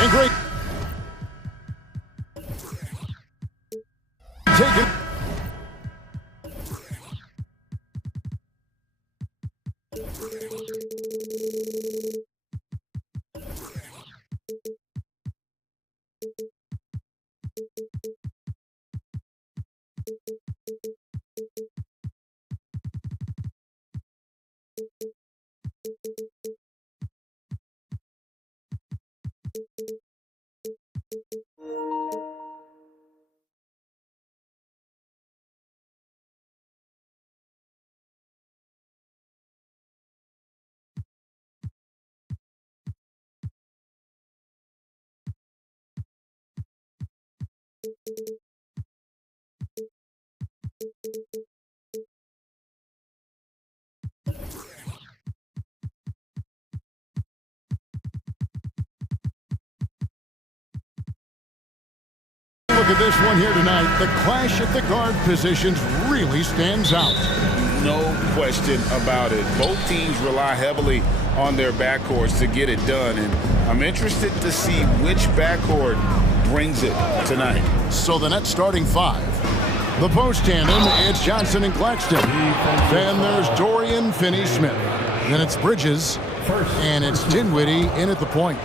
And great. Take it. Look at this one here tonight. The clash at the guard positions really stands out. No question about it. Both teams rely heavily on their backcourts to get it done, and I'm interested to see which backcourt brings it tonight. So the net starting five. The post tandem, it's Johnson and Claxton. Then there's Dorian Finney-Smith. Then it's Bridges. And it's Dinwiddie in at the point.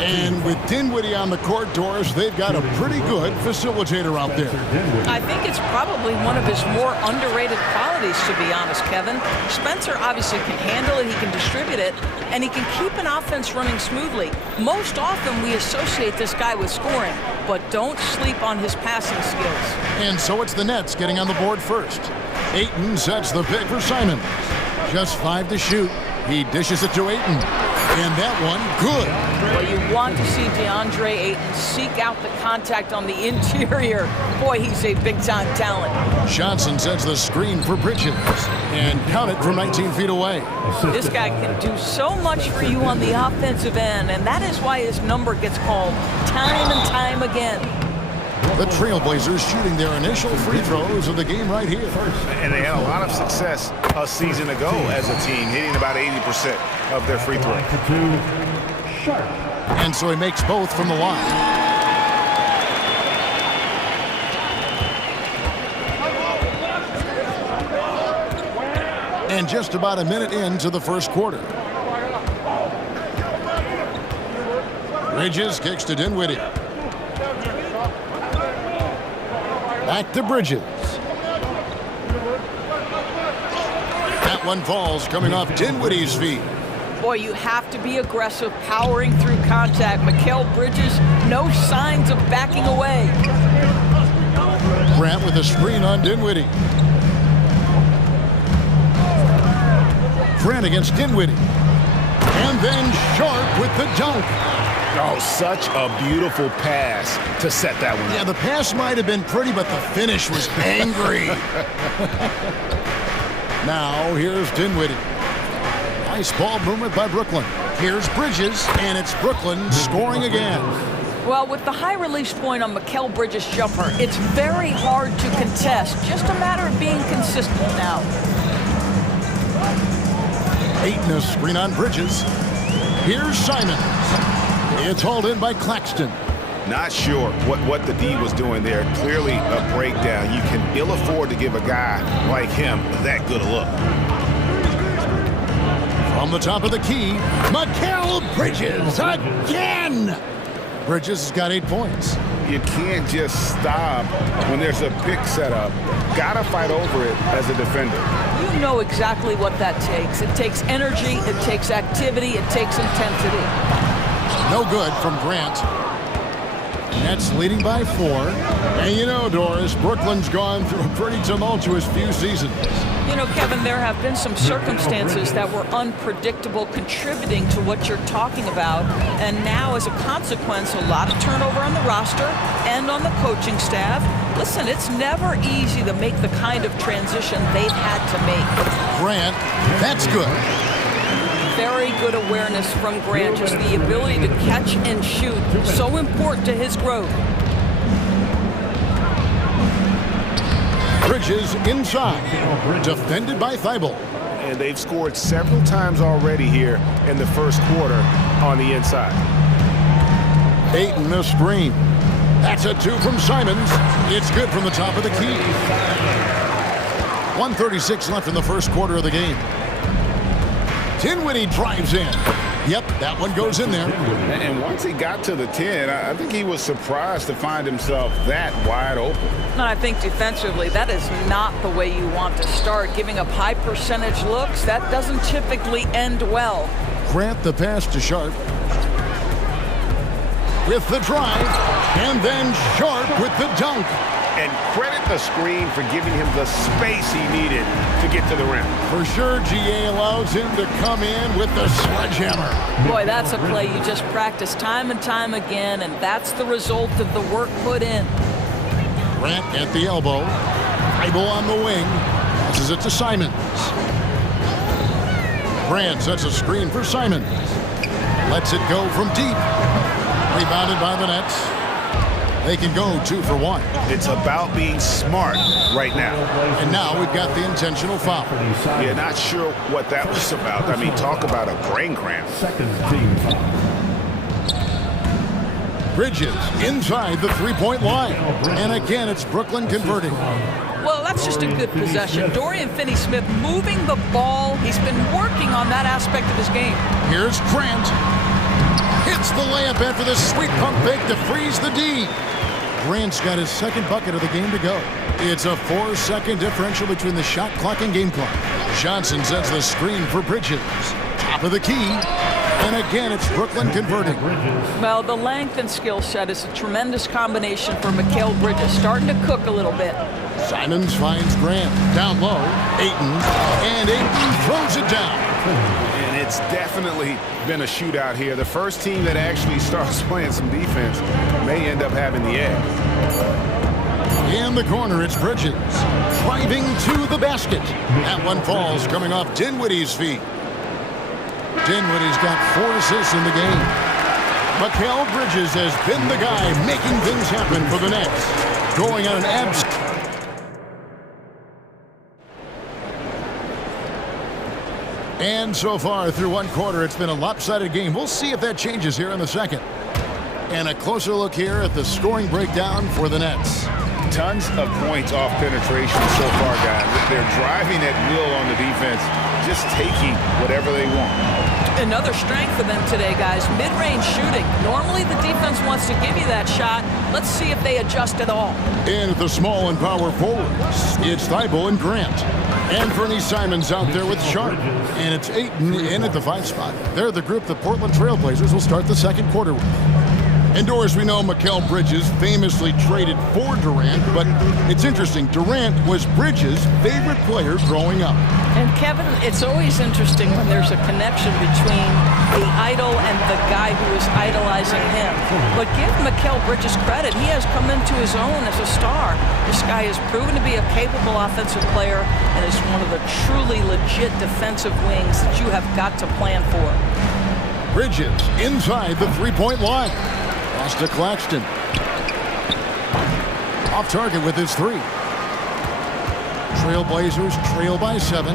And with Dinwiddie on the court, Doris, they've got a pretty good facilitator out there. I think it's probably one of his more underrated qualities, to be honest, Kevin. Spencer obviously can handle it, he can distribute it, and he can keep an offense running smoothly. Most often we associate this guy with scoring, but don't sleep on his passing skills. And so it's the Nets getting on the board first. Ayton sets the pick for Simon. Just 5 to shoot. He dishes it to Ayton. And that one, good. Well, you want to see DeAndre Ayton seek out the contact on the interior. Boy, he's a big-time talent. Johnson sets the screen for Bridges. And count it from 19 feet away. This guy can do so much for you on the offensive end, and that is why his number gets called time and time again. The Trailblazers shooting their initial free throws of the game right here. And they had a lot of success a season ago as a team, hitting about 80% of their free throws. And so he makes both from the line. And just about a minute into the first quarter. Bridges kicks to Dinwiddie. Back to Bridges. That one falls coming off Dinwiddie's feet. Boy, you have to be aggressive, powering through contact. Mikal Bridges, no signs of backing away. Grant with a screen on Dinwiddie. Grant against Dinwiddie. And then Sharp with the dunk. Oh, such a beautiful pass to set that one up. Yeah, the pass might have been pretty, but the finish was angry. Now, here's Dinwiddie. Nice ball movement by Brooklyn. Here's Bridges, and it's Brooklyn scoring again. Well, with the high release point on Mikal Bridges' jumper, it's very hard to contest. Just a matter of being consistent now. Ayton a screen on Bridges. Here's Simon. It's hauled in by Claxton. Not sure what the D was doing there. Clearly a breakdown. You can ill afford to give a guy like him that good a look. From the top of the key, Mikal Bridges again. Bridges has got 8 points. You can't just stop when there's a pick set up. Gotta fight over it as a defender. You know exactly what that takes. It takes energy, it takes activity, it takes intensity. No good from Grant. Nets leading by 4. And you know, Doris, Brooklyn's gone through a pretty tumultuous few seasons. You know, Kevin, there have been some circumstances that were unpredictable contributing to what you're talking about. And now, as a consequence, a lot of turnover on the roster and on the coaching staff. Listen, it's never easy to make the kind of transition they've had to make. Grant, that's good. Very good awareness from Grant, just the ability to catch and shoot, so important to his growth. Bridges inside, defended by Thibault. And they've scored several times already here in the first quarter on the inside. Ayton, the screen. That's a 2 from Simons. It's good from the top of the key. 1:36 left in the first quarter of the game. Dinwiddie drives in. Yep, that one goes in there. And once he got to the 10, I think he was surprised to find himself that wide open. And I think defensively, that is not the way you want to start. Giving up high percentage looks, that doesn't typically end well. Grant the pass to Sharp. With the drive, and then Sharp with the dunk. And credit the screen for giving him the space he needed to get to the rim. For sure, GA allows him to come in with the sledgehammer. Boy, that's a play you just practice time and time again, and that's the result of the work put in. Grant at the elbow. Bible on the wing. Passes it to Simons. Grant sets a screen for Simons. Lets it go from deep. Rebounded by the Nets. They can go 2 for 1. It's about being smart right now. And now we've got the intentional foul. Yeah, not sure what that was about. I mean, talk about a brain cramp. Bridges inside the three-point line. And again, it's Brooklyn converting. Well, that's just a good possession. Dorian Finney-Smith moving the ball. He's been working on that aspect of his game. Here's Grant. Hits the layup after the sweet pump fake to freeze the D. Grant's got his second bucket of the game to go. It's a 4-second differential between the shot clock and game clock. Johnson sets the screen for Bridges. Top of the key. And again, it's Brooklyn converting. Well, the length and skill set is a tremendous combination for Mikal Bridges, starting to cook a little bit. Simons finds Grant. Down low. Ayton. And Ayton throws it down. And it's definitely been a shootout here. The first team that actually starts playing some defense may end up having the edge. In the corner, it's Bridges. Driving to the basket. That one falls coming off Dinwiddie's feet. Dinwiddie's got 4 assists in the game. Mikal Bridges has been the guy making things happen for the Nets. Going on an abs. And so far through one quarter, it's been a lopsided game. We'll see if that changes here in the second. And a closer look here at the scoring breakdown for the Nets. Tons of points off penetration so far, guys. They're driving at will on the defense, just taking whatever they want. Another strength for them today, guys. Mid-range shooting. Normally the defense wants to give you that shot. Let's see if they adjust at all. In at the small and power forwards, it's Thibault and Grant. And Bernie Simons out there with Sharp. And it's Ayton in at the 5 spot. They're the group the Portland Trailblazers will start the second quarter with. And Doris, we know Mikal Bridges famously traded for Durant, but it's interesting. Durant was Bridges' favorite player growing up. And Kevin, it's always interesting when there's a connection between the idol and the guy who is idolizing him. But give Mikal Bridges credit. He has come into his own as a star. This guy has proven to be a capable offensive player and is one of the truly legit defensive wings that you have got to plan for. Bridges inside the three-point line. Pass to Claxton. Off target with his 3. Trailblazers trail by 7.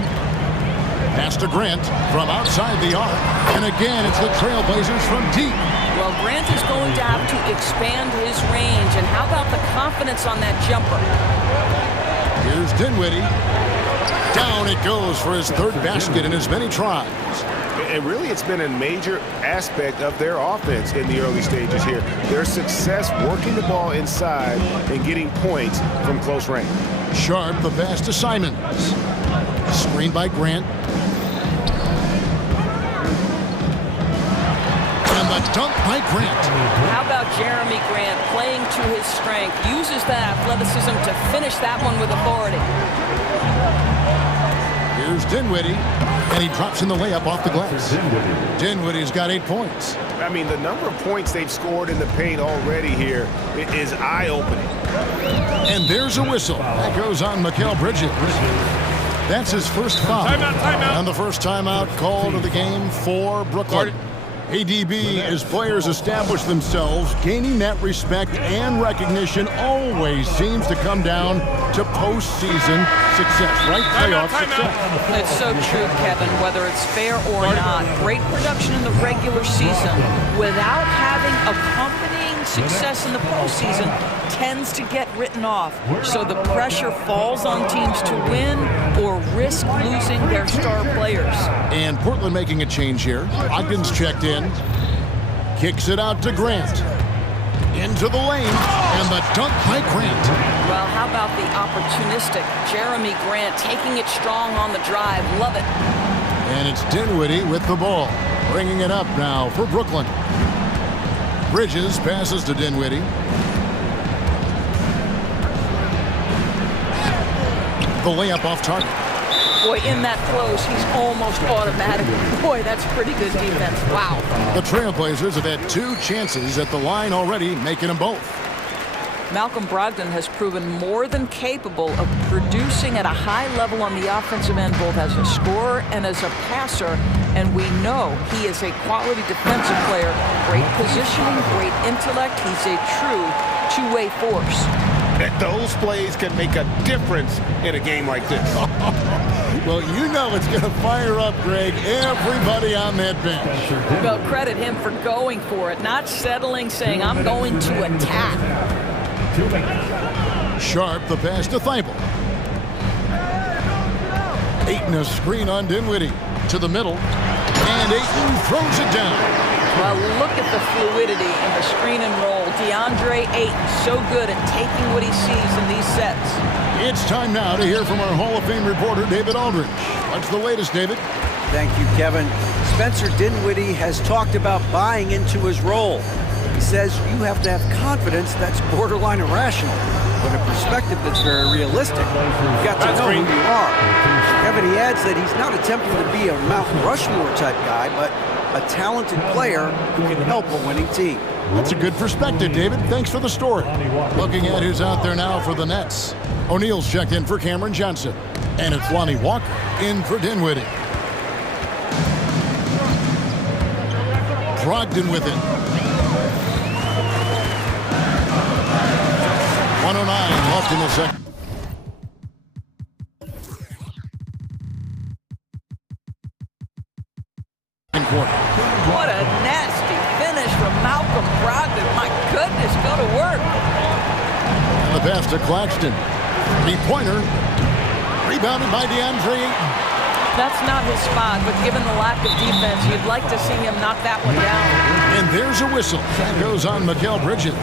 Pass to Grant from outside the arc. And again, it's the Trailblazers from deep. Well, Grant is going to have to expand his range. And how about the confidence on that jumper? Here's Dinwiddie. Down it goes for his 3rd basket in as many tries. And really, it's been a major aspect of their offense in the early stages here. Their success working the ball inside and getting points from close range. Sharp, the pass to Simons. Screen by Grant. And the dunk by Grant. How about Jeremy Grant playing to his strength, uses that athleticism to finish that one with authority. Here's Dinwiddie, and he drops in the layup off the glass. Dinwiddie's got 8 points. I mean, the number of points they've scored in the paint already here is eye-opening. And there's a whistle. That goes on Mikal Bridges. That's his first foul. Timeout. And the first timeout called of the game for Brooklyn. ADB, as players establish themselves, gaining that respect and recognition always seems to come down to postseason success, right? Playoff success. It's so true, Kevin, whether it's fair or not. Great production in the regular season without having accompanying success in the postseason tends to get written off. So the pressure falls on teams to win or risk losing their star players. And Portland making a change here. Ogden's checked in. Kicks it out to Grant. Into the lane, and the dunk by Grant. Well, how about the opportunistic Jeremy Grant taking it strong on the drive? Love it. And it's Dinwiddie with the ball. Bringing it up now for Brooklyn. Bridges passes to Dinwiddie. The layup off target. Boy, in that close, he's almost automatic. Boy, that's pretty good defense. Wow. The Trailblazers have had 2 chances at the line already, making them both. Malcolm Brogdon has proven more than capable of producing at a high level on the offensive end, both as a scorer and as a passer. And we know he is a quality defensive player. Great positioning, great intellect. He's a true two-way force. That those plays can make a difference in a game like this. Well, you know it's going to fire up, Greg, everybody on that bench. Well, credit him for going for it, not settling, saying, I'm going to attack. Sharp, the pass to Thibault. Ayton a screen on Dinwiddie. To the middle. And Ayton throws it down. Well, look at the fluidity in the screen and roll. DeAndre Ayton, so good at taking what he sees in these sets. It's time now to hear from our Hall of Fame reporter, David Aldridge. What's the latest, David? Thank you, Kevin. Spencer Dinwiddie has talked about buying into his role. He says you have to have confidence that's borderline irrational, but a perspective that's very realistic. You've got to know who you are. Kevin, he adds that he's not attempting to be a Mount Rushmore type guy, but a talented player who can help a winning team. That's a good perspective, David. Thanks for the story. Looking at who's out there now for the Nets. O'Neal's checked in for Cameron Johnson. And it's Lonnie Walker in for Dinwiddie. Brogdon with it. 109 left in the second. What a nasty finish from Malcolm Brogdon. My goodness, go to work. And the pass to Claxton. Three-pointer. Rebounded by DeAndre Ayton. That's not his spot, but given the lack of defense, you'd like to see him knock that one down. And there's a whistle. That goes on Mikal Bridges.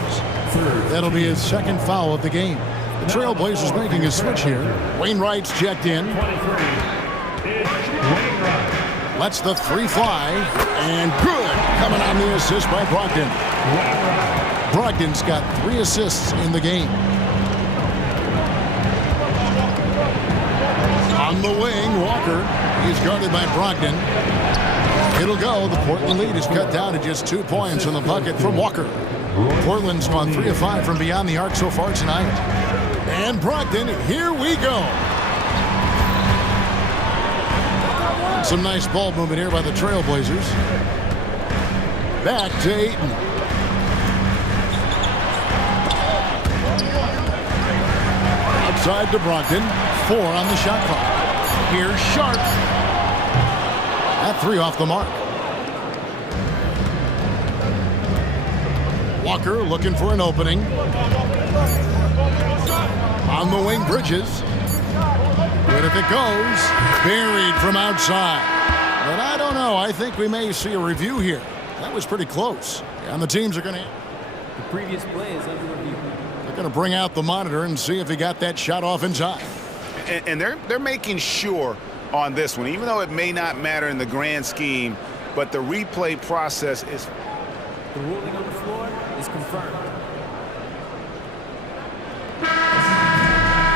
That'll be his second foul of the game. The Trailblazers making a switch here. Wainwright's checked in. Lets the 3 fly, and good. Coming on the assist by Brogdon. Brogdon's got 3 assists in the game. On the wing, Walker. He's guarded by Brogdon. It'll go. The Portland lead is cut down to just 2 points in the bucket from Walker. Portland's gone 3 of 5 from beyond the arc so far tonight. And Brogdon, here we go. Some nice ball movement here by the Trailblazers. Back to Ayton. Outside to Brogdon. 4 on the shot clock. Here's Sharp. That 3 off the mark. Walker looking for an opening. On the wing, Bridges. But if it goes, buried from outside. But I don't know. I think we may see a review here. That was pretty close. And the teams are going to... The previous play is under review. They're going to bring out the monitor and see if he got that shot off inside. And they're making sure on this one, even though it may not matter in the grand scheme, but the replay process is... The ruling on the floor is confirmed.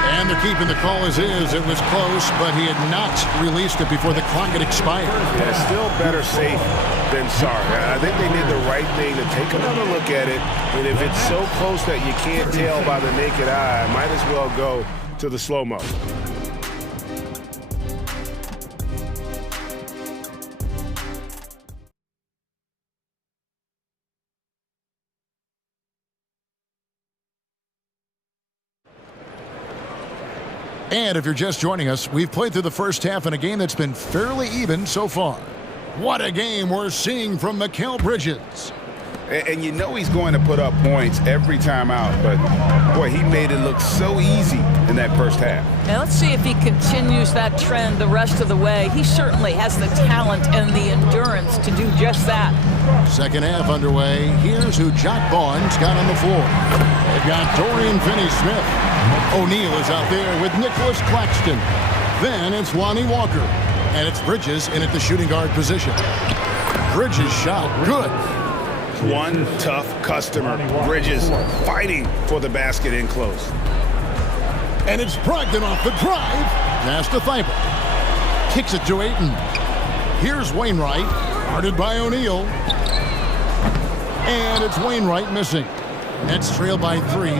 And they're keeping the call as is. It was close, but he had not released it before the clock had expired. Yeah, it's still better safe than sorry. I think they did the right thing to take another look at it. And if it's so close that you can't tell by the naked eye, might as well go to the slow-mo. And if you're just joining us, we've played through the first half in a game that's been fairly even so far. What a game we're seeing from Mikal Bridges. And you know he's going to put up points every time out, but boy, he made it look so easy in that first half. Now let's see if he continues that trend the rest of the way. He certainly has the talent and the endurance to do just that. Second half underway. Here's who Jock Vaughn's got on the floor. They've got Dorian Finney-Smith. O'Neal is out there with Nicholas Claxton. Then it's Lonnie Walker. And it's Bridges in at the shooting guard position. Bridges shot good. One tough customer. Bridges fighting for the basket in close. And it's Brogdon off the drive. Pass to Thibault. Kicks it to Ayton. Here's Wainwright. Guarded by O'Neal. And it's Wainwright missing. Nets trail by 3.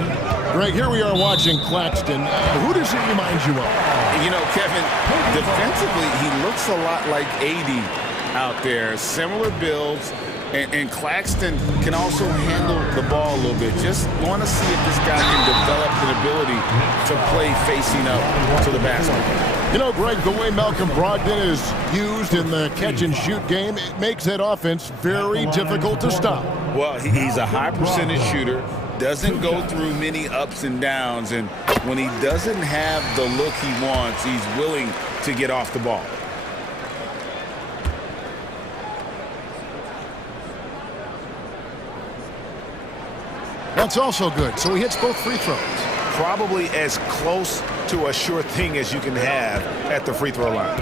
Greg, here we are watching Claxton. Who does he remind you of? You know, Kevin, defensively, he looks a lot like AD out there. Similar builds. And Claxton can also handle the ball a little bit. Just want to see if this guy can develop an ability to play facing up to the basket. You know, Greg, the way Malcolm Brogdon is used in the catch-and-shoot game, it makes that offense very difficult to stop. Well, he's a high percentage shooter, doesn't go through many ups and downs, and when he doesn't have the look he wants, he's willing to get off the ball. That's also good. So he hits both free throws. Probably as close to a sure thing as you can have at the free throw line.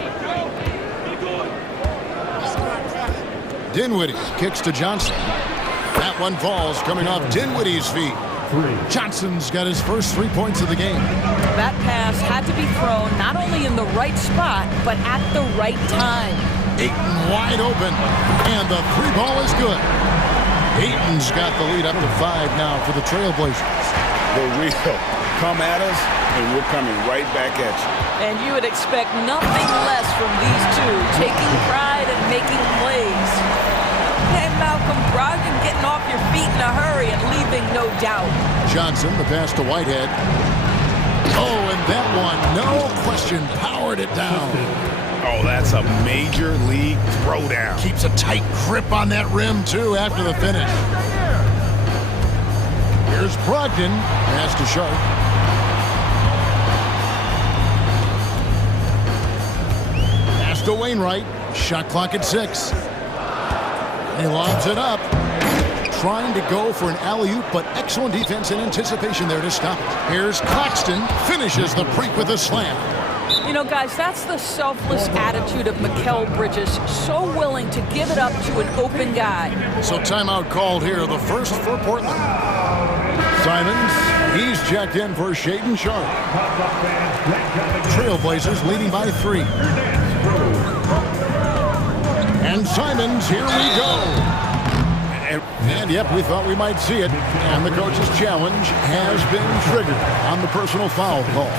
Dinwiddie kicks to Johnson. That one falls coming off Dinwiddie's feet. Johnson's got his first 3 points of the game. That pass had to be thrown not only in the right spot, but at the right time. Ayton wide open. And the 3 ball is good. Ayton's got the lead up to 5 now for the Trailblazers. The real come at us, and we're coming right back at you. And you would expect nothing less from these two, taking pride and making plays. Hey, Malcolm Brogdon getting off your feet in a hurry and leaving no doubt. Johnson, the pass to Whitehead. Oh, and that one, no question, powered it down. Oh, that's a major league throwdown. Keeps a tight grip on that rim, too, after the finish. Here's Brogdon. Pass to Sharp. Pass to Wainwright. Shot clock at 6. He lobs it up. Trying to go for an alley-oop, but excellent defense and anticipation there to stop it. Here's Claxton. Finishes the break with a slam. You know, guys, that's the selfless attitude of Mikal Bridges. So willing to give it up to an open guy. So timeout called here, the first for Portland. Simons, he's checked in for Shaedon Sharp. Trailblazers leading by 3. And Simons, here we go. And yep, we thought we might see it. And the coach's challenge has been triggered on the personal foul call.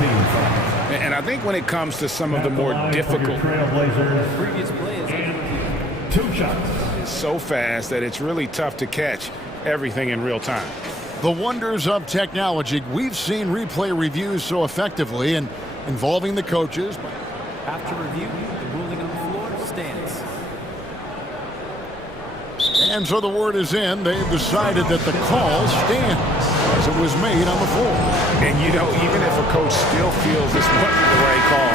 And I think when it comes to some of the more difficult, Previous play is under 2 shots. it's so fast that it's really tough to catch everything in real time. The wonders of technology. We've seen replay reviews so effectively and involving the coaches. After review, the ruling on the floor stands. And so the word is in. They've decided that the call stands as it was made on the floor. And you know, even if a coach still feels this wasn't the right call,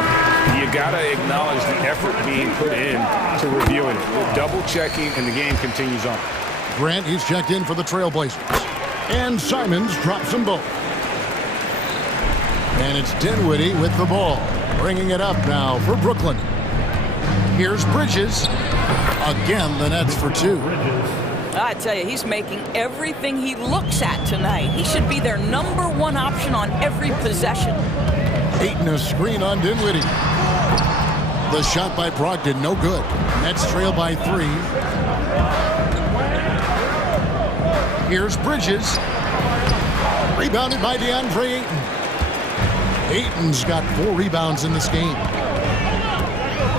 you got to acknowledge the effort being put in to reviewing it. Double checking, and the game continues on. Grant, he's checked in for the Trailblazers. And Simons drops them both. And it's Dinwiddie with the ball. Bringing it up now for Brooklyn. Here's Bridges. Again, the Nets for 2. I tell you, he's making everything he looks at tonight. He should be their #1 option on every possession. Ayton a screen on Dinwiddie. The shot by Brogdon, no good. Nets trail by 3. Here's Bridges. Rebounded by DeAndre Ayton. Ayton's got 4 rebounds in this game.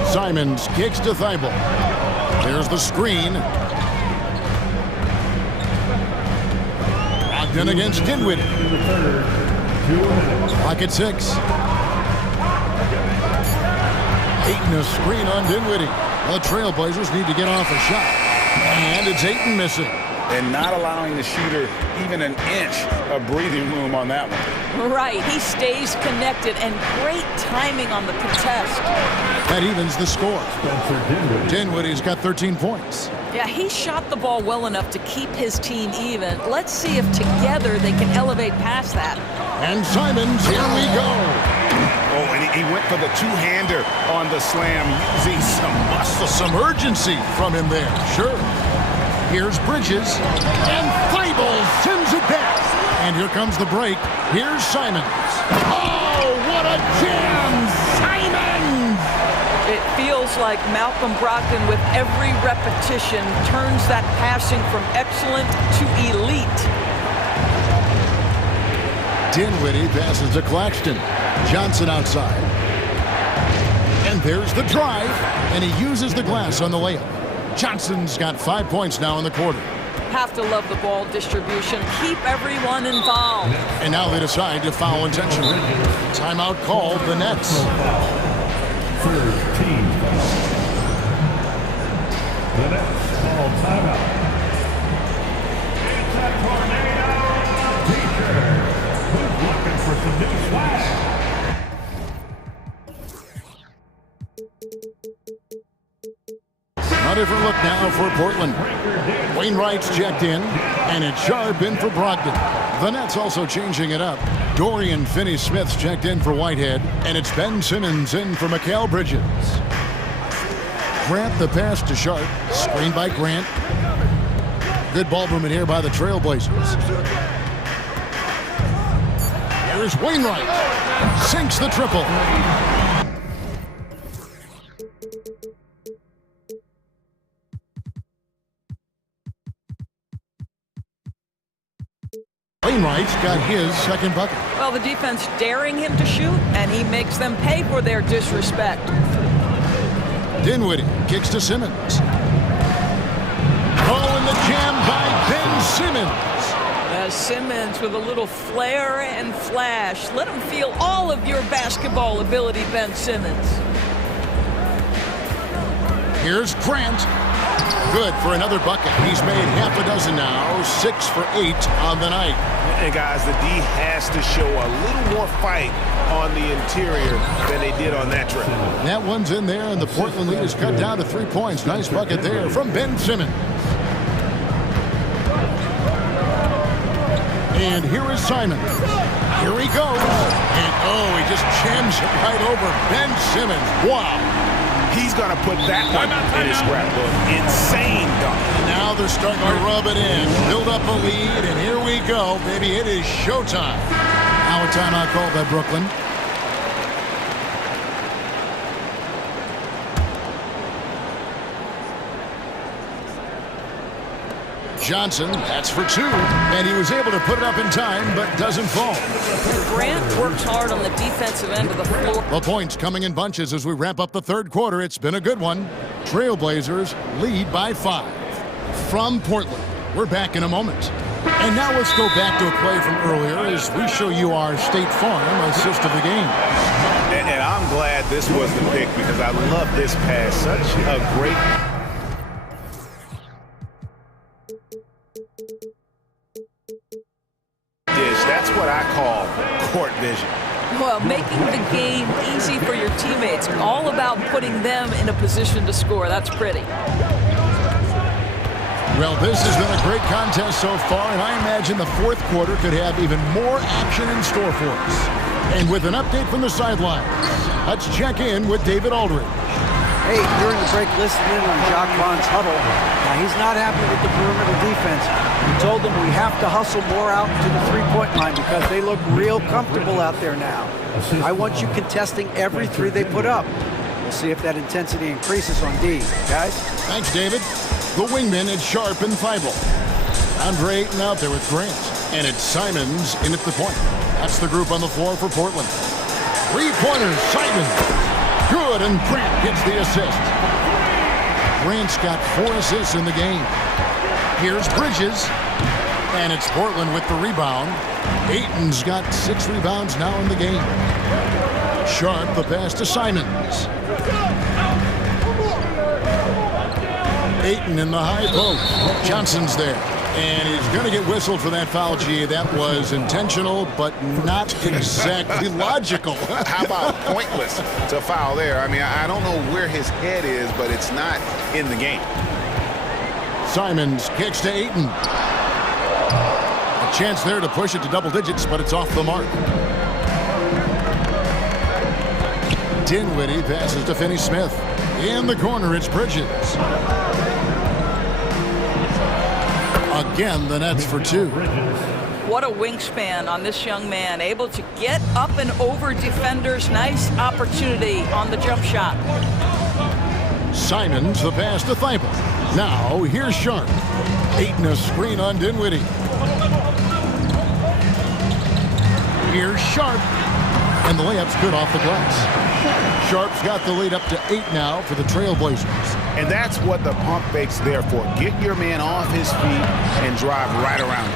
Simons kicks to Thibault. There's the screen. Brogdon against Dinwiddie. Clock at 6. Ayton a screen on Dinwiddie. The Trailblazers need to get off a shot. And it's Ayton missing. and not allowing the shooter even an inch of breathing room on that one. Right, he stays connected, and great timing on the contest. That evens the score. Dinwiddie's got 13 points. Yeah, he shot the ball well enough to keep his team even. Let's see if together they can elevate past that. And Simons, here we go. Oh, and he went for the two-hander on the slam, using some muscle. Some urgency from him there, sure. Here's Bridges, and Thibault sends it back. And here comes the break. Here's Simons. Oh, what a jam! Simons! It feels like Malcolm Brogdon, with every repetition, turns that passing from excellent to elite. Dinwiddie passes to Claxton. Johnson outside. And there's the drive, and he uses the glass on the layup. Johnson's got 5 points now in the quarter. Have to love the ball distribution. Keep everyone involved. And now they decide to foul intentionally. Timeout called, the Nets. 13. The Nets call timeout. It's a tornado teacher who's looking for some new swag. A different look now for Portland. Wainwright's checked in, and it's Sharp in for Brogdon. The Nets also changing it up. Dorian Finney-Smith's checked in for Whitehead, and it's Ben Simmons in for Mikal Bridges. Grant the pass to Sharp. Screen by Grant. Good ball movement here by the Trailblazers. Here's Wainwright. Sinks the triple. Wainwright's got his second bucket. Well, the defense daring him to shoot, and he makes them pay for their disrespect. Dinwiddie kicks to Simmons. Oh, and the jam by Ben Simmons. Simmons with a little flair and flash. Let him feel all of your basketball ability, Ben Simmons. Here's Grant. Good for another bucket. He's made half a dozen now, 6 for 8 on the night. And guys, the D has to show a little more fight on the interior than they did on that trip. That one's in there, and the Portland lead is cut down to 3 points. Nice bucket there from Ben Simmons. And here is Simons. Here he goes. And oh, he just jams it right over Ben Simmons. Wow. He's going to put that one in his scrapbook. Insane dunk. Now they're starting to rub it in, build up a lead, and here we go, baby. It is showtime. Now a timeout called by Brooklyn. Johnson, that's for 2, and he was able to put it up in time, but doesn't fall. Grant works hard on the defensive end of the floor. The points coming in bunches as we wrap up the third quarter. It's been a good one. Trailblazers lead by 5. From Portland, we're back in a moment. And now let's go back to a play from earlier as we show you our State Farm assist of the game. And I'm glad this was the pick because I love this pass. Such a great... That's what I call court vision. Well, making the game easy for your teammates. All about putting them in a position to score. That's pretty. Well, this has been a great contest so far, and I imagine the fourth quarter could have even more action in store for us. And with an update from the sidelines, let's check in with David Aldridge. Hey, during the break, listening in on Jacques Vaughn's huddle. Now, he's not happy with the perimeter defense. He told them we have to hustle more out to the three-point line because they look real comfortable out there now. I want you contesting every 3 they put up. We'll see if that intensity increases on D. Guys? Thanks, David. The wingman is Sharp and Thibault. Andre Ayton out there with Grant. And it's Simons in at the point. That's the group on the floor for Portland. 3-pointers, Simons. Good, and Grant gets the assist. Grant's got 4 assists in the game. Here's Bridges, and it's Portland with the rebound. Ayton's got 6 rebounds now in the game. Sharp, the pass to Simons. Ayton in the high post. Johnson's there. And he's going to get whistled for that foul, G. That was intentional, but not exactly logical. How about pointless to foul there? I mean, I don't know where his head is, but it's not in the game. Simons kicks to Ayton. A chance there to push it to double digits, but it's off the mark. Dinwiddie passes to Finney-Smith. In the corner, it's Bridges. Again, the Nets for two. What a wingspan on this young man, able to get up and over defenders. Nice opportunity on the jump shot. Simons, the pass to Thibault. Now, here's Sharp. Ayton a screen on Dinwiddie. Here's Sharp. And the layup's good off the glass. Sharp's got the lead up to 8 now for the Trailblazers. And that's what the pump fake's there for. Get your man off his feet and drive right around him.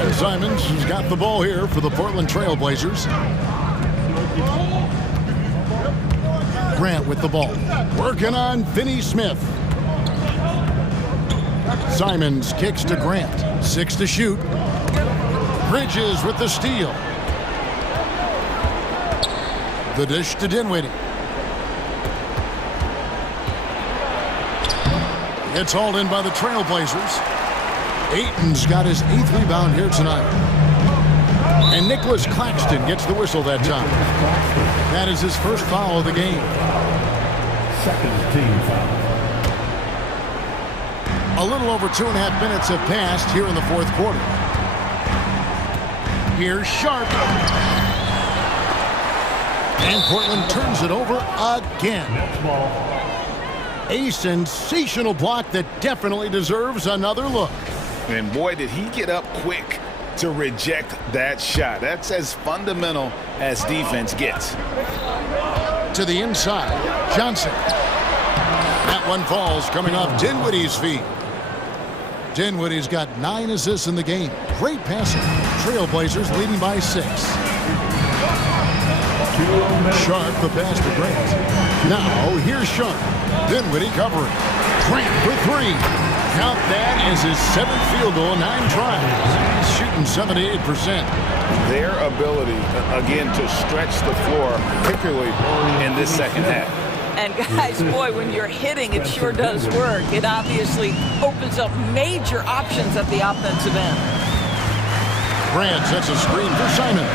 And Simons has got the ball here for the Portland Trailblazers. Grant with the ball. Working on Finney-Smith. Simons kicks to Grant. 6 to shoot. Bridges with the steal. The dish to Dinwiddie. It's hauled in by the Trailblazers. Ayton's got his 8th rebound here tonight. And Nicholas Claxton gets the whistle that time. That is his first foul of the game. Second team foul. A little over 2.5 minutes have passed here in the fourth quarter. Here's Sharp. And Portland turns it over again. Next ball. A sensational block that definitely deserves another look. And boy, did he get up quick to reject that shot. That's as fundamental as defense gets. To the inside, Johnson. That one falls coming off Dinwiddie's feet. Dinwiddie's got 9 assists in the game. Great passing. Trailblazers leading by 6. Sharp, the pass to Grant. Now, here's Sharp. Dinwiddie covering. Grant for 3. Count that as his 7th field goal, 9 tries. He's shooting 78%. Their ability, again, to stretch the floor, particularly in this second half. And guys, boy, when you're hitting, it sure does work. It obviously opens up major options at the offensive end. Grant sets a screen for Simon.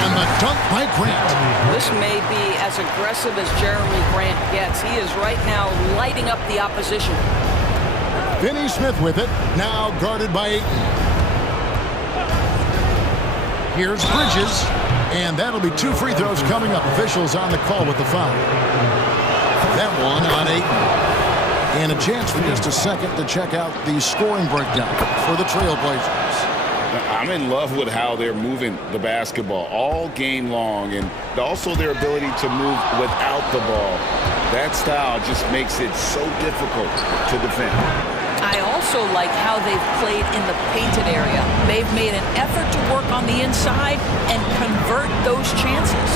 And the dunk by Grant. This may be as aggressive as Jeremy Grant gets. He is right now lighting up the opposition. Finney-Smith with it, now guarded by Ayton. Here's Bridges, and that'll be 2 free throws coming up. Officials on the call with the foul. That one on Ayton. And a chance for just a second to check out the scoring breakdown for the Trailblazers. I'm in love with how they're moving the basketball all game long, and also their ability to move without the ball. That style just makes it so difficult to defend. I also like how they've played in the painted area. They've made an effort to work on the inside and convert those chances.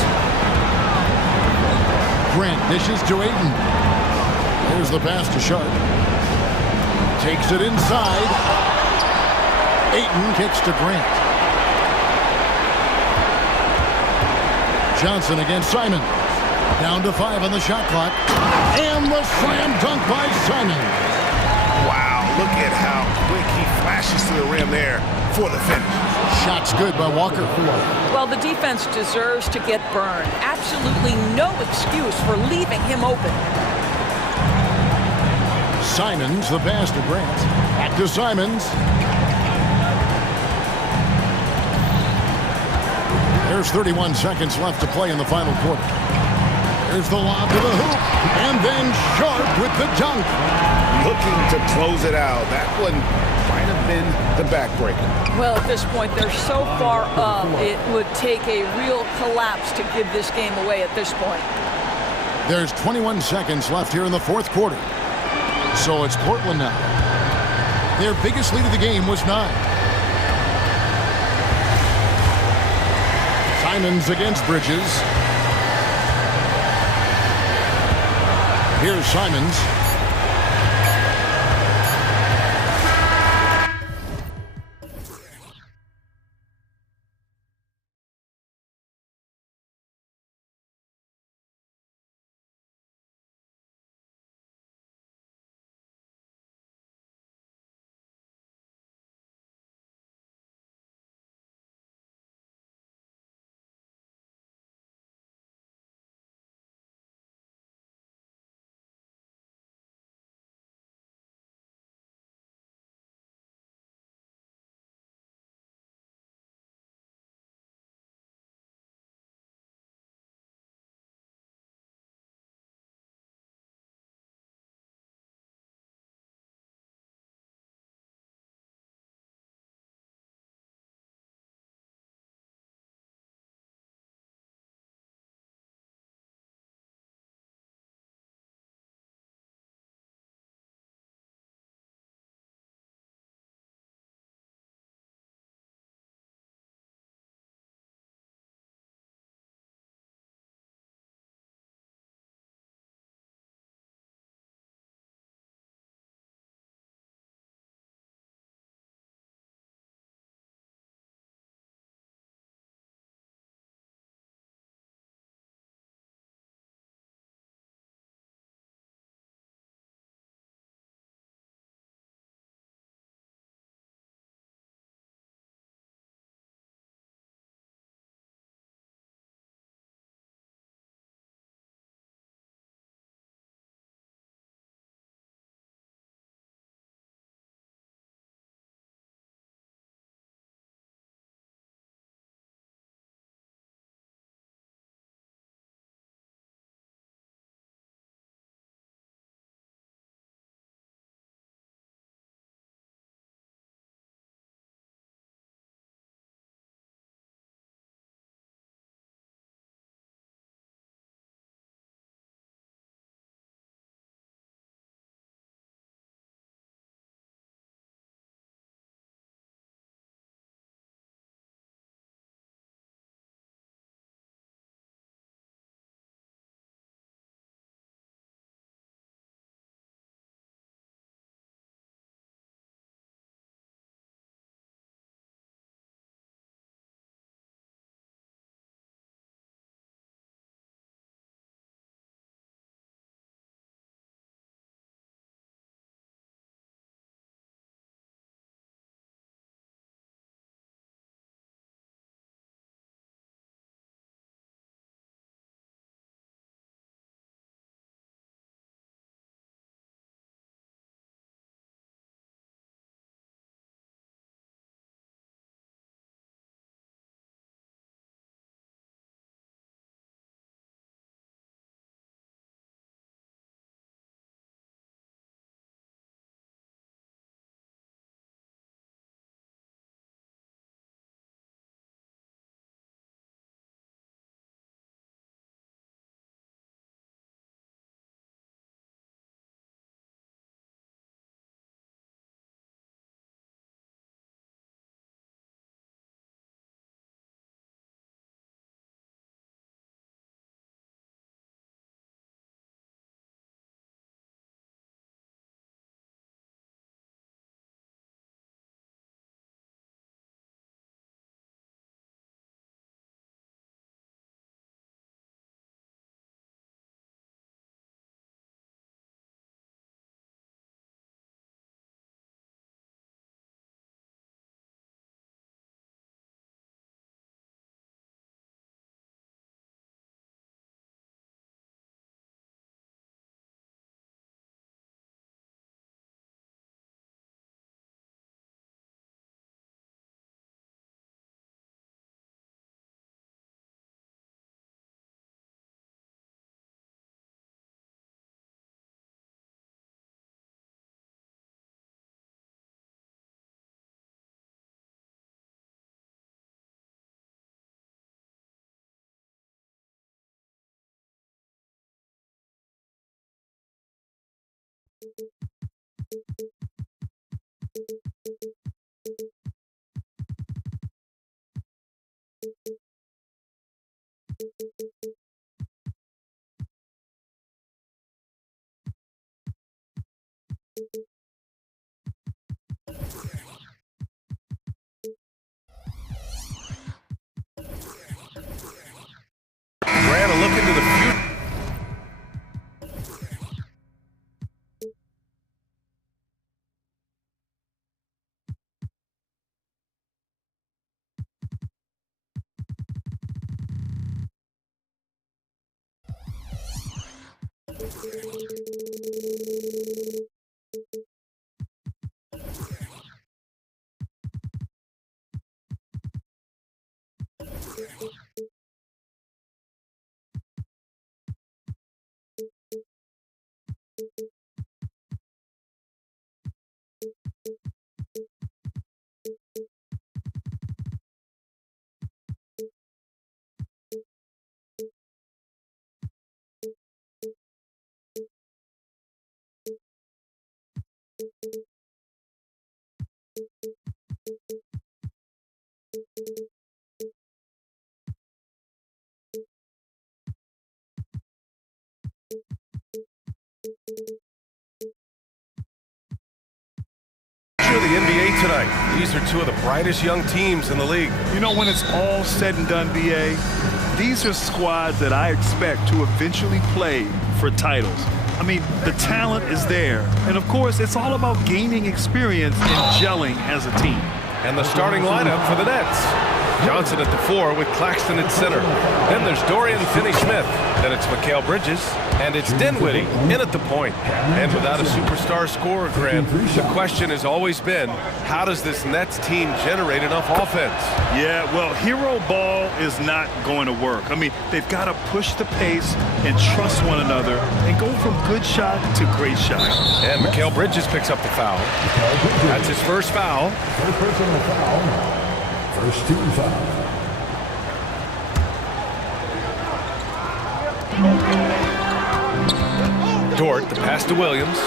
Grant dishes to Ayton. Here's the pass to Sharp. Takes it inside. Ayton kicks to Grant. Johnson against Simon. Down to 5 on the shot clock. And the slam dunk by Simon. Wow, look at how quick he flashes to the rim there for the finish. Shot's good by Walker. Well, the defense deserves to get burned. Absolutely no excuse for leaving him open. Simons, the pass to Grant. Back to Simons. There's 31 seconds left to play in the final quarter. There's the lob to the hoop. And then Sharp with the dunk. Looking to close it out. That one might have been the backbreaker. Well, at this point, they're so far up, it would take a real collapse to give this game away at this point. There's 21 seconds left here in the fourth quarter. So it's Portland now. Their biggest lead of the game was 9. Simons against Bridges. Here's Simons. look into the future. The NBA tonight. These are two of the brightest young teams in the league. You know, when it's all said and done, BA, these are squads that I expect to eventually play for titles. I mean, the talent is there. And of course, it's all about gaining experience and gelling as a team. And the starting lineup for the Nets. Johnson at the 4 with Claxton at center. Then there's Dorian Finney-Smith. Then it's Mikal Bridges. And it's Dinwiddie in at the point. And without a superstar scorer, Grant, the question has always been, how does this Nets team generate enough offense? Yeah, well, hero ball is not going to work. I mean, they've got to push the pace and trust one another and go from good shot to great shot. And Mikal Bridges picks up the foul. That's his first foul. First personal foul. First team foul. Dort, the pass to Williams.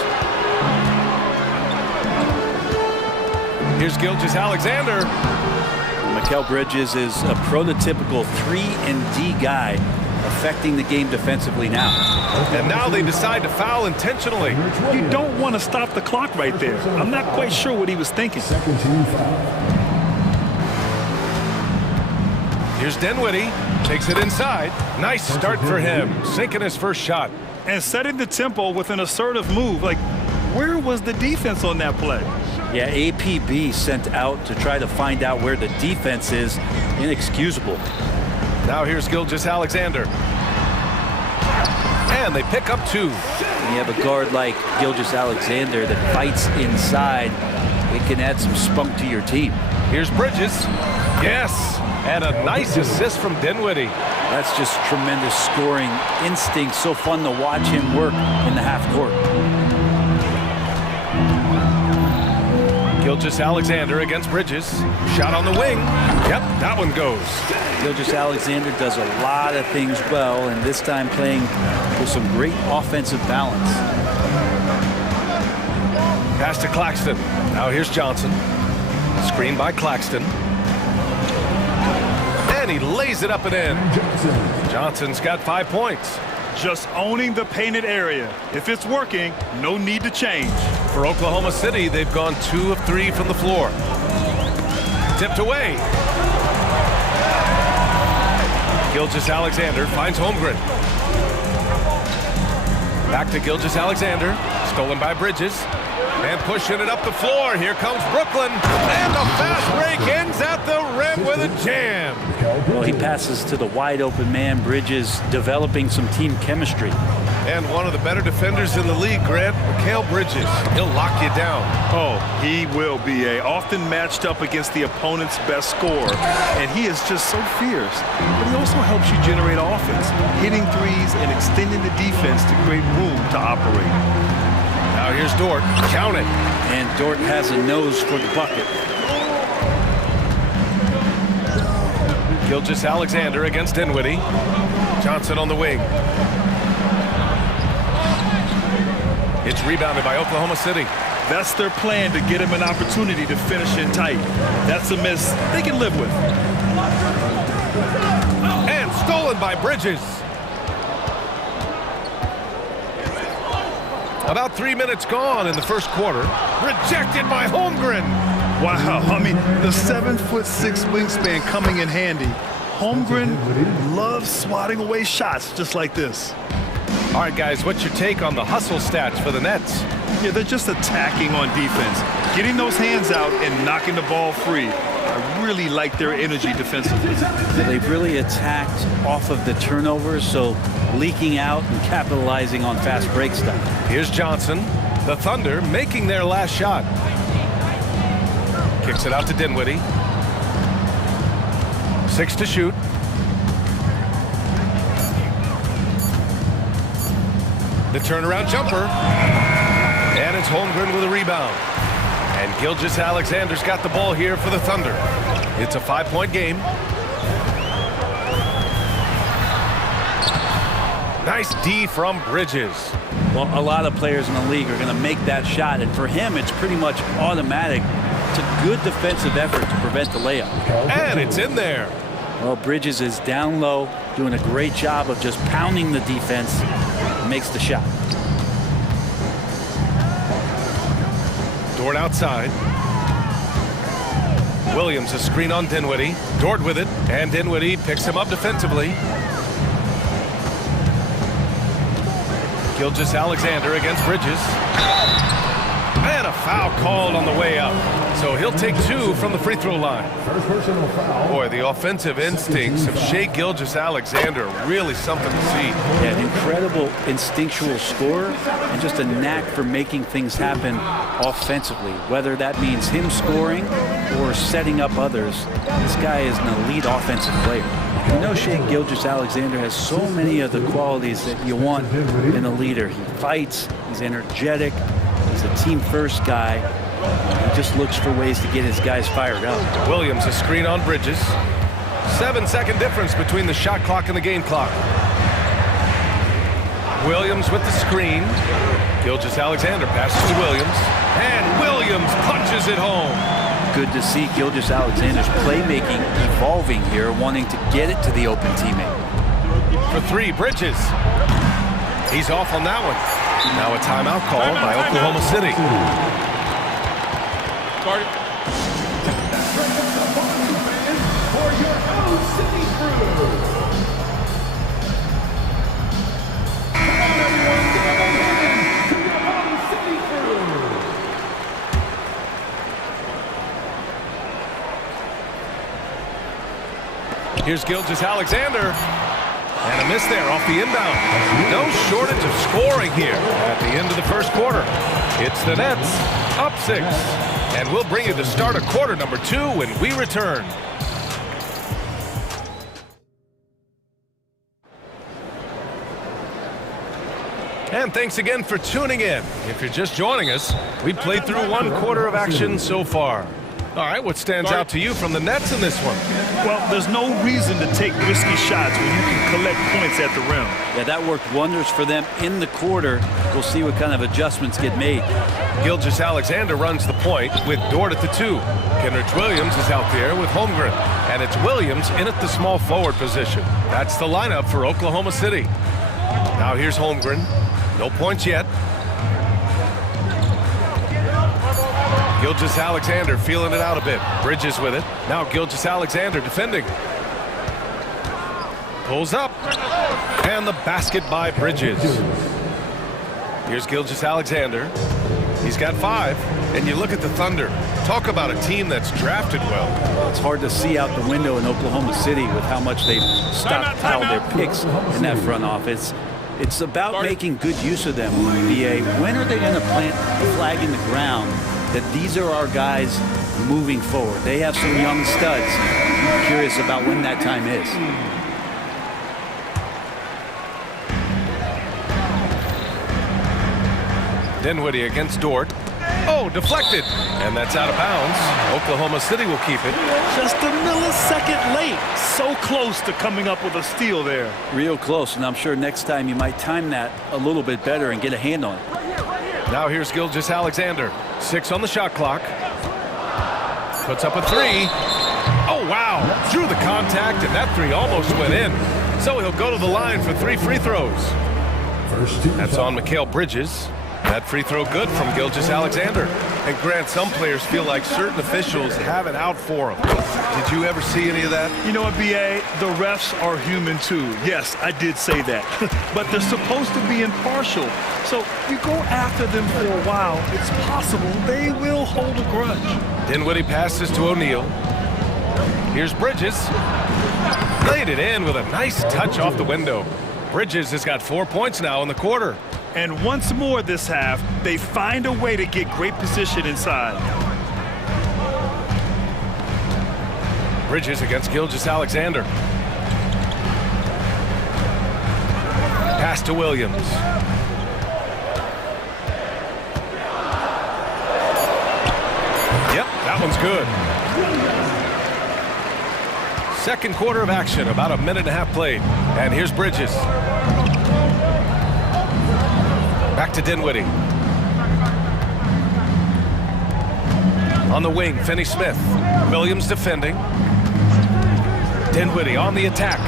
Here's Gilgeous-Alexander. Mikal Bridges is a prototypical 3-and-D guy, affecting the game defensively now. And now they decide to foul intentionally. You don't want to stop the clock right there. I'm not quite sure what he was thinking. Second team foul. Here's Dinwiddie, takes it inside. Nice start for him, sinking his first shot. And setting the tempo with an assertive move. Like, where was the defense on that play? Yeah, APB sent out to try to find out where the defense is. Inexcusable. Now here's Gilgeous-Alexander. And they pick up 2. When you have a guard like Gilgeous-Alexander that fights inside, it can add some spunk to your team. Here's Bridges. Yes, and a nice assist from Dinwiddie. That's just tremendous scoring instinct. So fun to watch him work in the half court. Gilgeous-Alexander against Bridges. Shot on the wing. Yep, that one goes. Gilgeous-Alexander does a lot of things well, and this time playing with some great offensive balance. Pass to Claxton. Now here's Johnson. Screen by Claxton. And he lays it up and in. Johnson's got 5 points. Just owning the painted area. If it's working, no need to change. For Oklahoma City, they've gone 2 of 3 from the floor. Tipped away. Gilgeous-Alexander finds Holmgren. Back to Gilgeous-Alexander. Stolen by Bridges. And pushing it up the floor. Here comes Brooklyn. And the fast break ends at the rim with a jam. Well, he passes to the wide open man. Bridges developing some team chemistry. And one of the better defenders in the league, Grant, Mikal Bridges. He'll lock you down. Oh, he will be often matched up against the opponent's best scorer. And he is just so fierce. But he also helps you generate offense, hitting threes and extending the defense to create room to operate. Now here's Dort. Count it. And Dort has a nose for the bucket. Gilgeous-Alexander against Dinwiddie. Johnson on the wing. It's rebounded by Oklahoma City. That's their plan, to get him an opportunity to finish in tight. That's a miss they can live with. And stolen by Bridges. About 3 minutes gone in the first quarter. Rejected by Holmgren. Wow, I mean, the 7'6" wingspan coming in handy. Holmgren loves swatting away shots just like this. All right, guys, what's your take on the hustle stats for the Nets? Yeah, they're just attacking on defense, getting those hands out and knocking the ball free. I really like their energy defensively. They've really attacked off of the turnovers, so leaking out and capitalizing on fast break stuff. Here's Johnson. The Thunder making their last shot. Kicks it out to Dinwiddie. 6 to shoot. The turnaround jumper. And it's Holmgren with a rebound. And Gilgeous-Alexander's got the ball here for the Thunder. It's a 5-point game. Nice D from Bridges. Well, a lot of players in the league are going to make that shot, and for him, it's pretty much automatic. It's a good defensive effort to prevent the layup. And it's in there. Well, Bridges is down low, doing a great job of just pounding the defense, and makes the shot. Dort outside. Williams a screen on Dinwiddie. Dort with it, and Dinwiddie picks him up defensively. Gilgeous-Alexander against Bridges. And a foul called on the way up. So he'll take 2 from the free throw line. First personal foul. Boy, the offensive instincts of Shai Gilgeous-Alexander, really something to see. Yeah, an incredible instinctual scorer and just a knack for making things happen offensively. Whether that means him scoring or setting up others, this guy is an elite offensive player. You know, Shai Gilgeous-Alexander has so many of the qualities that you want in a leader. He fights, he's energetic, he's a team-first guy. He just looks for ways to get his guys fired up. Williams a screen on Bridges. 7-second difference between the shot clock and the game clock. Williams with the screen. Gilgeous-Alexander passes to Williams. And Williams punches it home. Good to see Gilgeous-Alexander's playmaking evolving here, wanting to get it to the open teammate. For 3, Bridges. He's off on that one. Now a timeout called by Oklahoma City. For your own city crew. Come on, everyone, give a hand to your own city crew. Here's Gilgeous-Alexander. And a miss there off the inbound. No shortage of scoring here at the end of the first quarter. It's the Nets up 6. And we'll bring you the start of quarter number 2 when we return. And thanks again for tuning in. If you're just joining us, we played through 1 quarter of action so far. All right, what stands out to you from the Nets in this one? Well, there's no reason to take risky shots when you can collect points at the rim. Yeah, that worked wonders for them in the quarter. We'll see what kind of adjustments get made. Gilgeous-Alexander runs the point with Dort at the 2. Kenrich Williams is out there with Holmgren. And it's Williams in at the small forward position. That's the lineup for Oklahoma City. Now here's Holmgren. No points yet. Gilgeous-Alexander feeling it out a bit. Bridges with it. Now Gilgeous-Alexander defending. Pulls up. And the basket by Bridges. Here's Gilgeous-Alexander. He's got 5. And you look at the Thunder. Talk about a team that's drafted well. It's hard to see out the window in Oklahoma City with how much they've stockpiled their picks in that front office. It's about making good use of them, BA. When are they going to plant the flag in the ground that these are our guys moving forward? They have some young studs. I'm curious about when that time is. Dinwiddie against Dort. Oh, deflected. And that's out of bounds. Oklahoma City will keep it. Just a millisecond late. So close to coming up with a steal there. Real close, and I'm sure next time you might time that a little bit better and get a hand on it. Now here's Gilgeous-Alexander. 6 on the shot clock. Puts up a 3. Oh, wow. Through the contact, and that 3 almost went in. So he'll go to the line for 3 free throws. That's on Mikal Bridges. That free throw good from Gilgeous-Alexander. And Grant, some players feel like certain officials have it out for them. Did you ever see any of that? You know what, B.A.? The refs are human too. Yes, I did say that. But they're supposed to be impartial. So you go after them for a while, it's possible they will hold a grudge. Dinwiddie passes to O'Neal. Here's Bridges. Laid it in with a nice touch off the window. Bridges has got 4 points now in the quarter. And once more this half, they find a way to get great position inside. Bridges against Gilgeous-Alexander. Pass to Williams. Yep, that one's good. Second quarter of action, about a minute and a half played. And here's Bridges. Back to Dinwiddie. On the wing, Finney-Smith. Williams defending. Dinwiddie on the attack.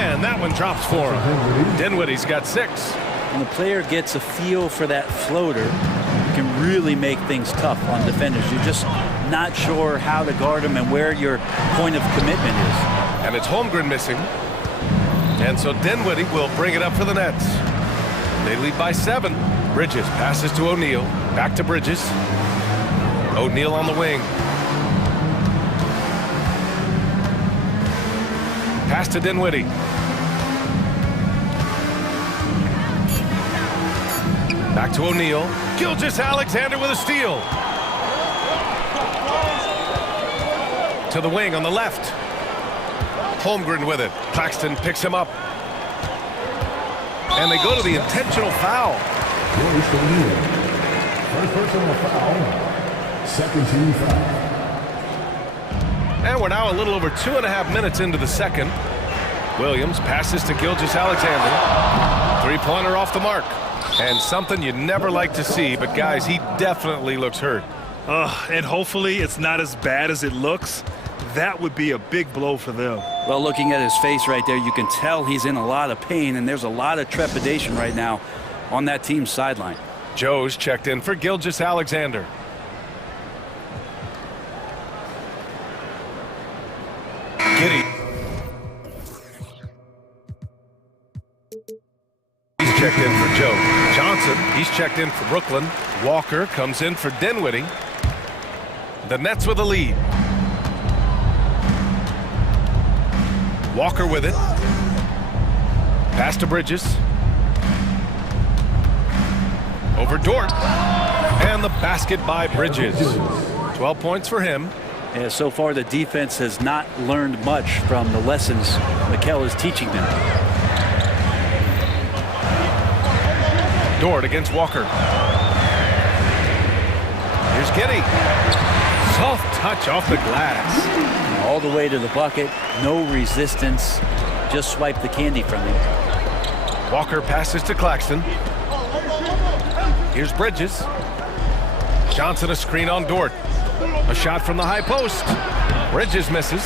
And that one drops for him. Dinwiddie's got 6. When the player gets a feel for that floater, it can really make things tough on defenders. You're just not sure how to guard them and where your point of commitment is. And it's Holmgren missing. And so Dinwiddie will bring it up for the Nets. They lead by 7. Bridges passes to O'Neal. Back to Bridges. O'Neal on the wing. Pass to Dinwiddie. Back to O'Neal. Gilgeous-Alexander with a steal. To the wing on the left. Holmgren with it. Claxton picks him up. And they go to the intentional foul. First personal foul. Second team foul. And we're now a little over 2.5 minutes into the second. Williams passes to Gilgeous-Alexander. Three-pointer off the mark. And something you never like to see, but guys, he definitely looks hurt. And hopefully it's not as bad as it looks. That would be a big blow for them. Well, looking at his face right there, you can tell he's in a lot of pain, and there's a lot of trepidation right now on that team's sideline. Joe's checked in for Gilgeous-Alexander. Giddy. He's checked in for Joe. Johnson, he's checked in for Brooklyn. Walker comes in for Dinwiddie. The Nets with a lead. Walker with it. Pass to Bridges. Over Dort. And the basket by Bridges. 12 points for him. Yeah, so far the defense has not learned much from the lessons Mikel is teaching them. Dort against Walker. Here's Giddy. Soft touch off the glass. All the way to the bucket, no resistance, just swipe the candy from him. Walker passes to Claxton. Here's Bridges. Johnson a screen on Dort. A shot from the high post. Bridges misses.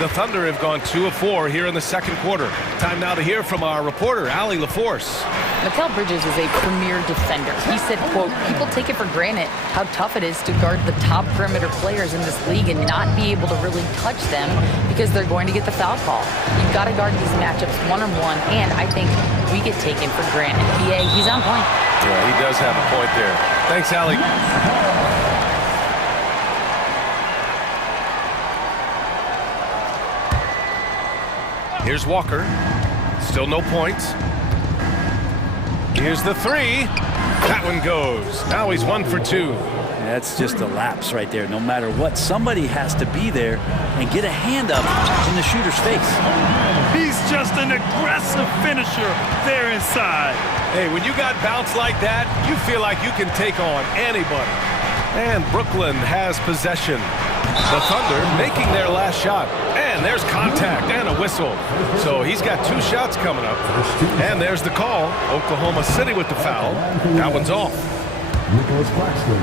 The Thunder have gone 2 of 4 here in the second quarter. Time now to hear from our reporter, Allie LaForce. Mikal Bridges is a premier defender. He said, quote, people take it for granted how tough it is to guard the top perimeter players in this league and not be able to really touch them because they're going to get the foul call. You've got to guard these matchups one-on-one, and I think we get taken for granted. BA, he's on point. Yeah, he does have a point there. Thanks, Allie. Here's Walker. Still no points. Here's the three. That one goes. Now he's 1 for 2. That's just a lapse right there. No matter what, somebody has to be there and get a hand up in the shooter's face. He's just an aggressive finisher there inside. Hey, when you got bounce like that, you feel like you can take on anybody. And Brooklyn has possession. The Thunder making their last shot. And there's contact and a whistle. So he's got 2 shots coming up. And there's the call. Oklahoma City with the foul. That one's off. Nicholas Claxton,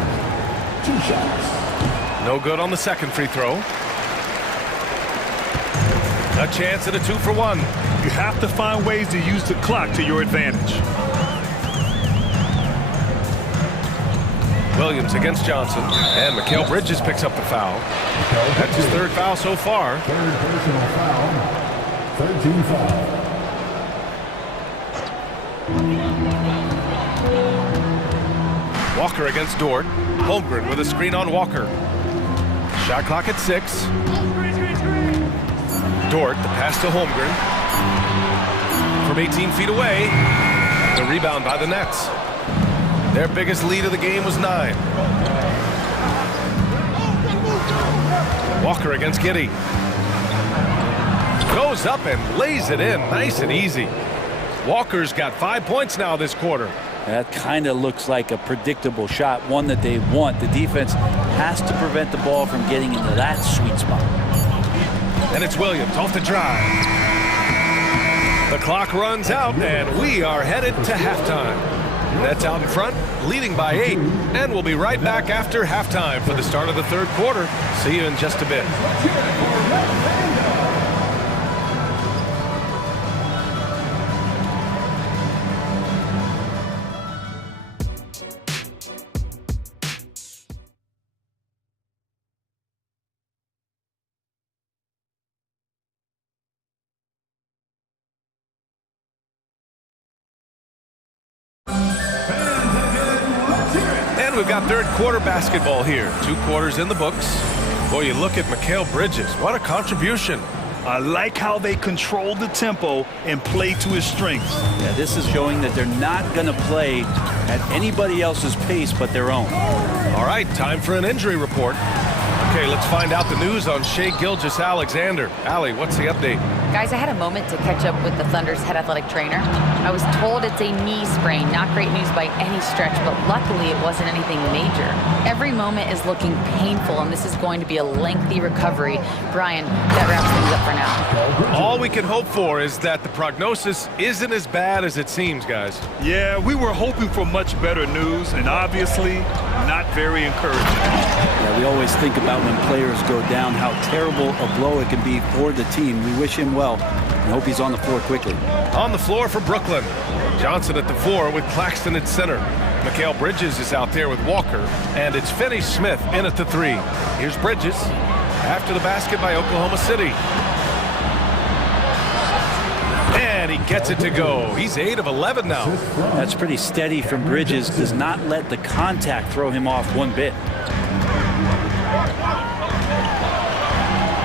2 shots. No good on the second free throw. A chance at a 2 for 1. You have to find ways to use the clock to your advantage. Williams against Johnson, and Mikal Bridges picks up the foul. That's his third foul so far. Third personal foul. 13 foul. Walker against Dort. Holmgren with a screen on Walker. Shot clock at 6. Dort, the pass to Holmgren. From 18 feet away. The rebound by the Nets. Their biggest lead of the game was 9. Walker against Giddey. Goes up and lays it in, nice and easy. Walker's got 5 points now this quarter. That kind of looks like a predictable shot, one that they want. The defense has to prevent the ball from getting into that sweet spot. And it's Williams off the drive. The clock runs out, and we are headed to halftime. Nets out in front, leading by 8, and we'll be right back after halftime for the start of the third quarter. See you in just a bit. And we've got third quarter basketball here. 2 quarters in the books. Boy, you look at Mikal Bridges. What a contribution. I like how they control the tempo and play to his strengths. Yeah, this is showing that they're not going to play at anybody else's pace but their own. All right, time for an injury report. Okay, let's find out the news on Shai Gilgeous-Alexander. Allie, what's the update? Guys, I had a moment to catch up with the Thunder's head athletic trainer. I was told it's a knee sprain, not great news by any stretch, but luckily it wasn't anything major. Every moment is looking painful, and this is going to be a lengthy recovery. Brian, that wraps things up for now. All we can hope for is that the prognosis isn't as bad as it seems, guys. Yeah, we were hoping for much better news, and obviously not very encouraging. Yeah, we always think about when players go down, how terrible a blow it can be for the team. We wish him well and hope he's on the floor quickly. On the floor for Brooklyn. Johnson at the 4 with Claxton at center. Mikal Bridges is out there with Walker, and it's Finney-Smith in at the 3. Here's Bridges after the basket by Oklahoma City. And he gets it to go. He's 8 of 11 now. That's pretty steady from Bridges. Does not let the contact throw him off one bit.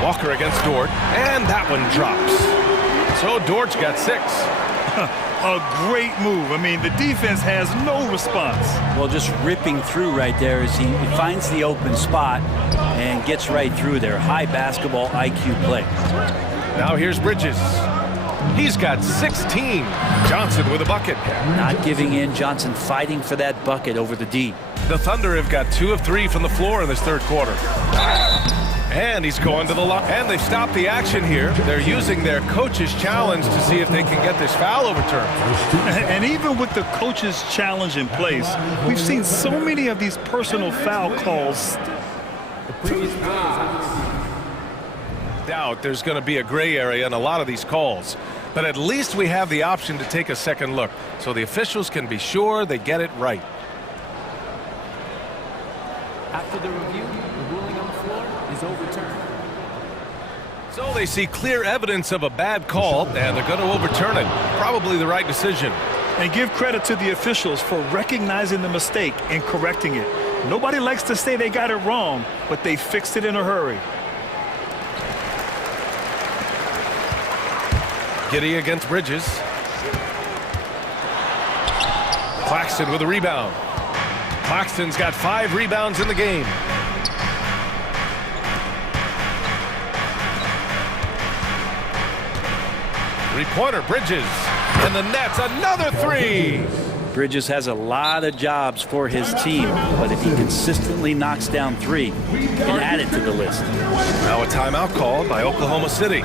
Walker against Dort, and that one drops. So Dort's got 6. A great move. I mean, the defense has no response. Well, just ripping through right there as he finds the open spot and gets right through there. High basketball IQ play. Now here's Bridges. He's got 16. Johnson with a bucket. Not giving in. Johnson fighting for that bucket over the D. The Thunder have got 2 of 3 from the floor in this third quarter. And he's going to the line. And they've stopped the action here. They're using their coach's challenge to see if they can get this foul overturned. And even with the coach's challenge in place, we've seen so many of these personal foul calls. Doubt there's going to be a gray area in a lot of these calls. But at least we have the option to take a second look, so the officials can be sure they get it right. After the review, the ruling on the floor is overturned. So they see clear evidence of a bad call, and they're going to overturn it. Probably the right decision. And give credit to the officials for recognizing the mistake and correcting it. Nobody likes to say they got it wrong, but they fixed it in a hurry. Giddey against Bridges. Claxton with a rebound. Claxton's got 5 rebounds in the game. Three-pointer, Bridges. And the Nets, another 3. Bridges has a lot of jobs for his team, but if he consistently knocks down 3, he can add it to the list. Now a timeout called by Oklahoma City.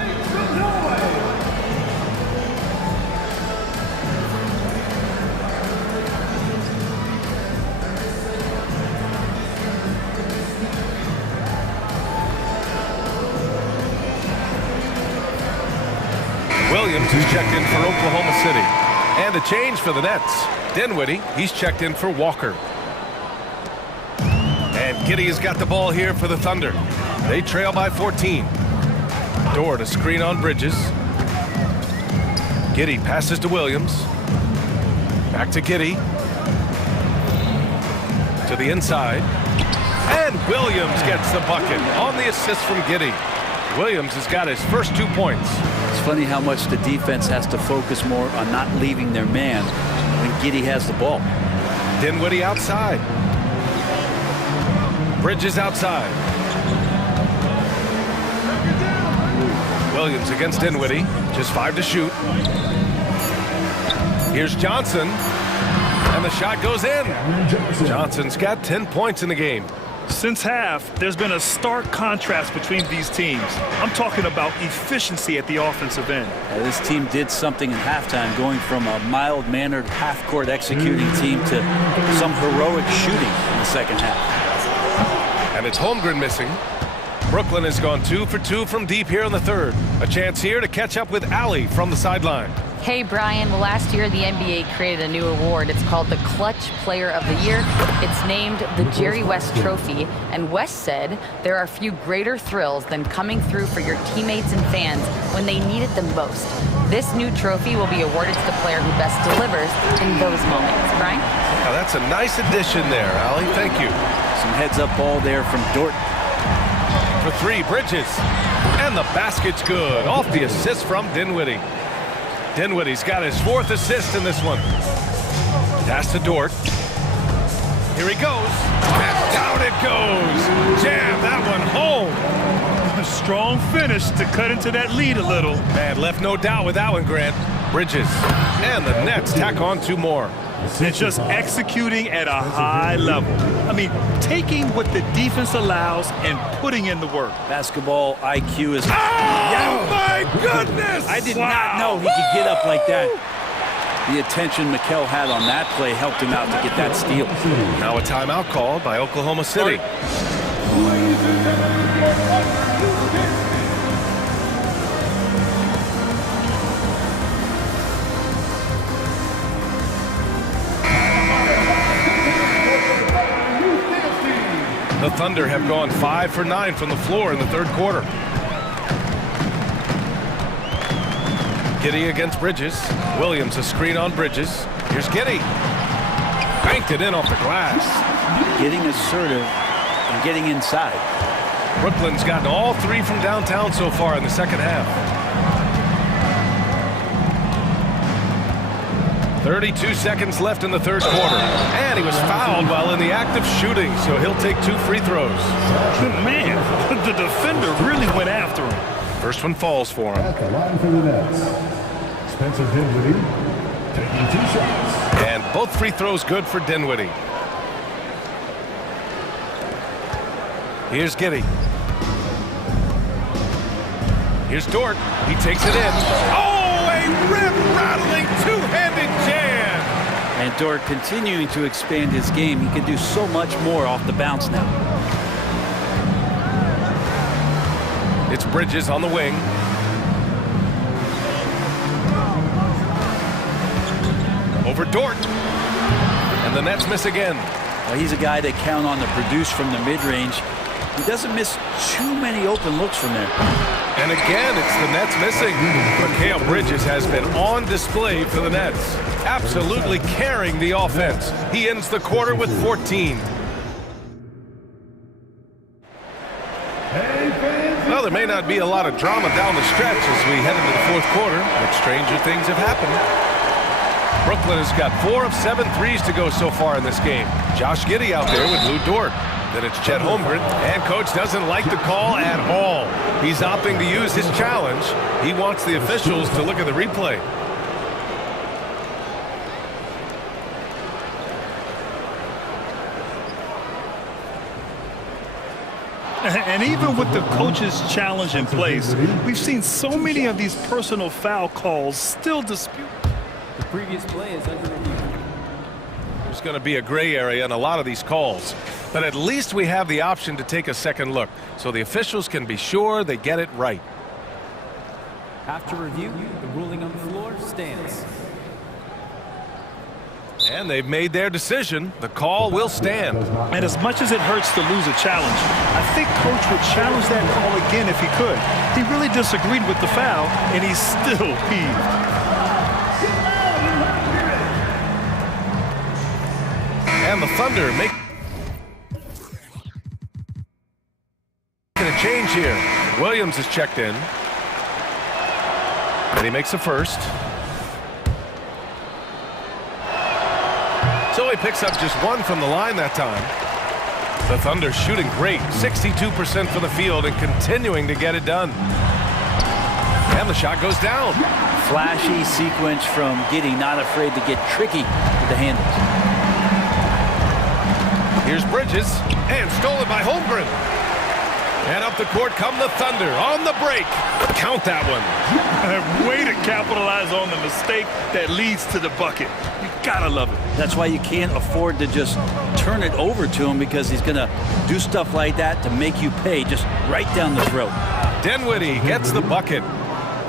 Williams is checked in for Oklahoma City. And a change for the Nets. Dinwiddie, he's checked in for Walker. Giddy has got the ball here for the Thunder. They trail by 14. Dort, a screen on Bridges. Giddy passes to Williams. Back to Giddy. To the inside. And Williams gets the bucket on the assist from Giddy. Williams has got his first 2 points. It's funny how much the defense has to focus more on not leaving their man when Giddy has the ball. Dinwiddie outside. Bridges outside. Williams against Dinwiddie. Just 5 to shoot. Here's Johnson. And the shot goes in. Johnson's got 10 points in the game. Since half, there's been a stark contrast between these teams. I'm talking about efficiency at the offensive end. This team did something in halftime, going from a mild-mannered half-court executing team to some heroic shooting in the second half. And it's Holmgren missing. Brooklyn has gone 2 for 2 from deep here in the third. A chance here to catch up with Allie from the sideline. Hey, Brian. Well, last year the NBA created a new award. It's called the Clutch Player of the Year. It's named the Jerry West Trophy. And West said there are few greater thrills than coming through for your teammates and fans when they need it the most. This new trophy will be awarded to the player who best delivers in those moments. Brian? Now that's a nice addition there, Allie. Thank you. Some heads-up ball there from Dort. For 3, Bridges. And the basket's good. Off the assist from Dinwiddie. Dinwiddie's got his 4th assist in this one. Pass to Dort. Here he goes. And down it goes. Jam that one home. A strong finish to cut into that lead a little. Man, left no doubt with that one, Grant. Bridges. And the Nets tack on 2 more. And just executing at a high level. I mean, taking what the defense allows and putting in the work. Basketball IQ is... Oh, my goodness! I did not know he could get up like that. The attention Mikal had on that play helped him out to get that steal. Now a timeout called by Oklahoma City. The Thunder have gone 5 for 9 from the floor in the third quarter. Giddy against Bridges. Williams a screen on Bridges. Here's Giddy. Banked it in off the glass. Getting assertive and getting inside. Brooklyn's gotten all 3 from downtown so far in the second half. 32 seconds left in the third quarter. And he was fouled while in the act of shooting, so he'll take 2 free throws. Man, the defender really went after him. First one falls for him. At the line for the Nets, Spencer Dinwiddie taking 2 shots. And both free throws good for Dinwiddie. Here's Giddy. Here's Dort. He takes it in. Oh, a rip-rattling two-handed jam! And Dort continuing to expand his game. He can do so much more off the bounce now. It's Bridges on the wing. Over Dort. And the Nets miss again. Well, he's a guy they count on to produce from the mid-range. He doesn't miss too many open looks from there. And again, it's the Nets missing. Mikal Bridges has been on display for the Nets, absolutely carrying the offense. He ends the quarter with 14. Well, there may not be a lot of drama down the stretch as we head into the fourth quarter, but stranger things have happened. Brooklyn has got 4 of 7 threes to go so far in this game. Josh Giddey out there with Lou Dort. Then it's Chet Holmgren, and coach doesn't like the call at all. He's opting to use his challenge. He wants the officials to look at the replay. And even with the coach's challenge in place, we've seen so many of these personal foul calls still disputed. The previous play is under review. There's going to be a gray area in a lot of these calls, but at least we have the option to take a second look so the officials can be sure they get it right. After review, the ruling on the floor stands. And they've made their decision. The call will stand. And as much as it hurts to lose a challenge, I think Coach would challenge that call again if he could. He really disagreed with the foul, and he's still peeved. And the Thunder make a change here. Williams is checked in. And he makes the first. So he picks up just one from the line that time. The Thunder shooting great, 62% from the field and continuing to get it done. And the shot goes down. Flashy sequence from Giddey, not afraid to get tricky with the handles. Here's Bridges, and stolen by Holmgren. And up the court come the Thunder on the break. Count that one. Way to capitalize on the mistake that leads to the bucket. You gotta love it. That's why you can't afford to just turn it over to him, because he's gonna do stuff like that to make you pay just right down the throat. Dinwiddie gets the bucket.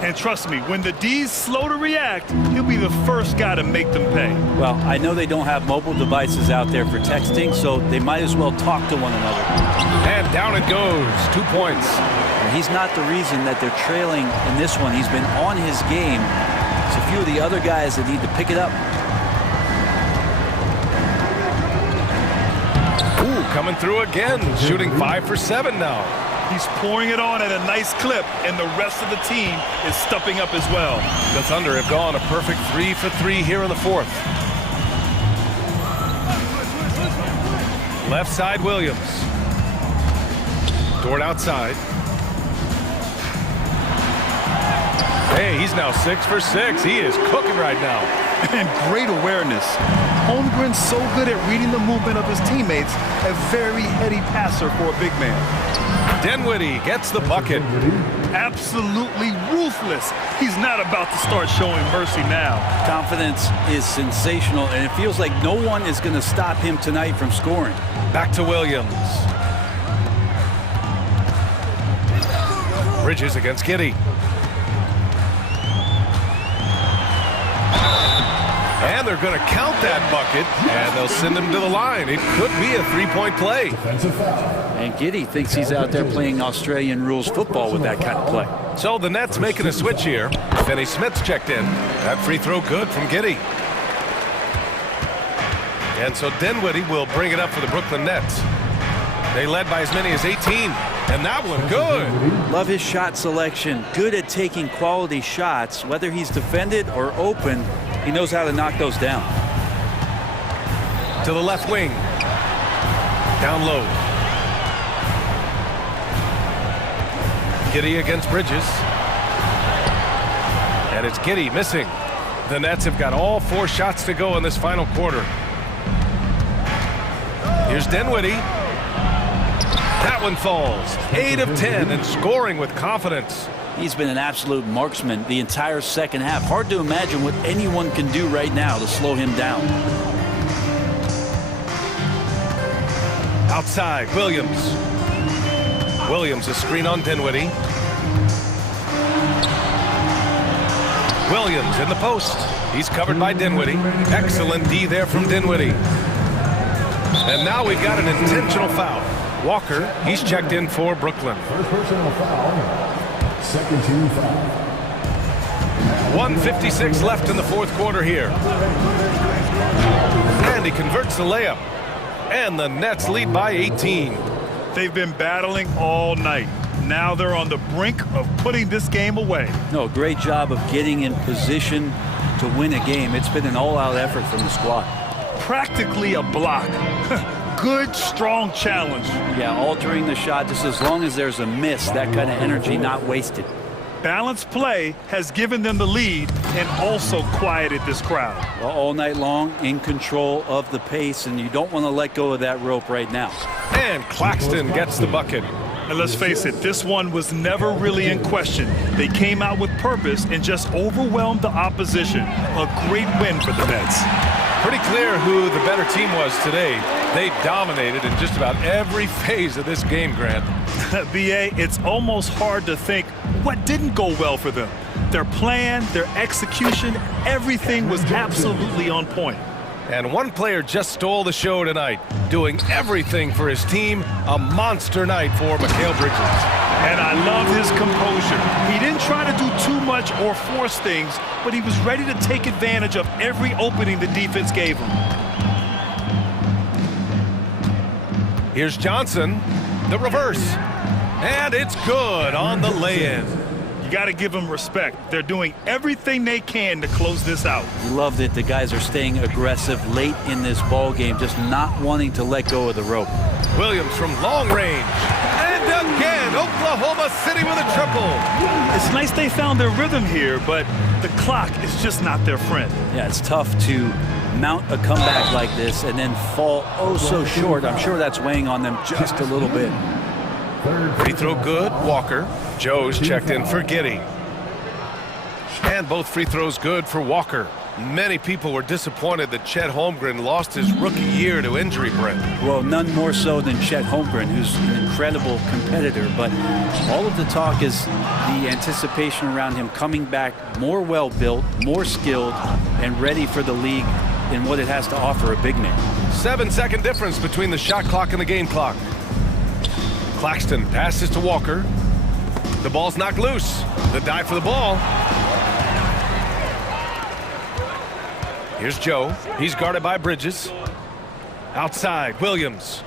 And trust me, when the D's slow to react, he'll be the first guy to make them pay. Well, I know they don't have mobile devices out there for texting, so they might as well talk to one another. And down it goes, 2 points. And he's not the reason that they're trailing in this one. He's been on his game. It's a few of the other guys that need to pick it up. Ooh, coming through again, shooting 5 for 7 now. He's pouring it on at a nice clip, and the rest of the team is stepping up as well. The Thunder have gone a perfect 3 for 3 here in the fourth. Left side, Williams. Dort outside. Hey, he's now 6 for 6. He is cooking right now. And great awareness. Holmgren's so good at reading the movement of his teammates, a very heady passer for a big man. Dinwiddie gets the bucket. Absolutely ruthless. He's not about to start showing mercy now. Confidence is sensational, and it feels like no one is going to stop him tonight from scoring. Back to Williams. Bridges against Giddey. And they're going to count that bucket, and they'll send him to the line. It could be a three-point play. And Giddey thinks he's out there playing Australian rules football with that kind of play. So the Nets making a switch here. Finney Smith's checked in. That free throw good from Giddey. And so Dinwiddie will bring it up for the Brooklyn Nets. They led by as many as 18. And that one good. Love his shot selection. Good at taking quality shots. Whether he's defended or open, he knows how to knock those down. To the left wing. Down low. Giddey against Bridges. And it's Giddey missing. The Nets have got all 4 shots to go in this final quarter. Here's Dinwiddie. That one falls. 8 of 10 and scoring with confidence. He's been an absolute marksman the entire second half. Hard to imagine what anyone can do right now to slow him down. Outside, Williams. Williams, a screen on Dinwiddie. Williams in the post. He's covered by Dinwiddie. Excellent D there from Dinwiddie. And now we've got an intentional foul. Walker, he's checked in for Brooklyn. First personal foul. Second team foul. 1:56 left in the fourth quarter here. And he converts the layup. And the Nets lead by 18. They've been battling all night. Now they're on the brink of putting this game away. No, great job of getting in position to win a game. It's been an all-out effort from the squad. Practically a block. Good, strong challenge. Yeah, altering the shot just as long as there's a miss, that kind of energy not wasted. Balanced play has given them the lead and also quieted this crowd. Well, all night long, in control of the pace, and you don't want to let go of that rope right now. And Claxton gets the bucket. And let's face it, this one was never really in question. They came out with purpose and just overwhelmed the opposition. A great win for the Nets. Pretty clear who the better team was today. They dominated in just about every phase of this game, Grant. BA, it's almost hard to think what didn't go well for them. Their plan, their execution, everything was absolutely on point. And one player just stole the show tonight, doing everything for his team. A monster night for Mikal Bridges. And I love his composure. He didn't try to do too much or force things, but he was ready to take advantage of every opening the defense gave him. Here's Johnson, the reverse. And it's good on the lay-in. You got to give them respect. They're doing everything they can to close this out. Love that the guys are staying aggressive late in this ball game, just not wanting to let go of the rope. Williams from long range. And again, Oklahoma City with a triple. It's nice they found their rhythm here, but the clock is just not their friend. Yeah, it's tough to mount a comeback like this and then fall oh so short. I'm sure that's weighing on them just a little bit. Free throw good, Walker. Joe's checked in for Giddey. And both free throws good for Walker. Many people were disappointed that Chet Holmgren lost his rookie year to injury, Brent. Well, none more so than Chet Holmgren, who's an incredible competitor. But all of the talk is the anticipation around him coming back more well-built, more skilled, and ready for the league in what it has to offer a big man. 7-second difference between the shot clock and the game clock. Claxton passes to Walker. The ball's knocked loose. The dive for the ball. Here's Joe. He's guarded by Bridges. Outside, Williams.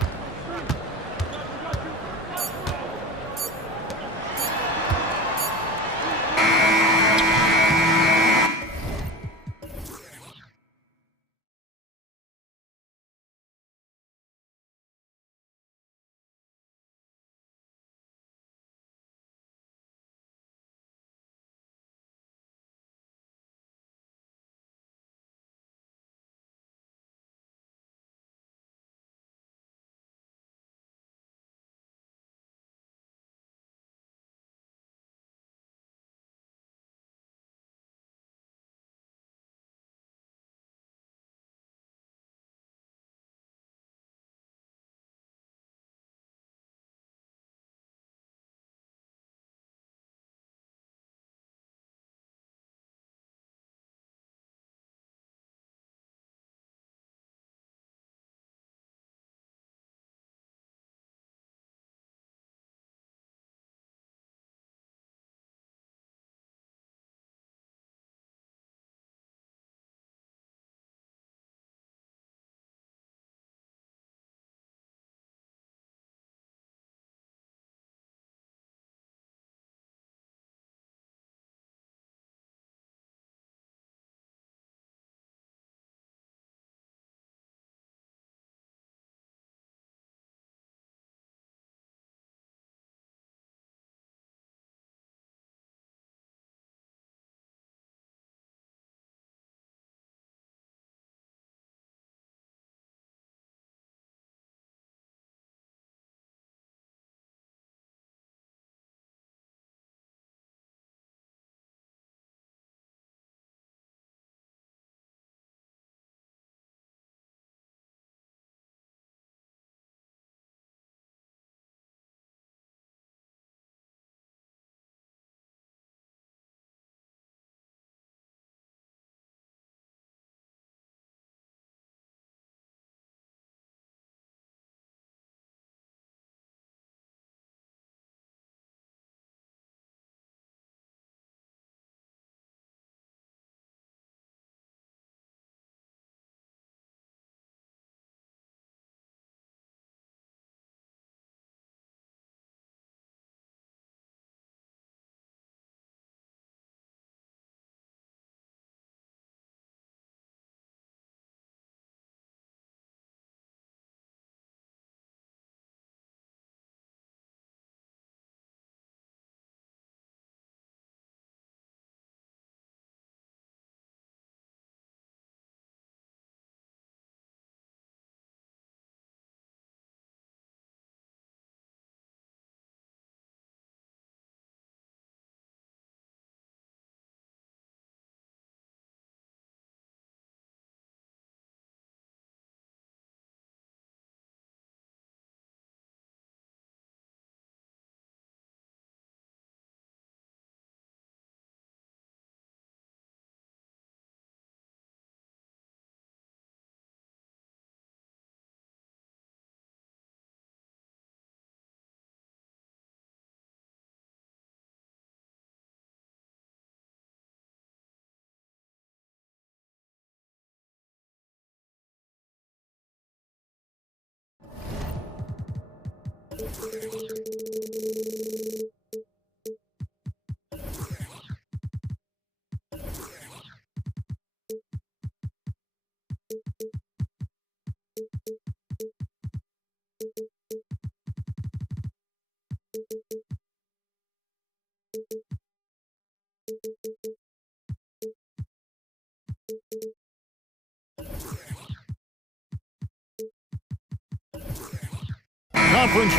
Conference.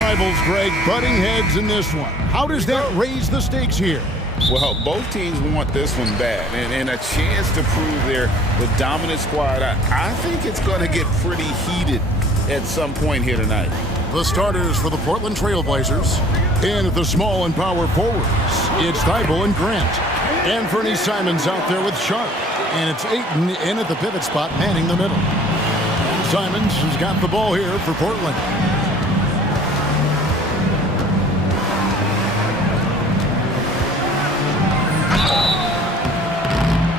Rivals, Greg, butting heads in this one. How does that raise the stakes here? Well, both teams want this one bad, and a chance to prove they're the dominant squad. I think it's going to get pretty heated at some point here tonight. The starters for the Portland Trailblazers. In at the small and power forwards, it's Thibault and Grant. And Fernie Simons out there with Sharp. And it's Ayton in at the pivot spot, manning the middle. Simons has got the ball here for Portland.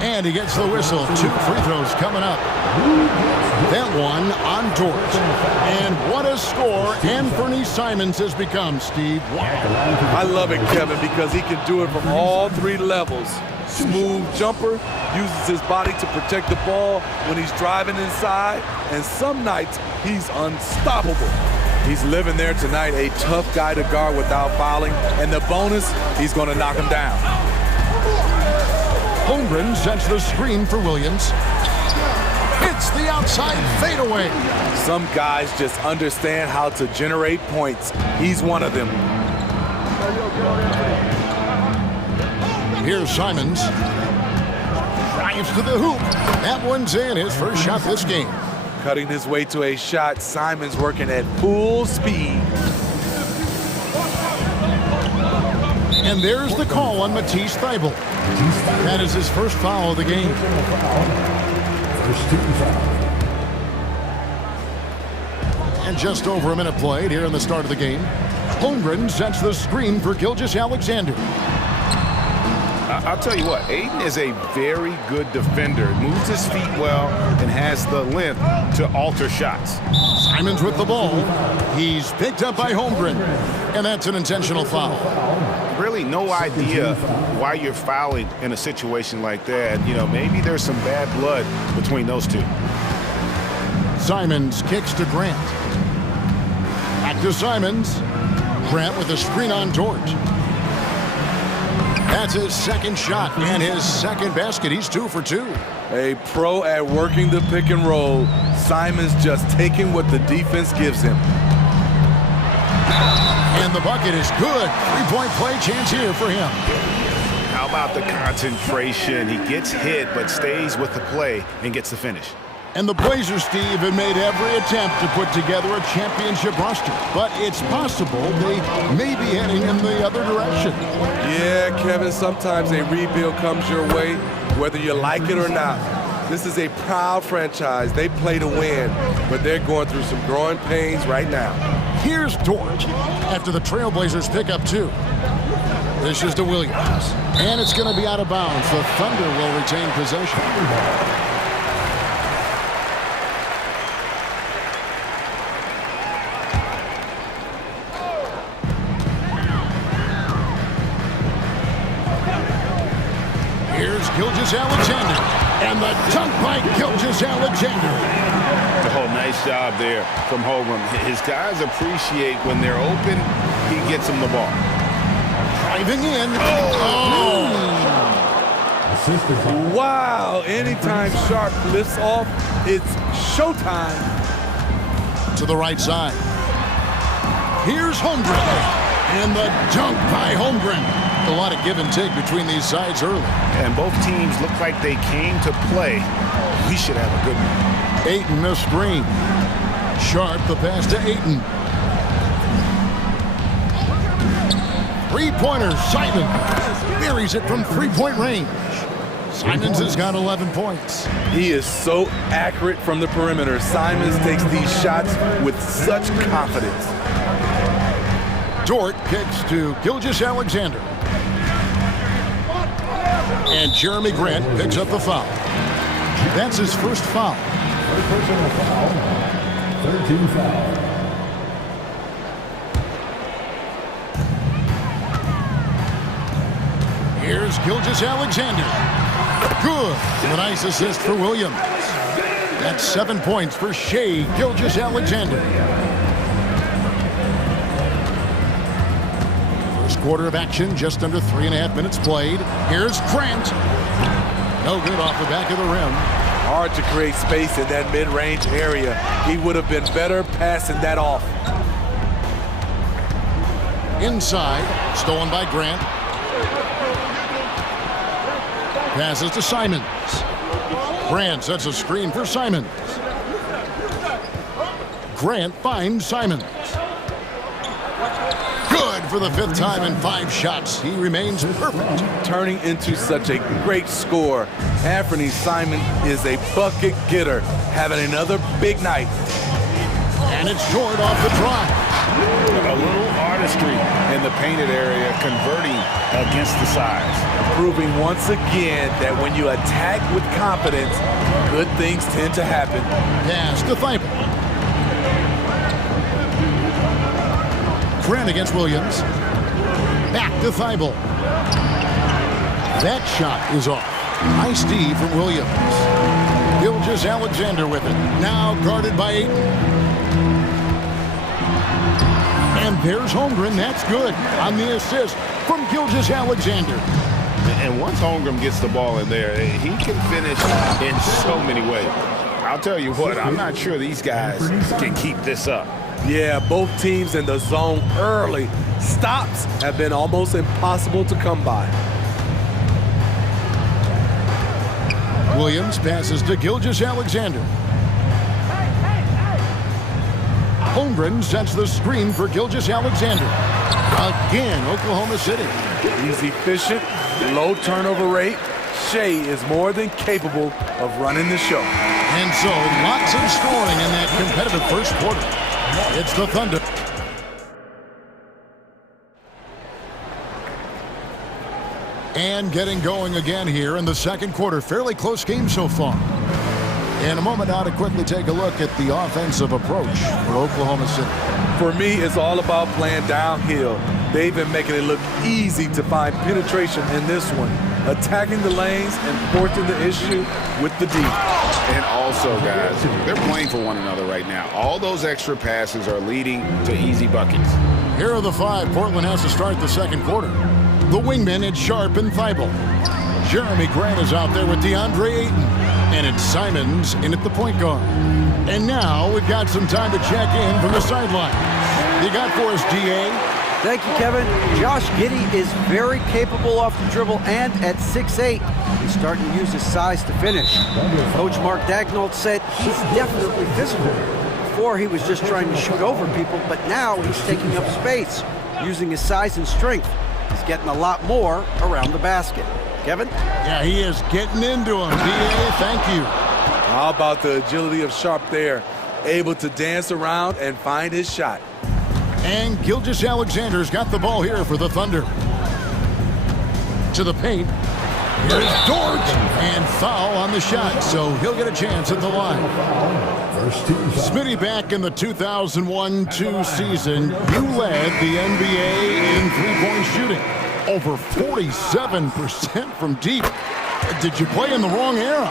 And he gets the whistle. 2 free throws coming up. That one on Dort. And what a score Anthony Simons has become, Steve. Wow. I love it, Kevin, because he can do it from all 3 levels. Smooth jumper, uses his body to protect the ball when he's driving inside, and some nights he's unstoppable. He's living there tonight, a tough guy to guard without fouling, and the bonus, he's going to knock him down. Holmgren sets the screen for Williams. It's the outside fadeaway. Some guys just understand how to generate points. He's one of them. Here's Simons. Drives to the hoop. That one's in. His first shot this game. Cutting his way to a shot. Simons working at full speed. And there's the call on Matisse Thybulle. That is his first foul of the game. And just over a minute played here in the start of the game. Holmgren sets the screen for Gilgeous-Alexander. I'll tell you what, Ayton is a very good defender. Moves his feet well and has the length to alter shots. Simons with the ball. He's picked up by Holmgren. And that's an intentional foul. Really no idea why you're fouling in a situation like that. You know, maybe there's some bad blood between those two. Simons kicks to Grant. Back to Simons. Grant with a screen on Dort. That's his second shot and his second basket. He's 2 for 2. A pro at working the pick and roll. Simons just taking what the defense gives him. And the bucket is good. 3-point play chance here for him. How about the concentration? He gets hit but stays with the play and gets the finish. And the Blazers, Steve, have made every attempt to put together a championship roster. But it's possible they may be heading in the other direction. Yeah, Kevin, sometimes a rebuild comes your way, whether you like it or not. This is a proud franchise. They play to win, but they're going through some growing pains right now. Here's Dort after the Trailblazers pick up 2. This is to Williams. And it's going to be out of bounds. The Thunder will retain possession. Here's Gilgeous-Alexander. And the dunk by Gilgeous-Alexander. Oh, nice job there from Holmgren. His guys appreciate when they're open, he gets them the ball. Driving in. Wow, anytime Sharp lifts off, it's showtime. To the right side. Here's Holmgren. And the dunk by Holmgren. A lot of give and take between these sides early. And both teams look like they came to play. We should have a good one. Ayton the screen. Sharp the pass to Ayton. Three-pointer, Simon. Buries it from three-point range. Simons has got 11 points. He is so accurate from the perimeter. Simons takes these shots with such confidence. Dort kicks to Gilgeous-Alexander. And Jeremy Grant picks up the foul. That's his first foul. Personal foul. 13 foul. Here's Gilgeous-Alexander. Good. A nice assist for Williams. That's 7 points for Shea Gilgeous-Alexander. First quarter of action, just under 3.5 minutes played. Here's Grant. No good off the back of the rim. Hard to create space in that mid-range area. He would have been better passing that off. Inside, stolen by Grant. Passes to Simons. Grant sets a screen for Simons. Grant finds Simons. Good for the 5th time in 5 shots. He remains perfect. Turning into such a great scorer. Anthony Simon is a bucket getter, having another big night. And it's short off the drive. A little artistry in the painted area, converting against the size. Proving once again that when you attack with confidence, good things tend to happen. Pass to Thibault. Grant against Williams. Back to Thibault. That shot is off. Nice D from Williams. Gilgeous-Alexander with it. Now guarded by Ayton. And there's Holmgren. That's good on the assist from Gilgeous-Alexander. And once Holmgren gets the ball in there, he can finish in so many ways. I'll tell you what, I'm not sure these guys can keep this up. Yeah, both teams in the zone early. Stops have been almost impossible to come by. Williams passes to Gilgeous-Alexander. Holmgren sets the screen for Gilgeous-Alexander. Again, Oklahoma City. He's efficient, low turnover rate. Shea is more than capable of running the show. And so, lots of scoring in that competitive first quarter. It's the Thunder. And getting going again here in the second quarter. Fairly close game so far. In a moment now to quickly take a look at the offensive approach for Oklahoma City. For me, it's all about playing downhill. They've been making it look easy to find penetration in this one. Attacking the lanes and forcing the issue with the D. And also, guys, they're playing for one another right now. All those extra passes are leading to easy buckets. Here are the 5 Portland has to start the second quarter. The wingmen, it's Sharp and Thibault. Jeremy Grant is out there with DeAndre Ayton. And it's Simons in at the point guard. And now we've got some time to check in from the sideline. You got for us, DA? Thank you, Kevin. Josh Giddey is very capable off the dribble and at 6'8". He's starting to use his size to finish. Coach Mark Daignault said he's definitely physical. Before he was just trying to shoot over people, but now he's taking up space, using his size and strength. He's getting a lot more around the basket. Kevin? Yeah, he is getting into him. DA, thank you. How about the agility of Sharp there? Able to dance around and find his shot. And Gilgeous-Alexander's got the ball here for the Thunder. To the paint. Here's Dort. And foul on the shot, so he'll get a chance at the line. Smitty, back in the 2001-2 season, you led the NBA in three-point shooting. Over 47% from deep. Did you play in the wrong era?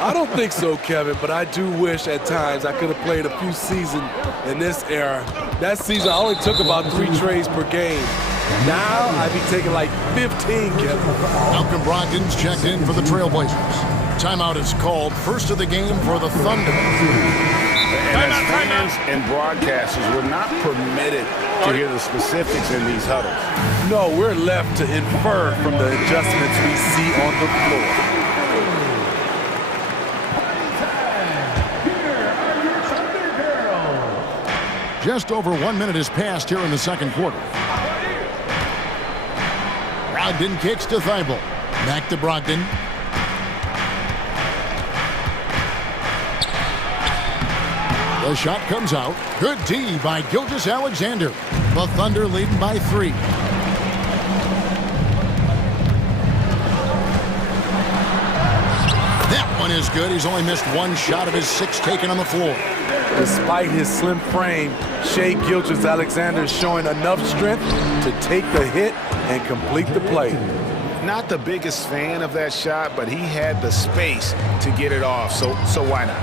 I don't think so, Kevin, but I do wish at times I could have played a few seasons in this era. That season, I only took about 3 trades per game. Now, I'd be taking like 15, Kevin. Malcolm Brogdon's checked in for the Trailblazers. Timeout is called. First of the game for the Thunder. And as fans and broadcasters, we're not permitted to hear the specifics in these huddles. No, we're left to infer from the adjustments we see on the floor. Just over 1 minute has passed here in the second quarter. Brogdon kicks to Thibault. Back to Brogdon. The shot comes out. Good D by Gilgeous-Alexander. The Thunder leading by 3. That one is good. He's only missed 1 shot of his 6 taken on the floor. Despite his slim frame, Shai Gilgeous-Alexander is showing enough strength to take the hit and complete the play. Not the biggest fan of that shot, but he had the space to get it off, so why not?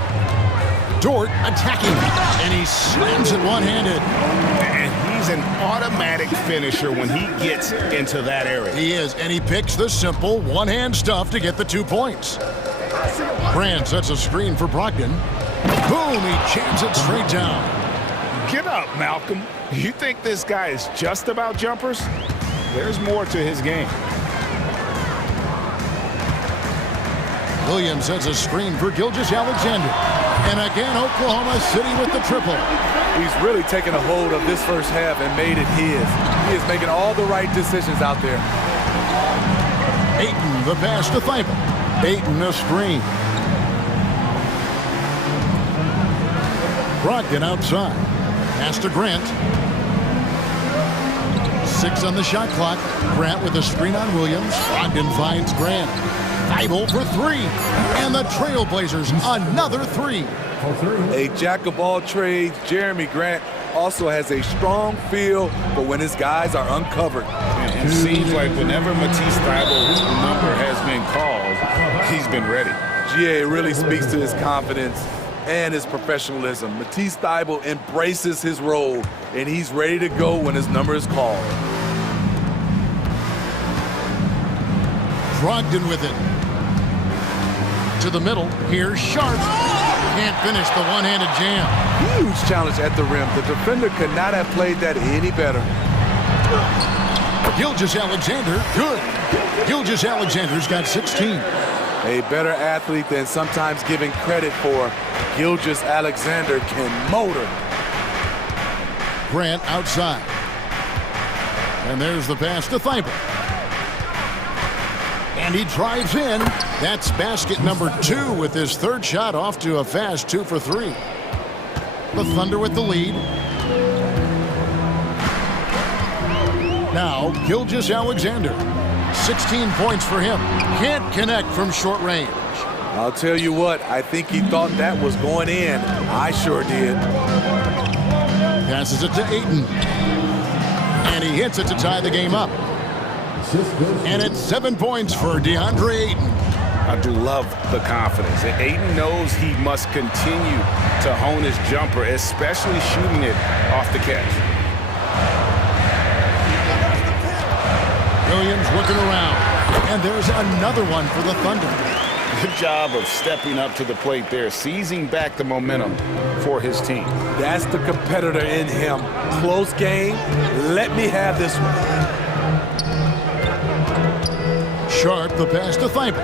Dort attacking, and he slams it one-handed. And he's an automatic finisher when he gets into that area. He is, and he picks the simple one-hand stuff to get the 2 points. Brand sets a screen for Brogdon. Boom, he jams it straight down. Get up, Malcolm. You think this guy is just about jumpers? There's more to his game. Williams sets a screen for Gilgeous-Alexander. And again, Oklahoma City with the triple. He's really taken a hold of this first half and made it his. He is making all the right decisions out there. Ayton, the pass to Thibault. Ayton, a screen. Brogdon outside. Pass to Grant. 6 on the shot clock. Grant with a screen on Williams. Brogdon finds Grant. Thibault for 3. And the Trailblazers another 3. A jack of all trades, Jeremy Grant also has a strong feel for when his guys are uncovered. It seems like whenever Matisse Thybulle's number has been called, he's been ready. GA really speaks to his confidence and his professionalism. Matisse Thybulle embraces his role, and he's ready to go when his number is called. Brogdon with it. To the middle. Here's Sharp. Can't finish the one-handed jam. Huge challenge at the rim. The defender could not have played that any better. Gilgeous-Alexander, good. Gilgeous-Alexander's got 16. A better athlete than sometimes given credit for. Gilgeous-Alexander can motor. Grant outside. And there's the pass to Thibault. And he drives in. That's basket number 2 with his 3rd shot off to a fast 2 for 3. The Thunder with the lead. Now, Gilgeous-Alexander. 16 points for him. Can't connect from short range. I'll tell you what, I think he thought that was going in. I sure did. Passes it to Ayton. And he hits it to tie the game up. And it's 7 points for DeAndre Ayton. I do love the confidence. Ayton knows he must continue to hone his jumper, especially shooting it off the catch. Williams looking around. And there's another one for the Thunder. Good job of stepping up to the plate there, seizing back the momentum for his team. That's the competitor in him. Close game. Let me have this one. Sharp, the pass to Thibault.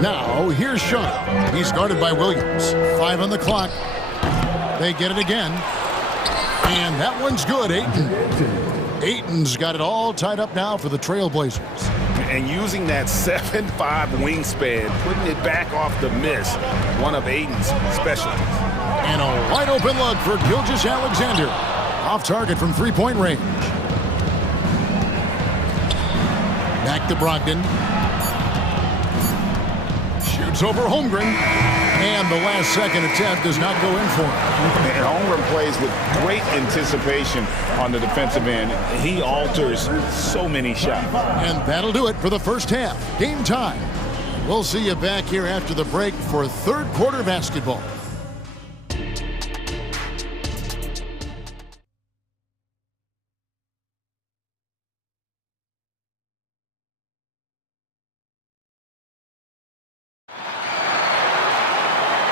Now, here's Sharp. He's guarded by Williams. 5 on the clock. They get it again. And that one's good, Ayton. Ayton's got it all tied up now for the Trailblazers. And using that 7'5" wingspan, putting it back off the miss, one of Ayton's specialties. And a wide open look for Gilgeous-Alexander. Off target from 3-point range. Back to Brogdon. Williams over Holmgren. And the last second attempt does not go in for him. And Holmgren plays with great anticipation on the defensive end. He alters so many shots. And that'll do it for the first half. Game time. We'll see you back here after the break for third quarter basketball.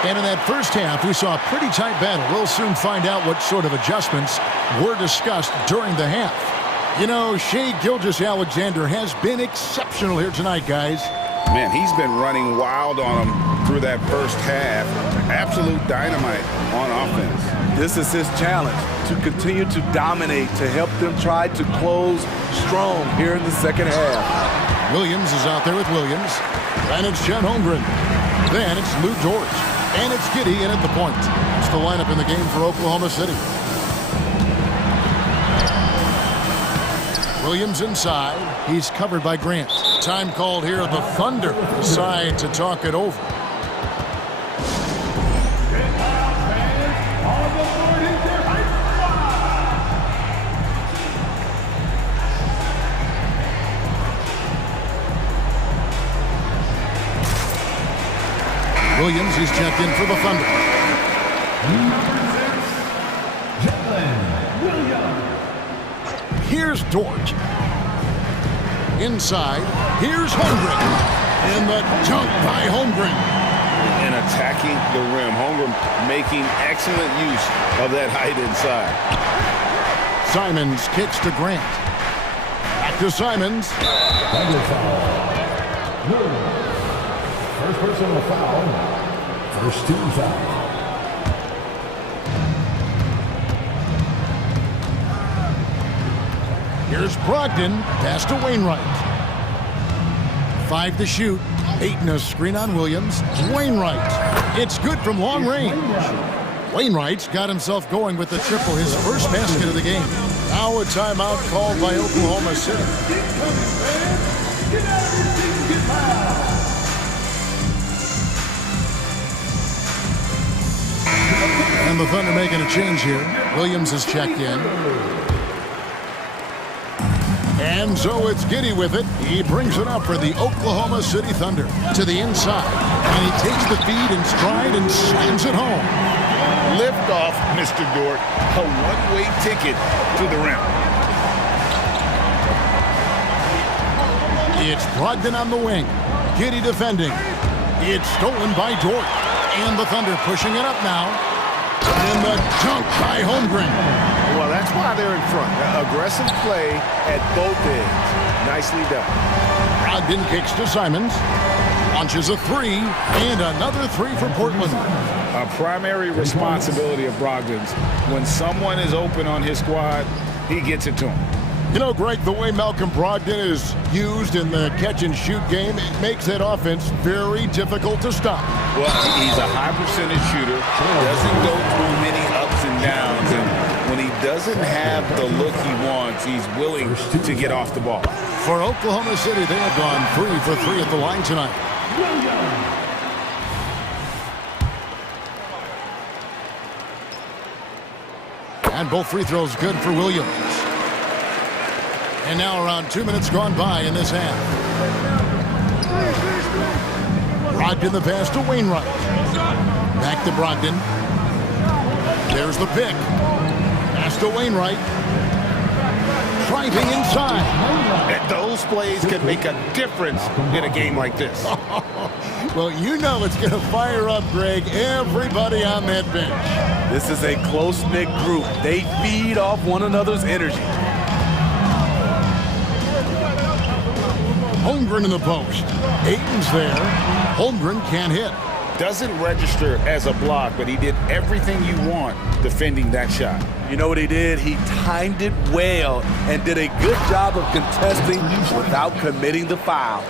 And in that first half, we saw a pretty tight battle. We'll soon find out what sort of adjustments were discussed during the half. You know, Shai Gilgeous-Alexander has been exceptional here tonight, guys. Man, he's been running wild on him through that first half. Absolute dynamite on offense. This is his challenge, to continue to dominate, to help them try to close strong here in the second half. Williams is out there with Williams. And it's Chet Holmgren. Then it's Lou Dort. And it's Giddey in at the point. It's the lineup in the game for Oklahoma City. Williams inside. He's covered by Grant. Time called here. The Thunder decide to talk it over. Williams is checked in for the Thunder. Here's Dort. Inside. Here's Holmgren. And the dunk by Holmgren. And attacking the rim. Holmgren making excellent use of that height inside. Simons kicks to Grant. Back to Simons. First personal foul. First team foul. Here's Brogdon. Pass to Wainwright. 5 to shoot. 8 in a screen on Williams. Wainwright. It's good from long range. Wainwright's got himself going with the triple, his first basket of the game. Now a timeout called by Oklahoma City. And the Thunder making a change here. Williams is checked in. And so it's Giddey with it. He brings it up for the Oklahoma City Thunder to the inside. And he takes the feed in stride and slams it home. Lift off, Mr. Dort. A one-way ticket to the rim. It's Brogdon on the wing. Giddey defending. It's stolen by Dort. And the Thunder pushing it up now. And the dunk by Holmgren. Well, that's why they're in front. Aggressive play at both ends. Nicely done. Brogdon kicks to Simons. Launches a three. And another three for Portland. A primary responsibility of Brogdon's. When someone is open on his squad, he gets it to him. You know, Greg, the way Malcolm Brogdon is used in the catch-and-shoot game, it makes that offense very difficult to stop. Well, he's a high-percentage shooter, doesn't go through many ups and downs, and when he doesn't have the look he wants, he's willing to get off the ball. For Oklahoma City, they have gone 3 for 3 at the line tonight. And both free throws good for Williams. And now around 2 minutes gone by in this half. Brogdon the pass to Wainwright. Back to Brogdon. There's the pick. Pass to Wainwright. Driving inside. And those plays can make a difference in a game like this. Well, you know it's going to fire up, Greg, everybody on that bench. This is a close-knit group. They feed off one another's energy. Holmgren in the post. Ayton's there. Holmgren can't hit. Doesn't register as a block, but he did everything you want defending that shot. You know what he did? He timed it well and did a good job of contesting without committing the foul.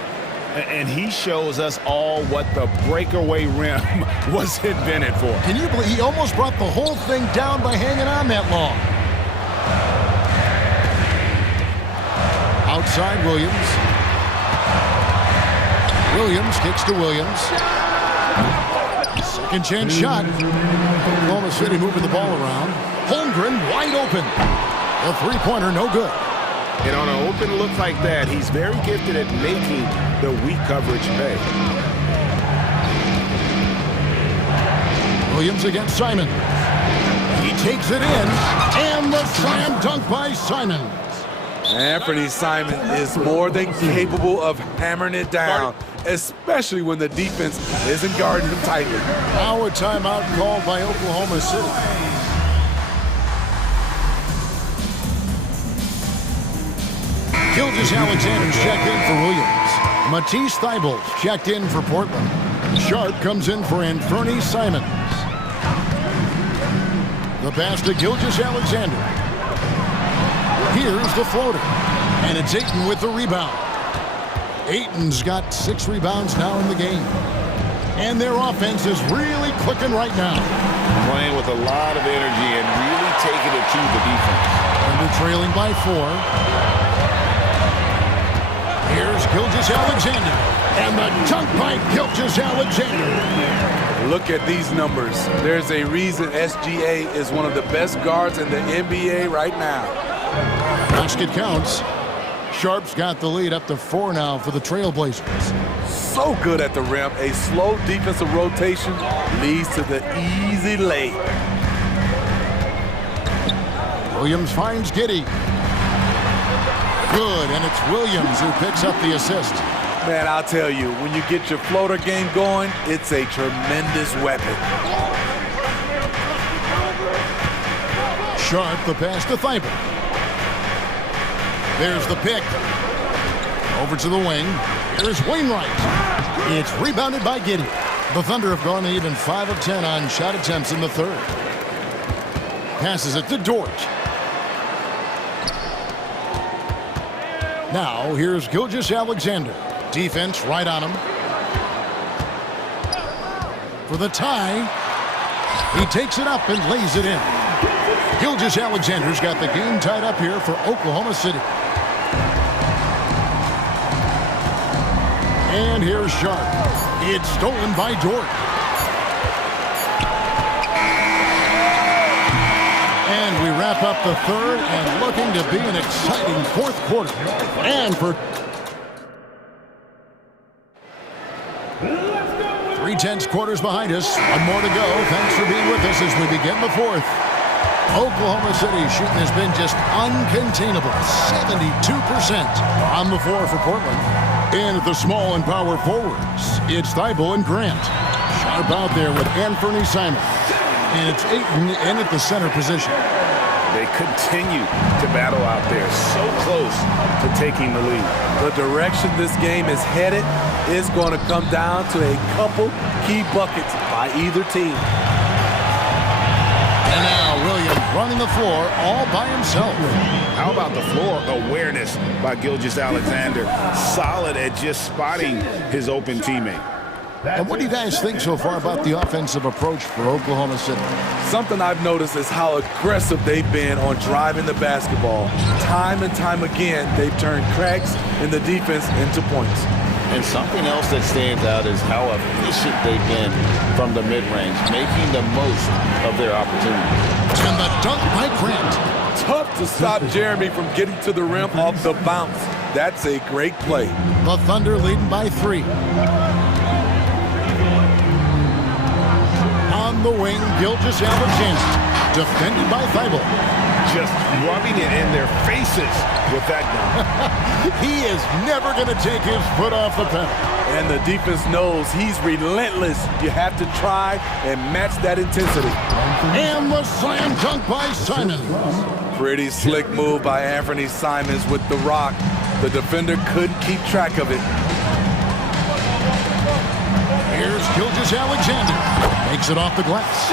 And he shows us all what the breakaway rim was invented for. Can you believe he almost brought the whole thing down by hanging on that long? Outside Williams. Williams kicks to Williams. Second chance shot. Oklahoma City moving the ball around. Holmgren wide open. The three-pointer no good. And on an open look like that, he's very gifted at making the weak coverage pay. Williams against Simon. He takes it in, and the slam dunk by Simons. Anthony Simon is more than capable of hammering it down, especially when the defense isn't guarding him tightly. Now a timeout called by Oklahoma City. Gilgeous-Alexander's checked in for Williams. Matisse Thybulle checked in for Portland. Sharp comes in for Anthony Simons. The pass to Gilgeous-Alexander. Here's the floater. And it's Ayton with the rebound. Ayton's got 6 rebounds now in the game. And their offense is really clicking right now. Playing with a lot of energy and really taking it to the defense. And they're trailing by 4. Here's Gilgeous-Alexander. And the dunk by Gilgeous-Alexander. Look at these numbers. There's a reason SGA is one of the best guards in the NBA right now. Basket counts. Sharp's got the lead up to 4 now for the Trailblazers. So good at the rim. A slow defensive rotation leads to the easy lay. Williams finds Giddey. Good, and it's Williams who picks up the assist. Man, I'll tell you, when you get your floater game going, it's a tremendous weapon. Sharp, the pass to Thybulle. There's the pick. Over to the wing. Here's Wainwright. It's rebounded by Giddey. The Thunder have gone to even 5 of 10 on shot attempts in the third. Passes it to Dort. Now, here's Gilgeous-Alexander. Defense right on him. For the tie. He takes it up and lays it in. Gilgeous-Alexander's got the game tied up here for Oklahoma City. And here's Sharp. It's stolen by Dort. And we wrap up the third and looking to be an exciting fourth quarter. And for 3/10 quarters behind us. One more to go. Thanks for being with us as we begin the fourth. Oklahoma City shooting has been just uncontainable. 72% on the floor for Portland. And at the small and power forwards, it's Thybulle and Grant. Sharp out there with Anthony Simons. And it's Ayton in at the center position. They continue to battle out there, so close to taking the lead. The direction this game is headed is going to come down to a couple key buckets by either team. And now Williams running the floor all by himself. How about the floor awareness by Gilgeous-Alexander? Solid at just spotting his open teammate. And what do you guys think so far about the offensive approach for Oklahoma City? Something I've noticed is how aggressive they've been on driving the basketball. Time and time again, they've turned cracks in the defense into points. And something else that stands out is how efficient they've been from the mid-range, making the most of their opportunities. And the dunk by Grant. Tough to stop Jeremy from getting to the rim off the bounce. That's a great play. The Thunder leading by 3. On the wing, Gilgeous-Alexander. Defended by Thybulle. Just rubbing it in their faces with that gun. He is never going to take his foot off the pedal. And the defense knows he's relentless. You have to try and match that intensity. And the slam dunk by Simons. Pretty slick move by Anthony Simons with the rock. The defender couldn't keep track of it. Here's Gilgeous-Alexander. Makes it off the glass.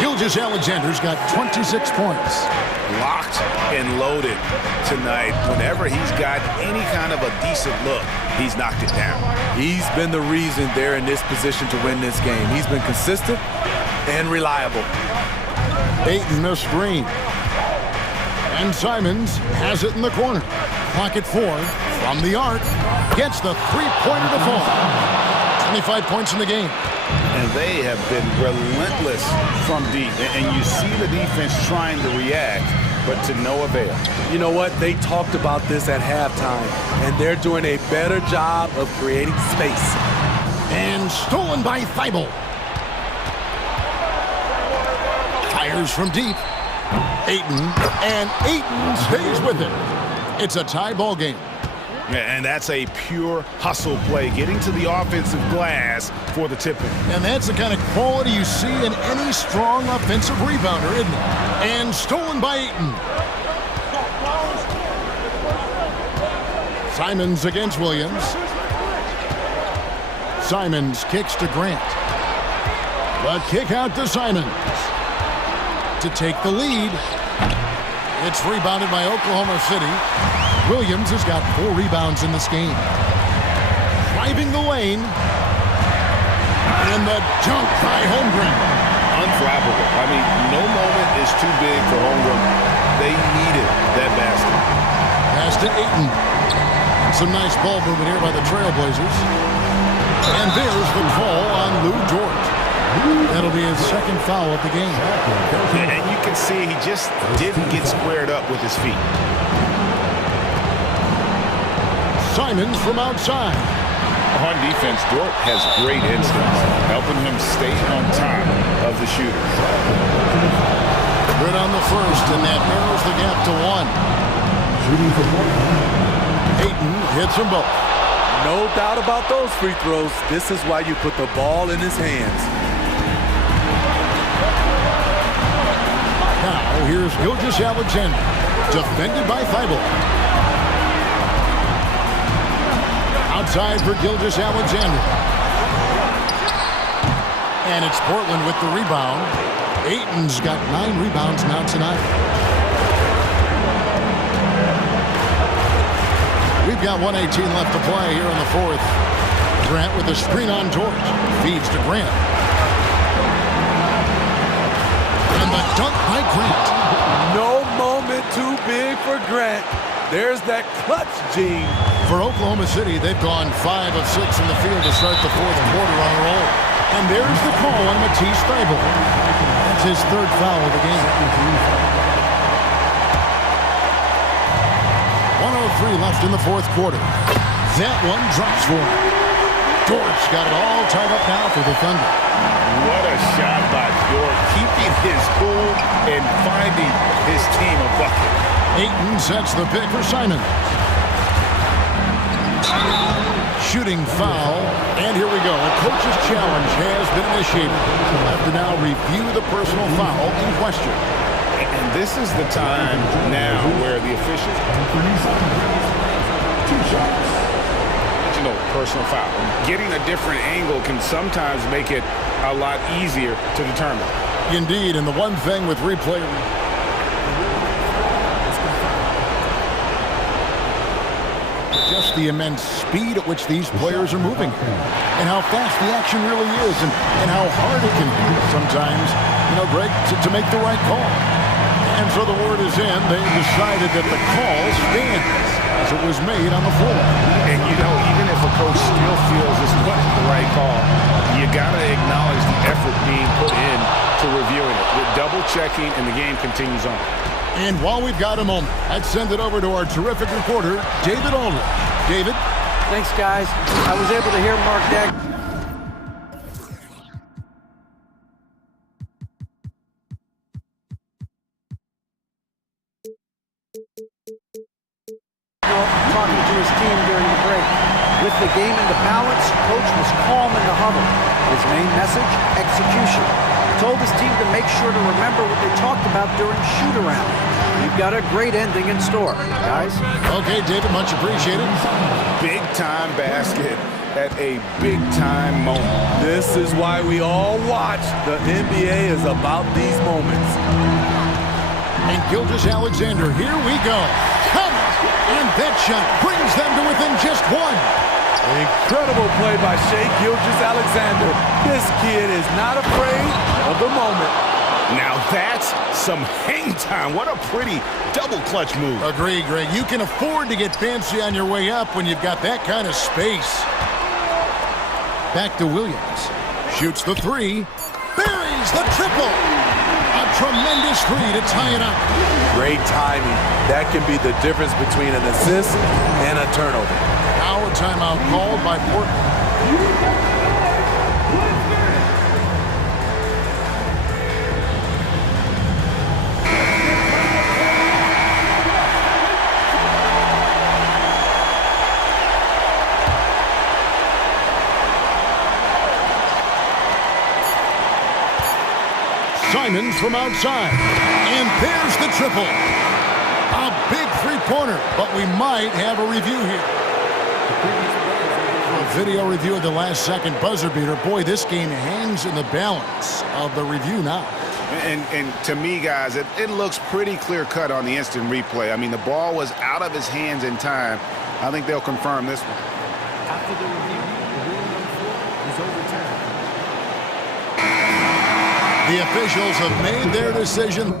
Gilgeous-Alexander's got 26 points. Locked and loaded tonight. Whenever he's got any kind of a decent look, he's knocked it down. He's been the reason they're in this position to win this game. He's been consistent and reliable. Ayton a screen. And Simons has it in the corner. Clock at 4. From the arc. Gets the three-pointer to fall. 25 points in the game. And they have been relentless from deep. And you see the defense trying to react, but to no avail. You know what? They talked about this at halftime, and they're doing a better job of creating space. And stolen by Thibault. Fires from deep. Ayton, and Ayton stays with it. It's a tie ball game. And that's a pure hustle play, getting to the offensive glass for the tip-in. And that's the kind of quality you see in any strong offensive rebounder, isn't it? And stolen by Ayton. Simons against Williams. Simons kicks to Grant. The kick out to Simons to take the lead. It's rebounded by Oklahoma City. Williams has got 4 rebounds in this game. Driving the lane. And the dunk by Holmgren. Unflappable. I mean, no moment is too big for Holmgren. They needed that basket. Pass to Ayton. Some nice ball movement here by the Trailblazers. And there's the call on Lou George. That'll be his second foul of the game. And you can see he just didn't get squared up with his feet. Simons from outside. On defense, Dort has great instincts, helping him stay on top of the shooter. Good on the first, and that narrows the gap to 1. Ayton hits them both. No doubt about those free throws. This is why you put the ball in his hands. Now, here's Gilgeous-Alexander, defended by Thibault. Outside for Gilgeous-Alexander. And it's Portland with the rebound. Ayton's got 9 rebounds now tonight. We've got 1:18 left to play here in the fourth. Grant with the screen on George. Feeds to Grant. And the dunk by Grant. No moment too big for Grant. There's that clutch gene. For Oklahoma City, they've gone 5 of 6 in the field to start the fourth quarter on a roll. And there's the call on Matisse Thybulle. That's his 3rd foul of the game. 1:03 left in the fourth quarter. That one drops for him. Dort got it all tied up now for the Thunder. What a shot by Dort, keeping his cool and finding his team a bucket. Ayton sets the pick for Simon. Shooting foul, and here we go. A coach's challenge has been initiated. We'll have to now review the personal foul in question. And this is the time now where the officials... 2 shots. You know, personal foul. Getting a different angle can sometimes make it a lot easier to determine. Indeed, and the one thing with replay... just the immense speed at which these players are moving and how fast the action really is and how hard it can be sometimes, you know, Greg, to make the right call. And so the word is in. They decided that the call stands as it was made on the floor. And, you know, even if a coach still feels this wasn't the right call, you got to acknowledge the effort being put in to reviewing it. The double-checking, and the game continues on. And while we've got a moment, let's send it over to our terrific reporter, David Aldridge. David? Thanks, guys. I was able to hear Mark Deck. Talking to his team during the break. With the game in the balance, coach was calm in the huddle. His main message, execution. Told his team to make sure to remember what they talked about during shoot-around. We've got a great ending in store, guys. Okay, David, much appreciated. Big-time basket at a big-time moment. This is why we all watch. The NBA is about these moments. And Gilgeous-Alexander, here we go. Come! And that shot brings them to within just 1. Incredible play by Shai Gilgeous-Alexander. This kid is not afraid of the moment. Now that's some hang time. What a pretty double clutch move. Agree, Greg. You can afford to get fancy on your way up when you've got that kind of space. Back to Williams. Shoots the three. Buries the triple. A tremendous three to tie it up. Great timing. That can be the difference between an assist and a turnover. Now a timeout called by Portland. Simon from outside. And there's the triple. A big three-pointer, but we might have a review here. A video review of the last-second buzzer beater. Boy, this game hangs in the balance of the review now. And to me, guys, it looks pretty clear-cut on the instant replay. I mean, the ball was out of his hands in time. I think they'll confirm this one. After the review, the ruling on the floor is overturned. The officials have made their decision.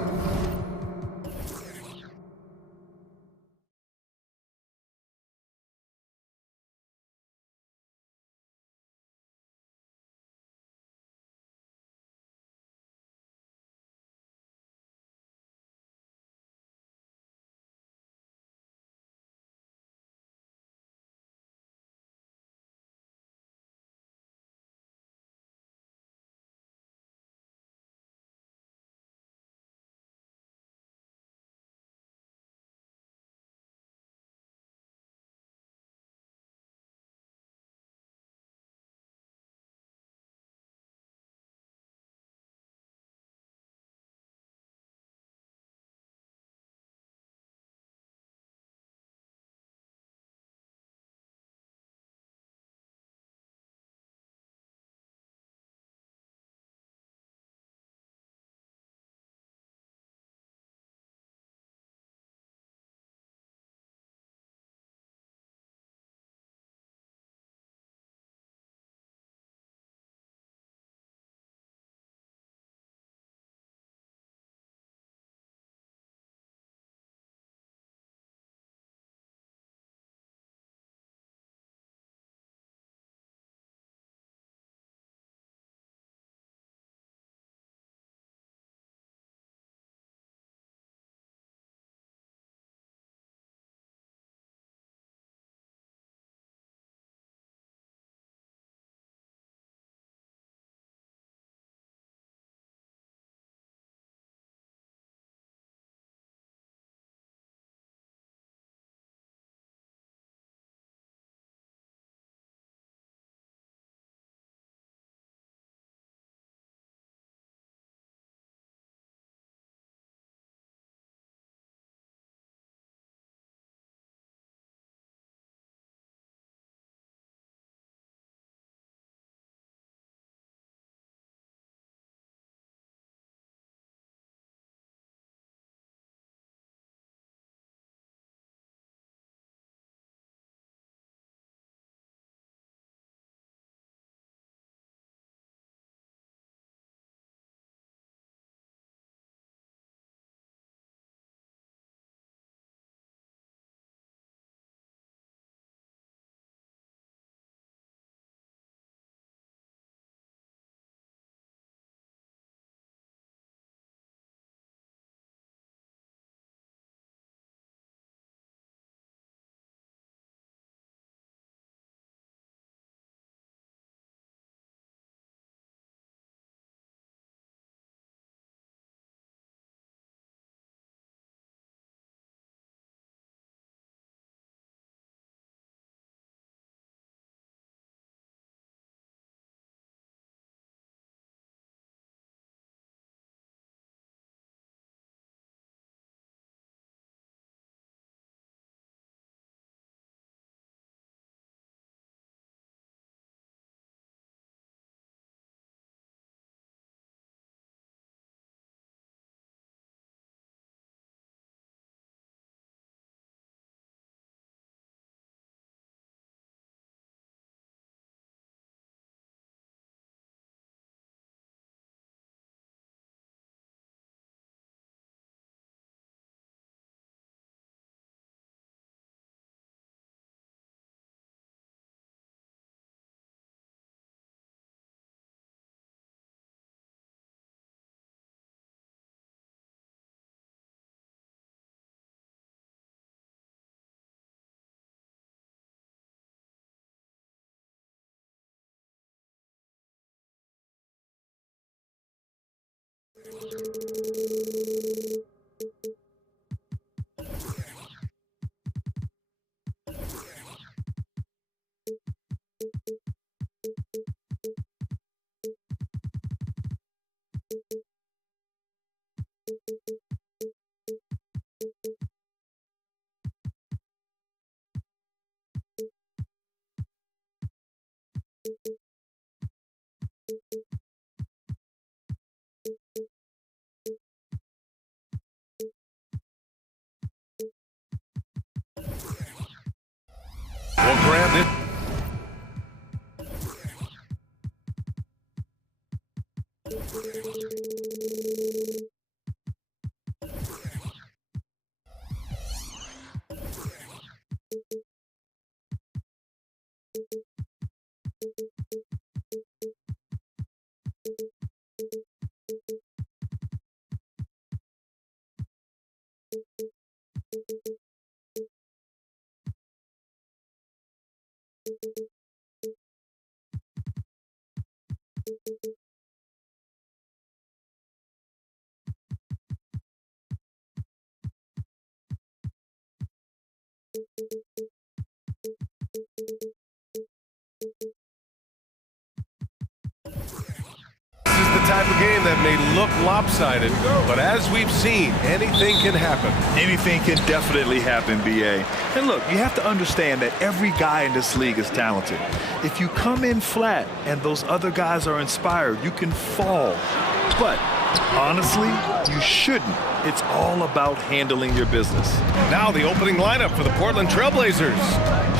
Well, Grant, type of game that may look lopsided, but as we've seen, anything can happen. Anything can definitely happen, BA. And look, you have to understand that every guy in this league is talented. If you come in flat and those other guys are inspired, you can fall. But honestly, you shouldn't. It's all about handling your business. Now the opening lineup for the Portland Trailblazers.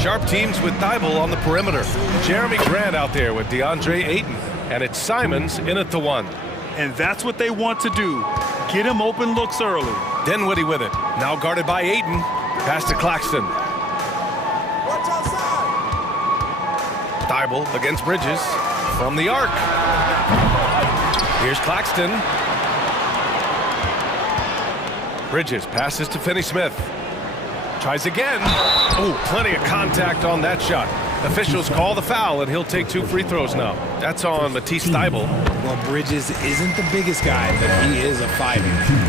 Sharp teams with Thibault on the perimeter. Jeremy Grant out there with DeAndre Ayton. And it's Simons in at the 1. And that's what they want to do. Get him open looks early. Dinwiddie with it. Now guarded by Ayton. Pass to Claxton. Watch outside. Thibault against Bridges from the arc. Here's Claxton. Bridges passes to Finney-Smith. Tries again. Oh, plenty of contact on that shot. Officials call the foul, and he'll take 2 free throws now. That's on Matisse Thibault. Well, Bridges isn't the biggest guy, but he is a fighter.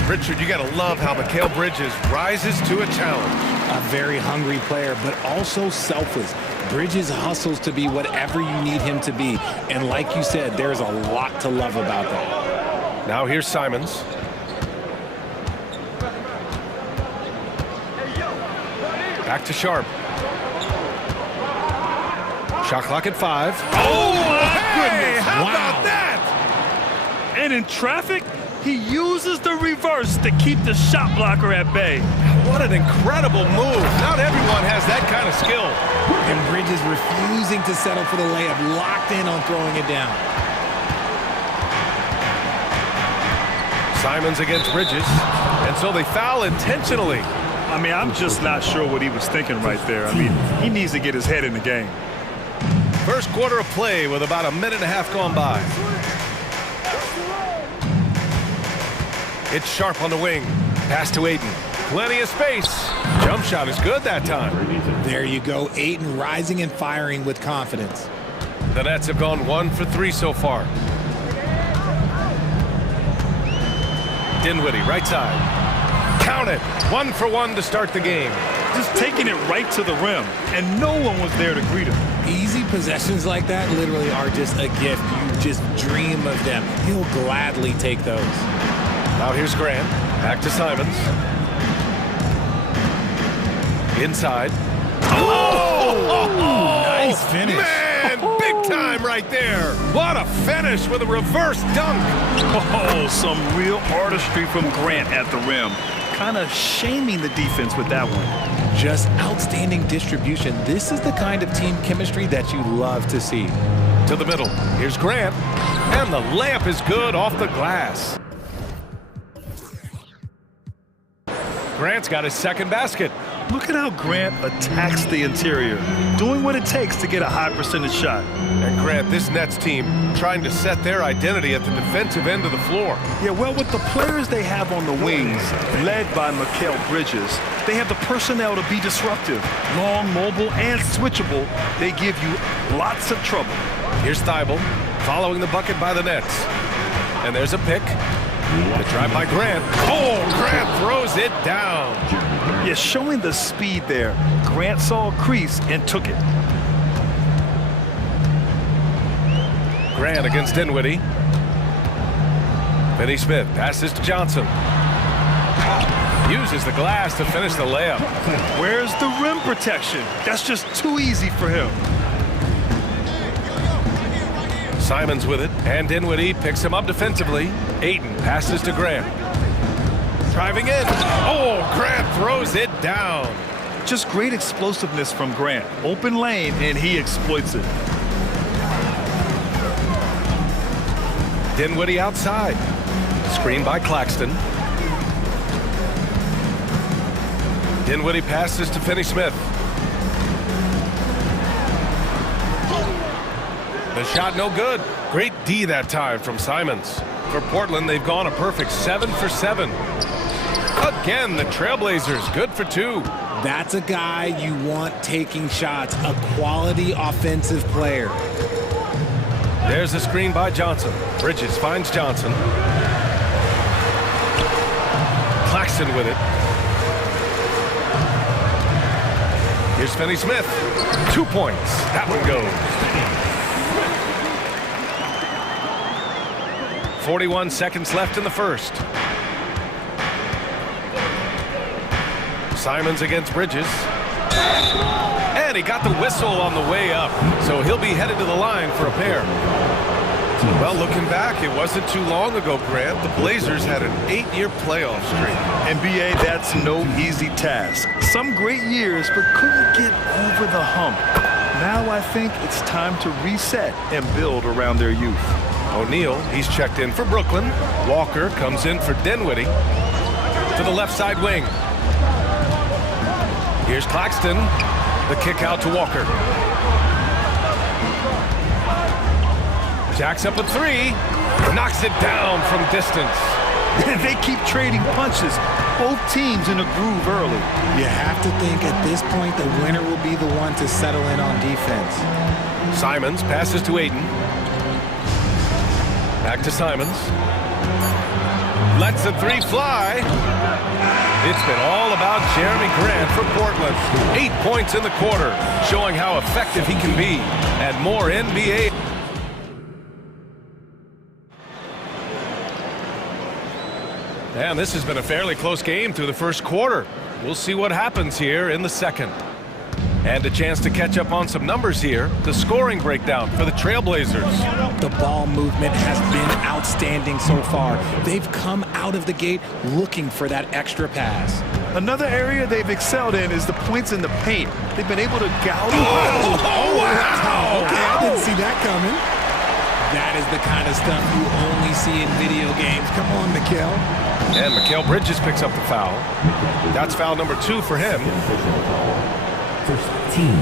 Richard, you got to love how Mikal Bridges rises to a challenge. A very hungry player, but also selfless. Bridges hustles to be whatever you need him to be. And like you said, there's a lot to love about that. Now here's Simons. Back to Sharp. Shot clock at 5. Oh, my goodness. How about that? And in traffic, he uses the reverse to keep the shot blocker at bay. What an incredible move. Not everyone has that kind of skill. And Bridges refusing to settle for the layup, locked in on throwing it down. Simons against Bridges. And so they foul intentionally. I mean, I'm just not sure what he was thinking right there. I mean, he needs to get his head in the game. First quarter of play with about a minute and a half gone by. It's Sharp on the wing. Pass to Ayton. Plenty of space. Jump shot is good that time. There you go. Ayton rising and firing with confidence. The Nets have gone 1 for 3 so far. Dinwiddie, right side. Count it. 1 for 1 to start the game. Just taking it right to the rim, and no one was there to greet him. Easy possessions like that literally are just a gift. You just dream of them. He'll gladly take those. Now here's Grant. Back to Simons. Inside. Oh! Nice finish. Man, big time right there. What a finish with a reverse dunk. Oh, some real artistry from Grant at the rim. Kind of shaming the defense with that one. Just outstanding distribution. This is the kind of team chemistry that you love to see. To the middle. Here's Grant. And the layup is good off the glass. Grant's got his second basket. Look at how Grant attacks the interior, doing what it takes to get a high percentage shot. And Grant, this Nets team trying to set their identity at the defensive end of the floor. Yeah, well, with the players they have on the wings, led by Mikal Bridges, they have the personnel to be disruptive. Long, mobile, and switchable, they give you lots of trouble. Here's Thibault, following the bucket by the Nets. And there's a pick. The drive by Grant. Oh, Grant throws it down. Yeah, showing the speed there. Grant saw a crease and took it. Grant against Dinwiddie. Finney-Smith passes to Johnson. Uses the glass to finish the layup. Where's the rim protection? That's just too easy for him. Simons with it, and Dinwiddie picks him up defensively. Ayton passes to Grant. Driving in. Oh, Grant throws it down. Just great explosiveness from Grant. Open lane, and he exploits it. Dinwiddie outside. Screen by Claxton. Dinwiddie passes to Finney-Smith. The shot no good. Great D that time from Simons. For Portland, they've gone a perfect 7 for 7. Again, the Trailblazers good for 2. That's a guy you want taking shots, a quality offensive player. There's a screen by Johnson. Bridges finds Johnson. Claxton with it. Here's Finney-Smith. 2 points. That one goes. 41 seconds left in the first. Simons against Bridges. And he got the whistle on the way up. So he'll be headed to the line for a pair. Well, looking back, it wasn't too long ago, Grant. The Blazers had an 8-year playoff streak. NBA, that's no easy task. Some great years, but couldn't get over the hump. Now I think it's time to reset and build around their youth. O'Neal, he's checked in for Brooklyn. Walker comes in for Dinwiddie. To the left side wing. Here's Claxton. The kick out to Walker. Jacks up a 3. Knocks it down from distance. They keep trading punches. Both teams in a groove early. You have to think at this point the winner will be the one to settle in on defense. Simons passes to Ayton. Back to Simons. Lets the 3 fly. It's been all about Jeremy Grant for Portland. 8 points in the quarter, showing how effective he can be. And more NBA. And this has been a fairly close game through the first quarter. We'll see what happens here in the second. And a chance to catch up on some numbers here. The scoring breakdown for the Trailblazers. The ball movement has been outstanding so far. They've come out of the gate looking for that extra pass. Another area they've excelled in is the points in the paint. They've been able to gouge. Oh, wow! Okay, I didn't see that coming. That is the kind of stuff you only see in video games. Come on, Mikal. And Mikal Bridges picks up the foul. That's foul number 2 for him. First team.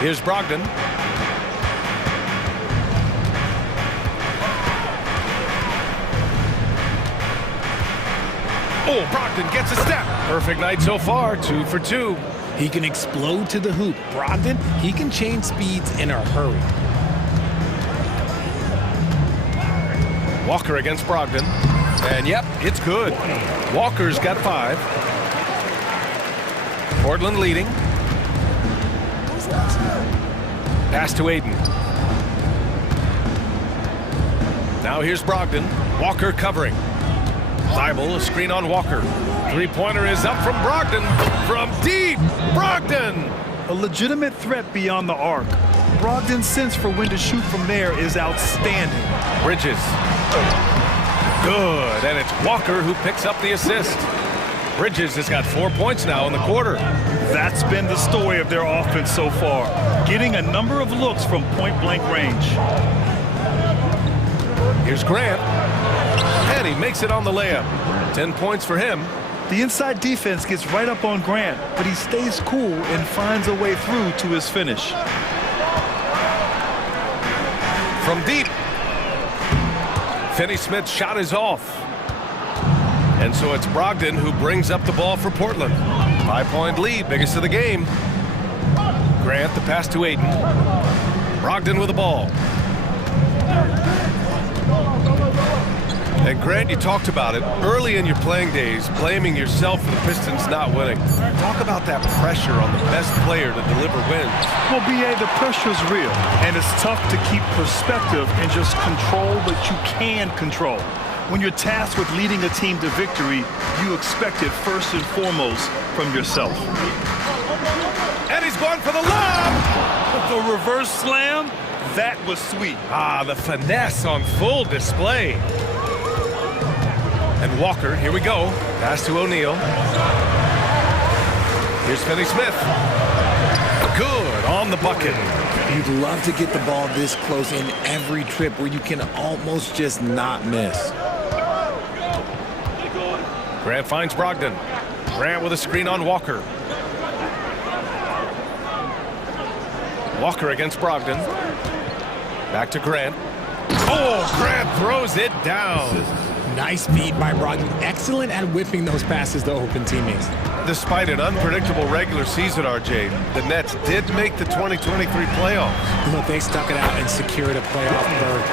Here's Brogdon. Oh, Brogdon gets a step. Perfect night so far, 2 for 2. He can explode to the hoop. Brogdon, he can change speeds in a hurry. Walker against Brogdon. And yep, it's good. Walker's got 5. Portland leading. Pass to Ayton. Now here's Brogdon. Walker covering. Thibault, a screen on Walker. 3-pointer is up from Brogdon. From deep, Brogdon! A legitimate threat beyond the arc. Brogdon's sense for when to shoot from there is outstanding. Bridges. Good, and it's Walker who picks up the assist. Bridges has got 4 points now in the quarter. That's been the story of their offense so far, getting a number of looks from point-blank range. Here's Grant, and he makes it on the layup. 10 points for him. The inside defense gets right up on Grant, but he stays cool and finds a way through to his finish. From deep. Finney-Smith's shot is off. And so it's Brogdon who brings up the ball for Portland. 5-point lead, biggest of the game. Grant, the pass to Ayton. Brogdon with the ball. And Grant, you talked about it early in your playing days, blaming yourself for the Pistons not winning. Talk about that pressure on the best player to deliver wins. Well, B.A., the pressure's real, and it's tough to keep perspective and just control what you can control. When you're tasked with leading a team to victory, you expect it first and foremost from yourself. And he's going for the lob! The reverse slam, that was sweet. Ah, the finesse on full display. And Walker, here we go. Pass to O'Neal. Here's Finney-Smith. Good on the bucket. You'd love to get the ball this close in every trip where you can almost just not miss. Grant finds Brogdon. Grant with a screen on Walker. Walker against Brogdon. Back to Grant. Oh, Grant throws it down. Nice feed by Brogdon. Excellent at whipping those passes to open teammates. Despite an unpredictable regular season, RJ, the Nets did make the 2023 playoffs. Look, they stuck it out and secured a playoff berth.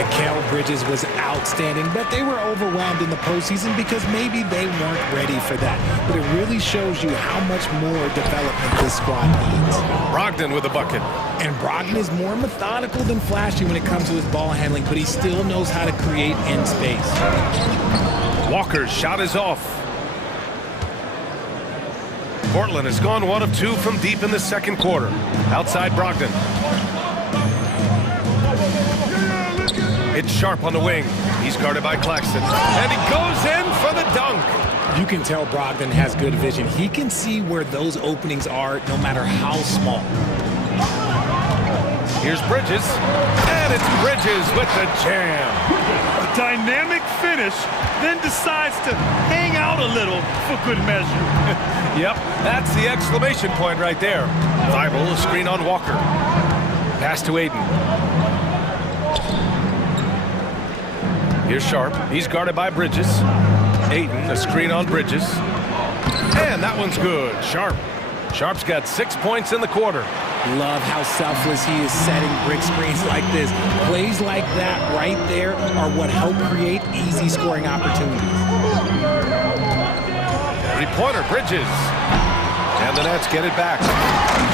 Mikal Bridges was outstanding, but they were overwhelmed in the postseason because maybe they weren't ready for that. But it really shows you how much more development this squad needs. Brogdon with a bucket. And Brogdon is more methodical than flashy when it comes to his ball handling, but he still knows how to create in space. Walker's shot is off. Portland has gone 1 of 2 from deep in the second quarter. Outside Brogdon. It's Sharp on the wing. He's guarded by Claxton. And he goes in for the dunk. You can tell Brogdon has good vision. He can see where those openings are no matter how small. Here's Bridges. And it's Bridges with the jam. A dynamic finish, then decides to hang out a little for good measure. Yep, that's the exclamation point right there. Thibault, a screen on Walker. Pass to Aiden. Here's Sharp. He's guarded by Bridges. Aiden, a screen on Bridges. And that one's good. Sharp. Sharp's got 6 points in the quarter. Love how selfless he is setting brick screens like this. Plays like that right there are what help create easy scoring opportunities. Three-pointer, Bridges. And the Nets get it back.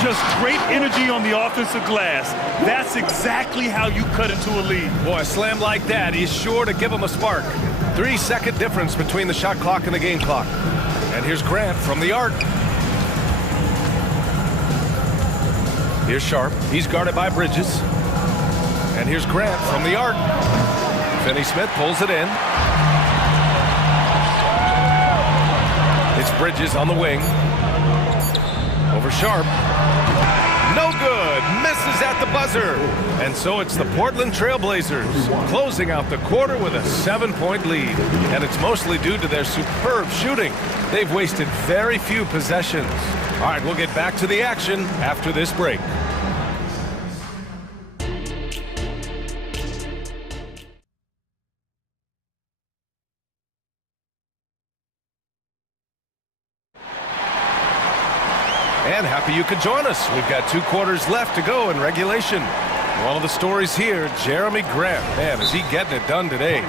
Just great energy on the offensive glass. That's exactly how you cut into a lead. Boy, a slam like that is sure to give them a spark. 3-second difference between the shot clock and the game clock. And here's Grant from the arc. Here's Sharp. He's guarded by Bridges. And here's Grant from the arc. Finney-Smith pulls it in. It's Bridges on the wing. Over Sharp. No good. Misses at the buzzer. And so it's the Portland Trailblazers closing out the quarter with a 7-point lead. And it's mostly due to their superb shooting. They've wasted very few possessions. All right, we'll get back to the action after this break. And happy you could join us. We've got 2 quarters left to go in regulation. One of the stories here, Jeremy Grant. Man, is he getting it done today?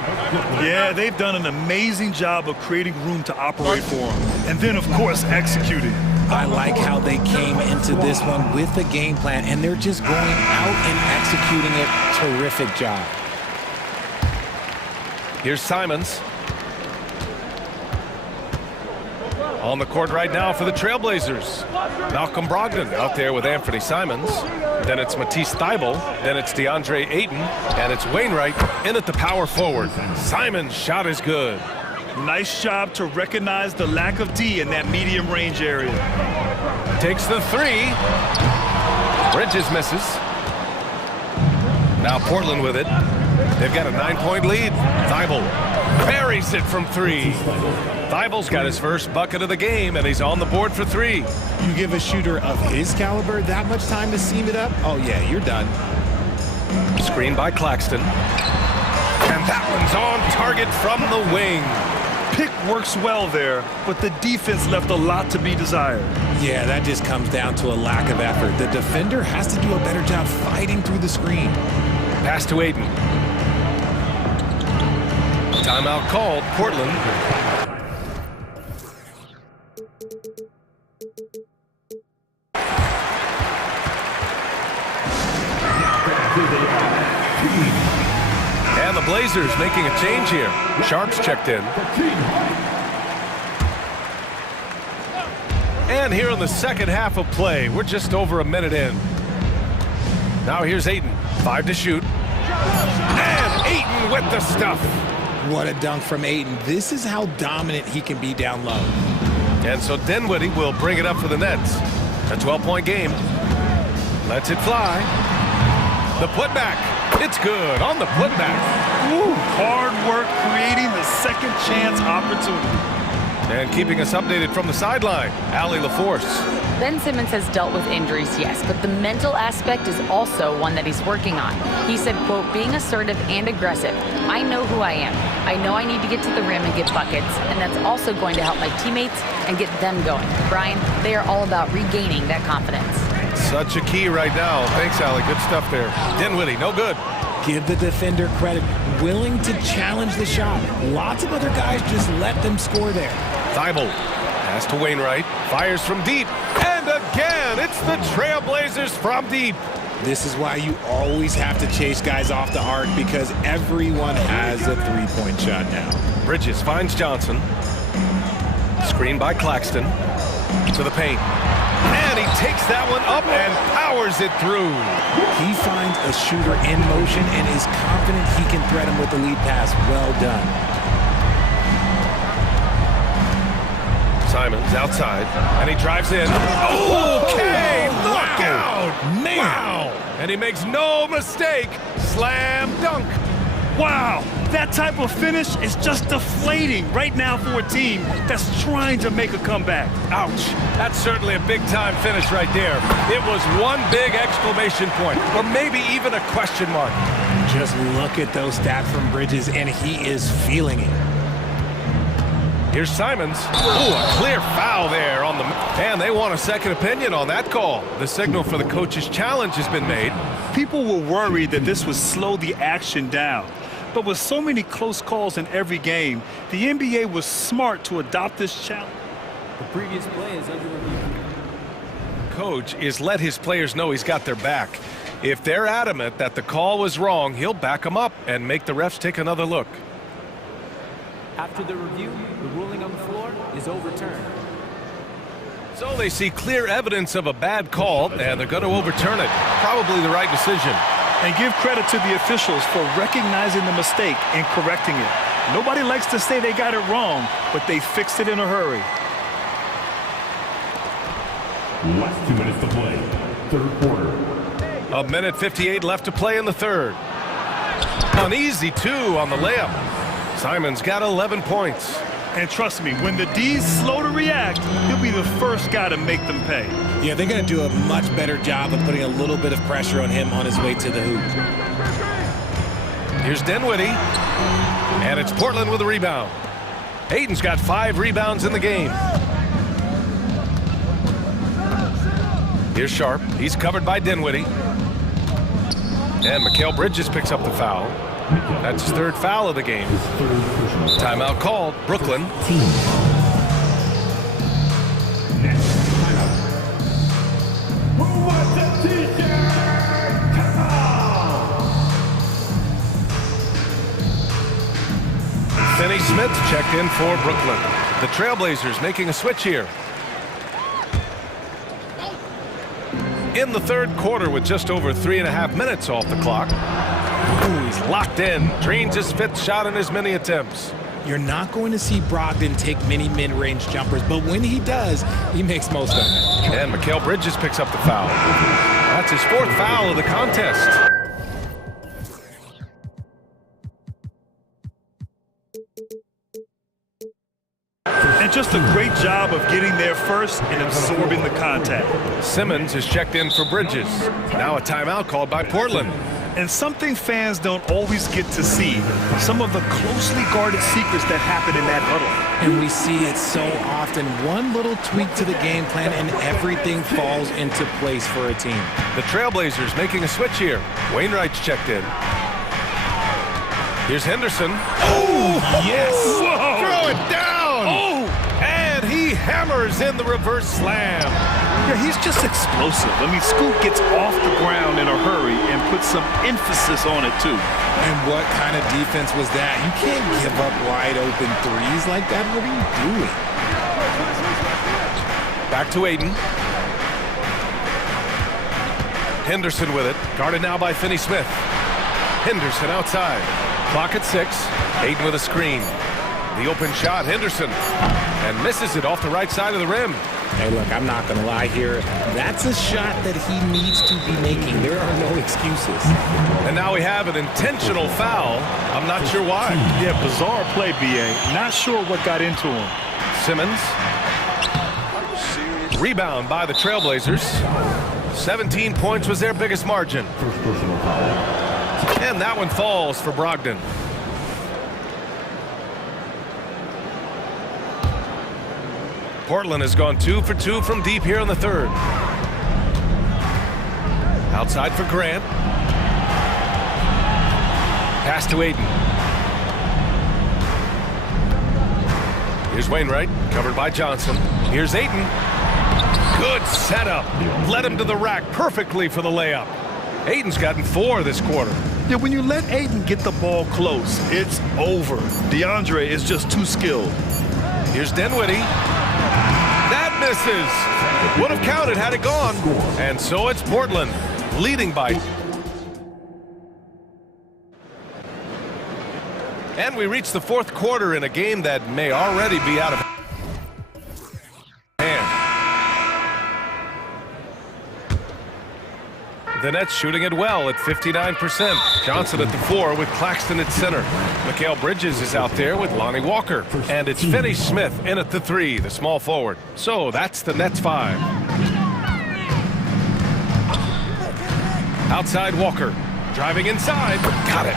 Yeah, they've done an amazing job of creating room to operate for him. And then, of course, executing. I like how they came into this one with a game plan, and they're just going out and executing it. Terrific job. Here's Simons. On the court right now for the Trailblazers. Malcolm Brogdon out there with Anthony Simons. Then it's Matisse Thybulle. Then it's DeAndre Ayton. And it's Wainwright in at the power forward. Simons' shot is good. Nice job to recognize the lack of D in that medium range area. Takes the 3. Bridges misses. Now Portland with it. They've got a 9-point lead. Thybulle buries it from 3. Thybulle's got his first bucket of the game, and he's on the board for 3. You give a shooter of his caliber that much time to seam it up? Oh, yeah, you're done. Screen by Claxton. And that one's on target from the wing. Pick works well there, but the defense left a lot to be desired. Yeah, that just comes down to a lack of effort. The defender has to do a better job fighting through the screen. Pass to Aiden. Timeout called, Portland. And the Blazers making a change here. Sharp's checked in. And here in the second half of play, we're just over a minute in. Now here's Ayton. 5 to shoot. And Ayton with the stuff. What a dunk from Ayton. This is how dominant he can be down low. And so Dinwiddie will bring it up for the Nets. A 12-point game. Lets it fly. The putback. It's good on the putback. Ooh, hard work creating the second chance opportunity. And keeping us updated from the sideline, Allie LaForce. Ben Simmons has dealt with injuries, yes, but the mental aspect is also one that he's working on. He said, quote, being assertive and aggressive. I know who I am. I know I need to get to the rim and get buckets, and that's also going to help my teammates and get them going. Brian, they are all about regaining that confidence. Such a key right now. Thanks, Allie. Good stuff there. Dinwiddie, no good. Give the defender credit. Willing to challenge the shot. Lots of other guys just let them score there. Thibault. Pass to Wainwright. Fires from deep. And again, it's the Trailblazers from deep. This is why you always have to chase guys off the arc, because everyone has a three-point shot now. Bridges finds Johnson. Screen by Claxton. To the paint. And he takes that one up and powers it through. He finds a shooter in motion and is confident he can threat him with the lead pass. Well done. Simons outside, and he drives in. Okay, look out! Man! Wow! And he makes no mistake. Slam dunk. Wow, that type of finish is just deflating right now for a team that's trying to make a comeback. Ouch. That's certainly a big-time finish right there. It was one big exclamation point, or maybe even a question mark. Just look at those stats from Bridges, and he is feeling it. Here's Simons. Ooh, a clear foul there on the... And they want a second opinion on that call. The signal for the coach's challenge has been made. People were worried that this would slow the action down. But with so many close calls in every game, the NBA was smart to adopt this challenge. The previous play is under review. Coach is let his players know he's got their back. If they're adamant that the call was wrong, he'll back them up and make the refs take another look. After the review, the ruling on the floor is overturned. So they see clear evidence of a bad call, and they're going to overturn it. Probably the right decision. And give credit to the officials for recognizing the mistake and correcting it. Nobody likes to say they got it wrong, but they fixed it in a hurry. Last 2 minutes to play. Third quarter. A minute 58 left to play in the third. An easy two on the layup. Simons got 11 points. And trust me, when the D's slow to react, he'll be the first guy to make them pay. Yeah, they're going to do a much better job of putting a little bit of pressure on him on his way to the hoop. Here's Dinwiddie. And it's Portland with a rebound. Ayton's got 5 rebounds in the game. Here's Sharp. He's covered by Dinwiddie. And Mikal Bridges picks up the foul. That's his third foul of the game. Timeout called. Brooklyn. Finney Smith checked in for Brooklyn. The Trailblazers making a switch here. In the third quarter with just over 3.5 minutes off the clock. Ooh, he's locked in. Drains his 5th shot in his many attempts. You're not going to see Brogdon take many mid-range jumpers, but when he does, he makes most of it. And Mikal Bridges picks up the foul. That's his 4th foul of the contest. And just a great job of getting there first and absorbing the contact. Simmons is checked in for Bridges. Now a timeout called by Portland. And something fans don't always get to see, some of the closely guarded secrets that happen in that huddle. And we see it so often. One little tweak to the game plan and everything falls into place for a team. The Trailblazers making a switch here. Wainwright's checked in. Here's Henderson. Oh, yes! Whoa. Throw it down! Oh! And he hammers in the reverse slam. Yeah, he's just explosive. I mean, Scoot gets off the ground in a hurry and puts some emphasis on it, too. And what kind of defense was that? You can't give up wide open threes like that. What are you doing? Back to Ayton. Henderson with it. Guarded now by Finney Smith. Henderson outside. Clock at 6. Ayton with a screen. The open shot, Henderson. And misses it off the right side of the rim. Hey, look, I'm not going to lie here. That's a shot that he needs to be making. There are no excuses. And now we have an intentional foul. I'm not sure why. Yeah, bizarre play, B.A. Not sure what got into him. Simmons. Rebound by the Trailblazers. 17 points was their biggest margin. And that one falls for Brogdon. Portland has gone 2 for 2 from deep here in the third. Outside for Grant. Pass to Ayton. Here's Wainwright, covered by Johnson. Here's Ayton. Good setup. Led him to the rack perfectly for the layup. Ayton's gotten 4 this quarter. Yeah, when you let Ayton get the ball close, it's over. DeAndre is just too skilled. Here's Dinwiddie. That misses. Would have counted had it gone. And so it's Portland leading by. And we reach the fourth quarter in a game that may already be out of hand. The Nets shooting it well at 59%. Johnson at the 4 with Claxton at center. Mikal Bridges is out there with Lonnie Walker. And it's Finney-Smith in at the 3, the small forward. So that's the Nets 5. Outside Walker. Driving inside. Got it.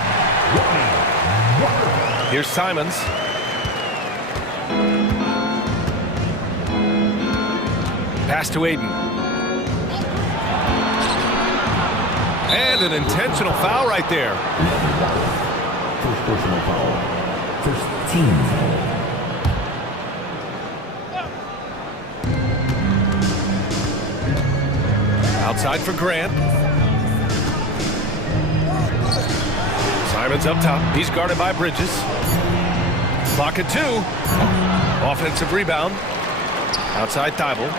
Here's Simons. Pass to Ayton. And an intentional foul right there. First personal foul. First team foul. Outside for Grant. Simons up top. He's guarded by Bridges. Clock at 2. Offensive rebound. Outside Thibault.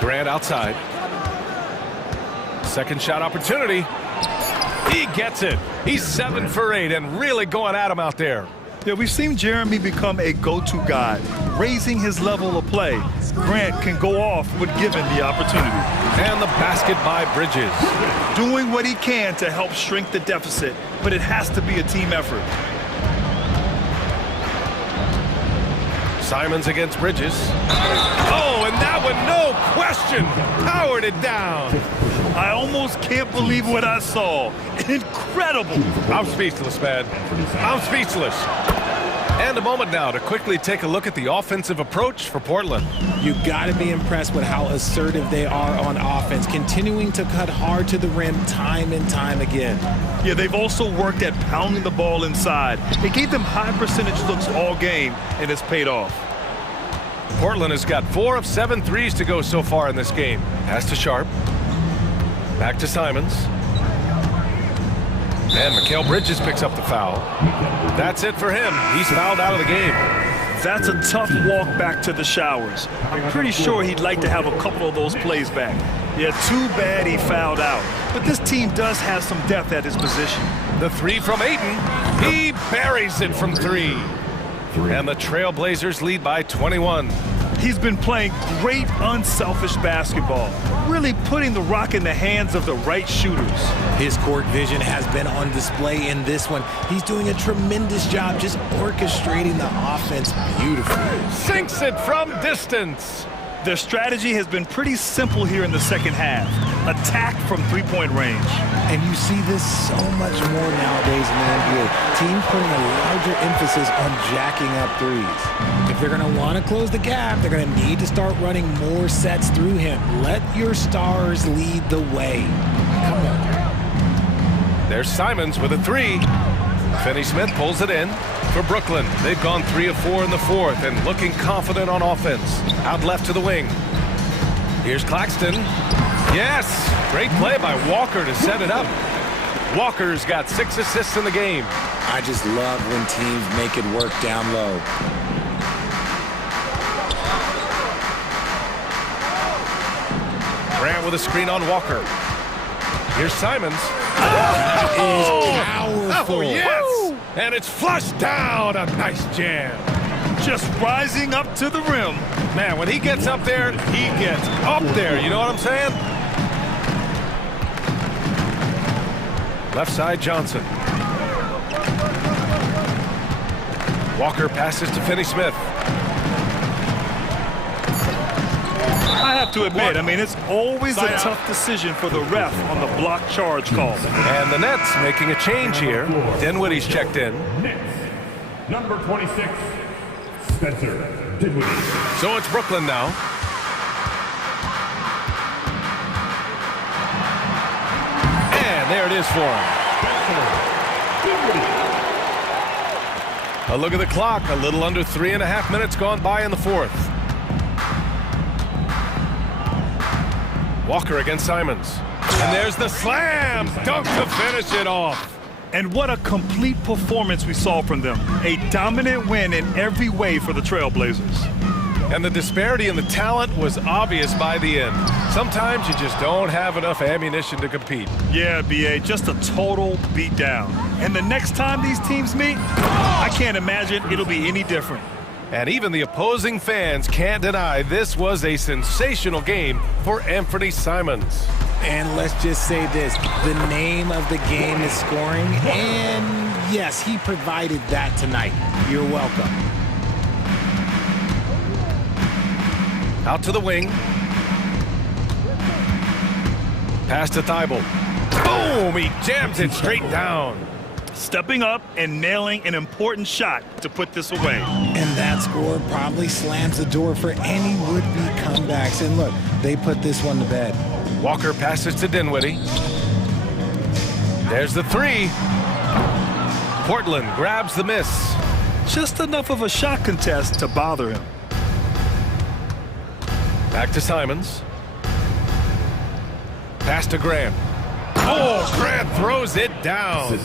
Grant outside. Second shot opportunity. He gets it. He's 7 for 8 and really going at him out there. Yeah, we've seen Jeremy become a go-to guy, raising his level of play. Grant can go off when given the opportunity. And the basket by Bridges. Doing what he can to help shrink the deficit, but it has to be a team effort. Simons against Bridges. Oh, and that one, no question, powered it down. I almost can't believe what I saw. Incredible. I'm speechless, man. I'm speechless. And a moment now to quickly take a look at the offensive approach for Portland. You got to be impressed with how assertive they are on offense, continuing to cut hard to the rim time and time again. Yeah, they've also worked at pounding the ball inside. It gave them high percentage looks all game, and it's paid off. Portland has got 4 of 7 threes to go so far in this game. Pass to Sharp. Back to Simons. And Mikal Bridges picks up the foul. That's it for him. He's fouled out of the game. That's a tough walk back to the showers. I'm pretty sure he'd like to have a couple of those plays back. Yeah, too bad he fouled out. But this team does have some depth at his position. The 3 from Ayton. He buries it from 3. And the Trailblazers lead by 21. He's been playing great, unselfish basketball, really putting the rock in the hands of the right shooters. His court vision has been on display in this one. He's doing a tremendous job just orchestrating the offense beautifully. Sinks it from distance. Their strategy has been pretty simple here in the second half. Attack from three-point range. And you see this so much more nowadays in the NBA. Teams putting a larger emphasis on jacking up threes. If they're going to want to close the gap, they're going to need to start running more sets through him. Let your stars lead the way. Come on. There's Simons with a 3. Finney-Smith pulls it in for Brooklyn. They've gone 3 of 4 in the fourth and looking confident on offense. Out left to the wing. Here's Claxton. Yes! Great play by Walker to set it up. Walker's got 6 assists in the game. I just love when teams make it work down low. Grant with a screen on Walker. Here's Simons. Powerful. Oh, yes! And it's flushed down. A nice jam. Just rising up to the rim. Man, when he gets up there, he gets up there. You know what I'm saying? Left side, Johnson. Walker passes to Finney-Smith. I have to admit, I mean, it's always a tough decision for the ref on the block charge call. And the Nets making a change here. Dinwiddie's checked in. Number 26, Spencer Dinwiddie. So it's Brooklyn now. And there it is for him. A look at the clock. A little under 3.5 minutes gone by in the fourth. Walker against Simons. And there's the slam dunk to finish it off. And what a complete performance we saw from them. A dominant win in every way for the Trailblazers. And the disparity in the talent was obvious by the end. Sometimes you just don't have enough ammunition to compete. Yeah, BA, just a total beatdown. And the next time these teams meet, I can't imagine it'll be any different. And even the opposing fans can't deny this was a sensational game for Anthony Simons. And let's just say this, the name of the game is scoring, and yes, he provided that tonight. You're welcome. Out to the wing. Pass to Thibault. Boom! He jams it straight down. Stepping up and nailing an important shot to put this away. And that score probably slams the door for any would-be comebacks. And look, they put this one to bed. Walker passes to Dinwiddie. There's the three. Portland grabs the miss. Just enough of a shot contest to bother him. Back to Simons. Pass to Grant. Oh, Grant throws it down.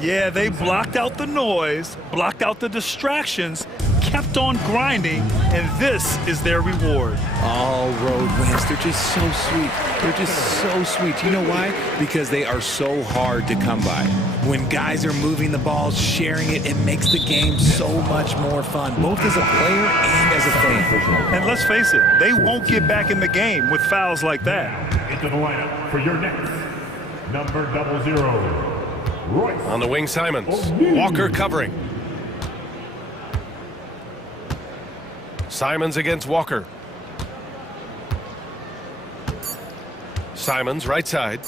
Yeah, they blocked out the noise, blocked out the distractions, kept on grinding, and this is their reward. All road wins. They're just so sweet. They're just so sweet. You know why? Because they are so hard to come by. When guys are moving the ball, sharing it, it makes the game so much more fun, both as a player and as a fan. And let's face it, they won't get back in the game with fouls like that. Into the lineup for your next number 00. Royce. On the wing, Simons. Walker covering. Simons against Walker. Simons, right side.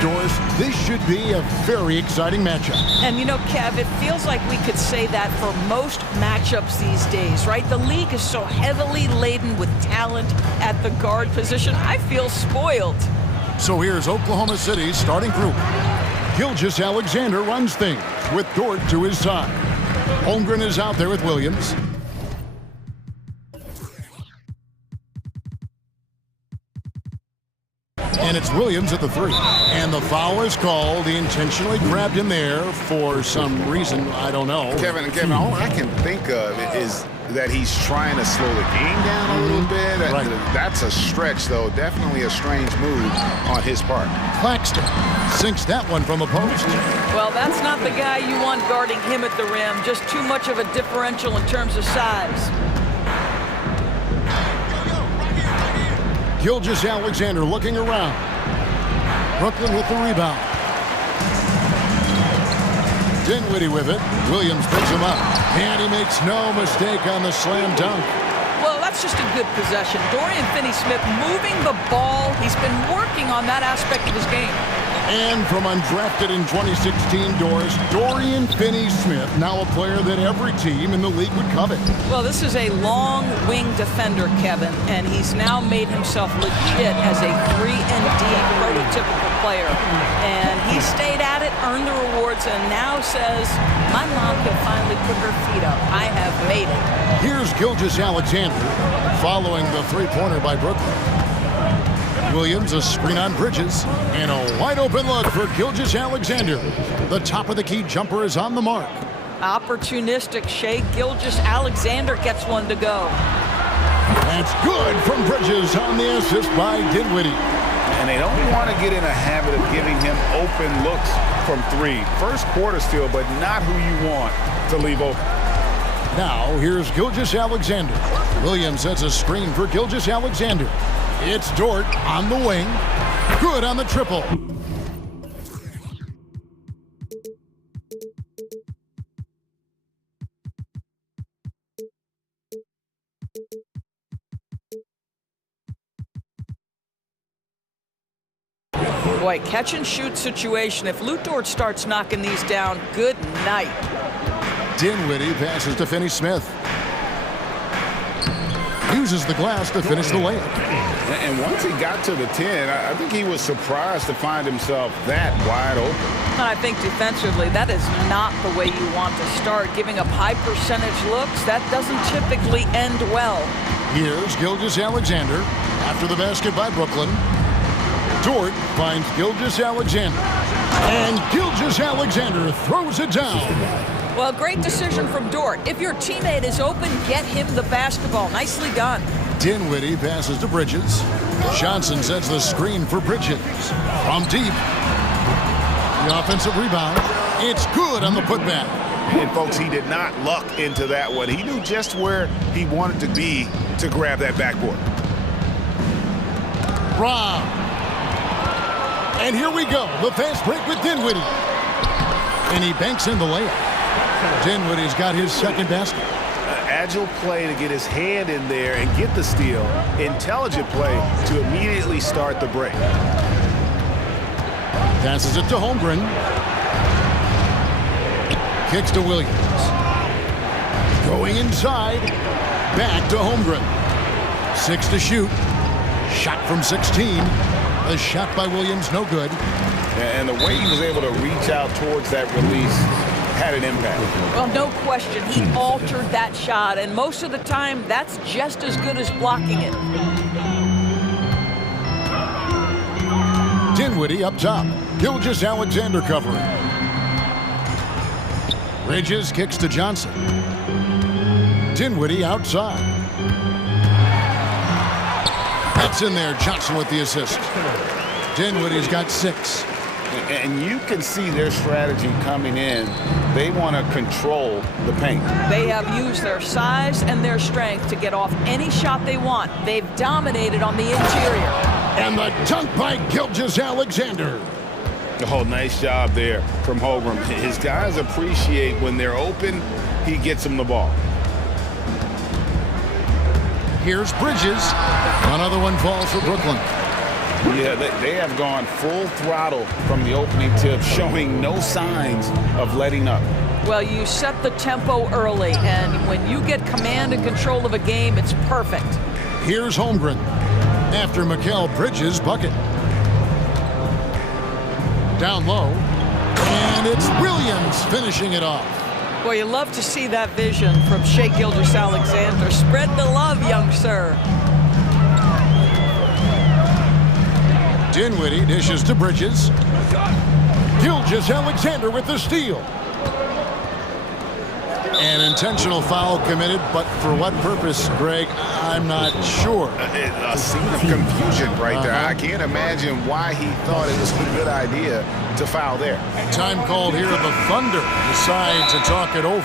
Doris, this should be a very exciting matchup. And you know, Kev, it feels like we could say that for most matchups these days, right? The league is so heavily laden with talent at the guard position. I feel spoiled. So here's Oklahoma City's starting group. Gilgeous Alexander runs things with Dort to his side. Holmgren is out there with Williams. And it's Williams at the 3. And the foul is called. He intentionally grabbed him there for some reason. I don't know. Kevin, all I can think of is that he's trying to slow the game down a little bit. Right. That's a stretch, though. Definitely a strange move on his part. Claxton sinks that one from the post. Well, that's not the guy you want guarding him at the rim. Just too much of a differential in terms of size. Gilgeous Alexander looking around. Brooklyn with the rebound. Dinwiddie with it. Williams picks him up. And he makes no mistake on the slam dunk. Well, that's just a good possession. Dorian Finney-Smith moving the ball. He's been working on that aspect of his game. And from undrafted in 2016, Doris, Dorian Finney-Smith, now a player that every team in the league would covet. Well, this is a long wing defender, Kevin, and he's now made himself legit as a 3-and-D prototypical player. And he stayed at it, earned the rewards, and now says, my mom can finally put her feet up. I have made it. Here's Gilgeous Alexander following the three-pointer by Brooklyn. Williams, a screen on Bridges, and a wide-open look for Gilgeous Alexander. The top of the key jumper is on the mark. Opportunistic Shea Gilgeous-Alexander gets one to go. That's good from Bridges on the assist by Dinwiddie. And they don't want to get in a habit of giving him open looks from 3. First quarter still, but not who you want to leave open. Now, here's Gilgeous-Alexander. Williams sets a screen for Gilgeous-Alexander. It's Dort on the wing. Good on the triple. Boy, catch and shoot situation. If Lou Dort starts knocking these down, good night. Dinwiddie passes to Finney-Smith. Uses the glass to finish the layup. And once he got to the 10, I think he was surprised to find himself that wide open. I think defensively, that is not the way you want to start. Giving up high percentage looks, that doesn't typically end well. Here's Gilgeous-Alexander after the basket by Brooklyn. Dort finds Gilgeous-Alexander. And Gilgeous-Alexander throws it down. Well, great decision from Dort. If your teammate is open, get him the basketball. Nicely done. Dinwiddie passes to Bridges. Johnson sets the screen for Bridges. From deep. The offensive rebound. It's good on the putback. And folks, he did not luck into that one. He knew just where he wanted to be to grab that backboard. Rob. And here we go. The fast break with Dinwiddie. And he banks in the layup. Dinwiddie's got his second basket. Agile play to get his hand in there and get the steal. Intelligent play to immediately start the break. Passes it to Holmgren. Kicks to Williams. Going inside. Back to Holmgren. 6 to shoot. Shot from 16. The shot by Williams, no good. And the way he was able to reach out towards that release had an impact. Well, no question. He altered that shot, and most of the time, that's just as good as blocking it. Dinwiddie up top. Gilgeous-Alexander covering. Bridges kicks to Johnson. Dinwiddie outside. That's in there. Johnson with the assist. Dinwiddie's got 6. And you can see their strategy coming in. They want to control the paint. They have used their size and their strength to get off any shot they want. They've dominated on the interior. And the dunk by Gilgeous-Alexander. Oh, nice job there from Holmgren. His guys appreciate when they're open, he gets them the ball. Here's Bridges. Another one falls for Brooklyn. Yeah, they have gone full throttle from the opening tip, showing no signs of letting up. Well, you set the tempo early, and when you get command and control of a game, it's perfect. Here's Holmgren after Mikal Bridges' bucket. Down low, and it's Williams finishing it off. Well, you love to see that vision from Shai Gilgeous-Alexander. Spread the love, young sir. Dinwiddie dishes to Bridges. Gilgeous-Alexander with the steal. An intentional foul committed, but for what purpose, Greg, I'm not sure. A scene of confusion right there. I can't imagine why he thought it was a good idea to foul there. Time called here. The Thunder decide to talk it over.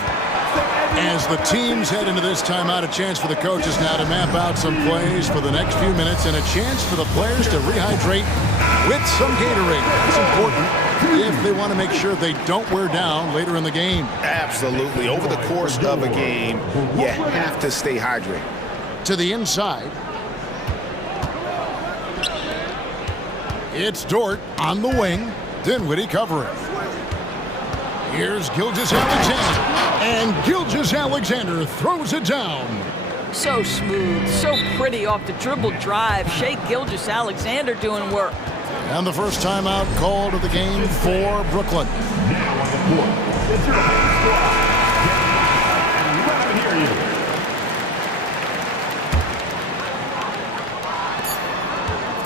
As the teams head into this timeout, a chance for the coaches now to map out some plays for the next few minutes and a chance for the players to rehydrate with some Gatorade. It's important if they want to make sure they don't wear down later in the game. Absolutely. Over the course of a game, you have to stay hydrated. To the inside. It's Dort on the wing. Dinwiddie covering. Here's Gilgeous-Alexander. And Gilgeous-Alexander throws it down. So smooth, so pretty off the dribble drive. Shai Gilgeous-Alexander doing work. And the first timeout called of the game for Brooklyn. Now on the court, it's your home squad. And let me hear you.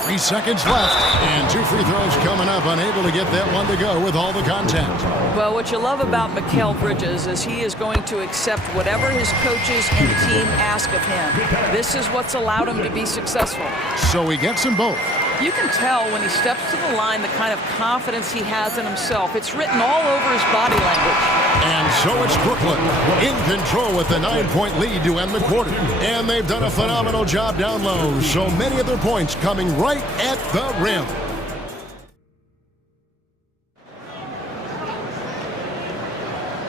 3 seconds left, and 2 free throws coming up. Unable to get that one to go with all the contact. Well, what you love about Mikal Bridges is he is going to accept whatever his coaches and team ask of him. This is what's allowed him to be successful. So he gets them both. You can tell when he steps to the line the kind of confidence he has in himself. It's written all over his body language. And so it's Brooklyn in control with the 9-point lead to end the quarter. And they've done a phenomenal job down low. So many of their points coming right at the rim.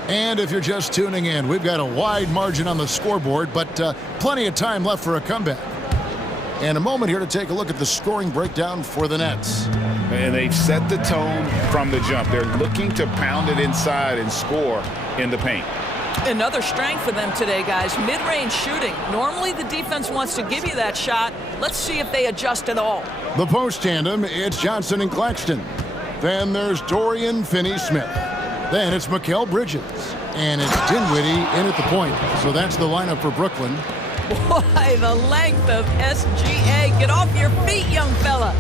And if you're just tuning in, we've got a wide margin on the scoreboard, but plenty of time left for a comeback. And a moment here to take a look at the scoring breakdown for the Nets. And they've set the tone from the jump. They're looking to pound it inside and score in the paint. Another strength for them today, guys. Mid-range shooting. Normally the defense wants to give you that shot. Let's see if they adjust at all. The post tandem, it's Johnson and Claxton. Then there's Dorian Finney-Smith. Then it's Mikal Bridges. And it's Dinwiddie in at the point. So that's the lineup for Brooklyn. Boy, the length of SGA. Get off your feet, young fella.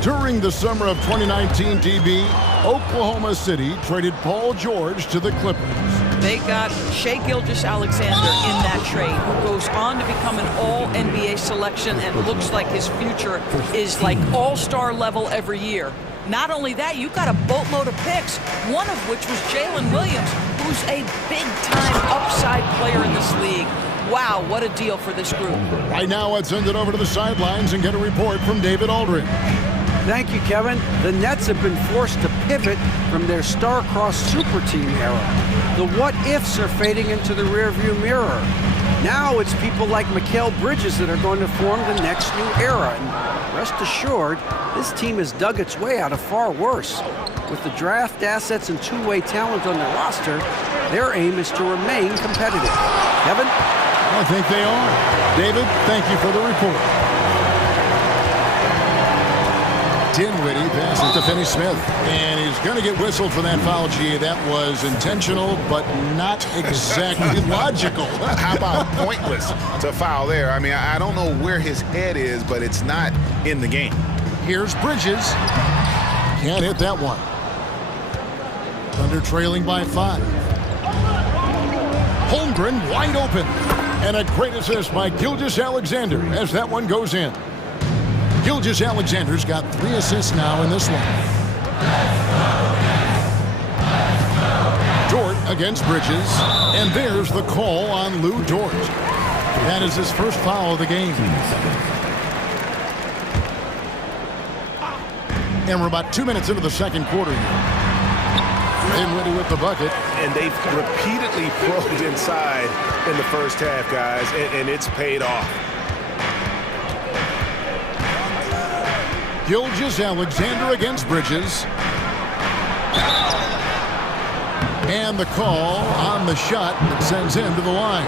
During the summer of 2019, DB, Oklahoma City traded Paul George to the Clippers. They got Shai Gilgeous-Alexander in that trade, who goes on to become an all-NBA selection and looks like his future is like all-star level every year. Not only that, you've got a boatload of picks, one of which was Jalen Williams, who's a big-time upside player in this league. Wow, what a deal for this group. Right now, let's send it over to the sidelines and get a report from David Aldridge. Thank you, Kevin. The Nets have been forced to pivot from their star-crossed super team era. The what-ifs are fading into the rearview mirror. Now it's people like Mikal Bridges that are going to form the next new era. And rest assured, this team has dug its way out of far worse. With the draft assets and two-way talent on their roster, their aim is to remain competitive. Kevin? I think they are. David, thank you for the report. Dinwiddie passes to Finney-Smith, and he's going to get whistled for that foul. Gee, that was intentional, but not exactly logical. How about pointless to foul there? I mean, I don't know where his head is, but it's not in the game. Here's Bridges. Can't hit that one. Thunder trailing by 5. Holmgren wide open. And a great assist by Gilgeous-Alexander as that one goes in. Gilgeous-Alexander's got 3 assists now in this one. Dort against Bridges. And there's the call on Lou Dort. That is his first foul of the game. And we're about 2 minutes into the second quarter here. Dinwiddie with the bucket. And they've repeatedly probed inside in the first half, guys, and it's paid off. Gilgeous-Alexander against Bridges. And the call on the shot that sends him to the line.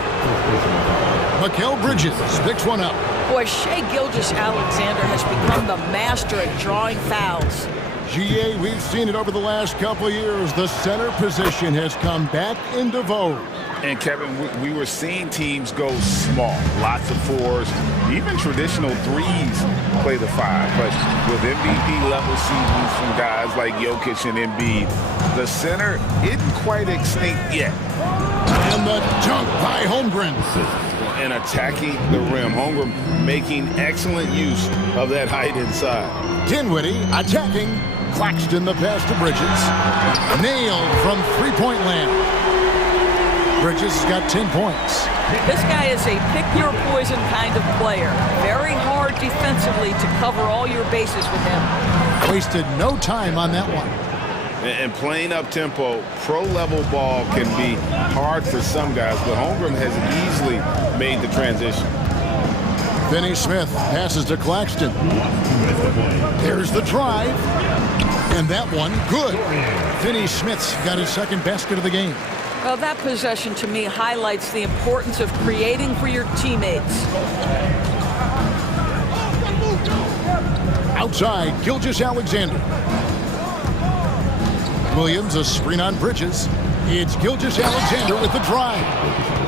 Mikal Bridges picks one up. Boy, Shai Gilgeous-Alexander has become the master at drawing fouls. GA, we've seen it over the last couple of years. The center position has come back into vogue. And Kevin, we were seeing teams go small, lots of fours, even traditional threes play the five. But with MVP-level seasons from guys like Jokic and Embiid, the center isn't quite extinct yet. And the dunk by Holmgren. And attacking the rim. Holmgren making excellent use of that height inside. Dinwiddie attacking. Claxton the pass to Bridges. Nailed from three-point land. Bridges has got 10 points. This guy is a pick-your-poison kind of player. Very hard defensively to cover all your bases with him. Wasted no time on that one. And playing up-tempo, pro-level ball can be hard for some guys, but Holmgren has easily made the transition. Finney Smith passes to Claxton. There's the drive. And that one, good. Finney Smith's got his second basket of the game. Well, that possession to me highlights the importance of creating for your teammates. Outside, Gilgeous-Alexander. Williams, a screen on Bridges. It's Gilgeous-Alexander with the drive.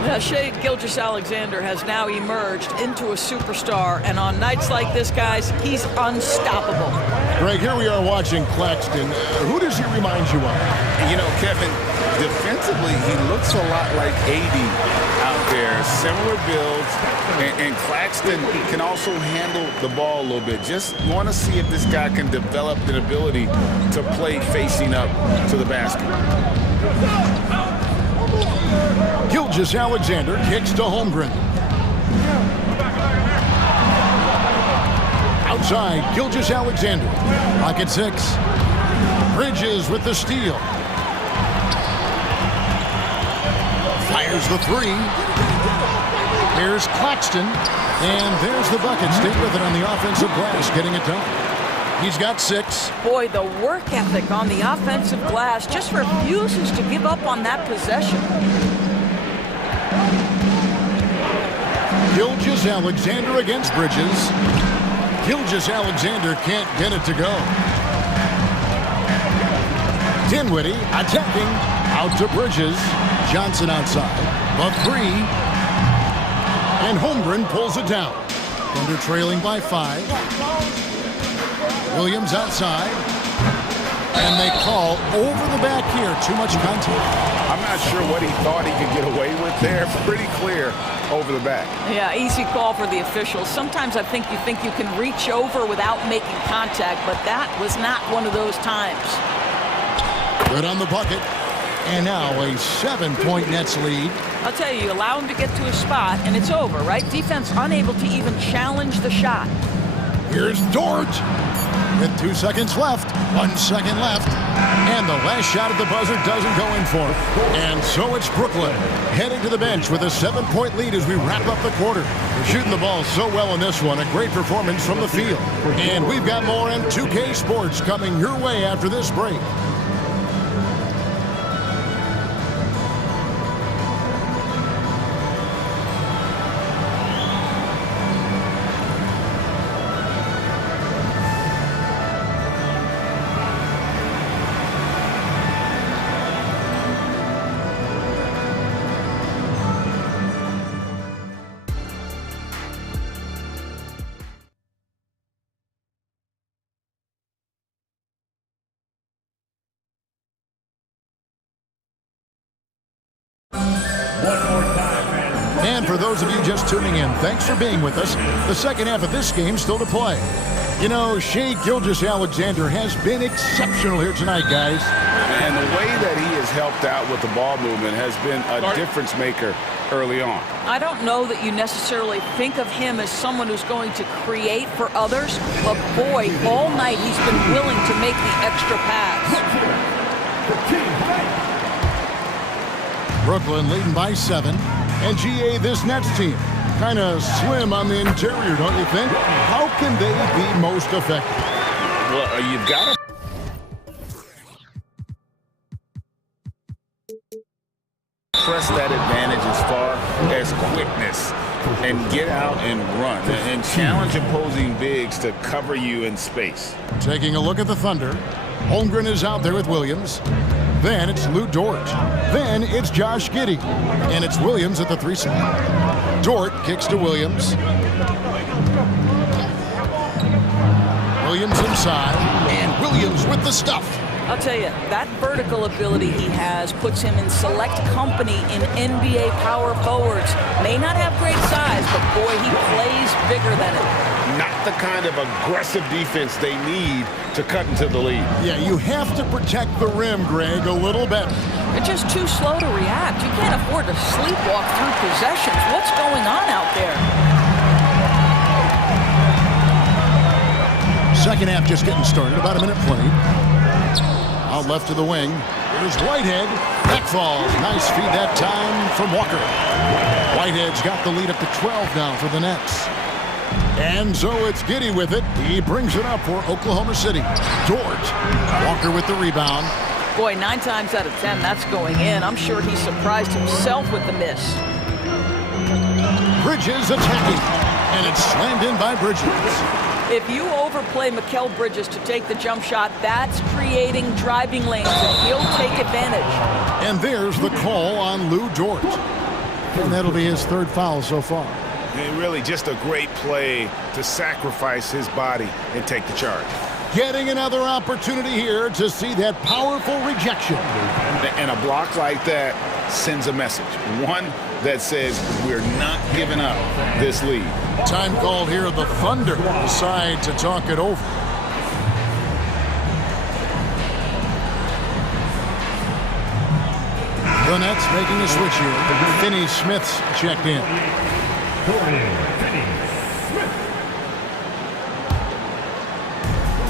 Now, Shai Gilgeous-Alexander has now emerged into a superstar, and on nights like this, guys, he's unstoppable. Greg, here we are watching Claxton. Who does he remind you of? You know, Kevin, defensively, he looks a lot like AD out there. Similar builds, and Claxton can also handle the ball a little bit. Just want to see if this guy can develop an ability to play facing up to the basket. Gilgeous-Alexander kicks to Holmgren. Outside, Gilgeous-Alexander. Pocket 6. Bridges with the steal. Fires the three. Here's Claxton. And there's the bucket. Stay with it on the offensive glass, getting it done. He's got 6. Boy, the work ethic on the offensive glass just refuses to give up on that possession. Gilgeous-Alexander against Bridges. Gilgeous-Alexander can't get it to go. Dinwiddie attacking. Out to Bridges. Johnson outside. A 3. And Holmgren pulls it down. Thunder trailing by 5. Williams outside. And they call over the back here. Too much contact. I'm not sure what he thought he could get away with there. Pretty clear over the back. Yeah, easy call for the officials. Sometimes I think you can reach over without making contact, but that was not one of those times. Good on the bucket. And now a 7-point Nets lead. I'll tell you, allow him to get to his spot, and it's over, right? Defense unable to even challenge the shot. Here's Dort. With 2 seconds left. 1 second left. And the last shot at the buzzer doesn't go in for him. And so it's Brooklyn heading to the bench with a 7-point lead as we wrap up the quarter. They're shooting the ball so well in this one. A great performance from the field. And we've got more in 2K Sports coming your way after this break. And for those of you just tuning in, thanks for being with us. The second half of this game still to play. You know, Shai Gilgeous-Alexander has been exceptional here tonight, guys. And the way that he has helped out with the ball movement has been a difference maker early on. I don't know that you necessarily think of him as someone who's going to create for others, but boy, all night he's been willing to make the extra pass. Brooklyn leading by 7. And GA, this Nets team, kind of slim on the interior, don't you think? How can they be most effective? Well, you've got to press that advantage as far as quickness and get out and run and challenge opposing bigs to cover you in space. Taking a look at the Thunder. Holmgren is out there with Williams. Then it's Lou Dort. Then it's Josh Giddey. And it's Williams at the 3 slot. Dort kicks to Williams. Williams inside. And Williams with the stuff. I'll tell you, that vertical ability he has puts him in select company in NBA power forwards. May not have great size, but boy, he plays bigger than it. Not the kind of aggressive defense they need to cut into the lead. Yeah, you have to protect the rim, Greg, a little better. They're just too slow to react. You can't afford to sleepwalk through possessions. What's going on out there? Second half just getting started. About a minute played. Out left to the wing. Here's Whitehead. Back falls. Nice feed that time from Walker. Whitehead's got the lead up to 12 now for the Nets. And so it's Giddey with it. He brings it up for Oklahoma City. Dort. Walker with the rebound. Boy, 9 times out of 10, that's going in. I'm sure he surprised himself with the miss. Bridges attacking. And it's slammed in by Bridges. If you overplay Mikal Bridges to take the jump shot, that's creating driving lanes, and he'll take advantage. And there's the call on Lou Dort. And that'll be his 3rd foul so far. And really just a great play to sacrifice his body and take the charge. Getting another opportunity here to see that powerful rejection. And a block like that sends a message. One that says we're not giving up this lead. Time called here. The Thunder decide to talk it over. The Nets making a switch here. Finney Smith's checked in.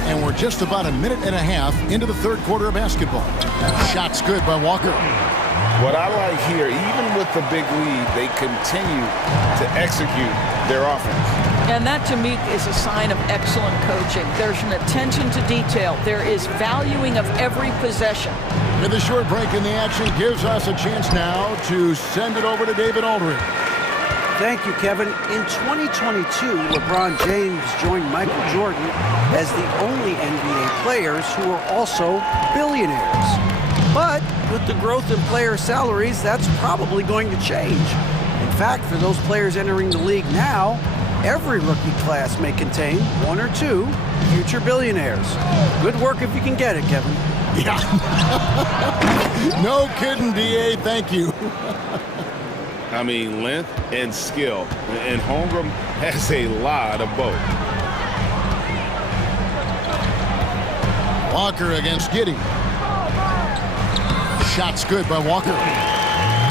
And we're just about a minute and a half into the 3rd quarter of basketball. Shot's good by Walker. What I like here, even with the big lead, they continue to execute their offense. And that, to me, is a sign of excellent coaching. There's an attention to detail. There is valuing of every possession. And the short break in the action gives us a chance now to send it over to David Aldridge. Thank you, Kevin. In 2022, LeBron James joined Michael Jordan as the only NBA players who are also billionaires. But with the growth in player salaries, that's probably going to change. In fact, for those players entering the league now, every rookie class may contain 1 or 2 future billionaires. Good work if you can get it, Kevin. Yeah. No kidding, DA. Thank you. I mean, length and skill. And Holmgren has a lot of both. Walker against Giddey. Shot's good by Walker.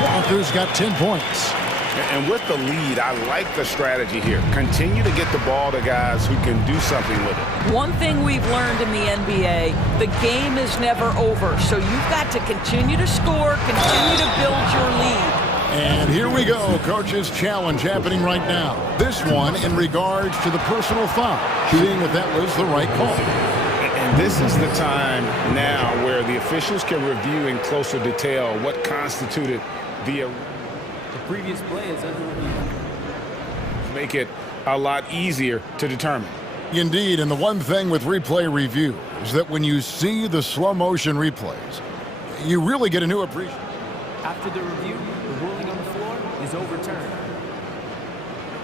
Walker's got 10 points. And with the lead, I like the strategy here. Continue to get the ball to guys who can do something with it. One thing we've learned in the NBA, the game is never over. So you've got to continue to score, continue to build your lead. And here we go. Coach's challenge happening right now. This one in regards to the personal foul. Seeing if that was the right call. And this is the time now where the officials can review in closer detail what constituted the previous play is under review. Make it a lot easier to determine. Indeed, and the one thing with replay review is that when you see the slow motion replays, you really get a new appreciation. After the review, the ruling on the floor is overturned.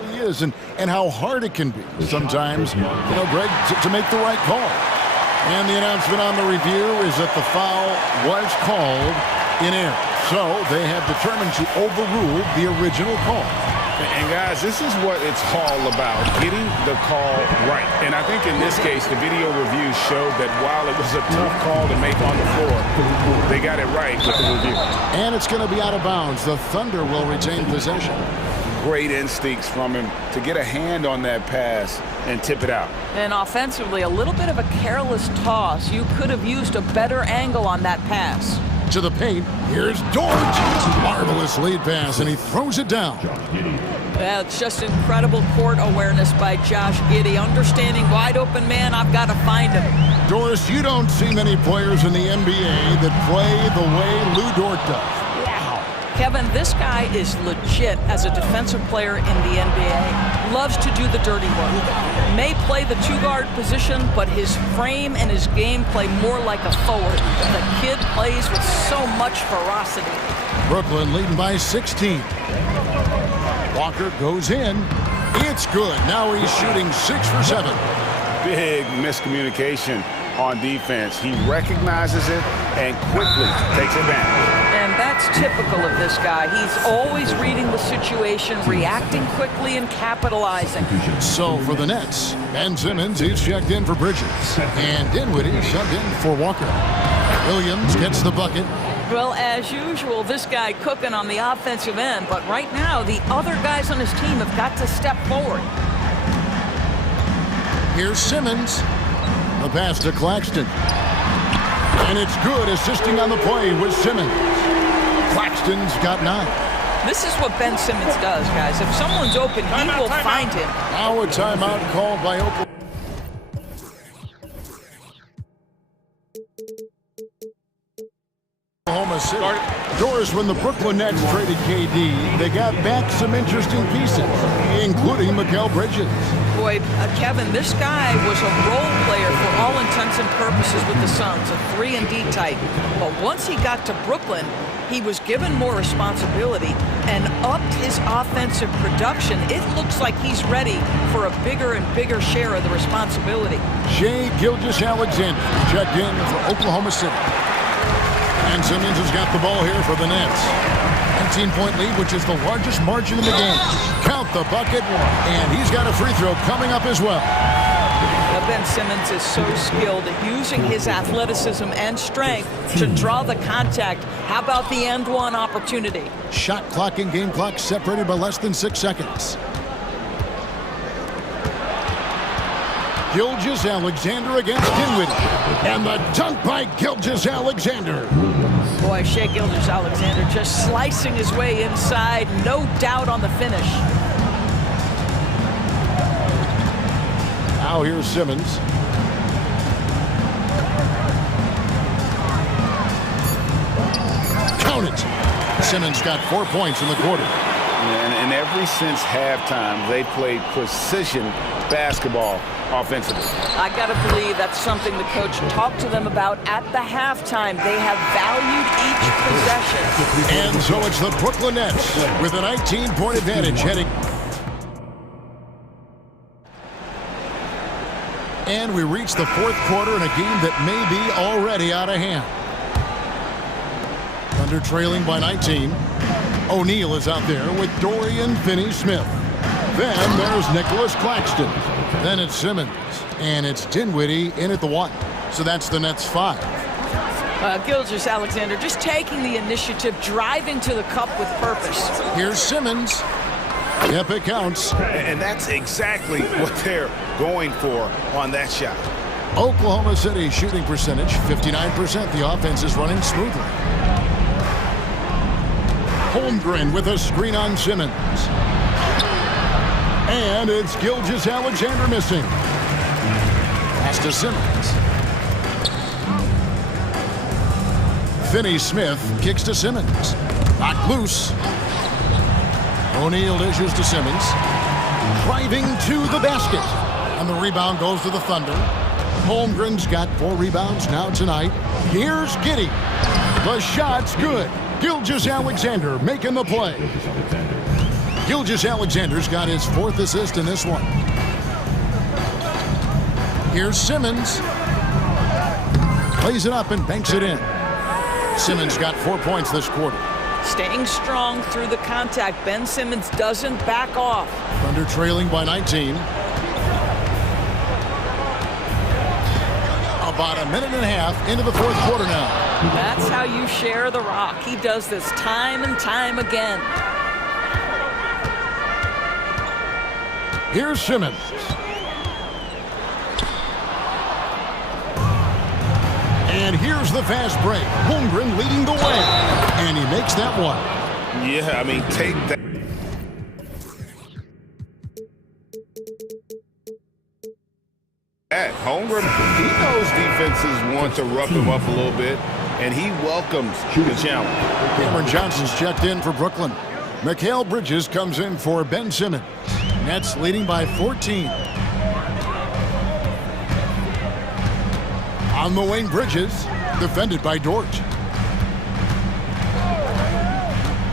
It really is, and how hard it can be sometimes, Greg, to make the right call. And the announcement on the review is that the foul was called in error. So they have determined to overrule the original call. And guys, this is what it's all about, getting the call right. And I think in this case, the video review showed that while it was a tough call to make on the floor, they got it right with the review. And it's going to be out of bounds. The Thunder will retain possession. Great instincts from him to get a hand on that pass and tip it out. And offensively, a little bit of a careless toss. You could have used a better angle on that pass. To the paint, here's Dort. Marvelous lead pass, and he throws it down. Yeah, it's just incredible court awareness by Josh Giddey. Understanding wide open man, I've got to find him. Doris, you don't see many players in the NBA that play the way Lou Dort does. Wow. Kevin, this guy is legit as a defensive player in the NBA. Loves to do the dirty work. May play the two-guard position, but his frame and his game play more like a forward. The kid plays with so much ferocity. Brooklyn leading by 16. Walker goes in. It's good. Now he's shooting 6 for 7. Big miscommunication on defense. He recognizes it and quickly takes advantage. And that's typical of this guy. He's always reading the situation, reacting quickly, and capitalizing. So for the Nets, Ben Simmons is checked in for Bridges. And Dinwiddie subbed in for Walker. Williams gets the bucket. Well, as usual, this guy cooking on the offensive end, but right now, the other guys on his team have got to step forward. Here's Simmons. The pass to Claxton. And it's good, assisting on the play with Simmons. Claxton's got 9. This is what Ben Simmons does, guys. If someone's open, he will find him. Now a timeout called by Oklahoma. Oklahoma City. Doris, when the Brooklyn Nets traded KD, they got back some interesting pieces, including Mikal Bridges. Boy, Kevin, this guy was a role player for all intents and purposes with the Suns, a 3-and-D type. But once he got to Brooklyn, he was given more responsibility and upped his offensive production. It looks like he's ready for a bigger and bigger share of the responsibility. Shai Gilgeous-Alexander checked in for Oklahoma City. And Simmons has got the ball here for the Nets. 19-point lead, which is the largest margin in the game. Count the bucket, and he's got a free throw coming up as well. Ben Simmons is so skilled at using his athleticism and strength to draw the contact. How about the end one opportunity? Shot clock and game clock separated by less than 6 seconds. Gilgeous-Alexander against Dinwiddie. And the dunk by Gilgeous-Alexander. Boy, Shai Gilgeous-Alexander just slicing his way inside. No doubt on the finish. Now here's Simmons. Count it. Simmons got 4 points in the quarter. And ever since halftime, they played precision basketball offensively. I got to believe that's something the coach talked to them about at the halftime. They have valued each possession. And so it's the Brooklyn Nets with a 19-point advantage heading. And we reach the fourth quarter in a game that may be already out of hand. Thunder trailing by 19. O'Neal is out there with Dorian Finney-Smith. Then there's Nicholas Claxton. Then it's Simmons. And it's Dinwiddie in at the 1. So that's the Nets 5. Gilgeous-Alexander just taking the initiative, driving to the cup with purpose. Here's Simmons. Yep, it counts. And that's exactly what they're going for on that shot. Oklahoma City shooting percentage, 59%. The offense is running smoothly. Holmgren with a screen on Simmons. And it's Gilgeous-Alexander missing. Pass to Simmons. Finney-Smith kicks to Simmons. Knocked loose. O'Neal dishes to Simmons. Driving to the basket. And the rebound goes to the Thunder. Holmgren's got 4 rebounds now tonight. Here's Giddey. The shot's good. Gilgeous-Alexander making the play. Gilgeous-Alexander's got his 4th assist in this one. Here's Simmons. Plays it up and banks it in. Simmons got 4 points this quarter. Staying strong through the contact. Ben Simmons doesn't back off. Thunder trailing by 19. About a minute and a half into the fourth quarter now. That's how you share the rock. He does this time and time again. Here's Simmons. And here's the fast break. Holmgren leading the way. And he makes that one. Yeah, I mean, take that. Holmgren, he knows defenses want to rough him up a little bit, and he welcomes the challenge. Cameron Johnson's checked in for Brooklyn. Mikal Bridges comes in for Ben Simmons. Nets leading by 14. On the wing, Bridges, defended by Dort.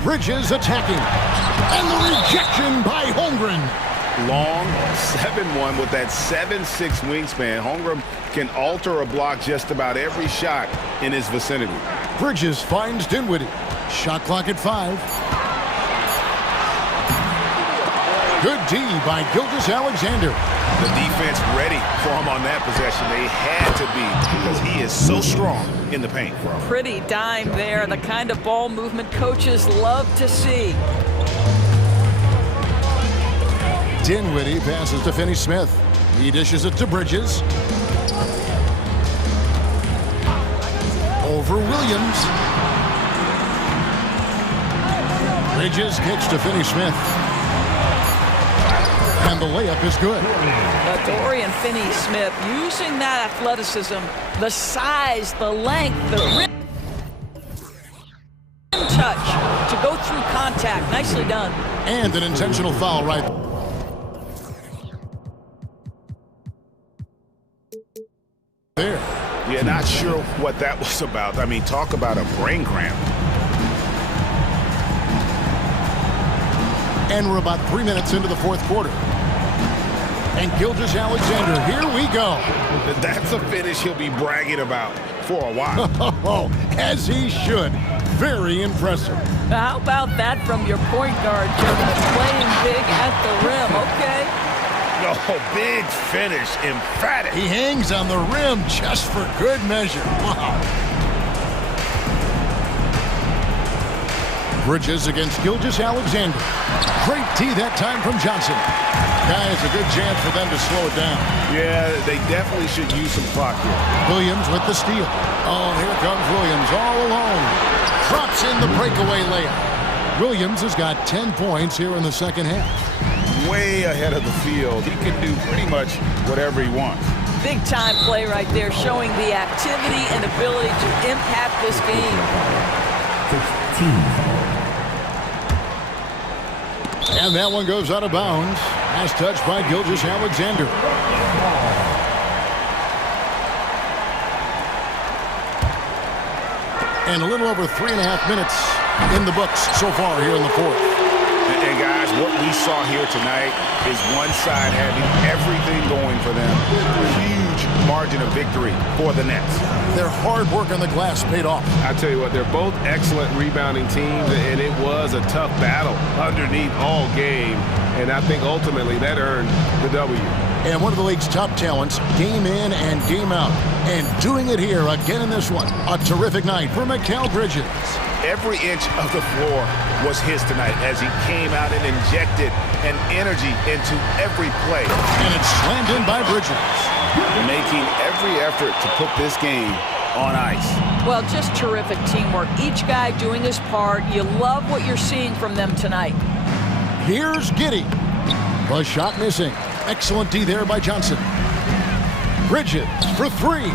Bridges attacking. And the rejection by Holmgren. Long 7-1 with that 7'6" wingspan. Holmgren can alter a block just about every shot in his vicinity. Bridges finds Dinwiddie. Shot clock at 5. Good D by Gilgeous-Alexander. The defense ready for him on that possession. They had to be because he is so strong in the paint. Pretty dime there, the kind of ball movement coaches love to see. Dinwiddie passes to Finney-Smith. He dishes it to Bridges. Over Williams. Bridges kicks to Finney-Smith. And the layup is good. Dorian Finney-Smith using that athleticism, the size, the length, the rim touch to go through contact. Nicely done. And an intentional foul right there. Yeah, not sure what that was about. I mean, talk about a brain cramp. And we're about 3 minutes into the fourth quarter. And Gilgeous-Alexander, here we go. That's a finish he'll be bragging about for a while. As he should. Very impressive. How about that from your point guard, Jim? Playing big at the rim, okay? No, big finish, emphatic. He hangs on the rim just for good measure. Wow. Bridges against Gilgeous-Alexander. Great D that time from Johnson. Guys, a good chance for them to slow it down. Yeah, they definitely should use some clock here. Williams with the steal. Oh, here comes Williams all alone. Drops in the breakaway layup. Williams has got 10 points here in the second half. Way ahead of the field. He can do pretty much whatever he wants. Big time play right there, showing the activity and ability to impact this game. 16. And that one goes out of bounds. As touched by Gilgeous-Alexander. And a little over 3.5 minutes in the books so far here in the fourth. And guys, what we saw here tonight is one side having everything going for them. A huge margin of victory for the Nets. Their hard work on the glass paid off. I tell you what, they're both excellent rebounding teams, and it was a tough battle underneath all game. And I think ultimately that earned the W. And one of the league's top talents, game in and game out. And doing it here again in this one. A terrific night for Mikal Bridges. Every inch of the floor was his tonight as he came out and injected an energy into every play. And it's slammed in by Bridges. Making every effort to put this game on ice. Well, just terrific teamwork. Each guy doing his part. You love what you're seeing from them tonight. Here's Giddey. The shot missing. Excellent D there by Johnson. Bridges for 3.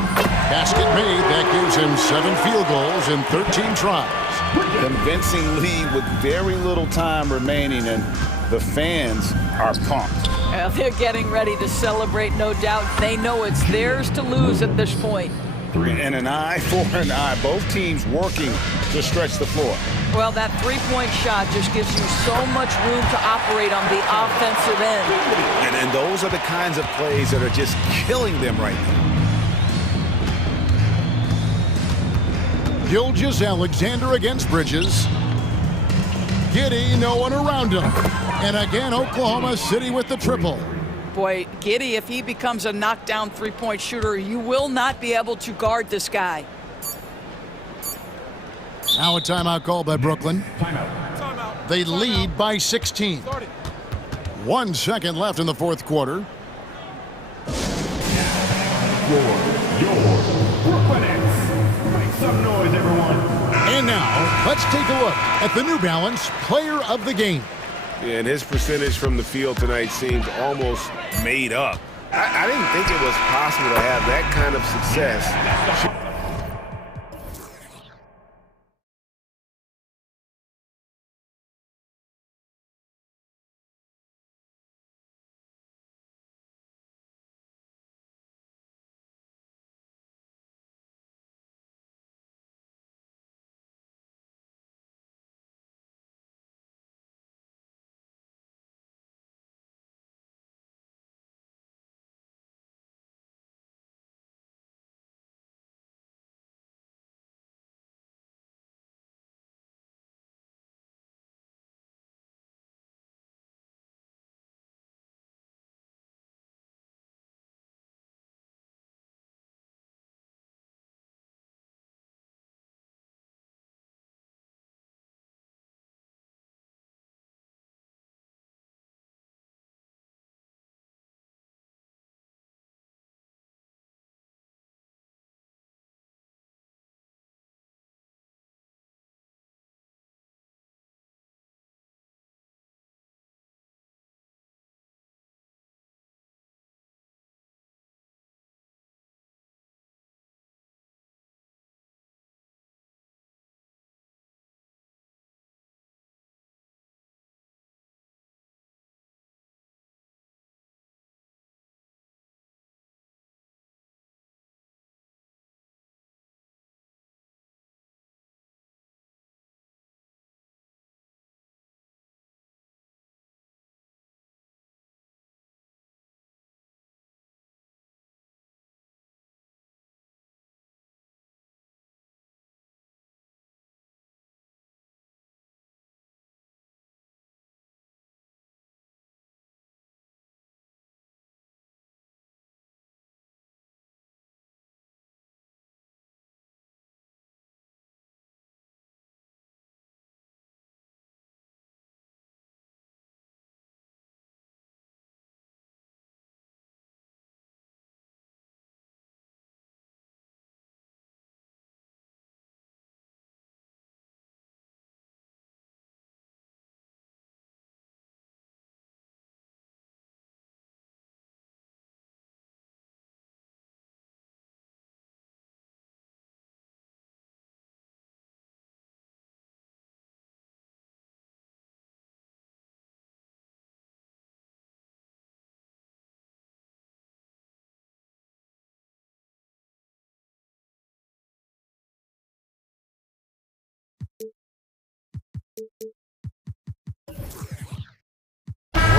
Basket made. That gives him 7 field goals in 13 tries. Convincing lead with very little time remaining, and the fans are pumped. Well, they're getting ready to celebrate, no doubt. They know it's theirs to lose at this point. And an eye for an eye. Both teams working to stretch the floor. Well, that three-point shot just gives you so much room to operate on the offensive end. And those are the kinds of plays that are just killing them right now. Gilgeous-Alexander against Bridges. Giddey, no one around him. And again, Oklahoma City with the triple. Boy, Giddey, if he becomes a knockdown three-point shooter, you will not be able to guard this guy. Now a timeout called by Brooklyn. They lead by 16. 1 second left in the fourth quarter. Your Brooklyn Nets. Make some noise, everyone. And now, let's take a look at the New Balance Player of the Game. And his percentage from the field tonight seems almost made up. I didn't think it was possible to have that kind of success.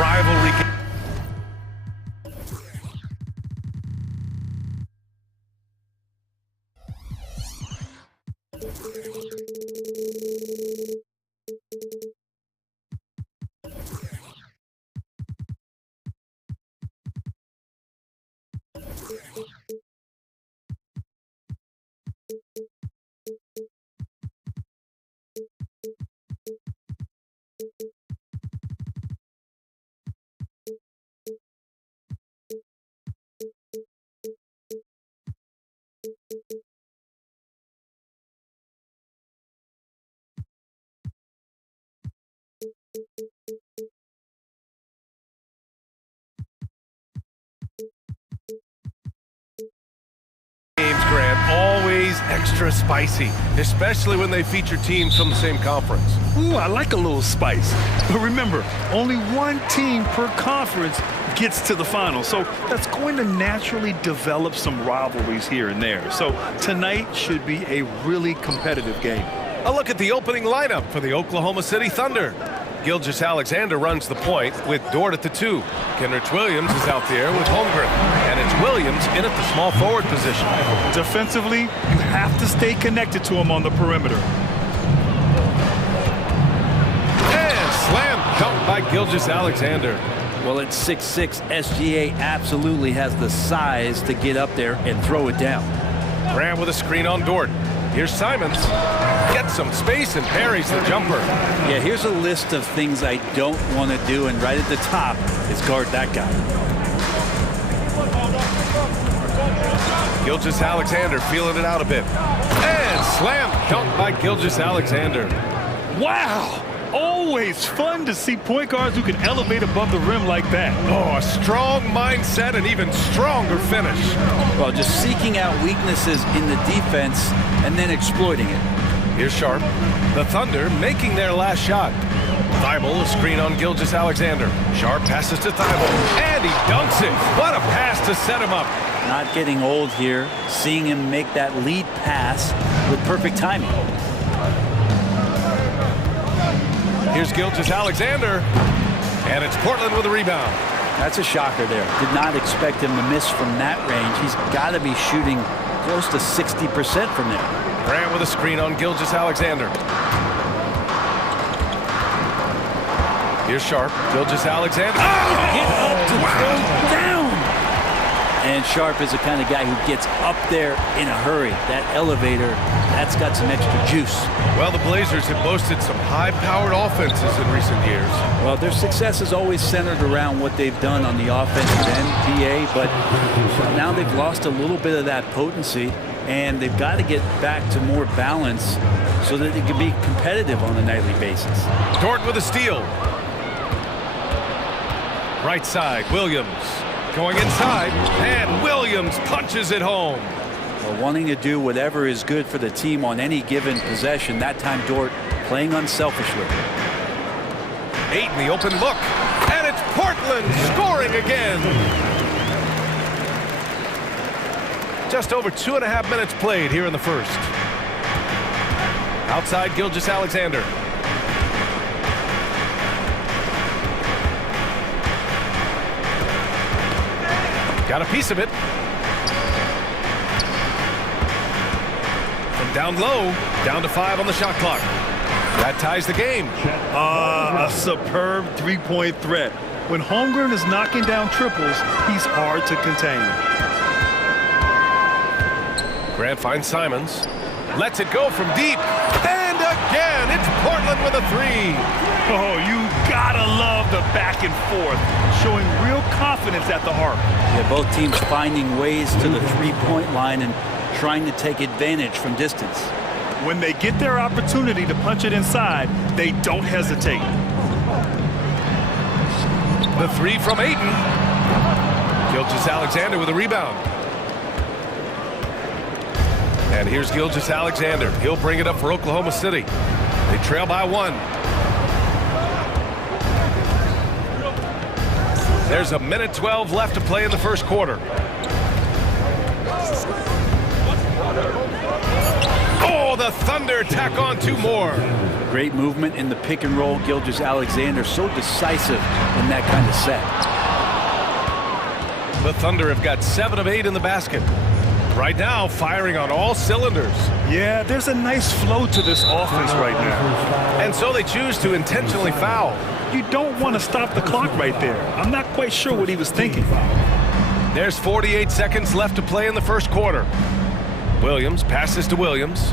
Rivalry. Games, Grant, always extra spicy, especially when they feature teams from the same conference. Ooh, I like a little spice. But remember, only one team per conference gets to the final. So that's going to naturally develop some rivalries here and there. So tonight should be a really competitive game. A look at the opening lineup for the Oklahoma City Thunder. Gilgeous-Alexander runs the point with Dort at the 2. Kenrich Williams is out there with Holmgren. And it's Williams in at the small forward position. Defensively, you have to stay connected to him on the perimeter. And slam dunk by Gilgeous-Alexander. Well, at 6'6", SGA absolutely has the size to get up there and throw it down. Grant with a screen on Dort. Here's Simons. Gets some space and parries the jumper. Yeah, here's a list of things I don't want to do, and right at the top is guard that guy. Gilgeous-Alexander feeling it out a bit. And slam dunk by Gilgeous-Alexander. Wow! always fun to see point guards who can elevate above the rim like that. Oh, a strong mindset and even stronger finish. Well, just seeking out weaknesses in the defense and then exploiting it. Here's Sharp. The Thunder making their last shot. Thibault, a screen on Gilgeous-Alexander. Sharp passes to Thibault, and he dunks it. What a pass to set him up. Not getting old here, seeing him make that lead pass with perfect timing. Here's Gilgeous-Alexander, and it's Portland with a rebound. That's a shocker there. Did not expect him to miss from that range. He's got to be shooting close to 60% from there. Grant with a screen on Gilgeous-Alexander. Here's Sharp. Gilgeous-Alexander. Oh! Get up to throw down. And Sharp is the kind of guy who gets up there in a hurry. That elevator, that's got some extra juice. Well, the Blazers have boasted some high-powered offenses in recent years. Well, their success is always centered around what they've done on the offensive end, BA, but now they've lost a little bit of that potency, and they've got to get back to more balance so that they can be competitive on a nightly basis. Dort with a steal. Right side, Williams going inside, and Williams punches it home. Well, wanting to do whatever is good for the team on any given possession. That time Dort playing unselfishly. 8 in the open look, and it's Portland scoring again. Just over 2.5 minutes played here in the first. Outside Gilgeous-Alexander. Got a piece of it. From down low, down to 5 on the shot clock. That ties the game. A superb three-point threat. When Holmgren is knocking down triples, he's hard to contain. Grant finds Simons. Lets it go from deep. And again, it's Portland with a 3. Oh, you gotta love the back and forth, showing real confidence at the arc. Yeah, both teams finding ways to the three-point line and trying to take advantage from distance. When they get their opportunity to punch it inside, they don't hesitate. The 3 from Ayton. Gilgeous-Alexander with a rebound. And here's Gilgeous-Alexander. He'll bring it up for Oklahoma City. They trail by 1. There's 1:12 left to play in the first quarter. Oh, the Thunder tack on 2 more. Great movement in the pick and roll. Gilgeous-Alexander so decisive in that kind of set. The Thunder have got 7 of 8 in the basket. Right now, firing on all cylinders. Yeah, there's a nice flow to this offense right now. And so they choose to intentionally foul. You don't want to stop the clock right there. I'm not quite sure what he was thinking. There's 48 seconds left to play in the first quarter. Williams passes to Williams.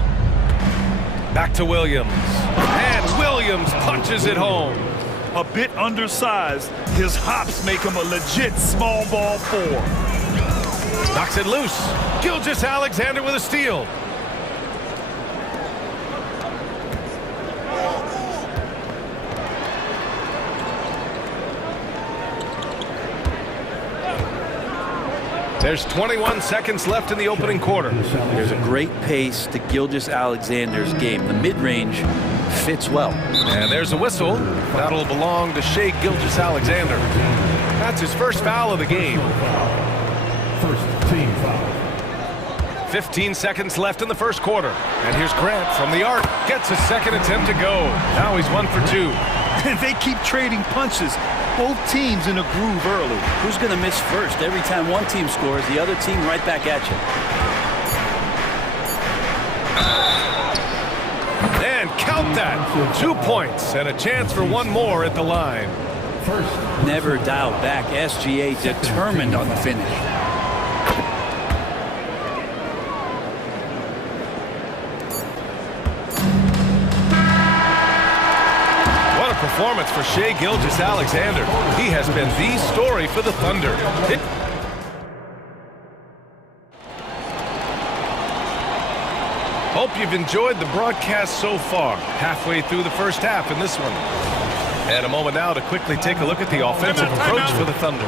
Back to Williams. And Williams punches it home. A bit undersized, his hops make him a legit small ball 4. Knocks it loose. Gilgeous-Alexander with a steal. There's 21 seconds left in the opening quarter. There's a great pace to Gilgeous-Alexander's game. The mid-range fits well. And there's a whistle. That'll belong to Shai Gilgeous-Alexander. That's his first foul of the game. First team foul. 15 seconds left in the first quarter. And here's Grant from the arc. Gets a second attempt to go. Now he's 1 for 2. And they keep trading punches. Both teams in a groove early. Who's going to miss first? Every time one team scores, the other team right back at you. And count that. 2 points and a chance for 1 more at the line. Never dialed back. SGA determined on the finish. Performance for Shai Gilgeous-Alexander. He has been the story for the Thunder. Hope you've enjoyed the broadcast so far. Halfway through the first half in this one. And a moment now to quickly take a look at the offensive approach for the Thunder.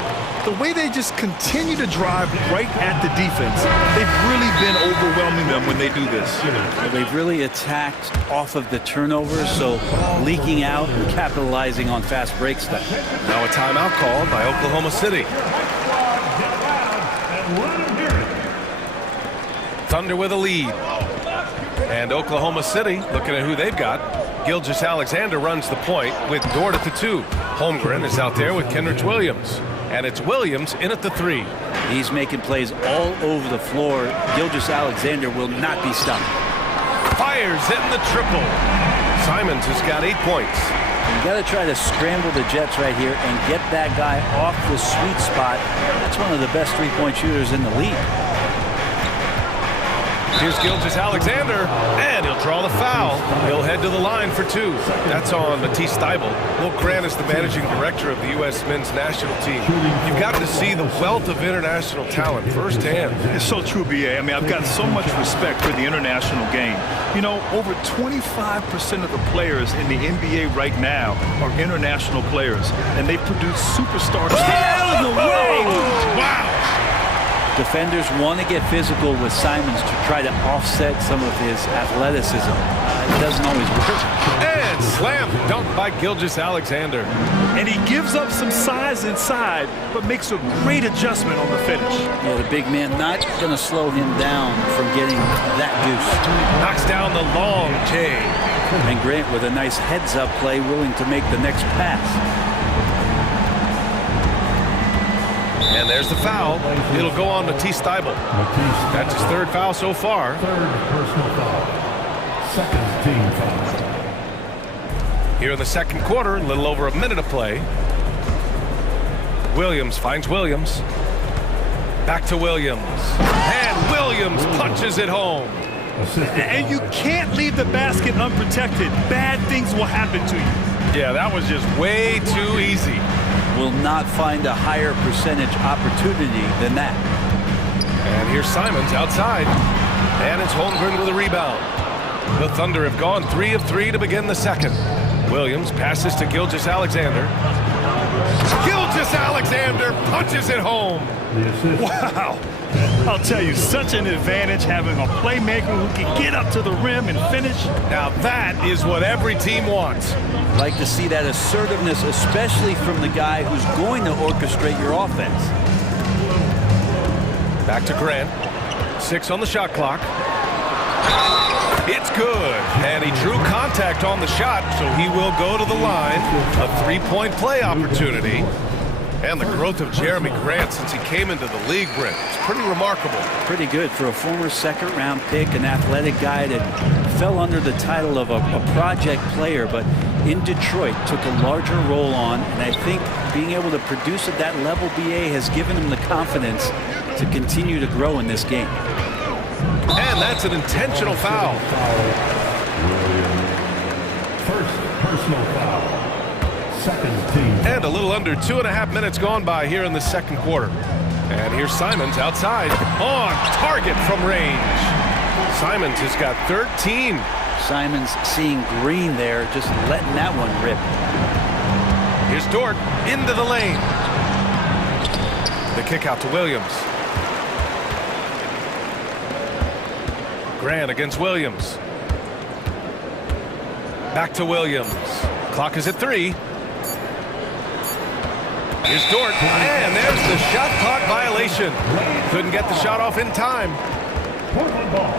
The way they just continue to drive right at the defense, they've really been overwhelming them when they do this. Well, they've really attacked off of the turnovers, so leaking out and capitalizing on fast break stuff. Now a timeout called by Oklahoma City. Thunder with a lead. And Oklahoma City, looking at who they've got. Gilgeous-Alexander runs the point with Dort at the 2. Holmgren is out there with Kenrich Williams. And it's Williams in at the 3. He's making plays all over the floor. Gilgeous-Alexander will not be stopped. Fires hitting the triple. Simons has got 8 points. You got to try to scramble the Jets right here and get that guy off the sweet spot. That's one of the best three-point shooters in the league. Here's Gilgeous-Alexander, and he'll draw the foul. He'll head to the line for 2. That's on Matisse Thybulle. Will Grant is the managing director of the U.S. men's national team. You've got to see the wealth of international talent firsthand. It's so true, B.A. I mean, I've got so much respect for the international game. You know, over 25% of the players in the NBA right now are international players, and they produce superstars. Out of the way! Wow! Defenders want to get physical with Simons to try to offset some of his athleticism. It doesn't always work. And slam dunked by Gilgeous-Alexander. And he gives up some size inside, but makes a great adjustment on the finish. Yeah, the big man not going to slow him down from getting that deuce. Knocks down the long J. And Grant with a nice heads-up play, willing to make the next pass. And there's the foul. It'll go on Matisse Thybulle. That's his 3rd foul so far. 3rd personal foul. 2nd team foul. Here in the 2nd quarter, a little over a minute of play. Williams finds Williams. Back to Williams. And Williams punches it home. And you can't leave the basket unprotected. Bad things will happen to you. Yeah, that was just way too easy. Will not find a higher percentage opportunity than that. And here's Simons outside. And it's Holmgren with a rebound. The Thunder have gone 3 of 3 to begin the 2nd. Williams passes to Gilgeous-Alexander. Gilgeous-Alexander punches it home. Wow. I'll tell you, such an advantage having a playmaker who can get up to the rim and finish. Now that is what every team wants. Like to see that assertiveness, especially from the guy who's going to orchestrate your offense. Back to Grant. 6 on the shot clock. It's good. And he drew contact on the shot, so he will go to the line. A 3-point play opportunity. And the growth of Jeremy Grant since he came into the league, Brent, it's pretty remarkable. Pretty good for a former 2nd-round pick, an athletic guy that fell under the title of a project player, but in Detroit took a larger role on, and I think being able to produce at that level, BA, has given him the confidence to continue to grow in this game. And that's an intentional foul. First personal foul. 2nd team. And a little under 2.5 minutes gone by here in the 2nd quarter. And here's Simons outside. On target from range. Simons has got 13. Simons seeing green there, just letting that one rip. Here's Dort into the lane. The kick out to Williams. Grant against Williams. Back to Williams. Clock is at 3. Here's Dort, and there's the shot clock violation. Couldn't get the shot off in time. Portland ball.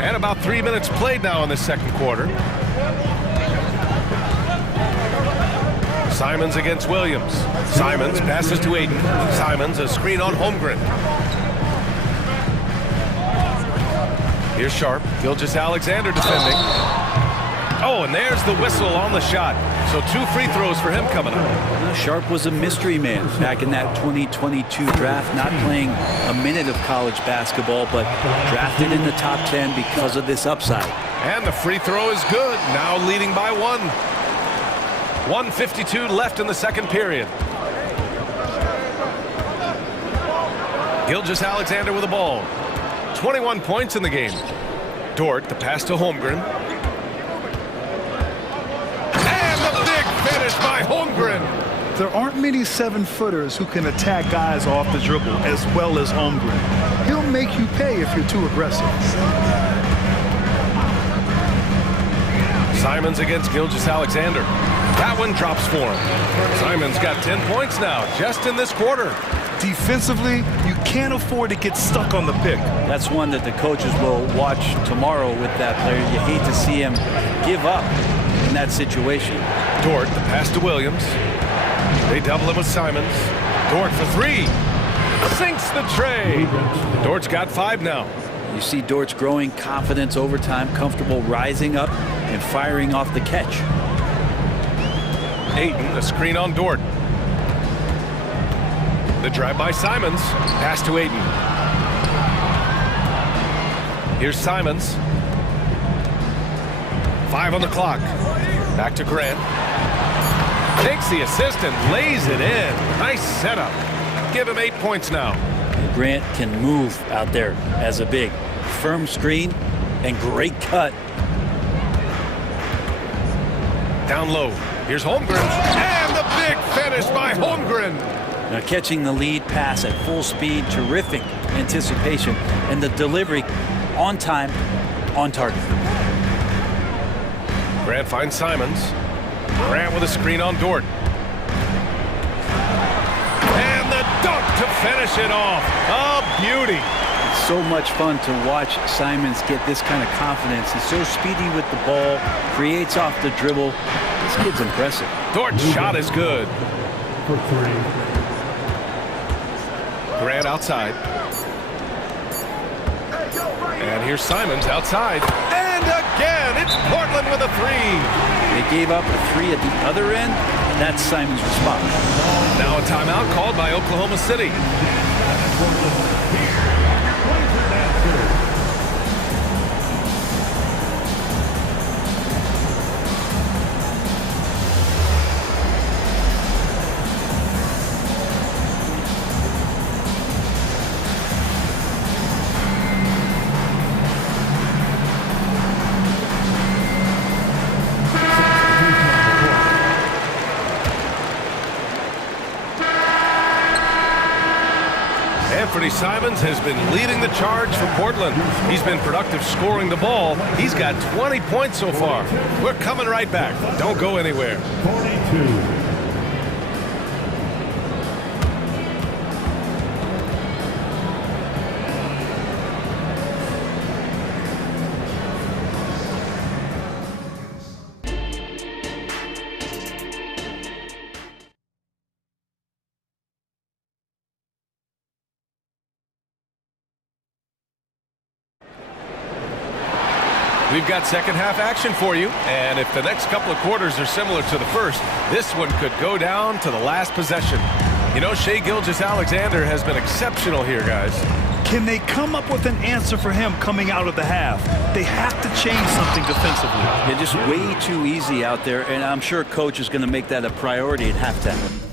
And about 3 minutes played now in the 2nd quarter. Simons against Williams. Simons passes to Aiden. Simons, a screen on Holmgren. Here's Sharp. Gilgeous-Alexander defending. Oh, and there's the whistle on the shot. So 2 free throws for him coming up. Sharp was a mystery man back in that 2022 draft, not playing a minute of college basketball, but drafted in the top 10 because of this upside. And the free throw is good. Now leading by 1. 1:52 left in the 2nd period. Gilgeous-Alexander with the ball. 21 points in the game. Dort, the pass to Holmgren. And the big finish by Holmgren. There aren't many 7-footers who can attack guys off the dribble as well as Holmgren. He'll make you pay if you're too aggressive. Simons against Gilgeous-Alexander. That one drops for him. Simons got 10 points now, just in this quarter. Defensively, you can't afford to get stuck on the pick. That's one that the coaches will watch tomorrow with that player. You hate to see him give up in that situation. Dort, the pass to Williams. They double him with Simons. Dort for 3. Sinks the tray. Dort's got 5 now. You see Dort's growing confidence over time, comfortable rising up and firing off the catch. Ayton, the screen on Dort. The drive by Simons. Pass to Ayton. Here's Simons. 5 on the clock. Back to Grant. Takes the assist and lays it in. Nice setup. Give him 8 points now. Grant can move out there as a big. Firm screen and great cut. Down low. Here's Holmgren. And the big finish by Holmgren. Now catching the lead pass at full speed, terrific anticipation, and the delivery on time, on target. Grant finds Simons. Grant with a screen on Dort. And the dunk to finish it off. A beauty. It's so much fun to watch Simons get this kind of confidence. He's so speedy with the ball, creates off the dribble. This kid's impressive. Dort's shot is good. For 3. Grant outside. And here's Simons outside. And again, it's Portland with a 3. They gave up a 3 at the other end. That's Simons' response. Now a timeout called by Oklahoma City. Simons has been leading the charge for Portland. He's been productive scoring the ball. He's got 20 points so far. We're coming right back. Don't go anywhere. 42. We've got second half action for you, and if the next couple of quarters are similar to the first, this one could go down to the last possession. You know, Shai Gilgeous-Alexander has been exceptional here, guys. Can they come up with an answer for him coming out of the half? They have to change something defensively. They're just way too easy out there, and I'm sure coach is going to make that a priority at halftime.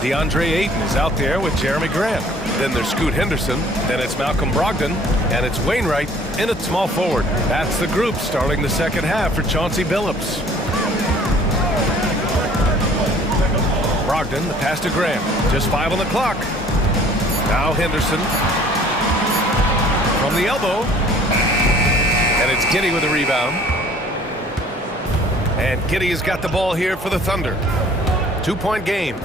DeAndre Ayton is out there with Jeremy Grant. Then there's Scoot Henderson. Then it's Malcolm Brogdon. And it's Wainwright in at small forward. That's the group starting the second half for Chauncey Billups. Brogdon, the pass to Grant. Just 5 on the clock. Now Henderson. From the elbow. And it's Giddey with a rebound. And Giddey has got the ball here for the Thunder. 2-point game.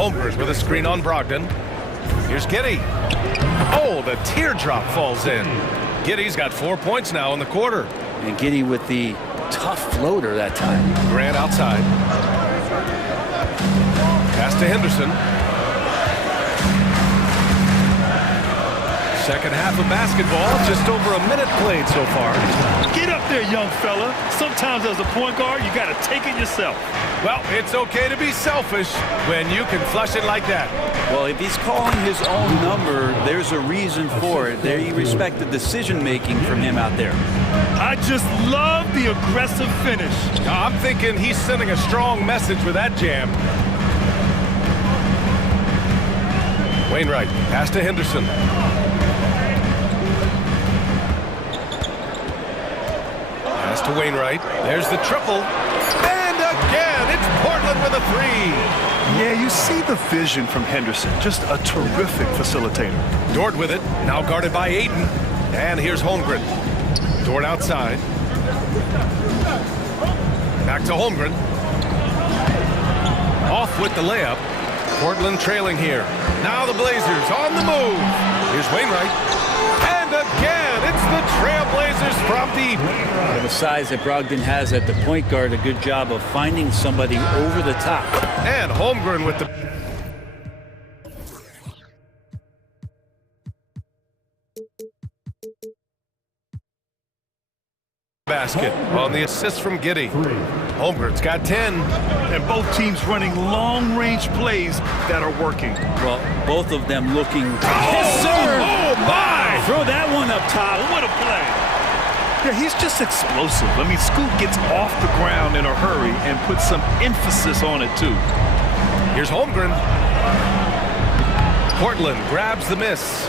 Holmgren with a screen on Brogdon. Here's Giddey. Oh, the teardrop falls in. Giddey's got 4 points now in the quarter. And Giddey with the tough floater that time. Grant outside. Pass to Henderson. Second half of basketball, just over a minute played so far. Get up there, young fella. Sometimes as a point guard, you got to take it yourself. Well, it's okay to be selfish when you can flush it like that. Well, if he's calling his own number, there's a reason for it. There you respect the decision-making from him out there. I just love the aggressive finish. I'm thinking he's sending a strong message with that jam. Wainwright, pass to Henderson. Pass to Wainwright. There's the triple. And again, it's Portland with a three. Yeah, you see the vision from Henderson. Just a terrific facilitator. Dort with it, now guarded by Ayton. And here's Holmgren. Dort outside. Back to Holmgren. Off with the layup. Portland trailing here. Now the Blazers on the move. Here's Wainwright. And again, it's the Trailblazers from deep. The size that Brogdon has at the point guard, a good job of finding somebody over the top. And Holmgren with the... basket on the assist from Giddey. Holmgren's got 10. And both teams running long-range plays that are working. Well, both of them looking... Yes, sir! Oh, my! Throw that one up top. What a play. Yeah, he's just explosive. I mean, Scoot gets off the ground in a hurry and puts some emphasis on it, too. Here's Holmgren. Portland grabs the miss.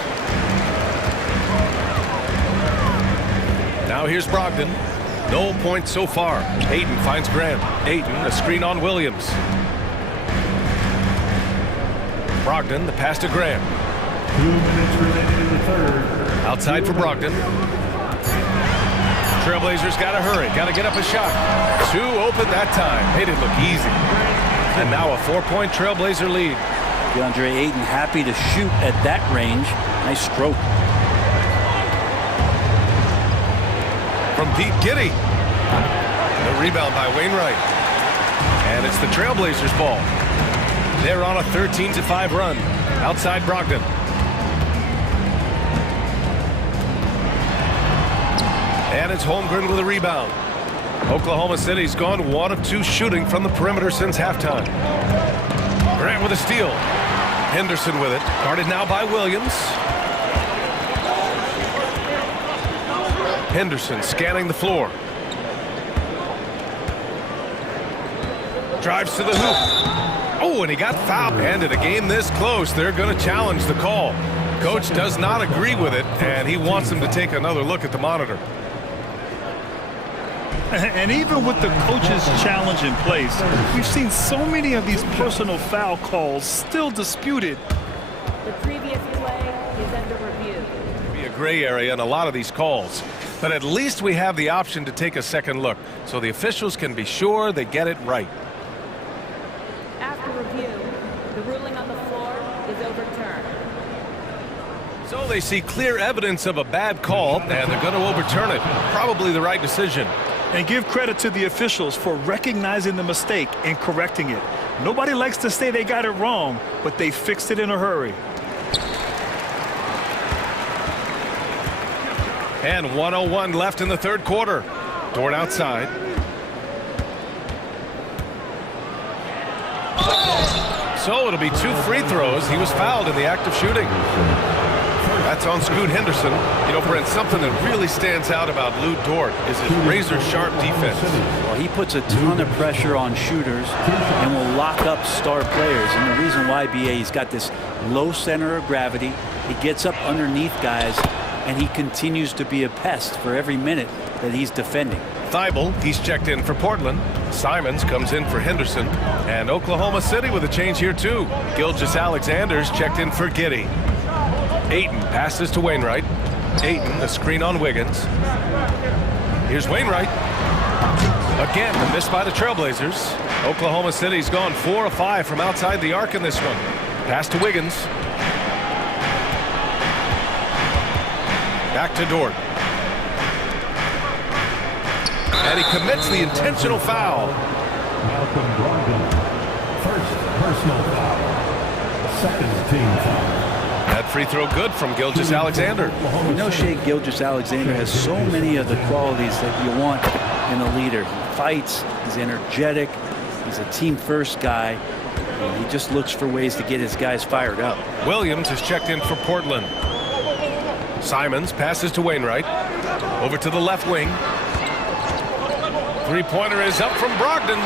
Now here's Brogdon. No points so far. Ayton finds Grant. Ayton, a screen on Williams. Brogdon, the pass to Grant. 2 minutes remaining in the third. Outside for Brogdon. Trailblazers got to hurry. Got to get up a shot. Two open that time. Made it look easy. And now a 4-point Trailblazer lead. DeAndre Ayton happy to shoot at that range. Nice stroke. From deep, Giddey. The rebound by Wainwright. And it's the Trailblazers' ball. They're on a 13-5 run. Outside Brogdon. And it's Holmgren with a rebound. Oklahoma City's gone 1 of 2 shooting from the perimeter since halftime. Grant with a steal. Henderson with it. Guarded now by Williams. Henderson scanning the floor. Drives to the hoop. Oh, and he got fouled. And in a game this close, they're going to challenge the call. Coach does not agree with it, and he wants him to take another look at the monitor. And even with the coach's challenge in place, we've seen so many of these personal foul calls still disputed. The previous play is under review. Be a gray area in a lot of these calls. But at least we have the option to take a second look, so the officials can be sure they get it right. After review, the ruling on the floor is overturned. So they see clear evidence of a bad call, and they're going to overturn it. Probably the right decision. And give credit to the officials for recognizing the mistake and correcting it. Nobody likes to say they got it wrong, but they fixed it in a hurry. And 1:01 left in the third quarter. Dort outside. So it'll be 2 free throws. He was fouled in the act of shooting. That's on Scoot Henderson. You know, Brent, something that really stands out about Lou Dort is his razor-sharp defense. Well, he puts a ton of pressure on shooters and will lock up star players. And the reason why, BA, he's got this low center of gravity. He gets up underneath guys, and he continues to be a pest for every minute that he's defending. Thibault, he's checked in for Portland. Simons comes in for Henderson. And Oklahoma City with a change here, too. Gilgeous-Alexander's checked in for Giddey. Ayton passes to Wainwright. Ayton, the screen on Wiggins. Here's Wainwright. Again, the miss by the Trailblazers. Oklahoma City's gone 4 of 5 from outside the arc in this one. Pass to Wiggins. Back to Dort. And he commits the intentional foul. Malcolm Brogdon, first personal foul, second team foul. That free throw good from Gilgeous-Alexander. You know, Shea Gilgeous-Alexander has so many of the qualities that you want in a leader. He fights, he's energetic, he's a team-first guy, and he just looks for ways to get his guys fired up. Williams has checked in for Portland. Simons passes to Wainwright. Over to the left wing. Three-pointer is up from Brogdon.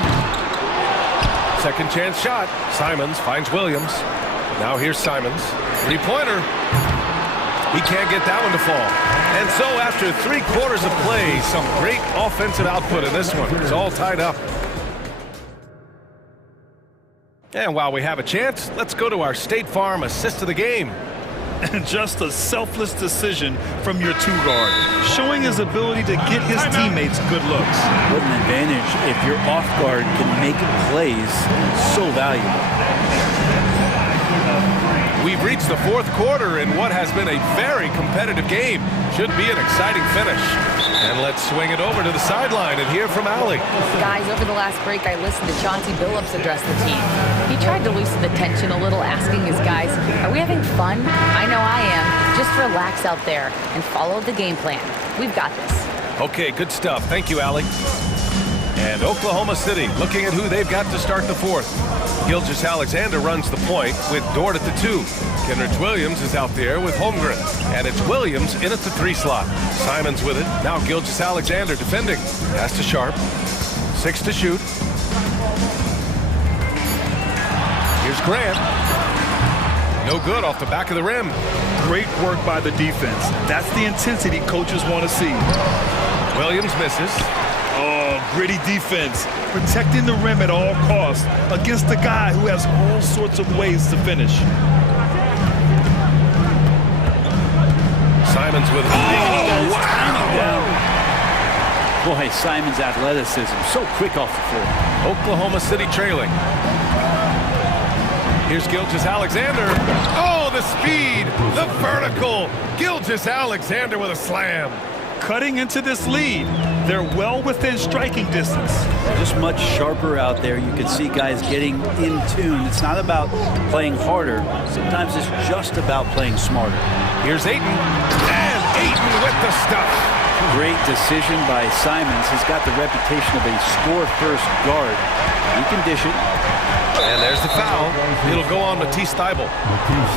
Second chance shot. Simons finds Williams. Now here's Simons. Three-pointer. He can't get that one to fall. And so after 3 quarters of play, some great offensive output in this one. It's all tied up. And while we have a chance, let's go to our State Farm assist of the game. And just a selfless decision from your 2-guard, showing his ability to get his teammates good looks. What an advantage if your off guard can make plays. So valuable. We've reached the 4th quarter in what has been a very competitive game. Should be an exciting finish. And let's swing it over to the sideline and hear from Allie. Guys, over the last break, I listened to Chauncey Billups address the team. He tried to loosen the tension a little, asking his guys, are we having fun? I know I am. Just relax out there and follow the game plan. We've got this. Okay, good stuff. Thank you, Allie. And Oklahoma City looking at who they've got to start the 4th. Gilgeous-Alexander runs the point with Dort at the 2. Kenrich Williams is out there with Holmgren. And it's Williams in at the 3 slot. Simons with it. Now Gilgeous-Alexander defending. Pass to Sharp. 6 to shoot. Here's Grant. No good off the back of the rim. Great work by the defense. That's the intensity coaches want to see. Williams misses. Oh, gritty defense. Protecting the rim at all costs against a guy who has all sorts of ways to finish. Simons with it. Oh, wow. Boy, Simons' athleticism so quick off the floor. Oklahoma City trailing. Here's Gilgeous-Alexander. Oh, the speed, the vertical. Gilgeous-Alexander with a slam. Cutting into this lead. They're well within striking distance. Just much sharper out there. You can see guys getting in tune. It's not about playing harder. Sometimes it's just about playing smarter. Here's Ayton. And Ayton with the stuff. Great decision by Simons. He's got the reputation of a score-first guard. He can dish it. And there's the foul. It'll go on Matisse Thybulle.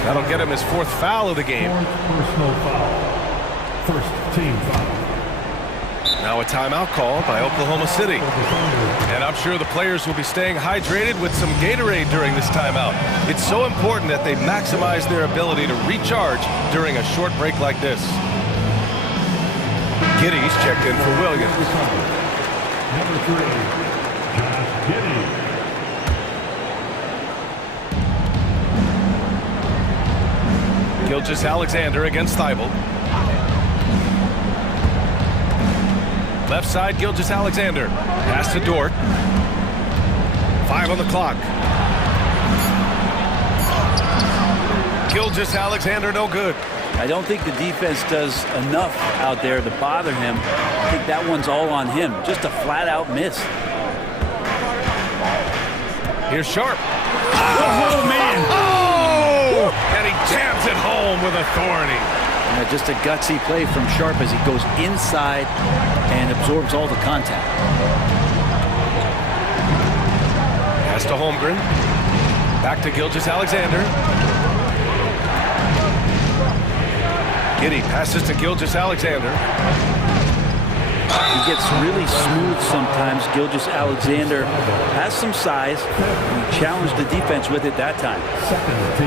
That'll get him his 4th foul of the game. Personal foul. First team foul. Now a timeout call by Oklahoma City. And I'm sure the players will be staying hydrated with some Gatorade during this timeout. It's so important that they maximize their ability to recharge during a short break like this. Giddy's checked in for Williams. Number 3, Josh Giddey. Gilgeous-Alexander against Thybulle. Left side, Gilgeous-Alexander. Pass to Dort. 5 on the clock. Gilgeous-Alexander no good. I don't think the defense does enough out there to bother him. I think that one's all on him. Just a flat-out miss. Here's Sharp. Oh, man. Oh! And he jams it home with authority. And just a gutsy play from Sharp as he goes inside and absorbs all the contact. Pass to Holmgren. Back to Gilgeous-Alexander. Giddey passes to Gilgeous-Alexander. He gets really smooth sometimes. Gilgeous-Alexander has some size. He challenged the defense with it that time.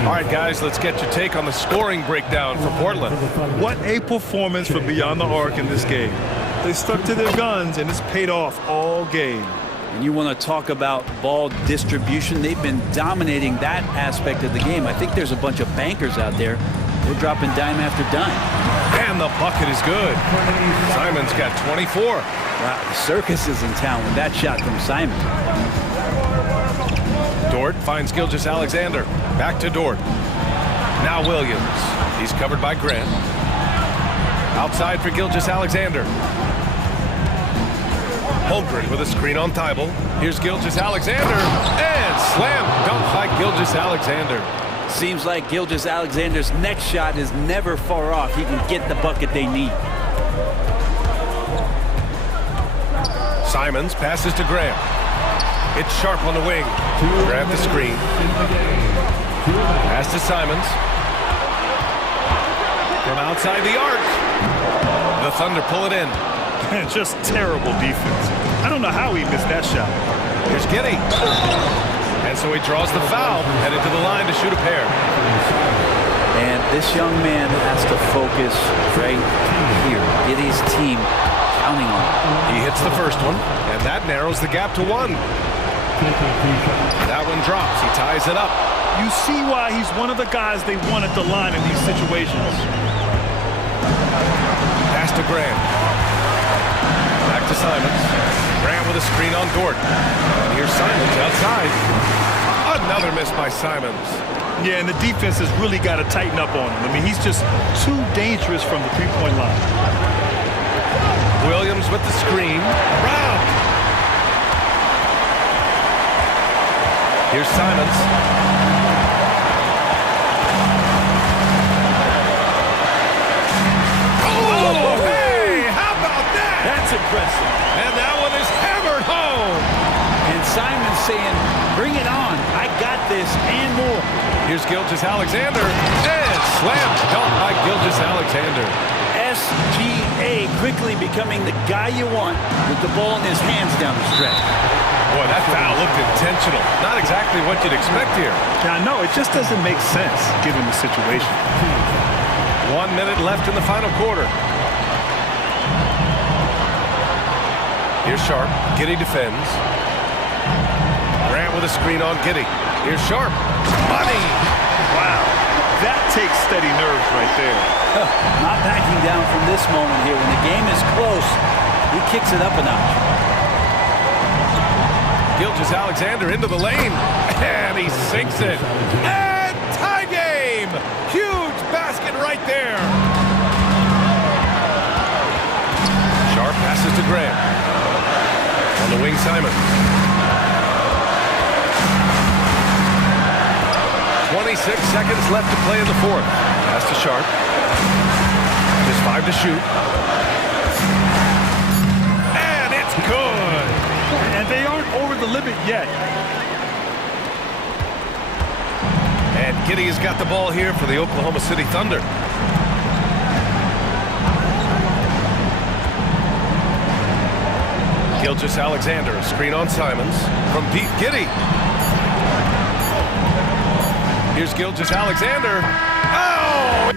All right, guys, let's get your take on the scoring breakdown for Portland. What a performance for Beyond the Arc in this game. They stuck to their guns, and it's paid off all game. And you want to talk about ball distribution. They've been dominating that aspect of the game. I think there's a bunch of bankers out there. They're dropping dime after dime. And the bucket is good. Simons got 24. Wow, the circus is in town with that shot from Simon. Dort finds Gilgeous-Alexander. Back to Dort. Now Williams. He's covered by Grant. Outside for Gilgeous-Alexander. Holmgren with a screen on Thybulle. Here's Gilgeous-Alexander. And slam dunk by Gilgeous-Alexander. Seems like Gilgeous-Alexander's next shot is never far off. He can get the bucket they need. Simons passes to Graham. It's Sharp on the wing. Grab the screen. Pass to Simons. From outside the arc. The Thunder pull it in. Just terrible defense. I don't know how he missed that shot. Here's Giddey. And so he draws the foul, headed to the line to shoot a pair. And this young man has to focus right here. Giddey's team counting on him. He hits the first one, and that narrows the gap to 1. That one drops. He ties it up. You see why he's one of the guys they want at the line in these situations. Pass to Graham. Back to Simons. Graham with a screen on Gordon. And here's Simons outside. Another miss by Simons. Yeah, and the defense has really got to tighten up on him. I mean, he's just too dangerous from the three-point line. Williams with the screen. Brown. Here's Simons. Oh, hey, how about that? That's impressive. And that one is hammered home. And Simons saying, bring it on. I got this and more. Here's Gilgeous-Alexander. And slam dunk by Gilgeous-Alexander. SGA quickly becoming the guy you want with the ball in his hands down the stretch. Boy, that foul looked intentional. Not exactly what you'd expect here. Yeah, I know. It just doesn't make sense given the situation. 1 minute left in the final quarter. Here's Sharp. Giddey defends. Grant with a screen on Giddey. Here's Sharp. Money! Wow. That takes steady nerves right there. Not backing down from this moment here. When the game is close, he kicks it up a notch. Gilgeous-Alexander into the lane. And he sinks it. And tie game! Huge basket right there. Sharp passes to Graham. On the wing, Simon. 26 seconds left to play in the fourth. Pass to Sharp. Just 5 to shoot. And it's good. And they aren't over the limit yet. And Giddey has got the ball here for the Oklahoma City Thunder. Gilgeous-Alexander, a screen on Simons from Pete Giddey. Here's Gilgeous-Alexander. Oh!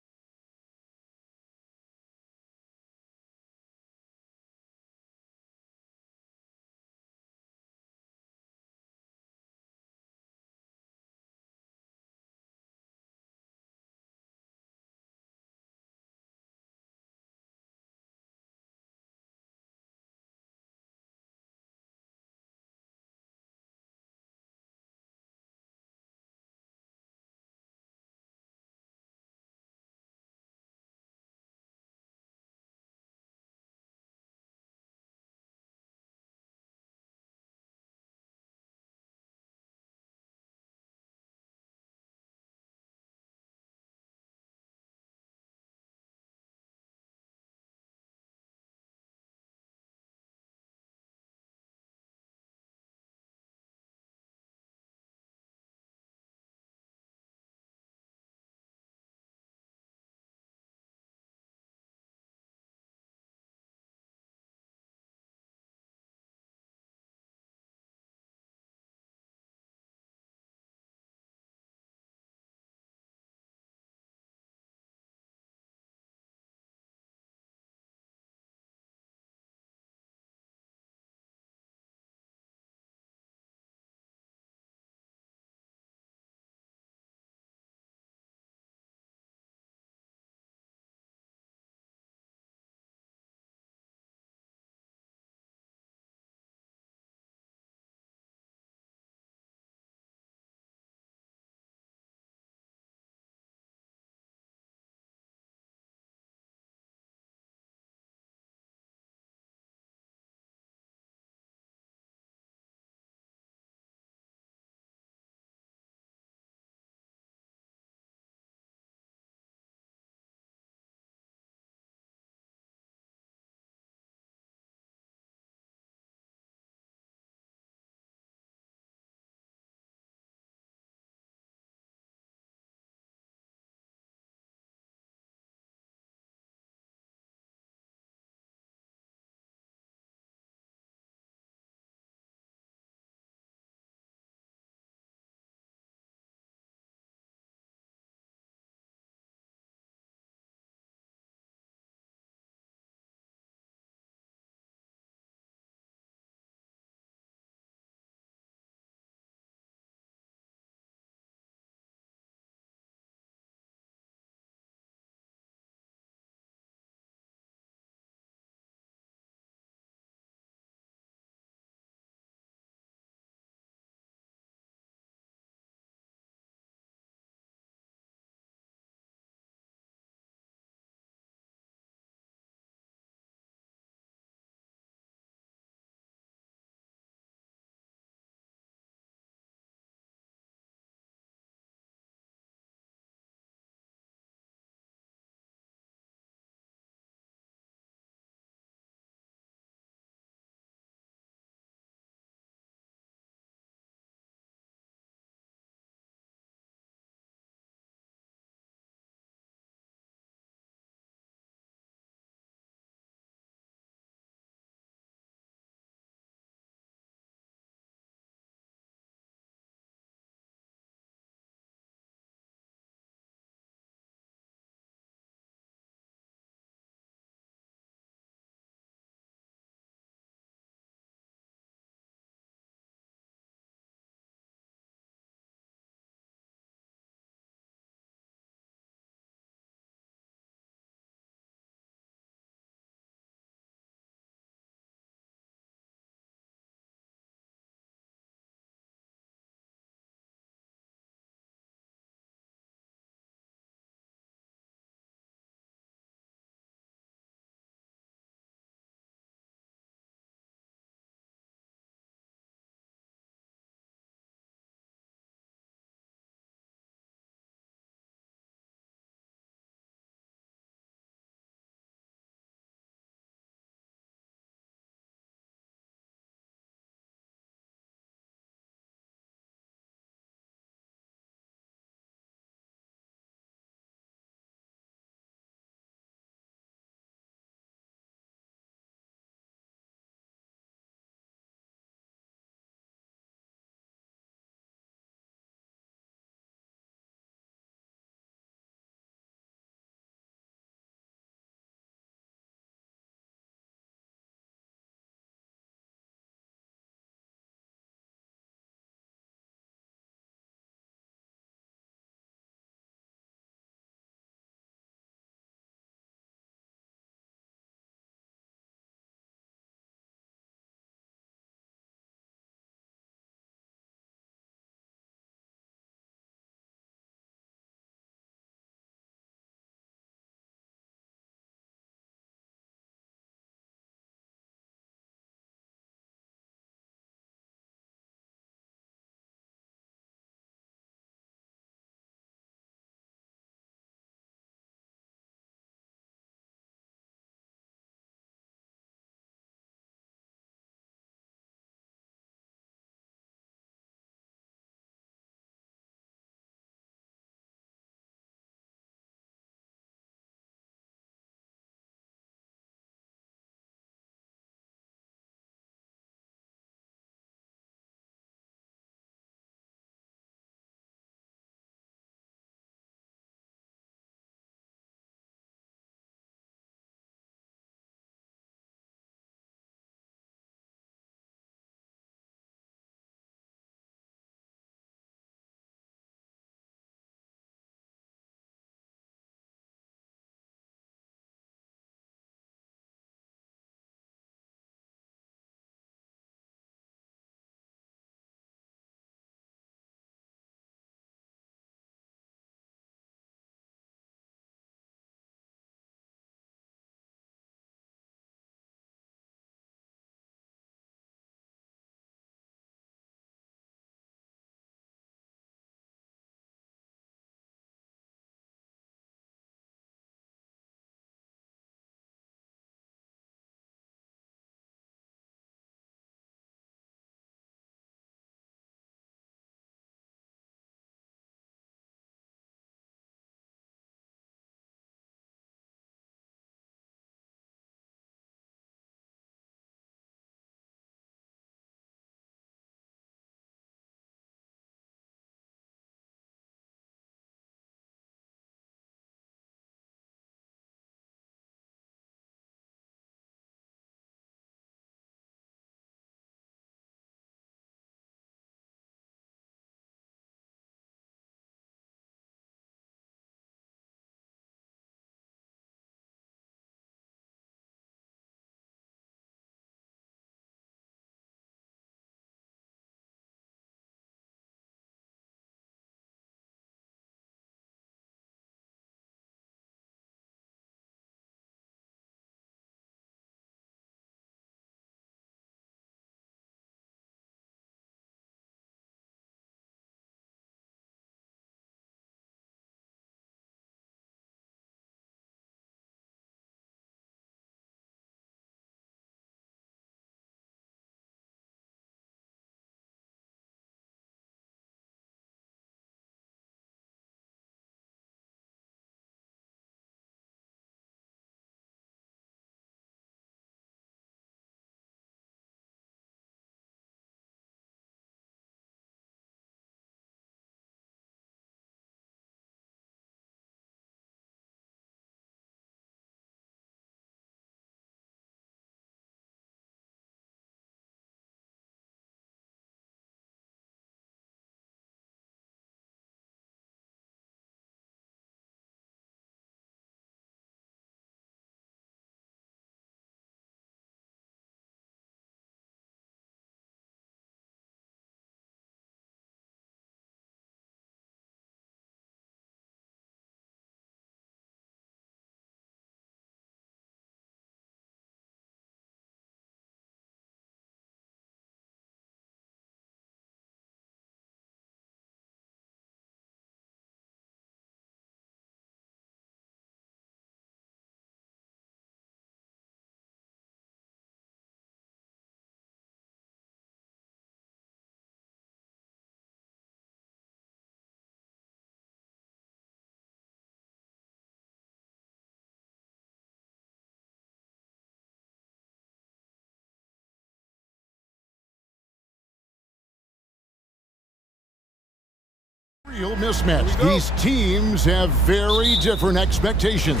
Real mismatch. These teams have very different expectations.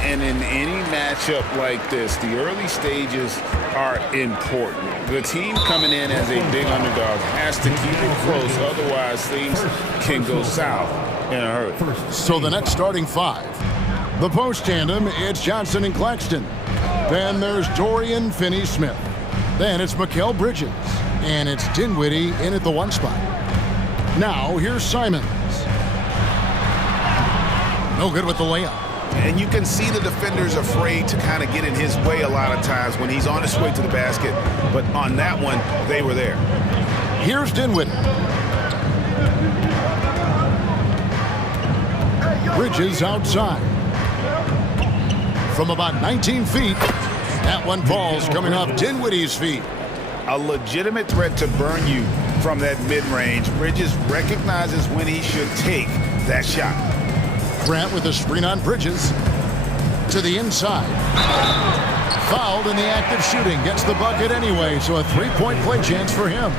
And in any matchup like this, the early stages are important. The team coming in as a big underdog has to keep it close, otherwise things can go south in a hurry. So the next starting five. The post tandem, it's Johnson and Claxton. Then there's Dorian Finney-Smith. Then it's Mikal Bridges. And it's Dinwiddie in at the one spot. Now, here's Simons. No good with the layup. And you can see the defender's afraid to kind of get in his way a lot of times when he's on his way to the basket. But on that one, they were there. Here's Dinwiddie. Bridges outside. From about 19 feet, that one falls coming off Dinwiddie's feet. A legitimate threat to burn you from that mid-range. Bridges recognizes when he should take that shot. Grant with a screen on Bridges. To the inside. Fouled in the act of shooting. Gets the bucket anyway, so a three-point play chance for him.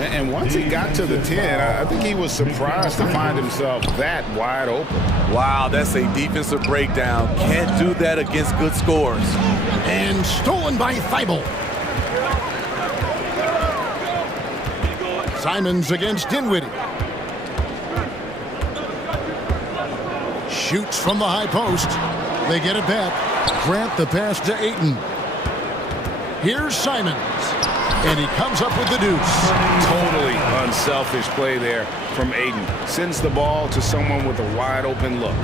And once he got to the 10, I think he was surprised to find himself that wide open. Wow, that's a defensive breakdown. Can't do that against good scores. And stolen by Thibault. Simons against Dinwiddie. Shoots from the high post. They get it back. Grant the pass to Ayton. Here's Simons. And he comes up with the deuce. Totally unselfish play there from Ayton. Sends the ball to someone with a wide open look.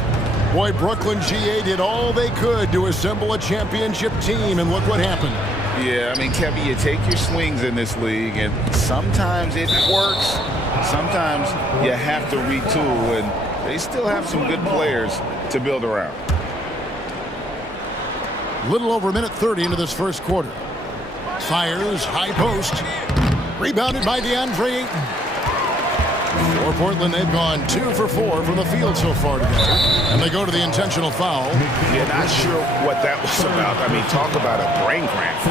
Boy, Brooklyn GA did all they could to assemble a championship team, and look what happened. Yeah, I mean, Kevin, you take your swings in this league, and sometimes it works. Sometimes you have to retool, and they still have some good players to build around. Little over a minute 30 into this first quarter. Fires, high post. Rebounded by DeAndre Ayton. For Portland, they've gone 2 for 4 from the field so far together. And they go to the intentional foul. Yeah, not sure what that was about. I mean, talk about a brain cramp.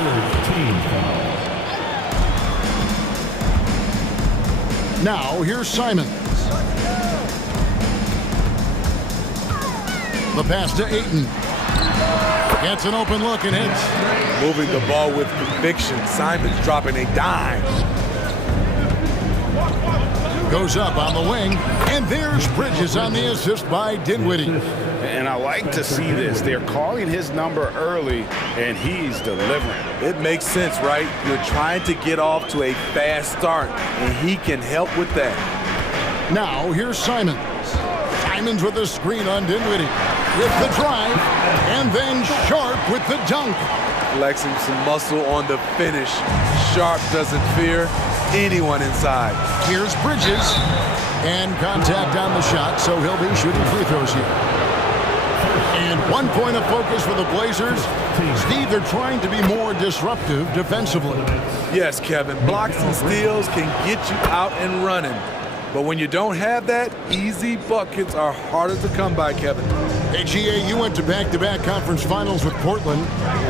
Now, here's Simons. The pass to Ayton. Gets an open look and hits. Moving the ball with conviction. Simons dropping a dime. Goes up on the wing, and there's Bridges on the assist by Dinwiddie. And I like to see this. They're calling his number early, and he's delivering. It makes sense, right? You're trying to get off to a fast start, and he can help with that. Now, here's Simons. Simons with a screen on Dinwiddie. With the drive, and then Sharp with the dunk. Flexing some muscle on the finish. Sharp doesn't fear anyone inside. Here's Bridges. And contact on the shot, so he'll be shooting free throws here. And 1 point of focus for the Blazers. Steve, they're trying to be more disruptive defensively. Yes, Kevin. Blocks and steals can get you out and running. But when you don't have that, easy buckets are harder to come by, Kevin. Hey, GA, you went to back-to-back conference finals with Portland.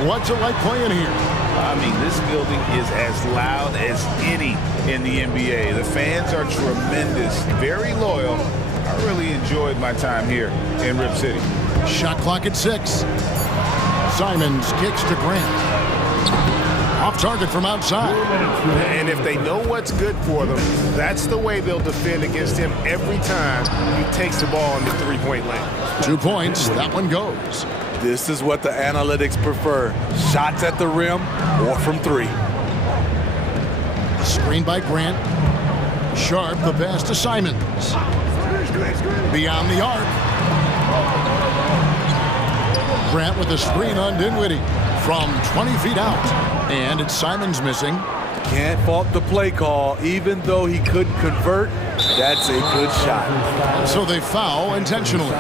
What's it like playing here? I mean, this building is as loud as any in the NBA. The fans are tremendous, very loyal. I really enjoyed my time here in Rip City. Shot clock at 6. Simons kicks to Grant. Off target from outside. And if they know what's good for them, that's the way they'll defend against him every time he takes the ball in the three-point lane. 2 points, that one goes. This is what the analytics prefer. Shots at the rim or from 3. Screen by Grant. Sharp, the pass to Simons. Beyond the arc. Grant with a screen on Dinwiddie from 20 feet out. And it's Simons missing. Can't fault the play call. Even though he couldn't convert, that's a good shot. So they foul intentionally.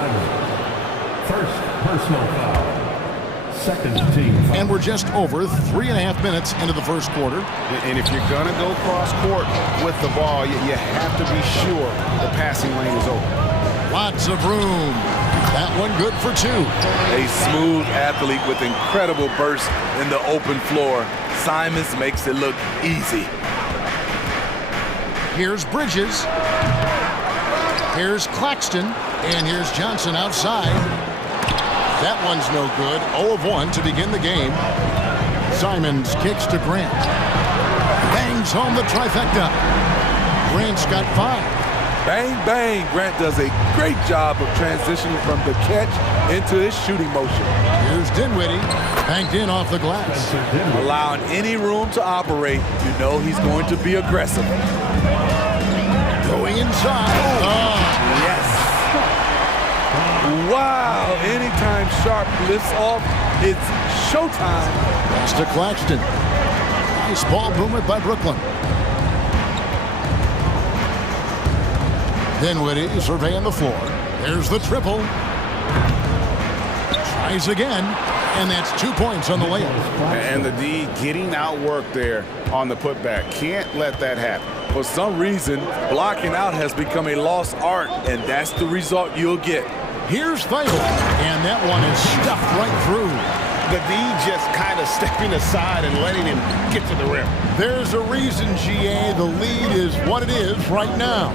First personal foul. Second team foul. And we're just over 3.5 minutes into the first quarter. And if you're going to go cross court with the ball, you have to be sure the passing lane is open. Lots of room. That one good for 2. A smooth athlete with incredible burst in the open floor. Simons makes it look easy. Here's Bridges. Here's Claxton, and here's Johnson outside. That one's no good. 0 of 1 to begin the game. Simons kicks to Grant. Bangs home the trifecta. Grant's got 5. Bang, bang. Grant does a great job of transitioning from the catch into his shooting motion. Here's Dinwiddie, banked in off the glass. Allowing any room to operate, you know he's going to be aggressive. Going inside. Oh, yes. Wow, anytime Sharp lifts off, it's showtime. Pass to Claxton. Nice ball movement by Brooklyn. Dinwiddie surveying the floor. There's the triple. Tries again, and that's 2 points on the layup. And the D getting outworked there on the putback. Can't let that happen. For some reason, blocking out has become a lost art, and that's the result you'll get. Here's Feigl, and that one is stuffed right through. The D just kind of stepping aside and letting him get to the rim. There's a reason, GA, the lead is what it is right now.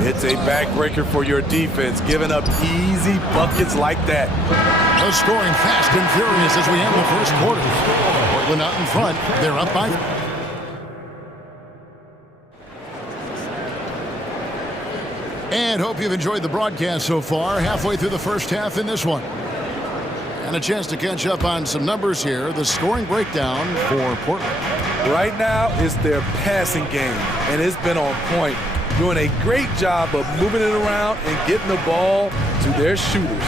It's a backbreaker for your defense, giving up easy buckets like that. The scoring fast and furious as we end the first quarter. Portland out in front. They're up by... And hope you've enjoyed the broadcast so far. Halfway through the first half in this one. And a chance to catch up on some numbers here. The scoring breakdown for Portland. Right now, it's their passing game, and it's been on point. Doing a great job of moving it around and getting the ball to their shooters.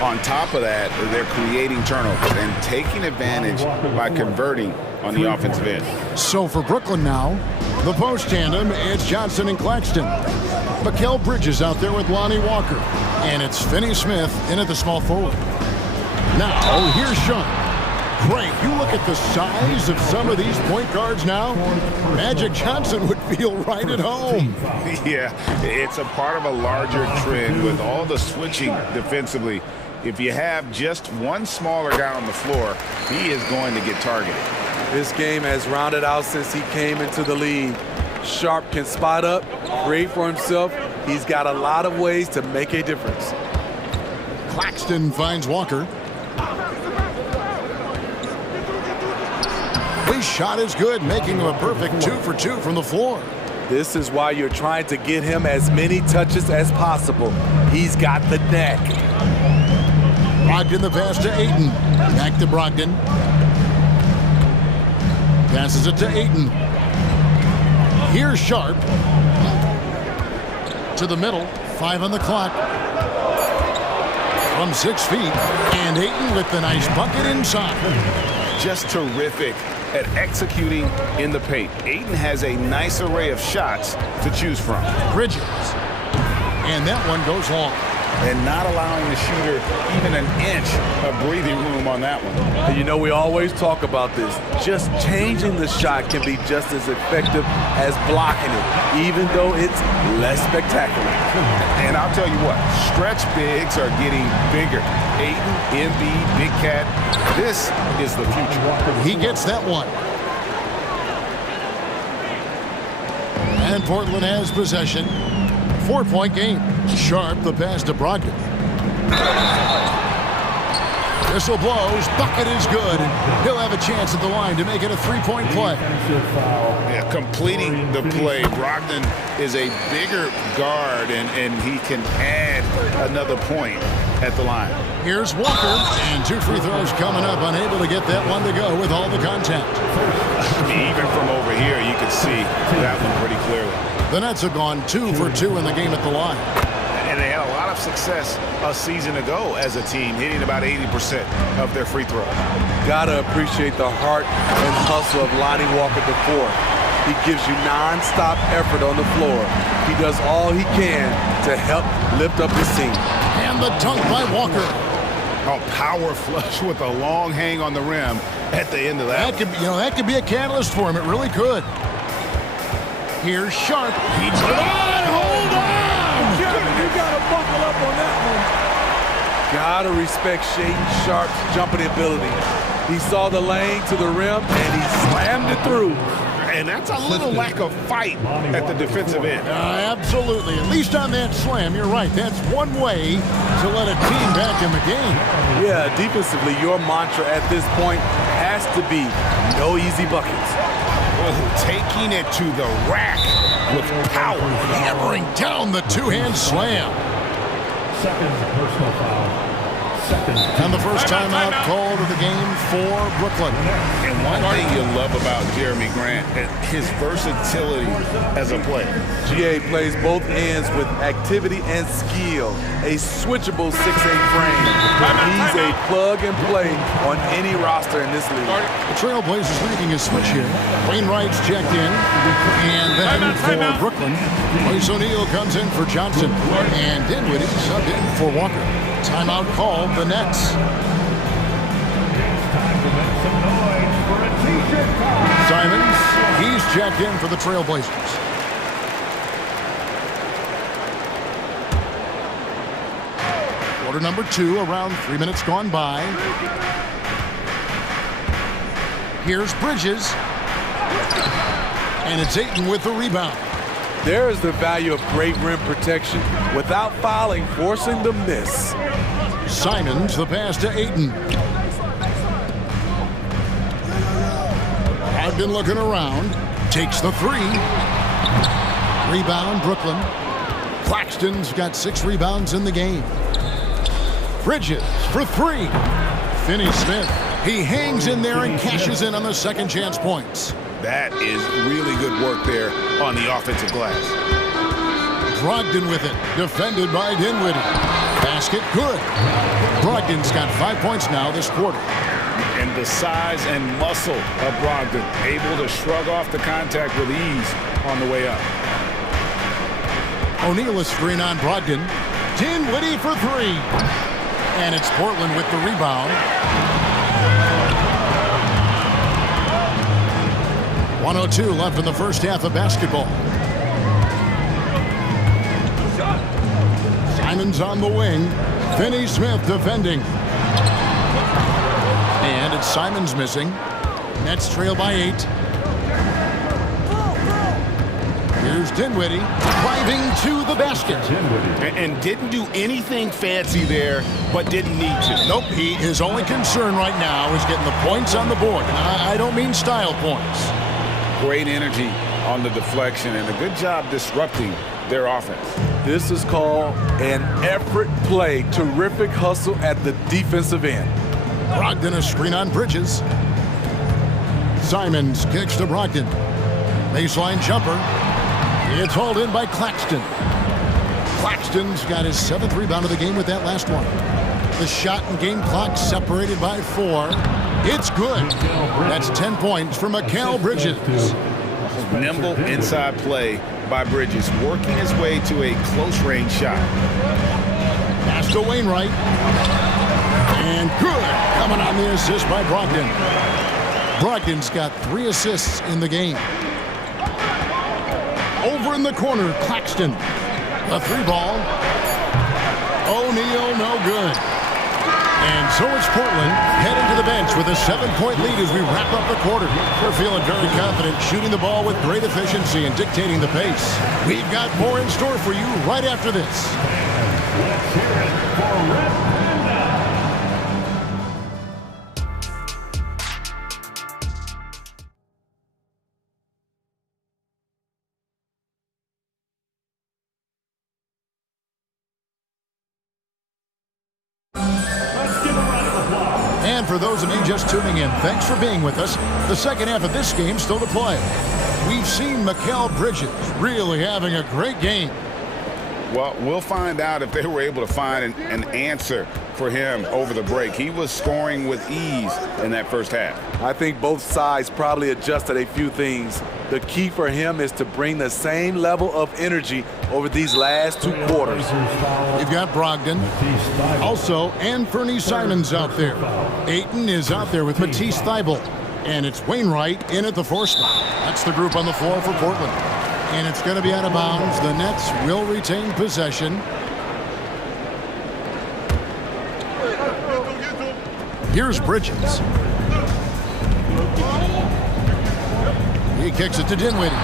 On top of that, they're creating turnovers and taking advantage by converting on the offensive end. So for Brooklyn now, the post tandem, it's Johnson and Claxton. Mikal Bridges out there with Lonnie Walker. And it's Finney Smith in at the small forward. Now, here's Sean. Great. You look at the size of some of these point guards now. Magic Johnson would feel right at home. Yeah, it's a part of a larger trend with all the switching defensively. If you have just one smaller guy on the floor, he is going to get targeted. This game has rounded out since he came into the league. Sharp can spot up, create for himself. He's got a lot of ways to make a difference. Claxton finds Walker. His shot is good, making him a perfect 2 for 2 from the floor. This is why you're trying to get him as many touches as possible. He's got the knack. Brogdon the pass to Ayton. Back to Brogdon. Passes it to Ayton. Here's Sharp. To the middle. 5 on the clock. From 6 feet. And Ayton with the nice bucket inside. Just terrific at executing in the paint. Ayton has a nice array of shots to choose from. Bridges. And that one goes long. And not allowing the shooter even an inch of breathing room on that one. And you know, we always talk about this. Just changing the shot can be just as effective as blocking it, even though it's less spectacular. And I'll tell you what, stretch bigs are getting bigger. Ayton, Embiid, Big Cat, this is the future. He gets that one. And Portland has possession. 4-point game. Sharp the pass to Brogdon. Whistle blows. Bucket is good. He'll have a chance at the line to make it a 3-point play. Yeah, completing the play. Brogdon is a bigger guard, and he can add another point at the line. Here's Walker, and 2 free throws coming up. Unable to get that one to go with all the contact. I mean, even from over here, you can see that one pretty clearly. The Nets have gone 2 for 2 in the game at the line. And they had a lot of success a season ago as a team, hitting about 80% of their free throws. Gotta appreciate the heart and hustle of Lonnie Walker before. He gives you non-stop effort on the floor. He does all he can to help lift up his team. And the dunk by Walker. Oh, power flush with a long hang on the rim at the end of that. That could be a catalyst for him. It really could. Here's Sharp. Hold on! Kevin, you gotta buckle up on that one. Gotta respect Shaedon Sharp's jumping ability. He saw the lane to the rim and he slammed it through. And that's a little lack of fight at the defensive end. Absolutely. At least on that slam, you're right. That's one way to let a team back in the game. Yeah, defensively, your mantra at this point has to be no easy buckets. Oh, taking it to the rack with power. Hammering down the two-hand slam. Second personal foul. And the first timeout called of the game for Brooklyn. And one thing you love about Jeremy Grant, his versatility as a player. GA plays both ends with activity and skill. A switchable 6'8" frame. He's a plug and play on any roster in this league. The Trailblazers leading a switch here. Wainwright's checked in. And then for Brooklyn, Royce O'Neal comes in for Johnson. And Dinwiddie subbed in for Walker. Timeout called the Nets. Simons, he's checked in for the Trailblazers. Quarter number 2, around 3 minutes gone by. Here's Bridges. And it's Ayton with the rebound. There is the value of great rim protection without fouling, forcing the miss. Simons, the pass to Ayton. I've been looking around. Takes the 3. Rebound, Brooklyn. Claxton's got 6 rebounds in the game. Bridges for 3. Finney-Smith. He hangs in there and cashes in on the second chance points. That is really good work there on the offensive glass. Brogdon with it, defended by Dinwiddie. Basket good. Brogdon's got 5 points now this quarter. And the size and muscle of Brogdon, able to shrug off the contact with ease on the way up. O'Neal a screen on Brogdon. Dinwiddie for 3. And it's Portland with the rebound. 1:02 left in the first half of basketball. Simons on the wing. Finney-Smith defending. And it's Simons missing. Nets trail by 8. Here's Dinwiddie driving to the basket. And didn't do anything fancy there, but didn't need to. Nope, his only concern right now is getting the points on the board. And I don't mean style points. Great energy on the deflection and a good job disrupting their offense. This is called an effort play. Terrific hustle at the defensive end. Brogdon a screen on Bridges. Simons kicks to Brogdon. Baseline jumper. It's hauled in by Claxton. Claxton's got his 7th rebound of the game with that last one. The shot and game clock separated by 4. It's good. That's 10 points for Mikal Bridges. Nimble inside play by Bridges, working his way to a close-range shot. Pass to Wainwright. And good. Coming on the assist by Brogdon. Brogdon's got 3 assists in the game. Over in the corner, Claxton. A 3-ball. O'Neal, no good. And so it's Portland heading to the bench with a 7-point lead as we wrap up the quarter. We're feeling very confident, shooting the ball with great efficiency and dictating the pace. We've got more in store for you right after this. Let's hear it for Red. And for those of you just tuning in, thanks for being with us. The second half of this game still to play. We've seen Mikal Bridges really having a great game. Well, we'll find out if they were able to find an answer for him over the break. He was scoring with ease in that first half. I think both sides probably adjusted a few things. The key for him is to bring the same level of energy over these last 2 quarters. You've got Brogdon. Also, Anthony Simons out there. Ayton is out there with Matisse Thybulle. And it's Wainwright in at the 4 spot. That's the group on the floor for Portland. And it's going to be out of bounds. The Nets will retain possession. Here's Bridges. He kicks it to Dinwiddie.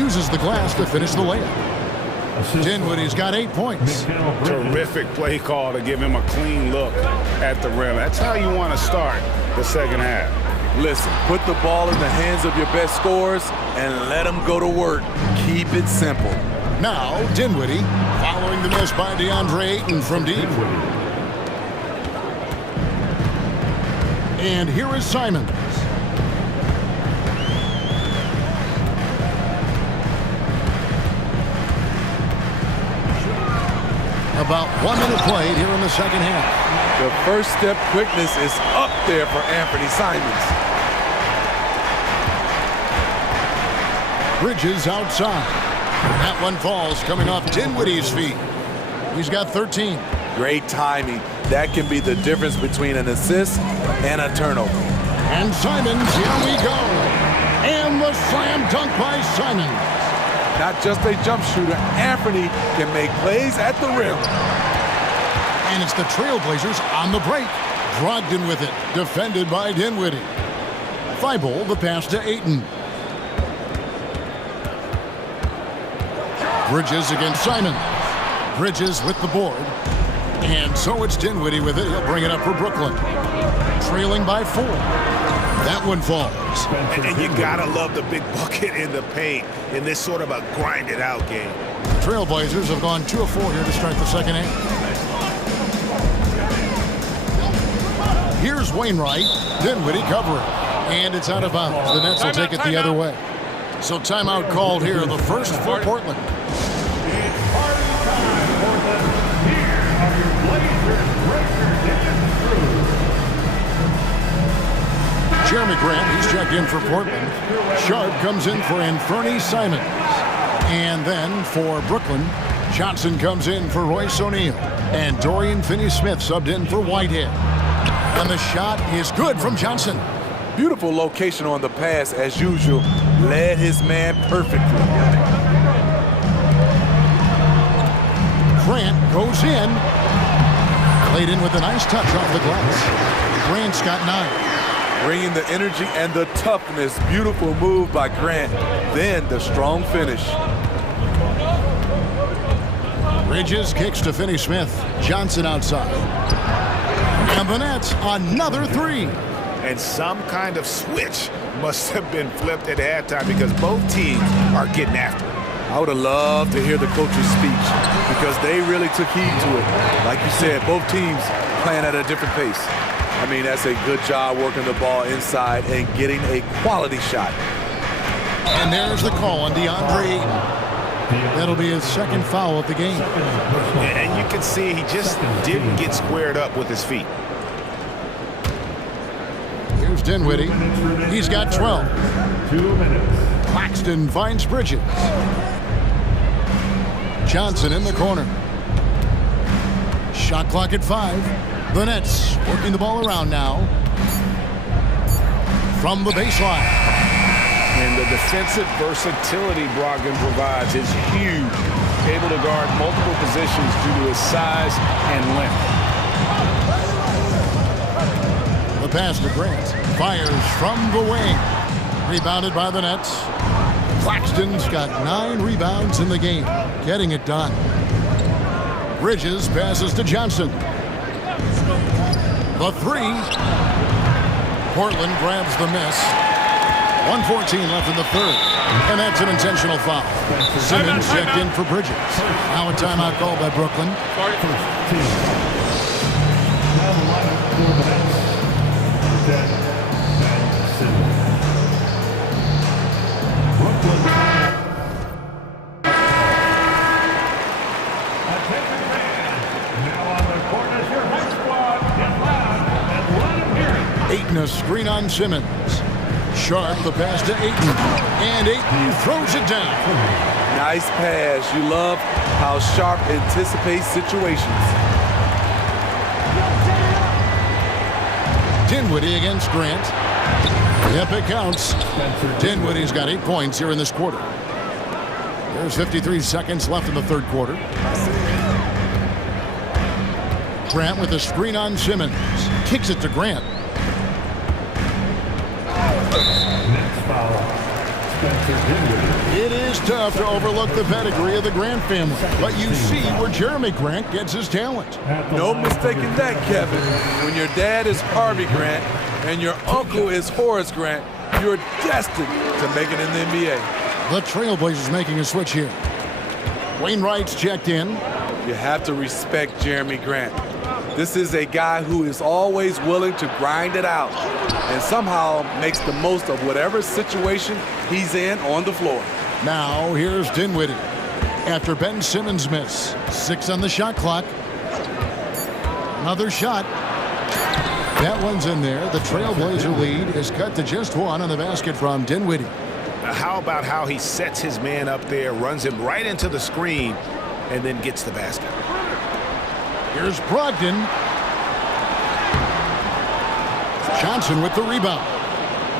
Uses the glass to finish the layup. Dinwiddie's got 8 points. Terrific play call to give him a clean look at the rim. That's how you want to start the second half. Listen, put the ball in the hands of your best scorers and let them go to work. Keep it simple. Now, Dinwiddie following the miss by DeAndre Ayton from deep. And here is Simons. About 1 minute played here in the second half. The first step quickness is up there for Anthony Simons. Bridges outside. That one falls coming off Dinwiddie's feet. He's got 13. Great timing. That can be the difference between an assist and a turnover. And Simons, here we go. And the slam dunk by Simons. Not just a jump shooter, Anthony can make plays at the rim. And it's the Trailblazers on the break. Brogdon with it, defended by Dinwiddie. Thibault, the pass to Ayton. Bridges against Simons. Bridges with the board. And so it's Dinwiddie with it. He'll bring it up for Brooklyn. Trailing by 4. That one falls. And you gotta love the big bucket in the paint in this sort of a grinded out game. Trailblazers have gone 2 of 4 here to start the second half. Here's Wainwright. Dinwiddie covering. And it's out of bounds. The Nets will take it the other way. So timeout called here, the first for Portland. Jeremy Grant, he's checked in for Portland. Sharp comes in for Anthony Simons. And then for Brooklyn, Johnson comes in for Royce O'Neal. And Dorian Finney-Smith subbed in for Whitehead. And the shot is good from Johnson. Beautiful location on the pass as usual. Led his man perfectly. Grant goes in. Played in with a nice touch off the glass. Grant's got 9. Bringing the energy and the toughness. Beautiful move by Grant. Then the strong finish. Bridges kicks to Finney-Smith. Johnson outside. And the Nets, another 3. And some kind of switch must have been flipped at halftime because both teams are getting after it. I would have loved to hear the coach's speech because they really took heed to it. Like you said, both teams playing at a different pace. I mean, that's a good job working the ball inside and getting a quality shot. And there's the call on DeAndre Ayton. That'll be his second foul of the game. And you can see he just didn't get squared up with his feet. Here's Dinwiddie. He's got 12. 2 minutes. Claxton finds Bridges. Johnson in the corner. Shot clock at 5. The Nets working the ball around now. From the baseline. And the defensive versatility Brogdon provides is huge. Able to guard multiple positions due to his size and length. The pass to Grant. Fires from the wing. Rebounded by the Nets. Claxton's got 9 rebounds in the game. Getting it done. Bridges passes to Johnson. The 3. Portland grabs the miss. 1:14 left in the third. And that's an intentional foul. Simmons checked in for Bridges. Now a timeout called by Brooklyn. Ayton a screen on Simmons. Sharp the pass to Ayton. And Ayton throws it down. Nice pass. You love how Sharp anticipates situations. Dinwiddie against Grant. Yep, it counts. Dinwiddie's got 8 points here in this quarter. There's 53 seconds left in the third quarter. Grant with a screen on Simmons. Kicks it to Grant. It is tough to overlook the pedigree of the Grant family, but you see where Jeremy Grant gets his talent. No mistaking that, Kevin. When your dad is Harvey Grant and your uncle is Horace Grant, you're destined to make it in the NBA. The Trailblazers making a switch here. Wainwright's checked in. You have to respect Jeremy Grant. This is a guy who is always willing to grind it out and somehow makes the most of whatever situation he's in on the floor. Now here's Dinwiddie. After Ben Simmons' miss, 6 on the shot clock. Another shot. That one's in there. The Trailblazer lead is cut to just 1 on the basket from Dinwiddie. How about how he sets his man up there, runs him right into the screen, and then gets the basket. Here's Brogdon. Johnson with the rebound.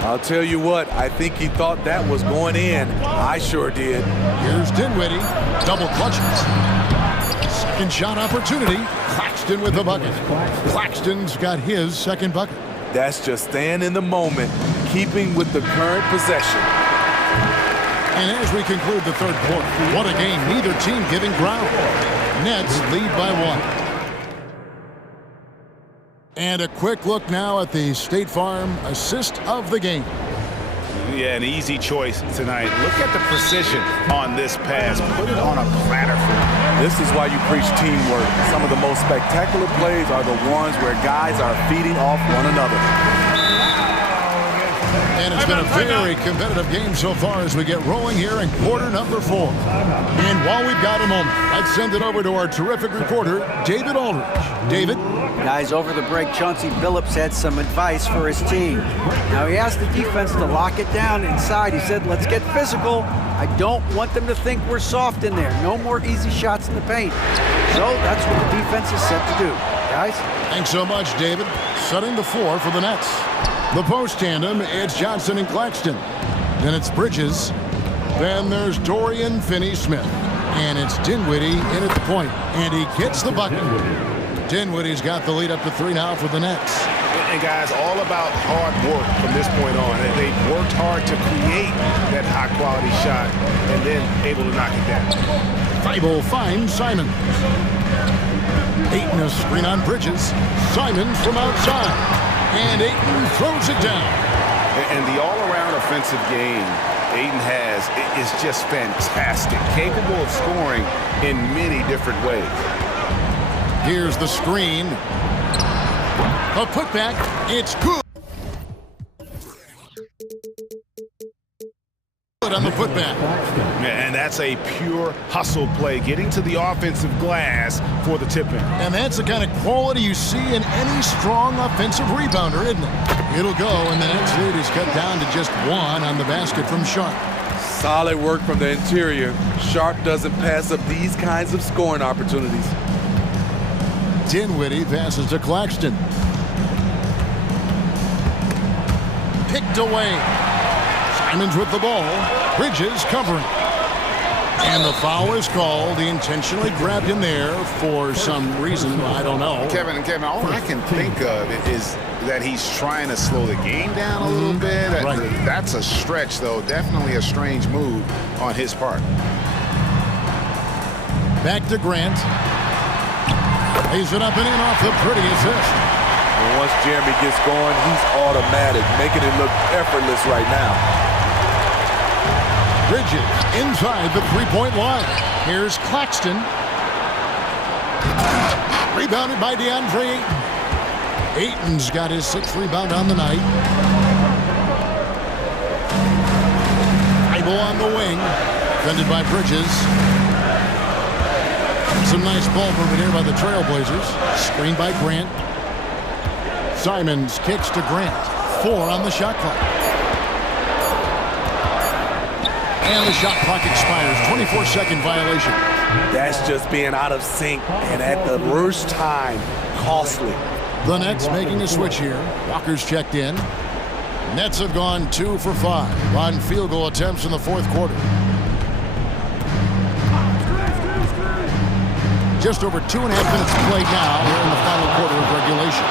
I'll tell you what, I think he thought that was going in. I sure did. Here's Dinwiddie. Double clutches. Second shot opportunity. Claxton with the bucket. Claxton's got his second bucket. That's just staying in the moment, keeping with the current possession. And as we conclude the third quarter, what a game. Neither team giving ground. Nets lead by 1. And a quick look now at the State Farm assist of the game. Yeah, an easy choice tonight. Look at the precision on this pass. Put it on a platter for him. This is why you preach teamwork. Some of the most spectacular plays are the ones where guys are feeding off one another. And it's been a very competitive game so far as we get rolling here in quarter number 4. And while we've got a moment, let's send it over to our terrific reporter, David Aldridge. David? Guys, over the break, Chauncey Billups had some advice for his team. Now, he asked the defense to lock it down inside. He said, let's get physical. I don't want them to think we're soft in there. No more easy shots in the paint. So that's what the defense is set to do. Guys? Thanks so much, David. Setting the floor for the Nets. The post tandem, it's Johnson and Claxton. Then it's Bridges. Then there's Dorian Finney-Smith. And it's Dinwiddie in at the point. And he gets the bucket. Dinwiddie's got the lead up to 3 now for the Nets. And guys, all about hard work from this point on. And they've worked hard to create that high-quality shot and then able to knock it down. Thibault finds Simon. Ayton a screen on Bridges. Simon from outside. And Ayton throws it down. And the all-around offensive game Ayton has is just fantastic. Capable of scoring in many different ways. Here's the screen. A putback. It's good. On the putback. And that's a pure hustle play, getting to the offensive glass for the tip-in. And that's the kind of quality you see in any strong offensive rebounder, isn't it? It'll go, and the Nets lead is cut down to just 1 on the basket from Sharp. Solid work from the interior. Sharp doesn't pass up these kinds of scoring opportunities. Dinwiddie passes to Claxton. Picked away. Simon's with the ball. Bridges covering. And the foul is called. He intentionally grabbed him there for some reason. I don't know. Kevin, all I can think of is that he's trying to slow the game down a little bit. Right. That's a stretch, though. Definitely a strange move on his part. Back to Grant. Lays it up and in off the pretty assist. And once Jeremy gets going, he's automatic, making it look effortless right now. Bridges inside the three-point line. Here's Claxton. Rebounded by DeAndre Ayton. Ayton's got his 6th rebound on the night. Thibault on the wing. Defended by Bridges. Some nice ball movement here by the Trailblazers. Screened by Grant. Simons kicks to Grant. 4 on the shot clock. And the shot clock expires. 24-second violation. That's just being out of sync and at the worst time, costly. The Nets making a switch here. Walker's checked in. Nets have gone 2 for 5 on field goal attempts in the 4th quarter. Just over 2.5 minutes played now here in the final quarter of regulation.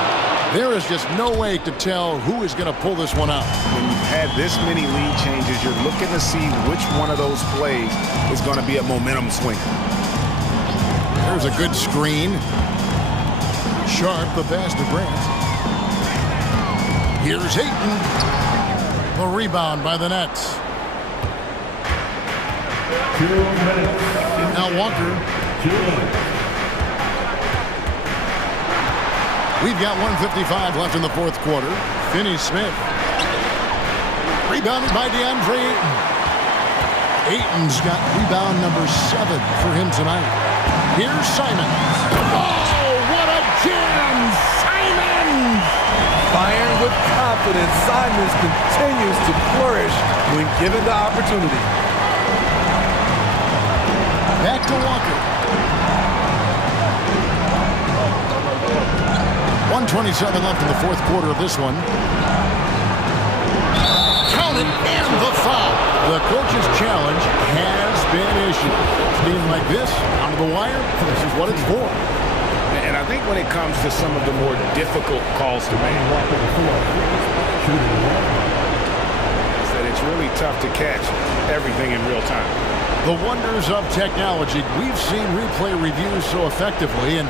There is just no way to tell who is going to pull this one out. When you've had this many lead changes, you're looking to see which one of those plays is going to be a momentum swing. There's a good screen. Sharp, the pass to Grant. Here's Ayton. The rebound by the Nets. 2 minutes. Now Walker. 2 minutes. We've got 1:55 left in the fourth quarter. Finney-Smith. Rebounded by DeAndre Ayton. Ayton's got rebound number 7 for him tonight. Here's Simons. Oh, what a jam! Simons! Firing with confidence, Simons continues to flourish when given the opportunity. Back to Walker. 1:27 left in the fourth quarter of this one. Count it, and the foul. The coach's challenge has been issued. Being like this, on the wire, this is what it's for. And I think when it comes to some of the more difficult calls to make, is that it's really tough to catch everything in real time. The wonders of technology. We've seen replay reviews so effectively, and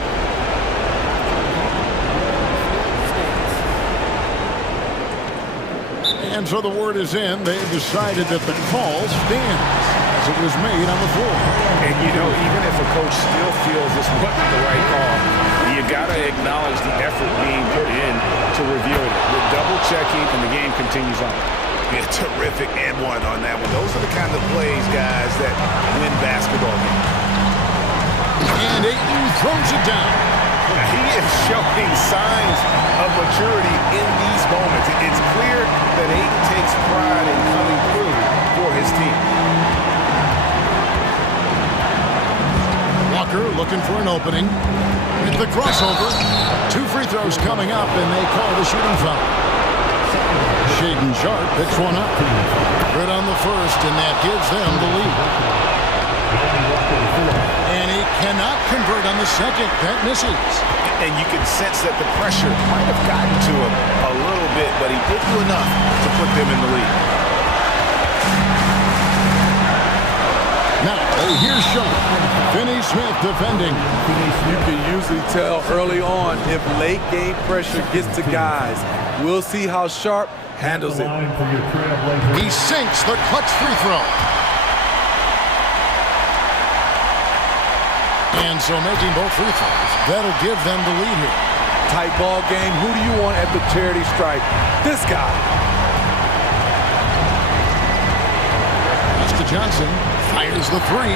so the word is in. They've decided that the call stands as it was made on the floor. And you know, even if a coach still feels this wasn't the right call, you got to acknowledge the effort being put in to reviewing it. We're double checking, and the game continues on. Yeah, terrific and one on that one. Those are the kind of plays, guys, that win basketball games. And Ayton throws it down. He is showing signs of maturity in these moments. It's clear that Ayton takes pride in coming through for his team. Walker looking for an opening. With the crossover. 2 free throws coming up, and they call the shooting foul. Shaden Sharp picks one up. Good on the first, and that gives them the lead. And he cannot convert on the second. That misses. And you can sense that the pressure might have gotten to him a little bit, but he did do enough to put them in the lead. Now, here's Sharp. Finney-Smith defending. You can usually tell early on if late game pressure gets to guys. We'll see how Sharp handles it. He sinks the clutch free throw. And so making both free throws, that'll give them the lead here. Tight ball game. Who do you want at the charity stripe? This guy. Mr. Johnson fires the 3.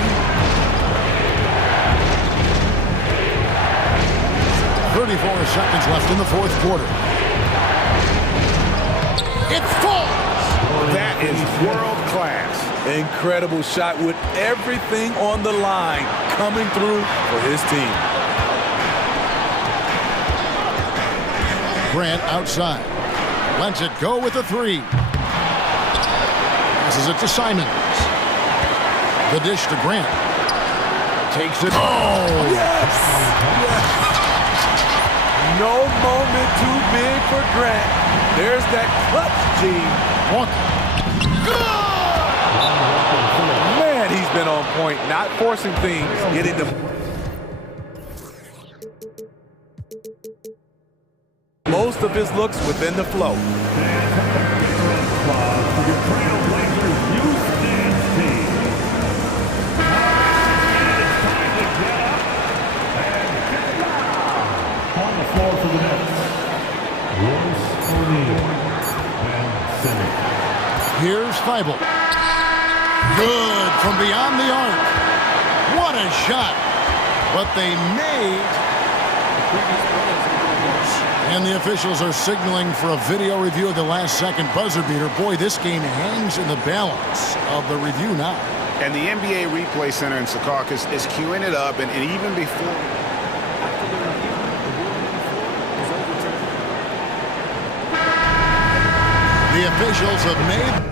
34 seconds left in the fourth quarter. It falls! That is world class. Incredible shot with everything on the line coming through for his team. Grant outside. Lets it go with the 3. Passes it to Simons. The dish to Grant. Takes it. Oh! Yes! Yes! No moment too big for Grant. There's that clutch gene. Man, he's been on point, not forcing things, getting them. Most of his looks within the flow. On the floor for the Nets, Royce O'Neal and center. Here's Thibault. Good from beyond the arc. What a shot. But they made. And the officials are signaling for a video review of the last-second buzzer beater. Boy, this game hangs in the balance of the review now. And the NBA Replay Center in Secaucus is queuing it up, and even before. The officials have made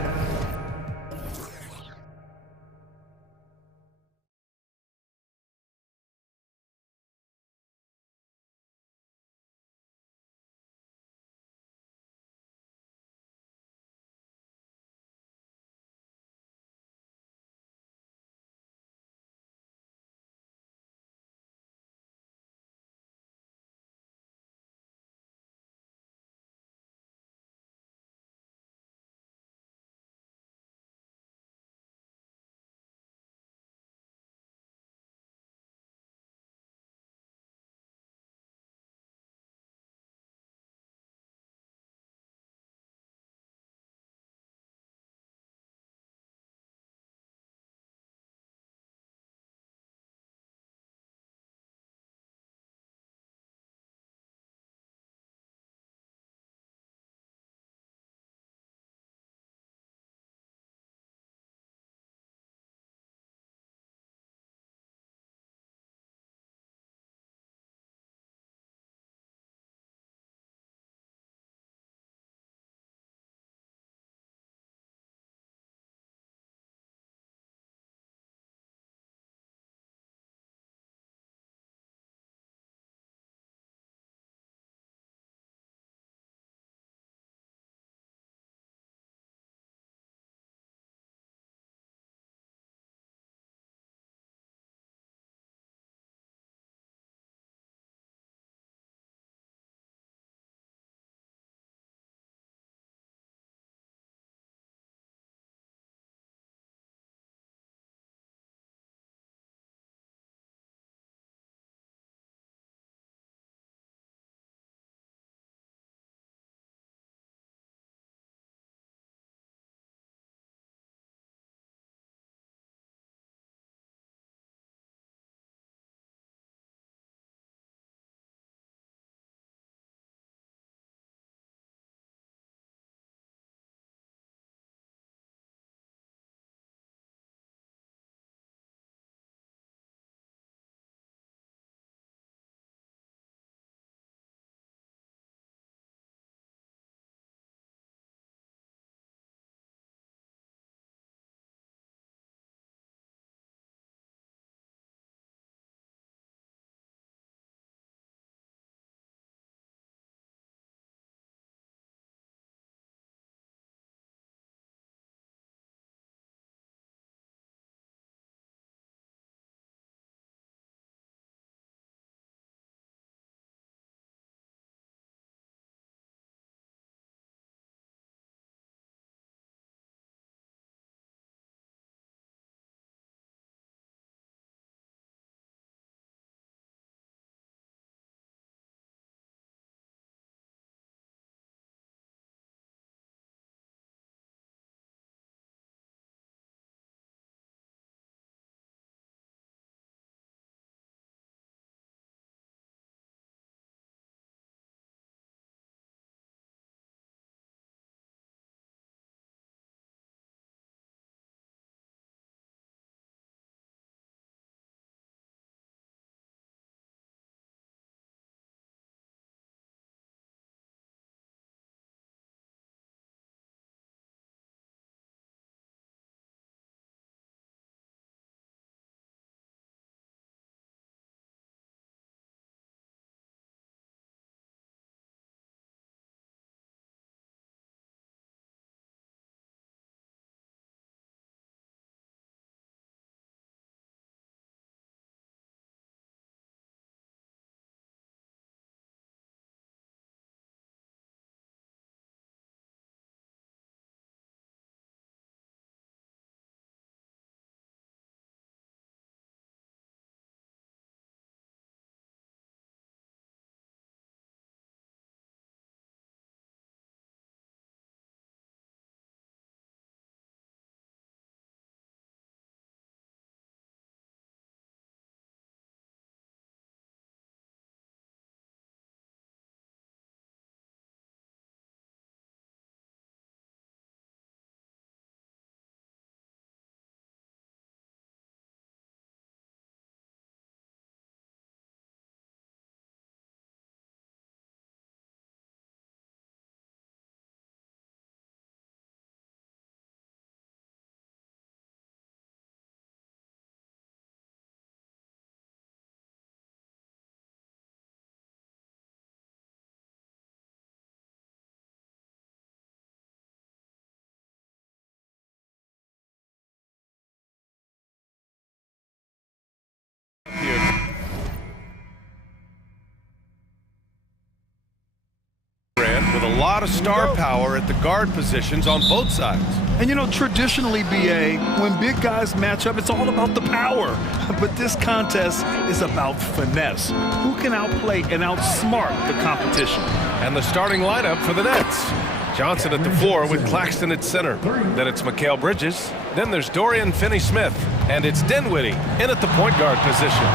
a lot of star power at the guard positions on both sides. And you know, traditionally, BA, when big guys match up, it's all about the power. But this contest is about finesse. Who can outplay and outsmart the competition? And the starting lineup for the Nets. Johnson at the 4 with Claxton at center. Then it's Mikal Bridges. Then there's Dorian Finney-Smith. And it's Dinwiddie in at the point guard position.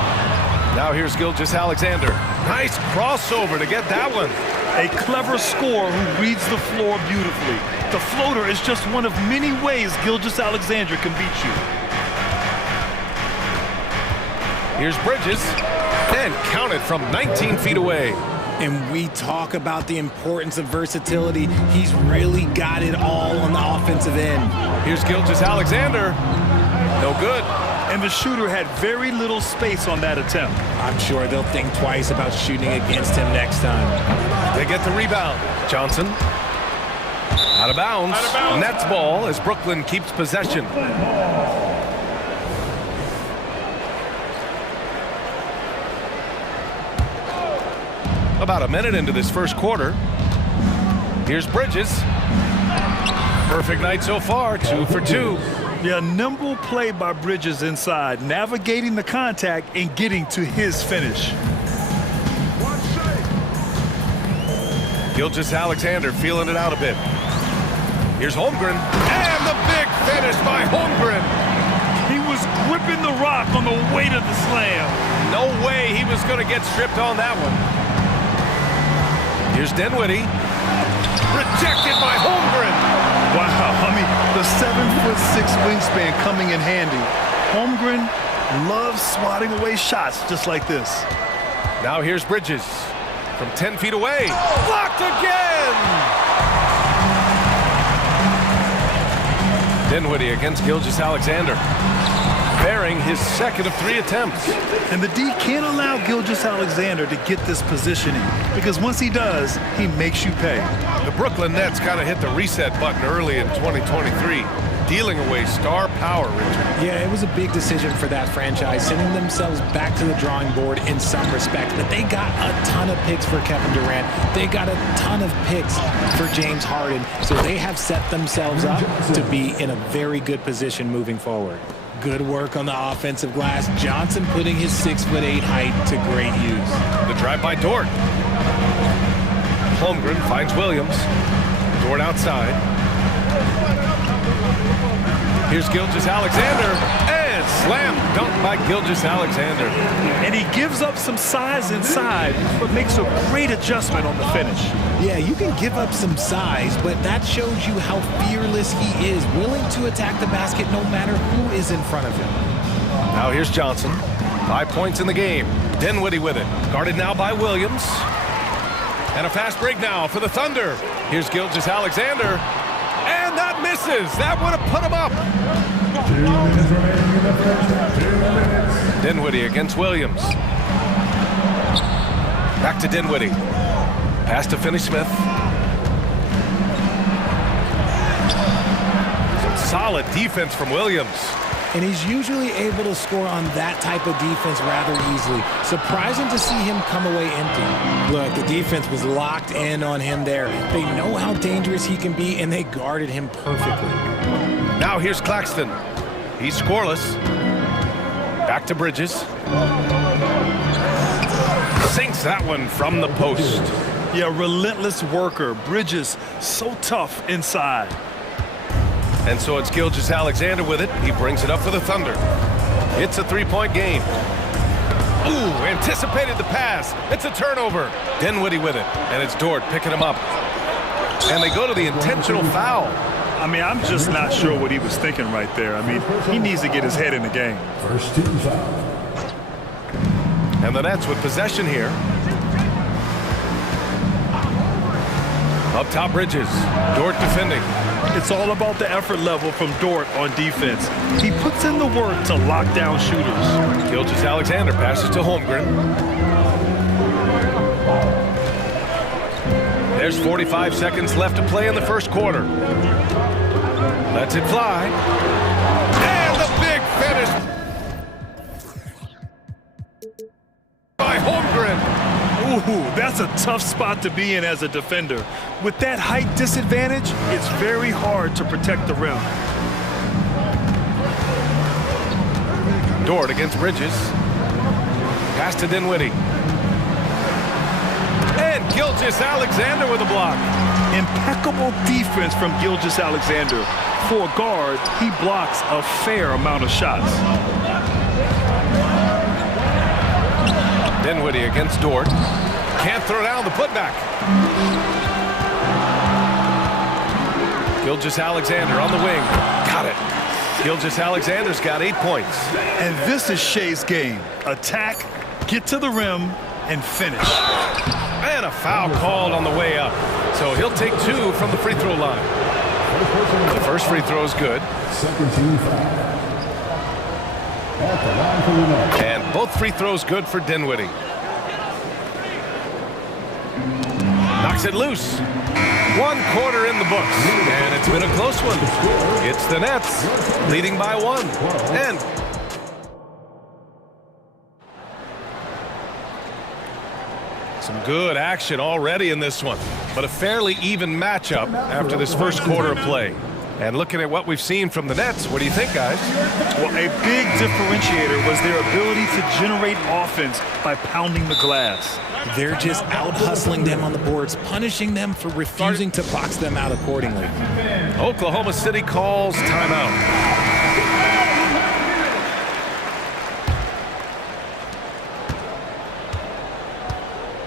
Now here's Gilgeous-Alexander. Nice crossover to get that one. A clever scorer who reads the floor beautifully. The floater is just one of many ways Gilgeous-Alexander can beat you. Here's Bridges, and counted from 19 feet away. And we talk about the importance of versatility. He's really got it all on the offensive end. Here's Gilgeous-Alexander. No good. And the shooter had very little space on that attempt. I'm sure they'll think twice about shooting against him next time. They get the rebound. Johnson. Out of bounds. Nets ball as Brooklyn keeps possession. About a minute into this first quarter. Here's Bridges. Perfect night so far, 2 for 2. Yeah, nimble play by Bridges inside, navigating the contact and getting to his finish. Gilgeous-Alexander feeling it out a bit. Here's Holmgren, and the big finish by Holmgren. He was gripping the rock on the weight of the slam. No way he was going to get stripped on that one. Here's Dinwiddie. Rejected by Holmgren. Wow, I mean, the 7'6" wingspan coming in handy. Holmgren loves swatting away shots just like this. Now here's Bridges from 10 feet away. Blocked again! Dinwiddie against Gilgeous-Alexander. Bearing his second of 3 attempts. And the D can't allow Gilgeous-Alexander to get this positioning, because once he does, he makes you pay. The Brooklyn Nets kind of hit the reset button early in 2023, dealing away star power, Richard. Yeah, it was a big decision for that franchise, sending themselves back to the drawing board in some respects. But they got a ton of picks for Kevin Durant. They got a ton of picks for James Harden. So they have set themselves up to be in a very good position moving forward. Good work on the offensive glass. Johnson putting his 6'8" height to great use. The drive by Dort. Holmgren finds Williams. Dort outside. Here's Gilgeous-Alexander. And slam dunk by Gilgeous-Alexander. And he gives up some size inside, but makes a great adjustment on the finish. Yeah, you can give up some size, but that shows you how fearless he is, willing to attack the basket no matter who is in front of him. Now here's Johnson. 5 points in the game. Dinwiddie with it. Guarded now by Williams. And a fast break now for the Thunder. Here's Gilgeous-Alexander. And that misses. That would have put him up. 2 minutes remaining in the first. 2 minutes. Dinwiddie against Williams. Back to Dinwiddie. Pass to Finney-Smith. Some solid defense from Williams. And he's usually able to score on that type of defense rather easily. Surprising to see him come away empty. Look, the defense was locked in on him there. They know how dangerous he can be, and they guarded him perfectly. Now here's Claxton. He's scoreless. Back to Bridges. Sinks that one from the post. Yeah, relentless worker. Bridges, so tough inside. And so it's Gilgeous-Alexander with it. He brings it up for the Thunder. It's a 3-point game. Ooh, anticipated the pass. It's a turnover. Dinwiddie with it. And it's Dort picking him up. And they go to the intentional foul. I mean, I'm just not sure what he was thinking right there. I mean, he needs to get his head in the game. First team foul. And the Nets with possession here. Up top, Bridges. Dort defending. It's all about the effort level from Dort on defense. He puts in the work to lock down shooters. Gilgeous-Alexander passes to Holmgren. There's 45 seconds left to play in the first quarter. Lets it fly. And the big finish by Holmgren. Ooh, Ooh, that's a tough spot to be in as a defender. With that height disadvantage, it's very hard to protect the rim. Dort against Bridges. Pass to Dinwiddie. And Gilgeous-Alexander with a block. Impeccable defense from Gilgeous-Alexander. For a guard, he blocks a fair amount of shots. Dinwiddie against Dort. Can't throw down the putback. Gilgeous-Alexander on the wing. Got it. Gilgeous-Alexander's got 8 points. And this is Shea's game. Attack, get to the rim, and finish. And a foul called on the way up. So he'll take 2 from the free throw line. The first free throw is good. And both free throws good for Dinwiddie. Knocks it loose. 1 quarter in the books. And it's been a close one. It's the Nets leading by 1. And some good action already in this one, but a fairly even matchup after this first quarter of play. And looking at what we've seen from the Nets, what do you think, guys? Well, a big differentiator was their ability to generate offense by pounding the glass. They're just out-hustling them on the boards, punishing them for refusing to box them out accordingly. Oklahoma City calls timeout.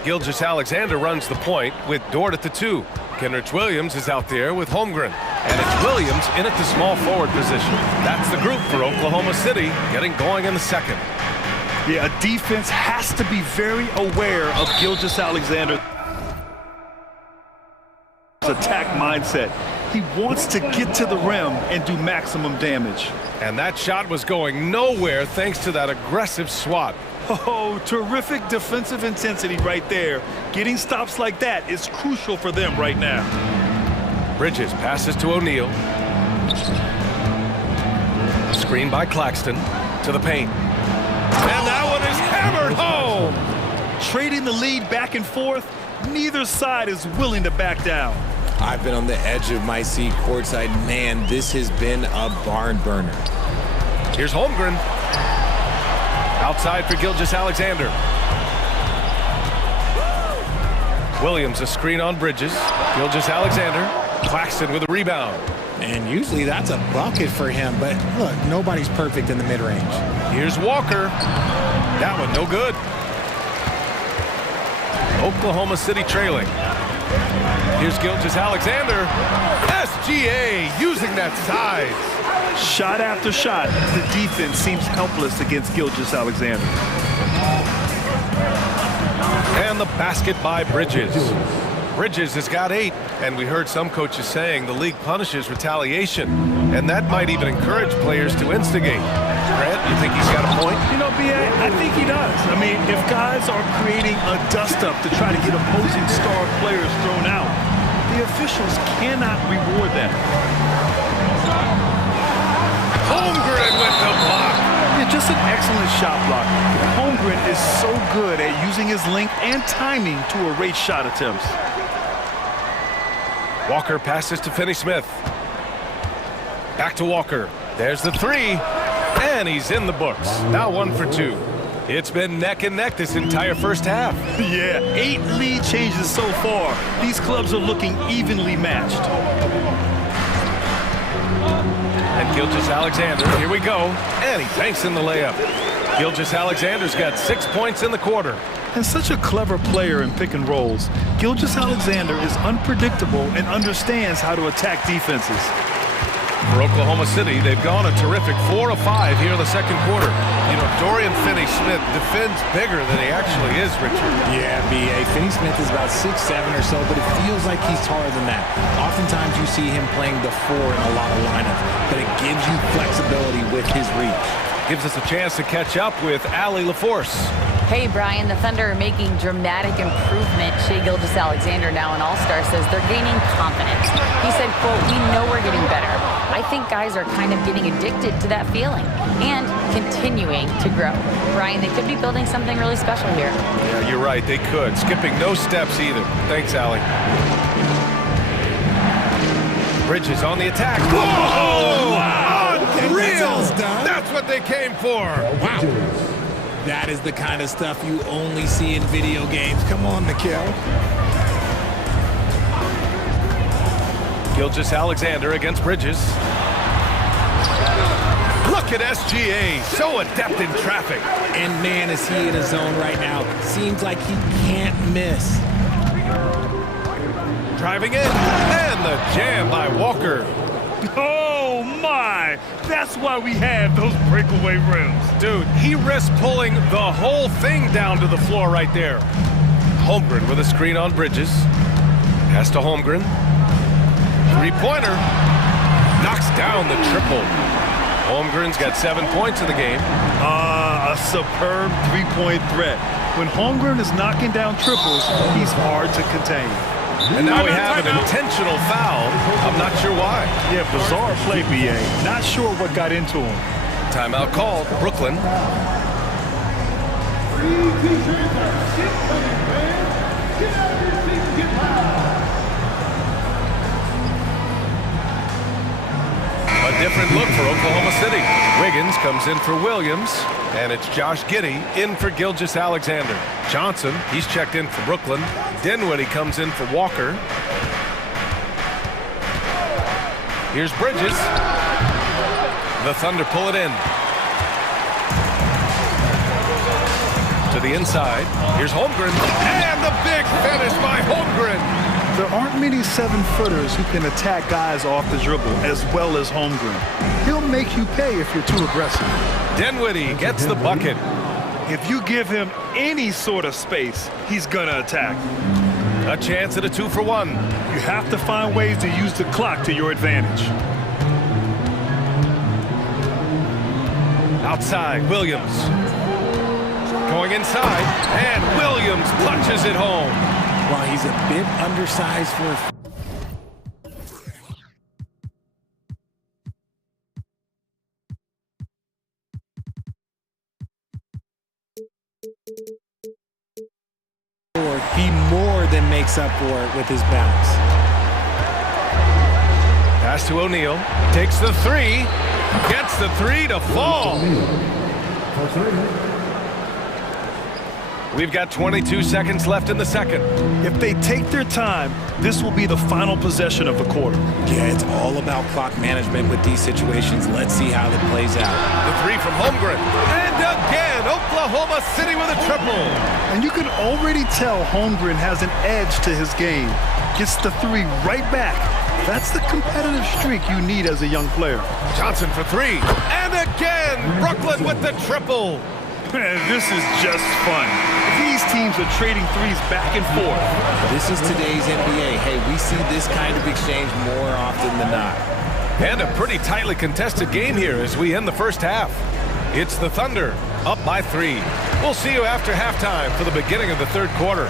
Gilgeous-Alexander runs the point with Dort at the 2. Kenrich Williams is out there with Holmgren. And it's Williams in at the small forward position. That's the group for Oklahoma City getting going in the second. Yeah, a defense has to be very aware of Gilgeous-Alexander's attack mindset. He wants to get to the rim and do maximum damage. And that shot was going nowhere thanks to that aggressive swat. Oh, terrific defensive intensity right there. Getting stops like that is crucial for them right now. Bridges passes to O'Neal. Screen by Claxton to the paint. And that one is hammered home. Trading the lead back and forth, neither side is willing to back down. I've been on the edge of my seat courtside. Man, this has been a barn burner. Here's Holmgren. Outside for Gilgeous-Alexander. Williams a screen on Bridges. Gilgeous-Alexander. Claxton with a rebound. And usually that's a bucket for him, but look, nobody's perfect in the mid-range. Here's Walker. That one no good. Oklahoma City trailing. Here's Gilgeous-Alexander. SGA using that size. Shot after shot, the defense seems helpless against Gilgeous-Alexander. And the basket by Bridges. Bridges has got 8, and we heard some coaches saying the league punishes retaliation, and that might even encourage players to instigate. Grant, you think he's got a point? You know, B.A., I think he does. I mean, if guys are creating a dust-up to try to get opposing star players thrown out, the officials cannot reward that. Holmgren with the block. Yeah, just an excellent shot block. Holmgren is so good at using his length and timing to erase shot attempts. Walker passes to Finney-Smith. Back to Walker. There's the 3. And he's in the books. Now 1 for 2. It's been neck and neck this entire first half. Yeah, 8 lead changes so far. These clubs are looking evenly matched. And Gilgeous-Alexander, here we go. And he banks in the layup. Gilgeous-Alexander's got 6 points in the quarter. And such a clever player in pick and rolls. Gilgeous-Alexander is unpredictable and understands how to attack defenses. For Oklahoma City, they've gone a terrific 4 of 5 here in the second quarter. You know, Dorian Finney-Smith defends bigger than he actually is, Richard. Yeah, B.A. Finney-Smith is about 6'7" or so, but it feels like he's taller than that. Oftentimes you see him playing the 4 in a lot of lineups, but it gives you flexibility with his reach. Gives us a chance to catch up with Allie LaForce. Hey, Brian, the Thunder are making dramatic improvement. Shai Gilgeous-Alexander, now an all-star, says they're gaining confidence. He said, quote, "We know we're getting better. I think guys are kind of getting addicted to that feeling and continuing to grow. Brian, they could be building something really special here. Yeah, you're right. They could. Skipping no steps either. Thanks, Allie. Bridges on the attack. Whoa! Wow! Unreal! That's what they came for. Wow. That is the kind of stuff you only see in video games. Come on, Mikhail. Gilgeous-Alexander against Bridges. Look at SGA, so adept in traffic. And man, is he in a zone right now. Seems like he can't miss. Driving in, and the jam by Walker. Oh my! That's why we have those breakaway rims. Dude, he risked pulling the whole thing down to the floor right there. Holmgren with a screen on Bridges. Pass to Holmgren. Three-pointer. Knocks down the triple. Holmgren's got 7 points in the game. A superb three-point threat. When Holmgren is knocking down triples, he's hard to contain. And now we have an intentional foul. I'm not sure why. Yeah, bizarre play, BA. Not sure what got into him. Timeout called. Brooklyn. A different look for Oklahoma City. Wiggins comes in for Williams, and it's Josh Giddey in for Gilgeous-Alexander. Johnson, he's checked in for Brooklyn. Dinwiddie comes in for Walker. Here's Bridges. The Thunder pull it in. To the inside. Here's Holmgren. And the big finish by Holmgren. There aren't many 7-footers who can attack guys off the dribble as well as Holmgren. He'll make you pay if you're too aggressive. Dinwiddie gets the bucket. If you give him any sort of space, he's gonna attack. A chance at a 2-for-1. You have to find ways to use the clock to your advantage. Outside, Williams. Going inside, and Williams punches it home. While he's a bit undersized for a he more than makes up for it with his bounce. Pass to O'Neal. Takes the three. Gets the three to fall. We've got 22 seconds left in the second. If they take their time, this will be the final possession of the quarter. Yeah, it's all about clock management with these situations. Let's see how it plays out. The three from Holmgren. And again, Oklahoma City with a triple. And you can already tell Holmgren has an edge to his game. Gets the three right back. That's the competitive streak you need as a young player. Johnson for three. And again, Brooklyn with the triple. Man, this is just fun. These teams are trading threes back and forth. This is today's NBA. Hey, we see this kind of exchange more often than not. And a pretty tightly contested game here as we end the first half. It's the Thunder up by 3. We'll see you after halftime for the beginning of the third quarter.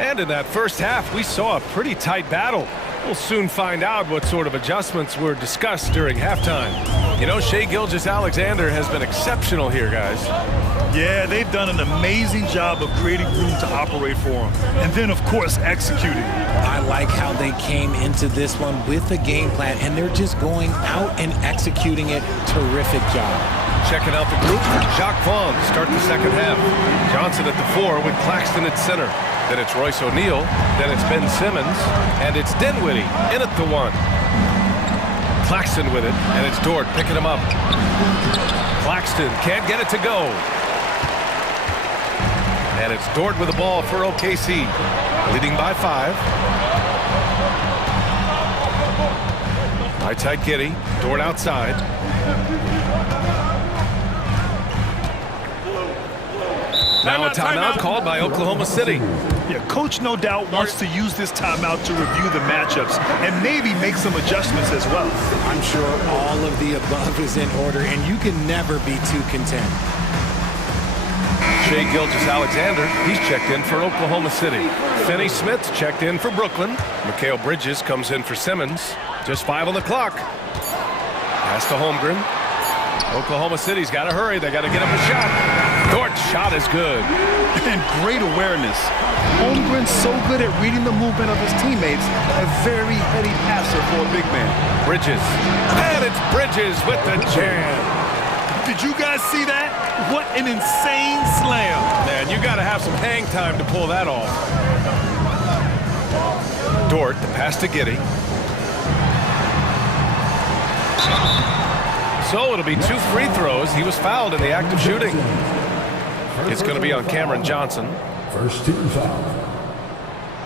And in that first half, we saw a pretty tight battle. We'll soon find out what sort of adjustments were discussed during halftime. You know, Shai Gilgeous-Alexander has been exceptional here, guys. Yeah, they've done an amazing job of creating room to operate for him. And then, of course, executing. I like how they came into this one with a game plan, and they're just going out and executing it. Terrific job. Checking out the group, Jacques Vaughn to start the second half. Johnson at the 4 with Claxton at center. Then it's Royce O'Neal, then it's Ben Simmons, and it's Dinwiddie in at the 1. Claxton with it, and it's Dort picking him up. Claxton can't get it to go. And it's Dort with the ball for OKC, leading by 5. Right side Giddy, Dort outside. Now a timeout called by Oklahoma City. Yeah, coach no doubt wants to use this timeout to review the matchups and maybe make some adjustments as well. I'm sure all of the above is in order, and you can never be too content. Shai Gilgeous-Alexander, he's checked in for Oklahoma City. Finney Smith checked in for Brooklyn. Mikal Bridges comes in for Simmons. Just 5 on the clock. Pass to Holmgren. Oklahoma City's got to hurry. They got to get him a shot. Dort's shot is good. And great awareness. Holmgren's so good at reading the movement of his teammates. A very heady passer for a big man. Bridges. And it's Bridges with the jam. Did you guys see that? What an insane slam. Man, you got to have some hang time to pull that off. Dort, the pass to Giddy. So it'll be 2 free throws. He was fouled in the act of shooting. It's going to be on Cameron Johnson. First team foul.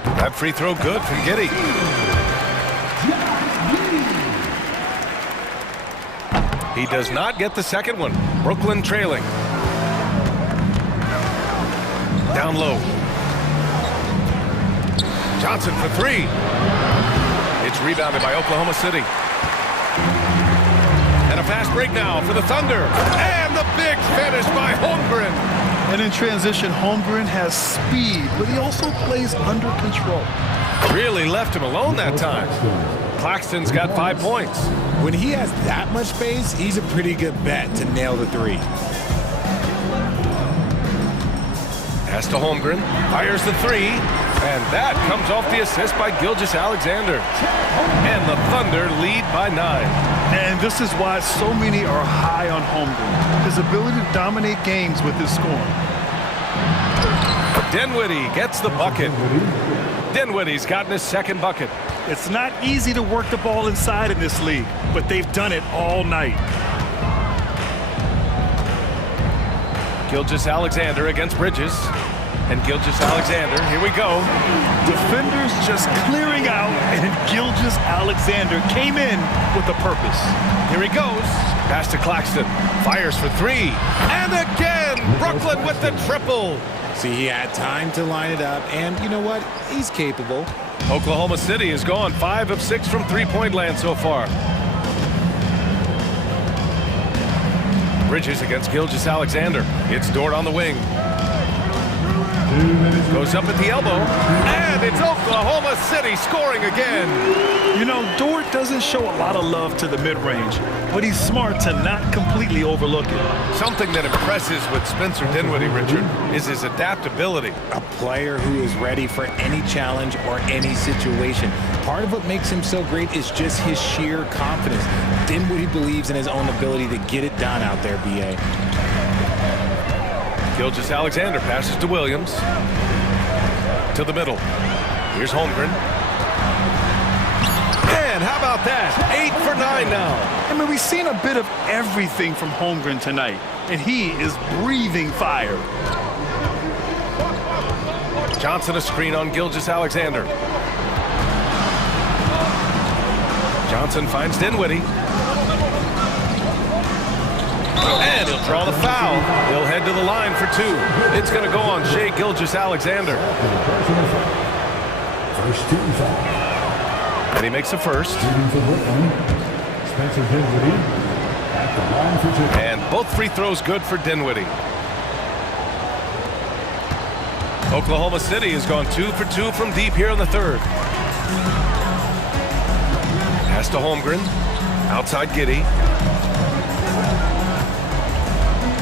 That free throw good from Giddy. He does not get the second one. Brooklyn trailing. Down low. Johnson for 3. It's rebounded by Oklahoma City. And a fast break now for the Thunder. And the big finish by Holmgren. And in transition, Holmgren has speed, but he also plays under control. Really left him alone that time. Claxton's got 5 points. When he has that much space, he's a pretty good bet to nail the 3. Pass to Holmgren. Fires the 3. And that comes off the assist by Gilgeous-Alexander. And the Thunder lead by 9. And this is why so many are high on Holmgren. His ability to dominate games with his scoring. Dinwiddie gets the bucket. Dinwiddie's gotten his second bucket. It's not easy to work the ball inside in this league, but they've done it all night. Gilgeous-Alexander against Bridges. And Gilgeous-Alexander, here we go. Defenders just clearing out, and Gilgeous-Alexander came in with a purpose. Here he goes. Pass to Claxton. Fires for 3. And again, Brooklyn with the triple. See, he had time to line it up, and you know what? He's capable. Oklahoma City has gone 5 of 6 from three-point land so far. Bridges against Gilgeous-Alexander. It's Dort on the wing. Goes up at the elbow, and it's Oklahoma City scoring again. You know, Dort doesn't show a lot of love to the mid-range, but he's smart to not completely overlook it. Something that impresses with Spencer Dinwiddie, Richard, is his adaptability. A player who is ready for any challenge or any situation. Part of what makes him so great is just his sheer confidence. Dinwiddie believes in his own ability to get it done out there, B.A. Gilgeous-Alexander passes to Williams. To the middle. Here's Holmgren. And how about that? 8 for 9 now. I mean, we've seen a bit of everything from Holmgren tonight, and he is breathing fire. Johnson a screen on Gilgeous-Alexander. Johnson finds Dinwiddie. And he'll draw the foul. He'll head to the line for 2. It's going to go on Shai Gilgeous-Alexander. First team foul. And he makes a first. Spencer Dinwiddie at the line for 2. And both free throws good for Dinwiddie. Oklahoma City has gone 2 for 2 from deep here in the third. Pass to Holmgren. Outside Giddy.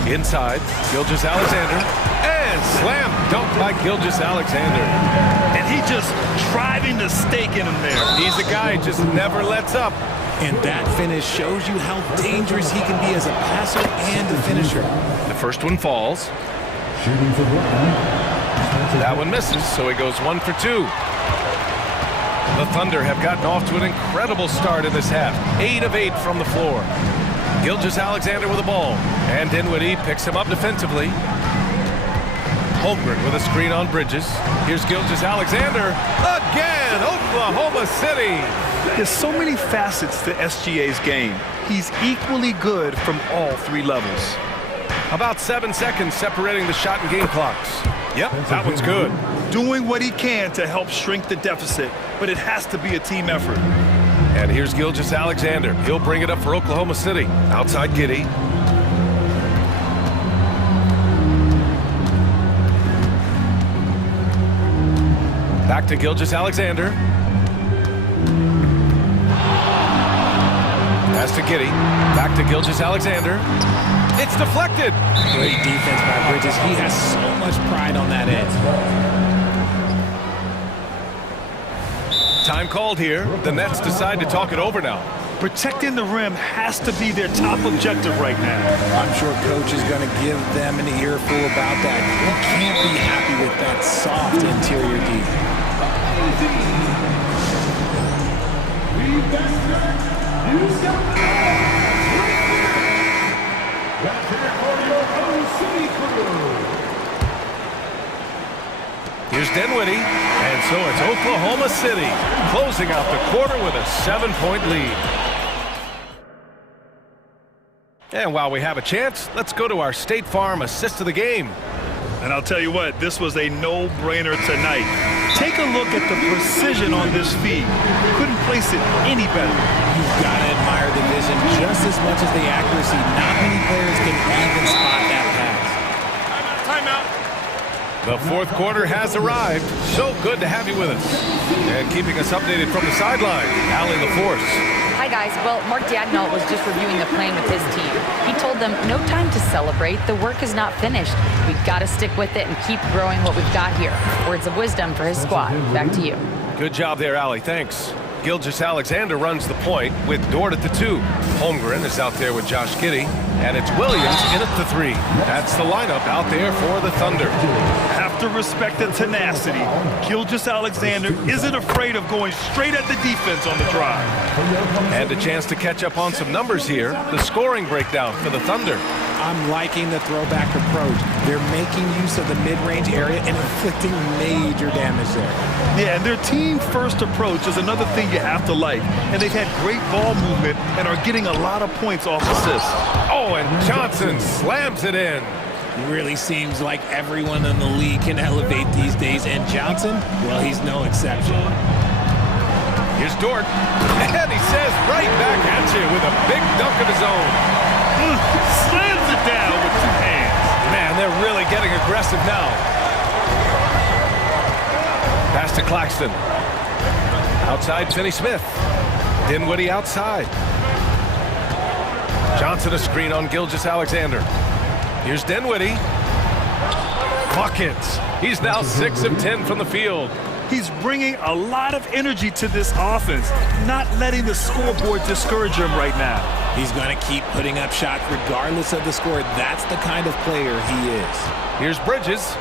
Inside, Gilgeous-Alexander. And slam dunk by Gilgeous-Alexander. And he just driving the stake in him there. He's a guy who just never lets up. And that finish shows you how dangerous he can be as a passer and a finisher. The first one falls. Shooting for Brooklyn. That one misses, so he goes 1 for 2. The Thunder have gotten off to an incredible start in this half. 8 of 8 from the floor. Gilgeous-Alexander with the ball. And Dinwiddie picks him up defensively. Holmgren with a screen on Bridges. Here's Gilgeous-Alexander. Again, Oklahoma City There's so many facets to SGA's game. He's equally good from all three levels. About 7 seconds separating the shot and game clocks. Yep, that one's good. Doing what he can to help shrink the deficit, but it has to be a team effort. And here's Gilgeous-Alexander. He'll bring it up for Oklahoma City. Outside Giddy. Back to Gilgeous-Alexander. Pass to Giddy. Back to Gilgeous-Alexander. It's deflected. Great defense by Bridges. He has so much pride on that end. Time called here. The Nets decide to talk it over now. Protecting the rim has to be their top objective right now. I'm sure coach is going to give them an earful about that. You can't be happy with that soft interior D. Here's Dinwiddie, and so it's Oklahoma City closing out the quarter with a 7-point lead. And while we have a chance, let's go to our State Farm assist of the game. And I'll tell you what, this was a no-brainer tonight. Take a look at the precision on this feed. Couldn't place it any better. You've got to admire the vision just as much as the accuracy. Not many players can even spot that pass. Timeout. The fourth quarter has arrived. So good to have you with us. And keeping us updated from the sideline, Allie LaForce. Hi, guys. Well, Mark Dagnall was just reviewing the plan with his team. He told them, no time to celebrate. The work is not finished. We've got to stick with it and keep growing what we've got here. Words of wisdom for his squad. Back to you. Good job there, Allie. Thanks. Gilgeous-Alexander runs the point with Dort at the 2. Holmgren is out there with Josh Giddey. And it's Williams in at the 3. That's the lineup out there for the Thunder. Have to respect the tenacity. Gilgeous-Alexander isn't afraid of going straight at the defense on the drive. And a chance to catch up on some numbers here. The scoring breakdown for the Thunder. I'm liking the throwback approach. They're making use of the mid-range area and inflicting major damage there. Yeah, and their team-first approach is another thing you have to like. And they've had great ball movement and are getting a lot of points off assists. Oh, and Johnson slams it in. Really seems like everyone in the league can elevate these days, and Johnson, well, he's no exception. Here's Dort, and he says right back at you with a big dunk of his own. Slams it down with 2 hands. Man, they're really getting aggressive now. Pass to Claxton. Outside, Finney-Smith. Dinwiddie outside. Johnson a screen on Gilgeous-Alexander. Here's Dinwiddie. Buckets. He's now 6 of 10 from the field. He's bringing a lot of energy to this offense, not letting the scoreboard discourage him right now. He's going to keep putting up shots regardless of the score. That's the kind of player he is. Here's Bridges.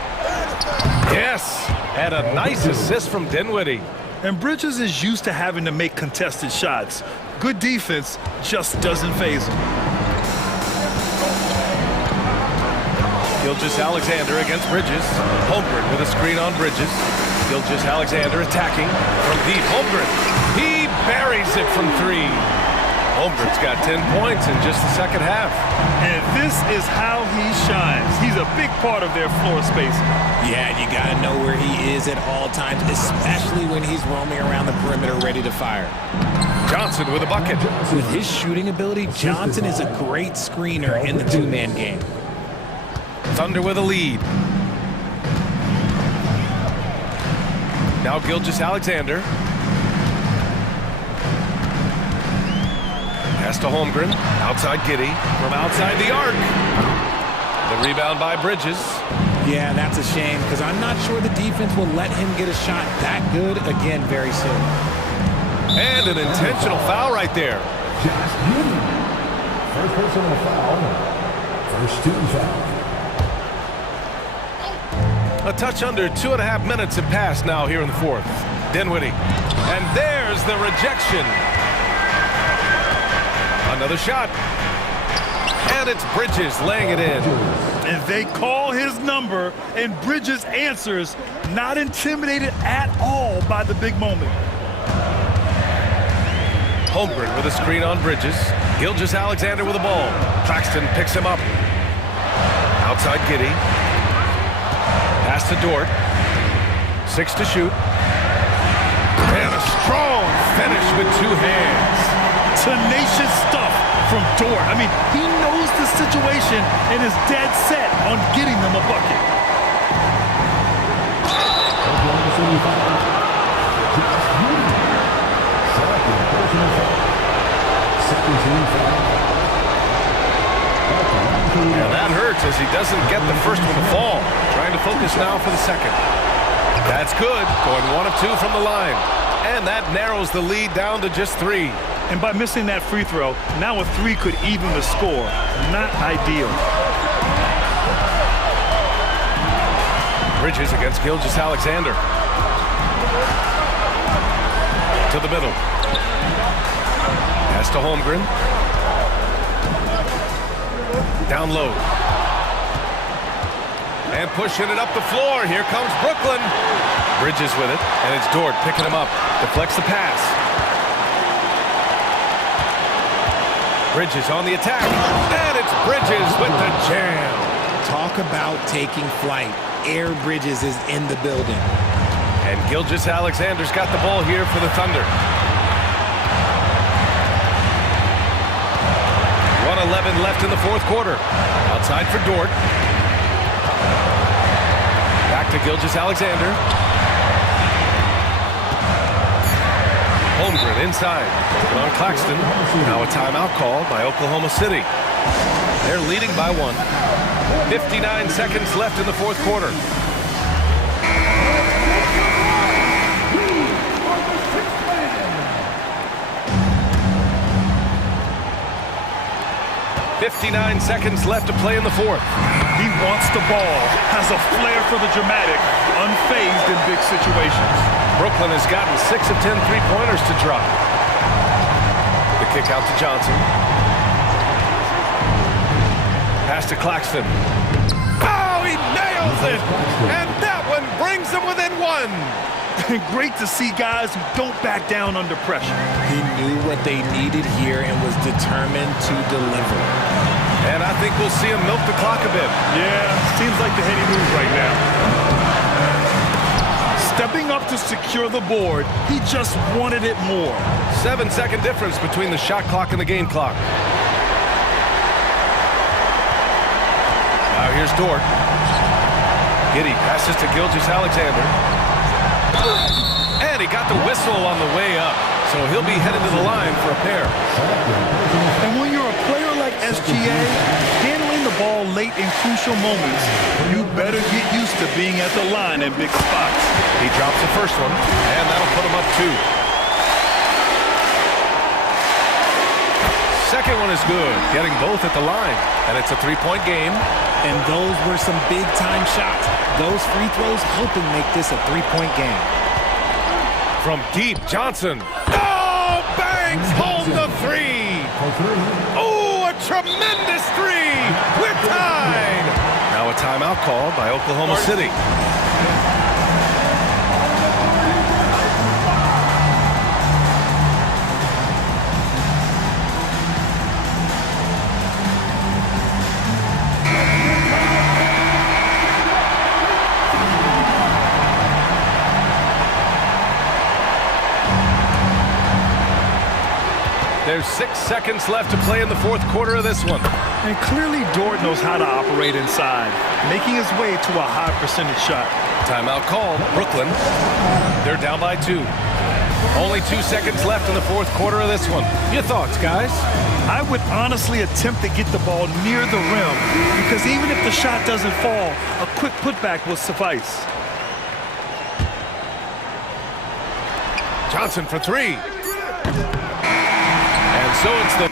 Yes, and a nice assist from Dinwiddie. And Bridges is used to having to make contested shots. Good defense just doesn't faze him. Gilgeous-Alexander against Bridges. Holmgren with a screen on Bridges. Gilgeous-Alexander attacking from deep. Holmgren, he buries it from 3. Holmgren's got 10 points in just the second half. And this is how he shines. He's a big part of their floor spacing. Yeah, you got to know where he is at all times, especially when he's roaming around the perimeter ready to fire. Johnson with a bucket. With his shooting ability, Johnson is a great screener in the 2-man game. Thunder with a lead. Now Gilgeous-Alexander. Pass to Holmgren. Outside Giddey. From outside the arc. The rebound by Bridges. Yeah, that's a shame because I'm not sure the defense will let him get a shot that good again very soon. And an intentional foul right there. First personal foul. First team foul. A touch under 2.5 minutes have passed now here in the 4th. Dinwiddie. And there's the rejection. Another shot. And it's Bridges laying it in. And they call his number, and Bridges answers, not intimidated at all by the big moment. Holmgren with a screen on Bridges. Gilgeous-Alexander with the ball. Claxton picks him up. Outside Giddy. Pass to Dort. 6 to shoot. And a strong finish with 2 hands. Tenacious stuff from Dort. I mean, he knows the situation and is dead set on getting them a bucket. And that hurts as he doesn't get the first one to fall. Trying to focus now for the second. That's good. Going 1 of 2 from the line. And that narrows the lead down to just 3. And by missing that free throw, now a 3 could even the score. Not ideal. Bridges against Gilgeous-Alexander. To the middle. Pass to Holmgren. Down low. And pushing it up the floor. Here comes Brooklyn. Bridges with it, and it's Dort picking him up. Deflects the pass. Bridges on the attack. And it's Bridges with the jam. Talk about taking flight. Air Bridges is in the building. And Gilgeous-Alexander's got the ball here for the Thunder. 1:11 left in the fourth quarter. Outside for Dort. Back to Gilgeous-Alexander. Holmgren inside. On Claxton. Now a timeout called by Oklahoma City. They're leading by 1. 59 seconds left in the fourth quarter. .59 seconds left to play in the fourth. He wants the ball, has a flair for the dramatic, unfazed in big situations. Brooklyn has gotten 6 of 10 three-pointers to drop. The kick out to Johnson. Pass to Claxton. Oh, he nails it! And that one brings him within 1. Great to see guys who don't back down under pressure. He knew what they needed here and was determined to deliver. And I think we'll see him milk the clock a bit. Yeah, seems like the heady move right now. Stepping up to secure the board, he just wanted it more. 7-second difference between the shot clock and the game clock. Now here's Dort. Giddy passes to Gilgeous-Alexander. And he got the whistle on the way up, so he'll be headed to the line for a pair. And when you're a player like SGA, handling the ball late in crucial moments, you better get used to being at the line in big spots. He drops the first one, and that'll put him up 2. Second one is good, getting both at the line, and it's a 3-point game. And those were some big-time shots. Those free throws helping make this a 3-point game. From deep, Johnson. Oh, bangs home the 3. Oh, a tremendous 3. We're tied. Now a timeout called by Oklahoma City. There's 6 seconds left to play in the fourth quarter of this one. And clearly Dort knows how to operate inside, making his way to a high percentage shot. Timeout called. Brooklyn. They're down by 2. Only 2 seconds left in the fourth quarter of this one. Your thoughts, guys? I would honestly attempt to get the ball near the rim, because even if the shot doesn't fall, a quick putback will suffice. Johnson for 3. And so it's the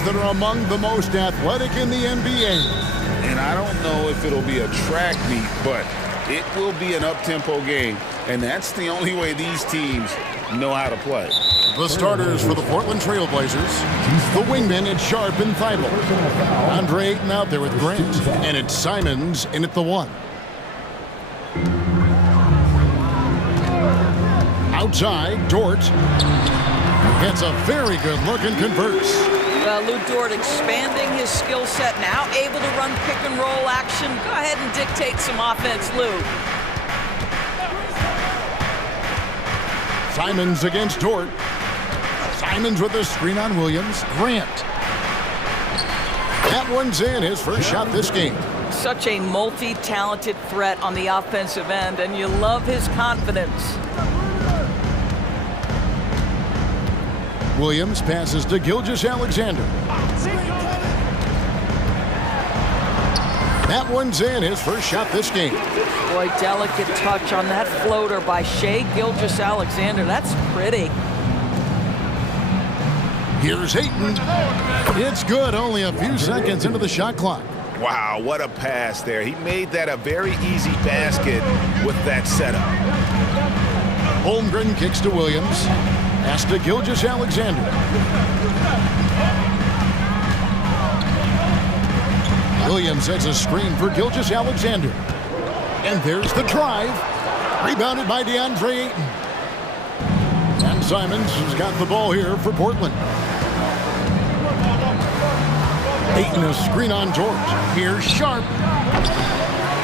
guys that are among the most athletic in the NBA. And I don't know if it'll be a track meet, but it will be an up-tempo game. And that's the only way these teams know how to play. The starters for the Portland Trailblazers. The wingmen, it's Sharp and Thibault. Andre Ayton out there with Grant. And it's Simons in at the 1. Outside, Dort gets a very good look and converts. Well, Lou Dort expanding his skill set, now able to run pick and roll action. Go ahead and dictate some offense, Lou. Simons against Dort. Simons with the screen on Williams. Grant. That one's in, his first shot this game. Such a multi-talented threat on the offensive end, and you love his confidence. Williams passes to Gilgeous-Alexander. That one's in, his first shot this game. Boy, delicate touch on that floater by Shai Gilgeous-Alexander. That's pretty. Here's Ayton. It's good, only a few seconds into the shot clock. Wow, what a pass there. He made that a very easy basket with that setup. Holmgren kicks to Williams. Pass to Gilgeous-Alexander. Williams sets a screen for Gilgeous-Alexander. And there's the drive. Rebounded by DeAndre Ayton. And Simons has got the ball here for Portland. Ayton a screen on George. Here's Sharp.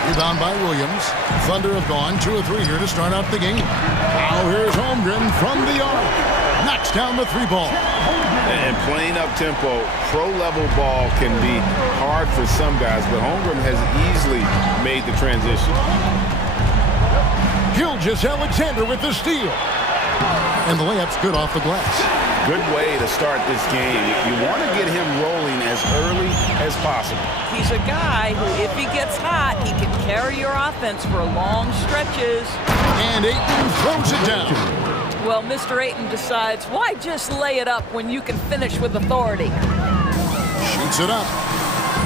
Rebound by Williams. Thunder have gone 2 of 3 here to start out the game. Now here's Holmgren from the arc. Knocks down the 3 ball. And playing up-tempo, pro-level ball can be hard for some guys, but Holmgren has easily made the transition. Gilgeous-Alexander with the steal. And the layup's good off the glass. Good way to start this game. You want to get him rolling as early as possible. He's a guy who, if he gets hot, he can carry your offense for long stretches. And Ayton throws it down. Well, Mr. Ayton decides, why just lay it up when you can finish with authority? Shoots it up.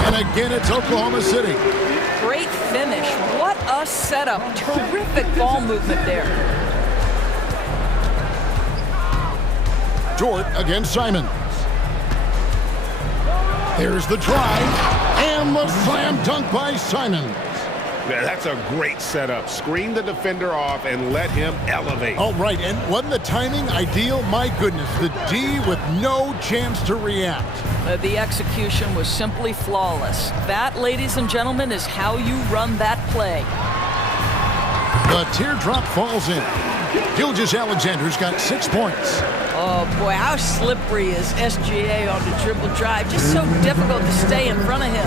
And again, it's Oklahoma City. Great finish. What a setup. Terrific ball movement there. Dort against Simons. There's the drive. And the slam dunk by Simons. Yeah, that's a great setup. Screen the defender off and let him elevate. All right, and wasn't the timing ideal? My goodness, the D with no chance to react. The execution was simply flawless. That, ladies and gentlemen, is how you run that play. The teardrop falls in. Gilgeous-Alexander's got 6 points. Oh, boy, how slippery is SGA on the dribble drive? Just so difficult to stay in front of him.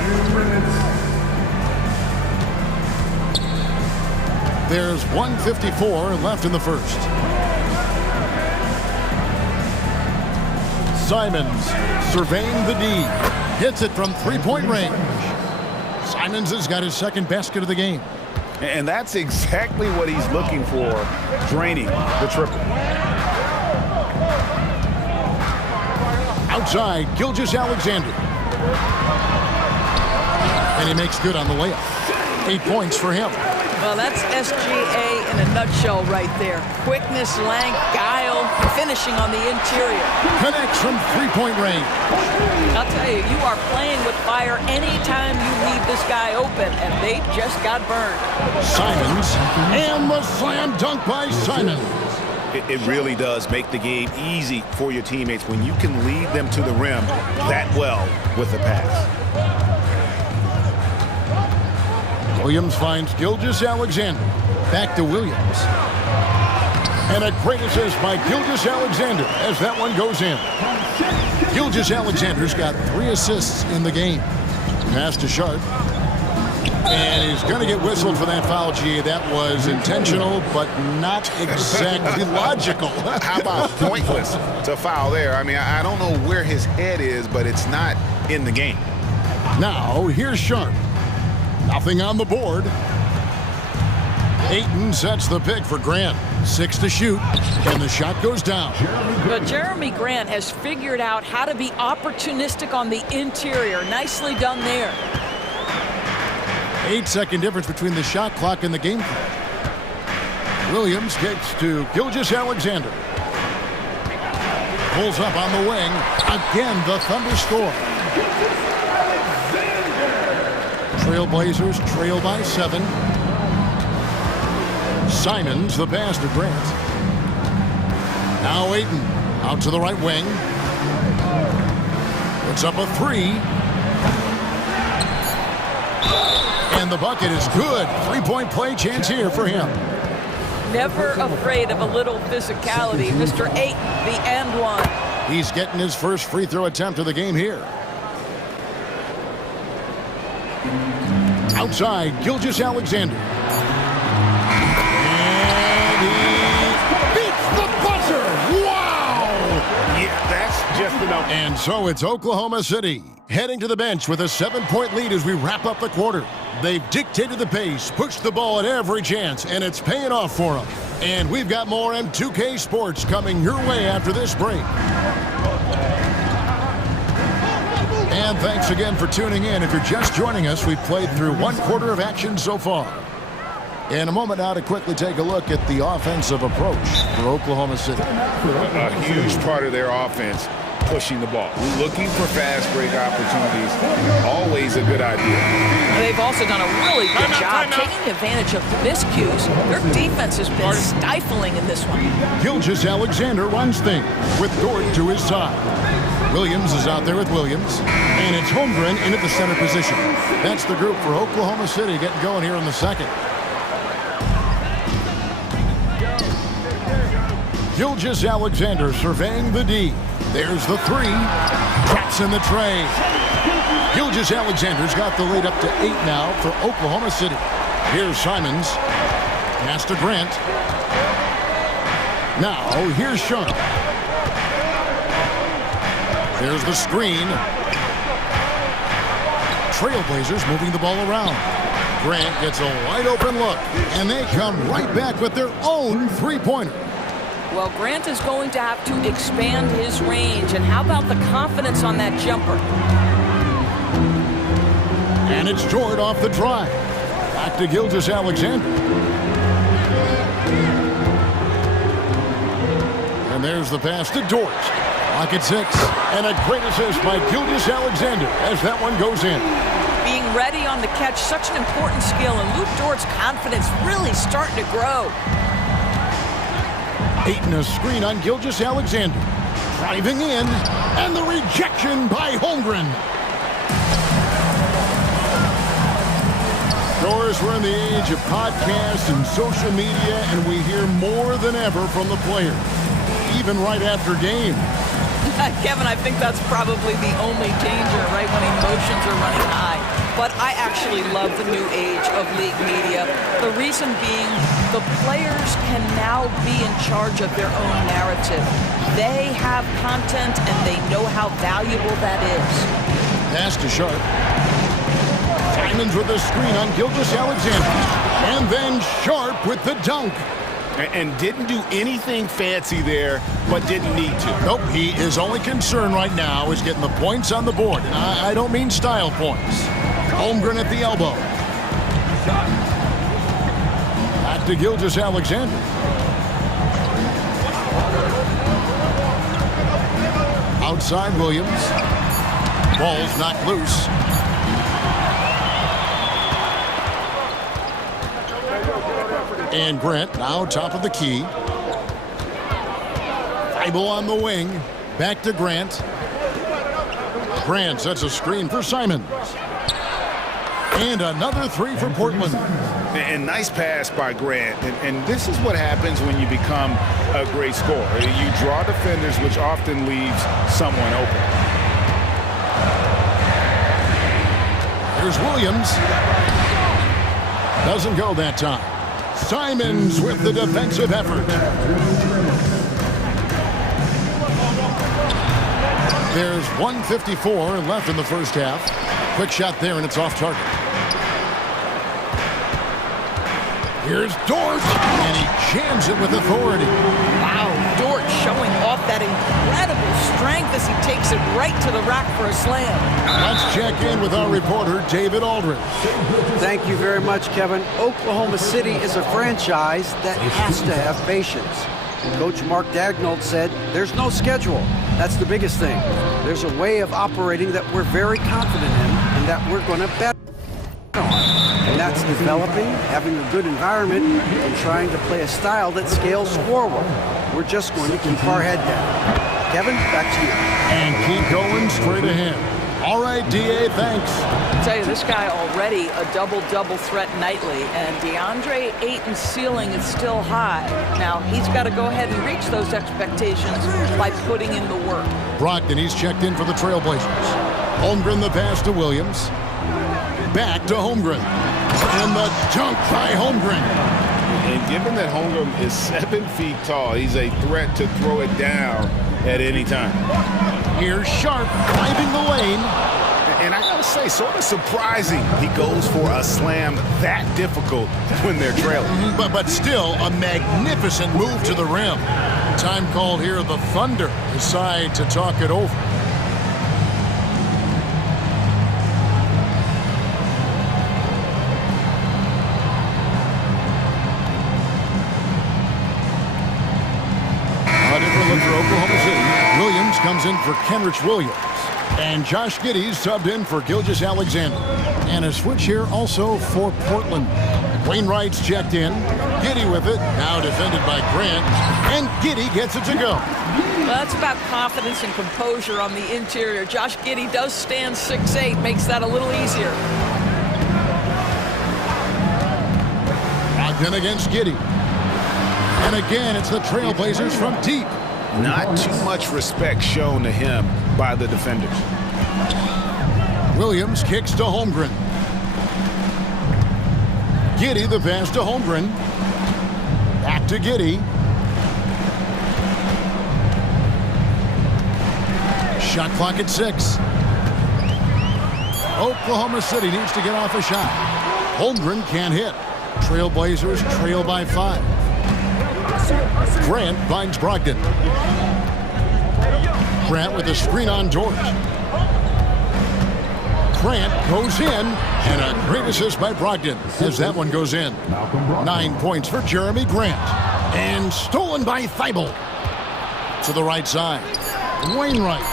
There's 1:54 left in the first. Simons surveying the D. Hits it from 3-point range. Simons has got his second basket of the game. And that's exactly what he's looking for, draining the triple. Outside, Gilgeous-Alexander. And he makes good on the layup. 8 points for him. Well, that's SGA in a nutshell right there. Quickness, length, guile, finishing on the interior. Connects from 3-point range. I'll tell you, you are playing with fire anytime you leave this guy open, and they just got burned. Simons, and the slam dunk by Simons. It really does make the game easy for your teammates when you can lead them to the rim that well with the pass. Williams finds Gilgeous-Alexander. Back to Williams. And a great assist by Gilgeous-Alexander as that one goes in. Gilgeous-Alexander's got 3 assists in the game. Pass to Sharp. And he's going to get whistled for that foul, G. That was intentional, but not exactly logical. How about pointless to foul there? I mean, I don't know where his head is, but it's not in the game. Now, here's Sharp. Nothing on the board. Ayton sets the pick for Grant. 6 to shoot, and the shot goes down. But Jeremy Grant has figured out how to be opportunistic on the interior. Nicely done there. 8-second difference between the shot clock and the game clock. Williams kicks to Gilgeous-Alexander. Pulls up on the wing. Again, the Thunder score. Trailblazers trail by 7. Simons the pass to Grant. Now Ayton out to the right wing. Puts up a 3. And the bucket is good. 3-point play chance here for him. Never afraid of a little physicality. Mr. Ayton, the and one. He's getting his first free throw attempt of the game here. Outside, Gilgeous-Alexander. And he beats the buzzer! Wow! Yeah, that's just enough. And so it's Oklahoma City heading to the bench with a 7-point lead as we wrap up the quarter. They've dictated the pace, pushed the ball at every chance, and it's paying off for them. And we've got more M2K Sports coming your way after this break. And thanks again for tuning in. If you're just joining us, we've played through 1 quarter of action so far. In a moment now to quickly take a look at the offensive approach for Oklahoma City. A huge part of their offense, pushing the ball, looking for fast break opportunities, always a good idea. They've also done a really good job taking advantage of miscues. Their defense has been stifling in this one. Gilgeous-Alexander runs things with Dort to his side. Williams is out there with Williams, and it's Holmgren in at the center position. That's the group for Oklahoma City getting going here in the second. Gilgeous-Alexander surveying the D. There's the 3. Traps in the tray. Gilgeous-Alexander's got the lead up to 8 now for Oklahoma City. Here's Simons. Pass to Grant. Now, here's Sharp. There's the screen. Trailblazers moving the ball around. Grant gets a wide open look, and they come right back with their own 3-pointer. Well, Grant is going to have to expand his range. And how about the confidence on that jumper? And it's Dort off the drive. Back to Gilgeous-Alexander. And there's the pass to Dort. Lock at 6. And a great assist by Gilgeous-Alexander as that one goes in. Being ready on the catch, such an important skill. And Luke Dort's confidence really starting to grow. Ayton a screen on Gilgeous-Alexander. Driving in, and the rejection by Holmgren. Of course, we're in the age of podcasts and social media, and we hear more than ever from the players, even right after game. Kevin, I think that's probably the only danger, right, when emotions are running high. But I actually love the new age of league media. The reason being, the players can now be in charge of their own narrative. They have content, and they know how valuable that is. Pass to Sharp. Simons with the screen on Gilgeous-Alexander. And then Sharp with the dunk. And didn't do anything fancy there, but didn't need to. Nope, he is only concerned right now is getting the points on the board. And I don't mean style points. Holmgren at the elbow. Back to Gilgeous-Alexander. Outside Williams. Ball's knocked loose. And Grant now top of the key. Thibault on the wing. Back to Grant. Grant sets a screen for Simons. And another 3 for Portland. And nice pass by Grant. And this is what happens when you become a great scorer. You draw defenders, which often leaves someone open. Here's Williams. Doesn't go that time. Simons with the defensive effort. There's 1:54 left in the first half. Quick shot there, and it's off target. Here's Dort, and he jams it with authority. Wow, Dort showing off that incredible strength as he takes it right to the rack for a slam. Let's check in with our reporter, David Aldridge. Thank you very much, Kevin. Oklahoma City is a franchise that has to have patience. Coach Mark Daigneault said, there's no schedule. That's the biggest thing. There's a way of operating that we're very confident in and that we're going to bet on. And that's developing, having a good environment, and trying to play a style that scales forward. We're just going to keep our head down. Kevin, back to you. And keep going straight ahead. All right, D.A., thanks. I tell you, this guy already a double-double threat nightly, and DeAndre Ayton's ceiling is still high. Now, he's got to go ahead and reach those expectations by putting in the work. Brogdon, he's checked in for the Trailblazers. Holmgren the pass to Williams. Back to Holmgren. And the dunk by Holmgren. And given that Holmgren is 7 feet tall, he's a threat to throw it down at any time. Here's Sharp driving the lane. And I gotta say, sort of surprising he goes for a slam that difficult when they're trailing. But still a magnificent move to the rim. Time called here, the Thunder decide to talk it over. For Oklahoma City, Williams comes in for Kenrich Williams. And Josh Giddey's subbed in for Gilgeous Alexander. And a switch here also for Portland. Wainwright's checked in. Giddey with it, now defended by Grant. And Giddey gets it to go. Well, that's about confidence and composure on the interior. Josh Giddey does stand 6'8", makes that a little easier. Brogdon against Giddey. And again, it's the Trailblazers from deep. Not too much respect shown to him by the defenders. Williams kicks to Holmgren. Giddey the pass to Holmgren. Back to Giddey. Shot clock at 6. Oklahoma City needs to get off a shot. Holmgren can't hit. Trailblazers trail by 5. Grant finds Brogdon. Grant with a screen on Dort. Grant goes in, and a great assist by Brogdon as that one goes in. 9 points for Jeremy Grant. And stolen by Thibault. To the right side. Wainwright.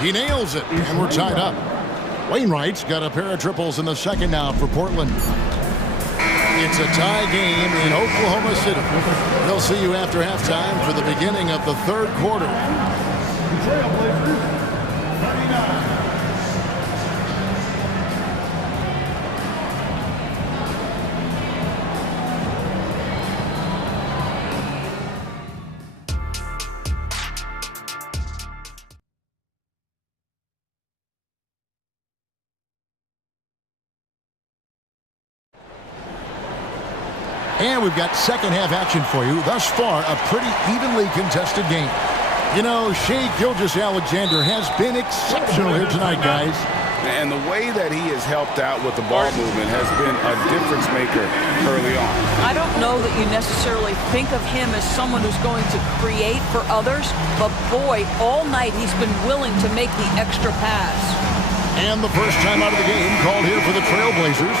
He nails it, and we're tied up. Wainwright's got a pair of triples in the second now for Portland. It's a tie game in Oklahoma City. They'll see you after halftime for the beginning of the third quarter. And we've got second half action for you. Thus far, a pretty evenly contested game. You know, Shai Gilgeous-Alexander has been exceptional here tonight, guys. And the way that he has helped out with the ball movement has been a difference maker early on. I don't know that you necessarily think of him as someone who's going to create for others, but boy, all night he's been willing to make the extra pass. And the first time out of the game called here for the Trailblazers.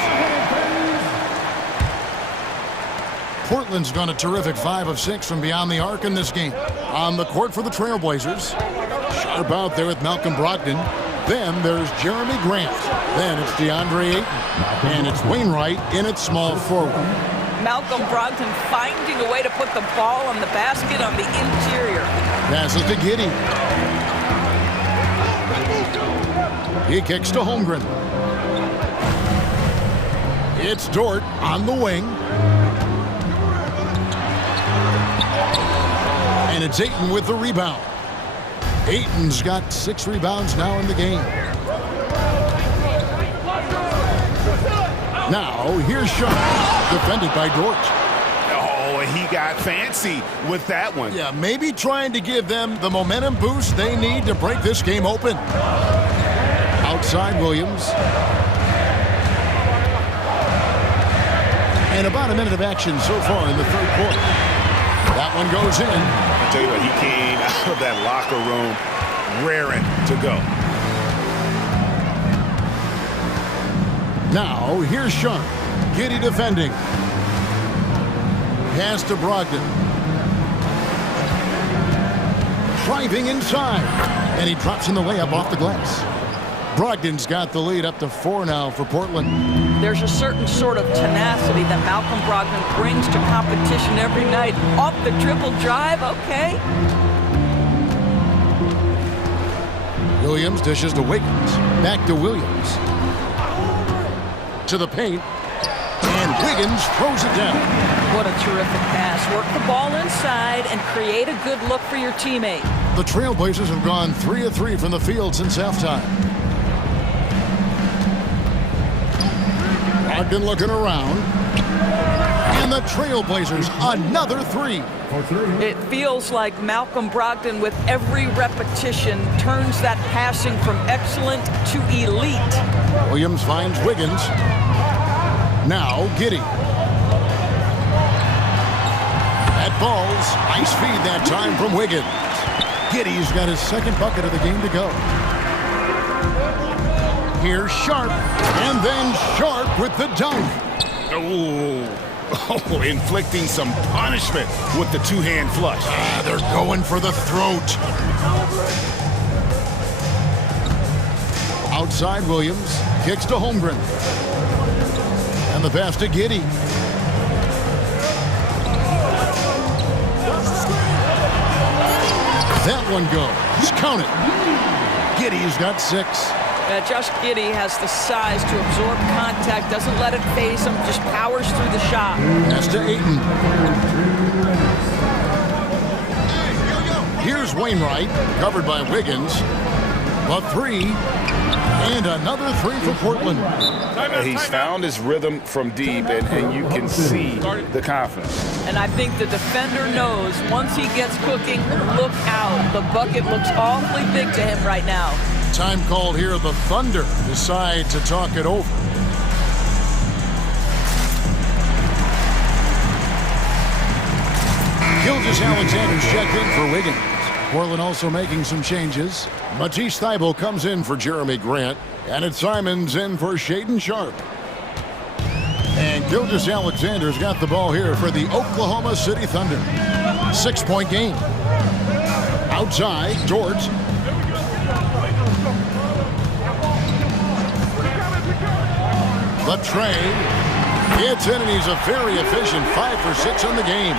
Portland's done a terrific 5 of 6 from beyond the arc in this game. On the court for the Trailblazers. Sharp out there with Malcolm Brogdon. Then there's Jeremy Grant. Then it's DeAndre Ayton. And it's Wainwright in at small forward. Malcolm Brogdon finding a way to put the ball on the basket on the interior. Passes to Giddey. He kicks to Holmgren. It's Dort on the wing. And it's Ayton with the rebound. Ayton's got 6 rebounds now in the game. Now, here's Sharp, defended by Dort. Oh, he got fancy with that one. Yeah, maybe trying to give them the momentum boost they need to break this game open. Outside Williams. And about a minute of action so far in the third quarter. That one goes in. I tell you what, he came out of that locker room raring to go. Now, here's Sharp. Giddy defending. Pass to Brogdon. Driving inside. And he drops in the layup off the glass. Brogdon's got the lead up to 4 now for Portland. There's a certain sort of tenacity that Malcolm Brogdon brings to competition every night. Off the dribble drive, okay. Williams dishes to Wiggins. Back to Williams. To the paint. And Wiggins throws it down. What a terrific pass. Work the ball inside and create a good look for your teammate. The Trailblazers have gone 3 of 3 from the field since halftime. Brogdon looking around. And the Trailblazers, another 3. It feels like Malcolm Brogdon, with every repetition, turns that passing from excellent to elite. Williams finds Wiggins. Now Giddy. That falls. Nice feed that time from Wiggins. Giddy's got his second bucket of the game to go. Here's Sharp. And then Sharp with the dunk. Oh, inflicting some punishment with the two-hand flush. They're going for the throat. Outside Williams. Kicks to Holmgren. And the pass to Giddy. That one goes. Count it. Giddy's got 6. Josh Giddey has the size to absorb contact, doesn't let it phase him, just powers through the shot. Pass to Ayton. Here's Wainwright, covered by Wiggins. A 3. And another 3 for Portland. He's found his rhythm from deep, and you can see the confidence. And I think the defender knows once he gets cooking, look out. The bucket looks awfully big to him right now. Time called here. The Thunder decide to talk it over. Gilgeous-Alexander's checked in for Wiggins. Portland also making some changes. Matisse Thybulle comes in for Jeremy Grant. And it's Simons in for Shaedon Sharp. And Gilgeous-Alexander's got the ball here for the Oklahoma City Thunder. 6-point game. Outside, Dort. The tray. It's in, and he's a very efficient 5 for 6 on the game.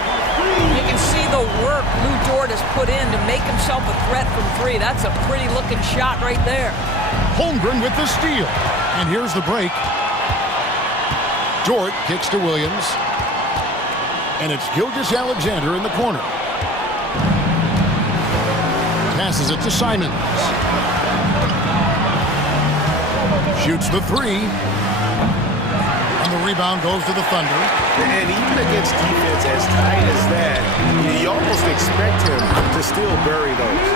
You can see the work Lou Dort has put in to make himself a threat from 3. That's a pretty looking shot right there. Holmgren with the steal. And here's the break. Dort kicks to Williams. And it's Gilgeous-Alexander in the corner. Passes it to Simons. Shoots the 3. And the rebound goes to the Thunder. And even against defense as tight as that, you almost expect him to still bury those.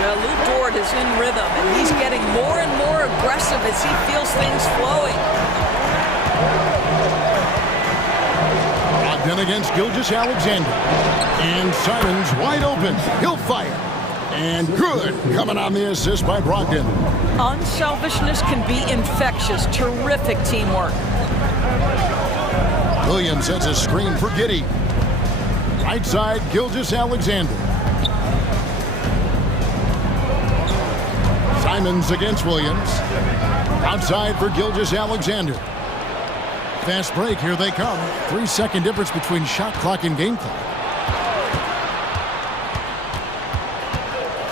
Well, Lou Dort is in rhythm, and he's getting more and more aggressive as he feels things flowing. Brogdon against Gilgeous-Alexander. And Simons wide open. He'll fire. And good. Coming on the assist by Brogdon. Unselfishness can be infectious. Terrific teamwork. Williams sets a screen for Giddy. Right side, Gilgeous-Alexander. Simons against Williams. Outside for Gilgeous-Alexander. Fast break, here they come. 3-second difference between shot clock and game clock.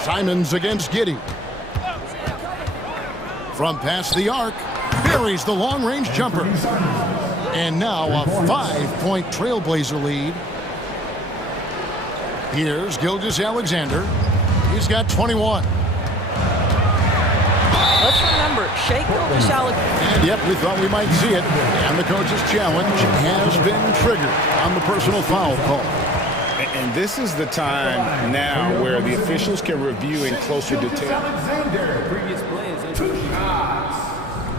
Simons against Giddy. From past the arc, buries the long-range jumper. And now a 5-point Trailblazer lead. Here's Gilgeous-Alexander. He's got 21. Let's remember, Shea Gilgeous-Alexander. And yep, we thought we might see it. And the coach's challenge has been triggered on the personal foul call. And this is the time now where the officials can review in closer detail.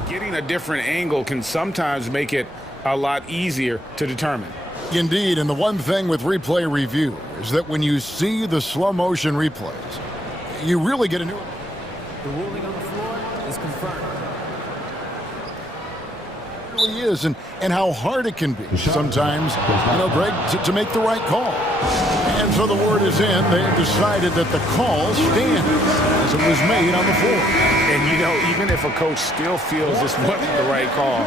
Getting a different angle can sometimes make it a lot easier to determine. Indeed, and the one thing with replay review is that when you see the slow motion replays, you really get a new... The ruling on the floor is confirmed. It really is, and how hard it can be sometimes, Greg, to make the right call. And so the word is in. They have decided that the call stands as it was made on the floor. And, even if a coach still feels this wasn't the right call,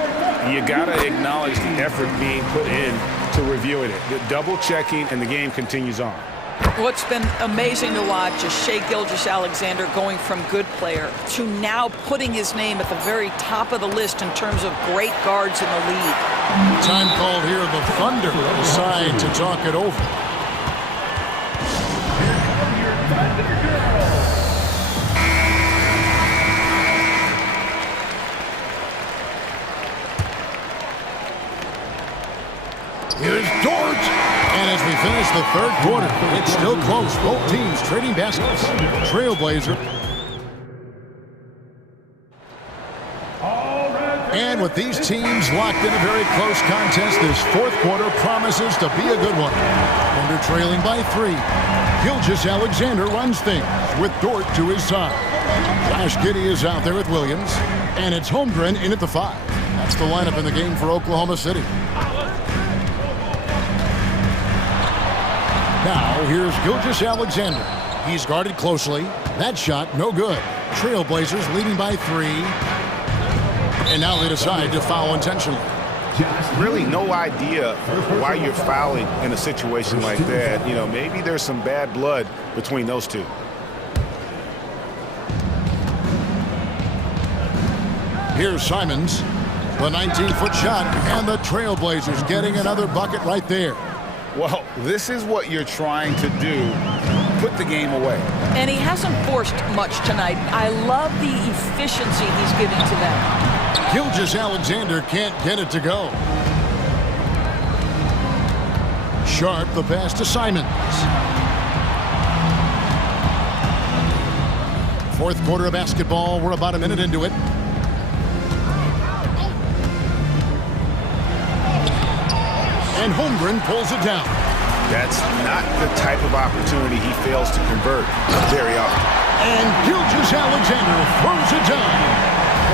you got to acknowledge the effort being put in to reviewing it. The double checking, and the game continues on. What's been amazing to watch is Shai Gilgeous-Alexander going from good player to now putting his name at the very top of the list in terms of great guards in the league. Time called here. The Thunder decide to talk it over. Here's Dort. And as we finish the third quarter, it's still close. Both teams trading baskets. Trailblazer. And with these teams locked in a very close contest, this fourth quarter promises to be a good one. Thunder trailing by 3. Gilgeous-Alexander runs things with Dort to his side. Josh Giddey is out there with Williams. And it's Holmgren in at the 5. That's the lineup in the game for Oklahoma City. Now, here's Gilgeous-Alexander. He's guarded closely. That shot, no good. Trailblazers leading by 3. And now they decide to foul intentionally. Really no idea why you're fouling in a situation like that. Maybe there's some bad blood between those two. Here's Simons. The 19-foot shot, and the Trailblazers getting another bucket right there. Well, this is what you're trying to do. Put the game away. And he hasn't forced much tonight. I love the efficiency he's giving to them. Gilgeous-Alexander can't get it to go. Sharp, the pass to Simons. Fourth quarter of basketball. We're about a minute into it. And Holmgren pulls it down. That's not the type of opportunity he fails to convert very often. And Gilgeous-Alexander throws it down.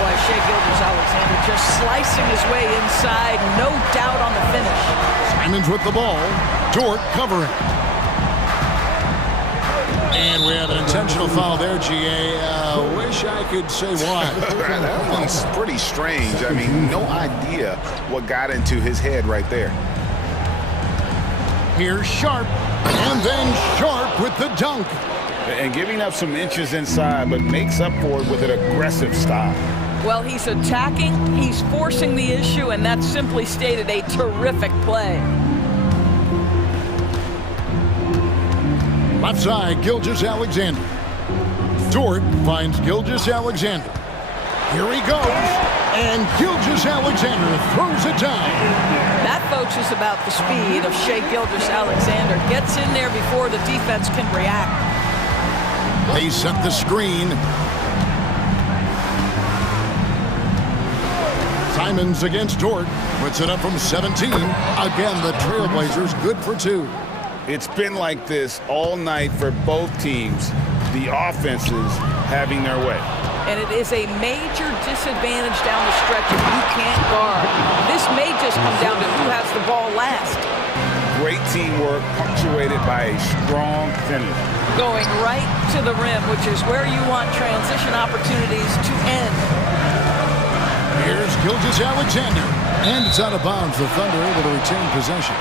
Boy, Shai Gilgeous-Alexander just slicing his way inside. No doubt on the finish. Simons with the ball. Dort covering. And we have an intentional foul there, GA. Wish I could say why. That one's pretty strange. I mean, no idea what got into his head right there. Here's Sharp, and then Sharp with the dunk. And giving up some inches inside, but makes up for it with an aggressive style. Well, he's attacking, he's forcing the issue, and that's simply stated a terrific play. Left side, Gilgeous-Alexander. Dort finds Gilgeous-Alexander. Here he goes, and Gilgeous-Alexander throws it down. That, folks, is about the speed of Shai Gilgeous-Alexander. Gets in there before the defense can react. They set the screen. Simons against Dort. Puts it up from 17. Again, the Trailblazers good for 2. It's been like this all night for both teams. The offenses having their way. And it is a major disadvantage down the stretch if you can't guard. This may just come down to who has the ball last. Great teamwork punctuated by a strong finish. Going right to the rim, which is where you want transition opportunities to end. Here's Gilgeous-Alexander. And it's out of bounds. The Thunder able to retain possession.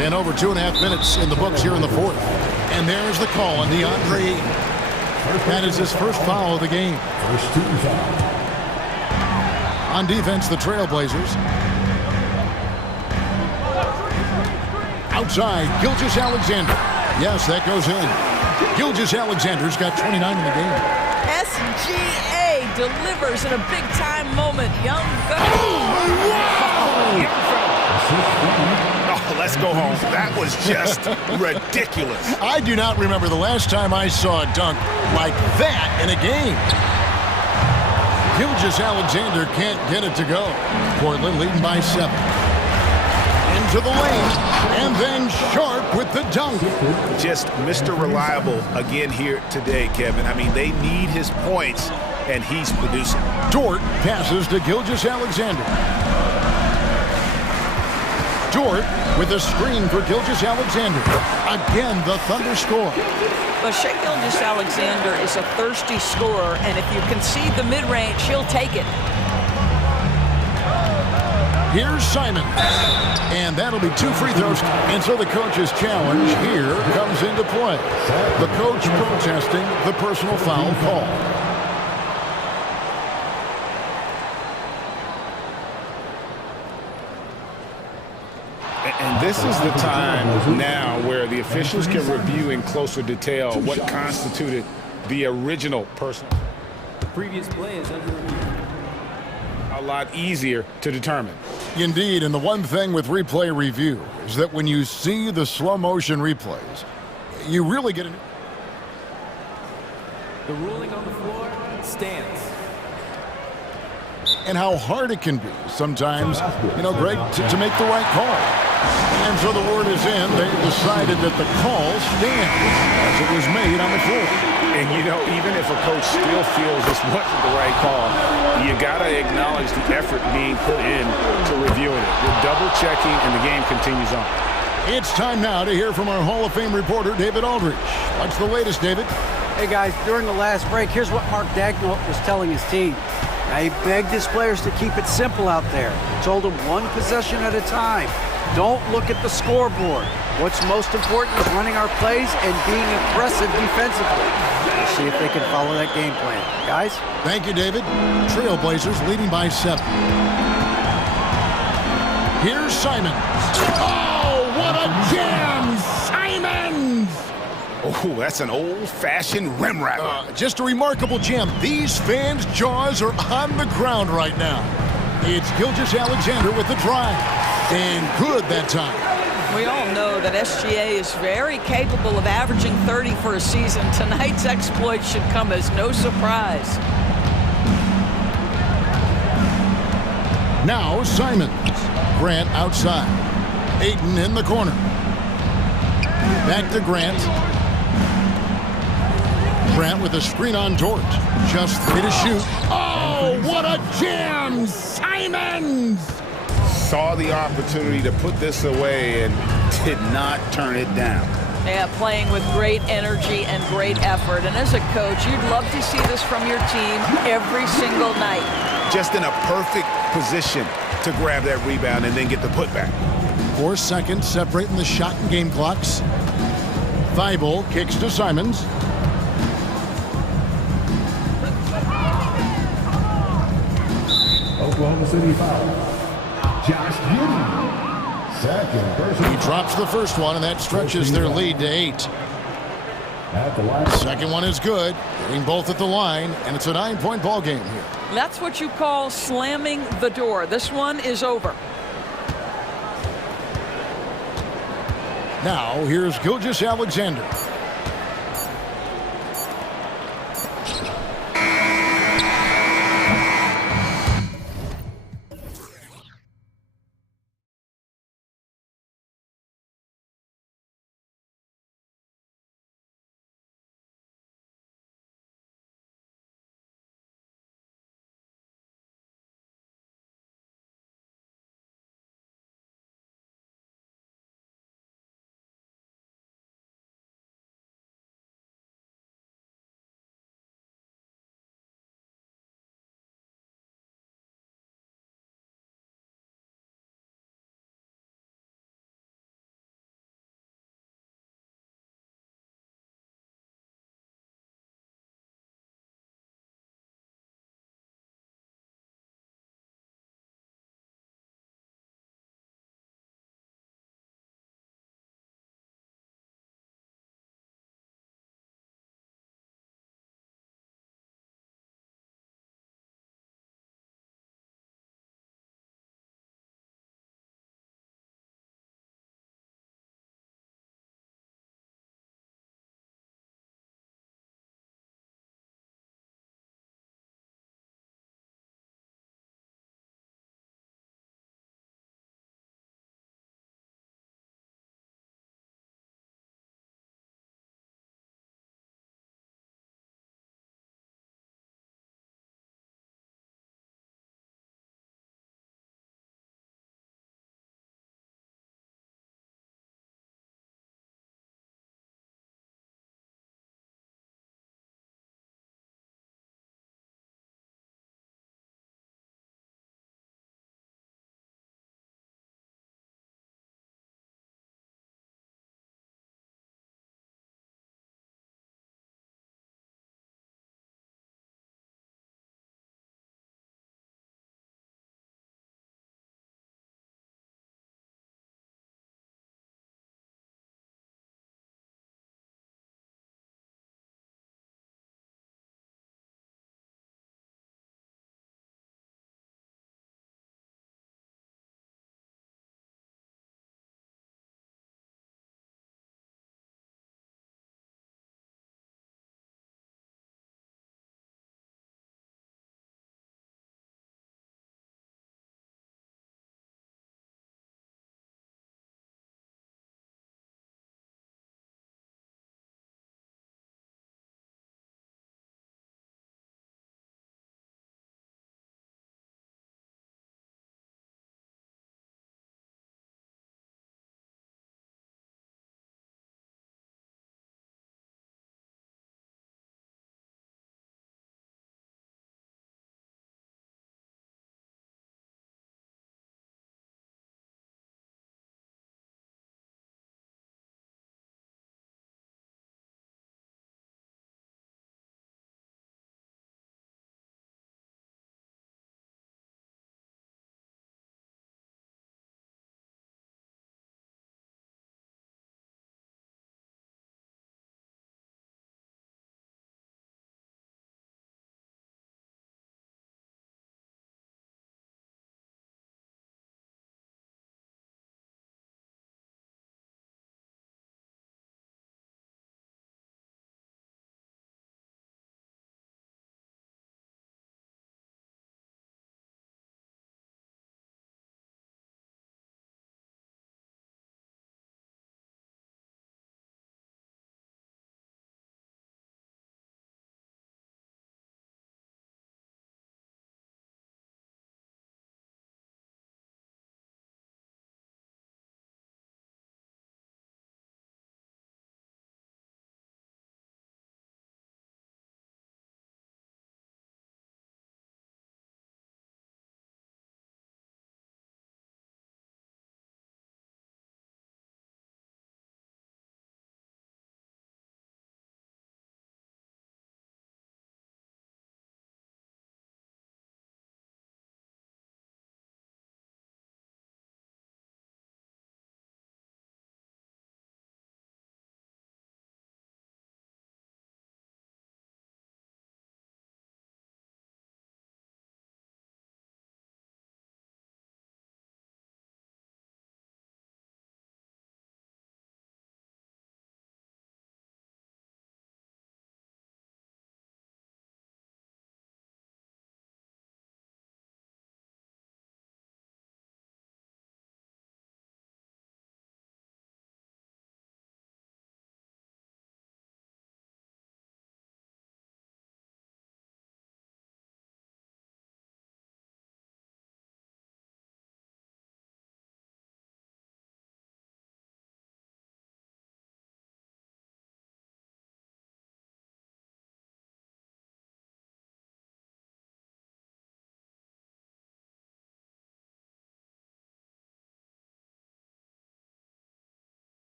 And over 2.5 minutes in the books here in the fourth. And there's the call on DeAndre. That is his first foul of the game. On defense, the Trailblazers. Outside, Gilgeous-Alexander. Yes, that goes in. Gilgeous-Alexander's got 29 in the game. SGA delivers in a big-time moment. Young gun. Oh, let's go Oh, that was just ridiculous. I do not remember the last time I saw a dunk like that in a game. Gilgeous-Alexander can't get it to go. Portland leading by 7. Into the lane, and then Sharp with the dunk. Just Mr. Reliable again here today, Kevin. I mean, they need his points, and he's producing. Dort passes to Gilgeous-Alexander. Dort with a screen for Gilgeous-Alexander. Again, the Thunder score. But Shai Gilgeous-Alexander is a thirsty scorer, and if you concede the mid-range, he'll take it. Here's Simon. And that'll be 2 free throws. And so the coach's challenge here comes into play. The coach protesting the personal foul call. And this is the time now where the officials can review in closer detail what constituted the original personal. The previous play is under review. A lot easier to determine. Indeed, and the one thing with replay review is that when you see the slow motion replays, you really get an... The ruling on the floor stands. And how hard it can be sometimes, Greg, to make the right call. And so the word is in. They decided that the call stands as it was made on the floor. And, even if a coach still feels this wasn't the right call, you got to acknowledge the effort being put in to reviewing it. You're double-checking, and the game continues on. It's time now to hear from our Hall of Fame reporter, David Aldridge. What's the latest, David? Hey, guys, during the last break, here's what Mark Daigneault was telling his team. Now, he begged his players to keep it simple out there. He told them one possession at a time. Don't look at the scoreboard. What's most important is running our plays and being aggressive defensively. We'll see if they can follow that game plan. Guys? Thank you, David. Trailblazers leading by 7. Here's Simons. Oh, what a jam! Simons! Oh, that's an old-fashioned rim wrapper. Just a remarkable jam. These fans' jaws are on the ground right now. It's Gilgeous-Alexander with the drive. And good that time. We all know that SGA is very capable of averaging 30 for a season. Tonight's exploit should come as no surprise. Now Simons. Grant outside. Ayton in the corner. Back to Grant. Grant with a screen on Dort. Just 3 to shoot. Oh, what a jam! Simons! Saw the opportunity to put this away and did not turn it down. Yeah, playing with great energy and great effort. And as a coach, you'd love to see this from your team every single night. Just in a perfect position to grab that rebound and then get the putback. 4 seconds separating the shot and game clocks. Thibault kicks to Simons. Oklahoma City foul. Josh Giddey. Second person. He drops the first one, and that stretches their lead to 8. At the line. Second one is good. Getting both at the line, and it's a 9-point ball game here. That's what you call slamming the door. This one is over. Now, here's Gilgeous-Alexander.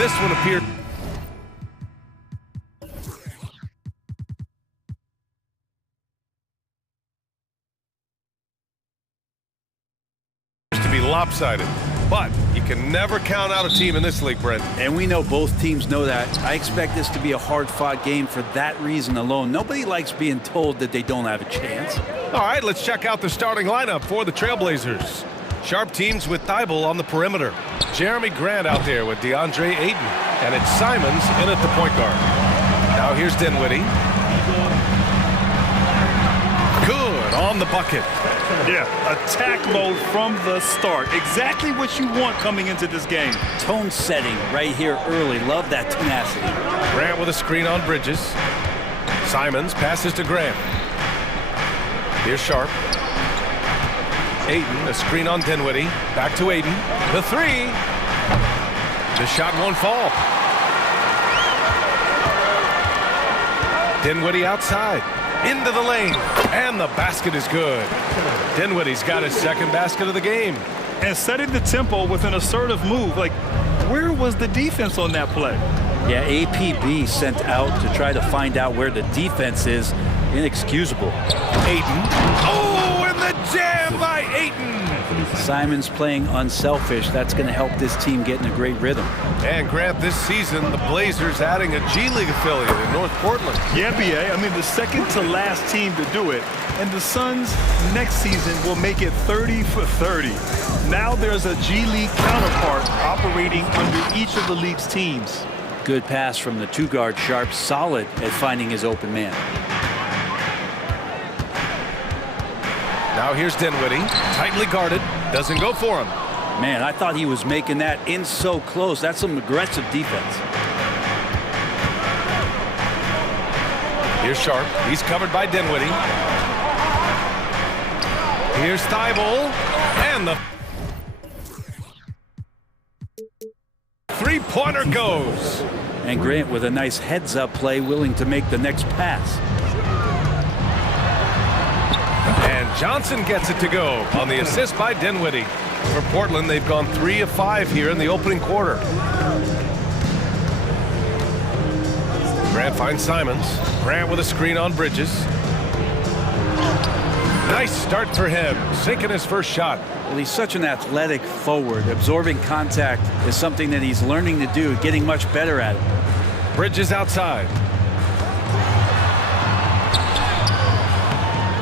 This one appeared to be lopsided. But you can never count out a team in this league, Brent. And we know both teams know that. I expect this to be a hard-fought game for that reason alone. Nobody likes being told that they don't have a chance. All right, let's check out the starting lineup for the Trailblazers. Sharp teams with Thibault on the perimeter. Jeremy Grant out there with DeAndre Ayton. And it's Simons in at the point guard. Now here's Dinwiddie. Good on the bucket. Yeah, attack mode from the start. Exactly what you want coming into this game. Tone setting right here early. Love that tenacity. Grant with a screen on Bridges. Simons passes to Grant. Here's Sharp. Ayton, a screen on Dinwiddie. Back to Ayton. The three. The shot won't fall. Dinwiddie outside. Into the lane. And the basket is good. Dinwiddie's got his second basket of the game. And setting the tempo with an assertive move. Like, where was the defense on that play? Yeah, APB sent out to try to find out where the defense is. Inexcusable. Ayton. Oh, and the jam by Ayton. Simons playing unselfish. That's going to help this team get in a great rhythm. And Grant, this season, the Blazers adding a G League affiliate in North Portland. Yeah, BA. I mean, the second to last team to do it. And the Suns next season will make it 30 for 30. Now there's a G League counterpart operating under each of the league's teams. Good pass from the two-guard Sharp. Solid at finding his open man. Now here's Dinwiddie, tightly guarded, doesn't go for him. Man, I thought he was making that in so close. That's some aggressive defense. Here's Sharp, he's covered by Dinwiddie. Here's Thibault, and the three-pointer goes. And Grant with a nice heads-up play, willing to make the next pass. And Johnson gets it to go on the assist by Dinwiddie. For Portland, they've gone 3 of 5 here in the opening quarter. Grant finds Simons. Grant with a screen on Bridges. Nice start for him, sinking his first shot. Well, he's such an athletic forward. Absorbing contact is something that he's learning to do, getting much better at it. Bridges outside.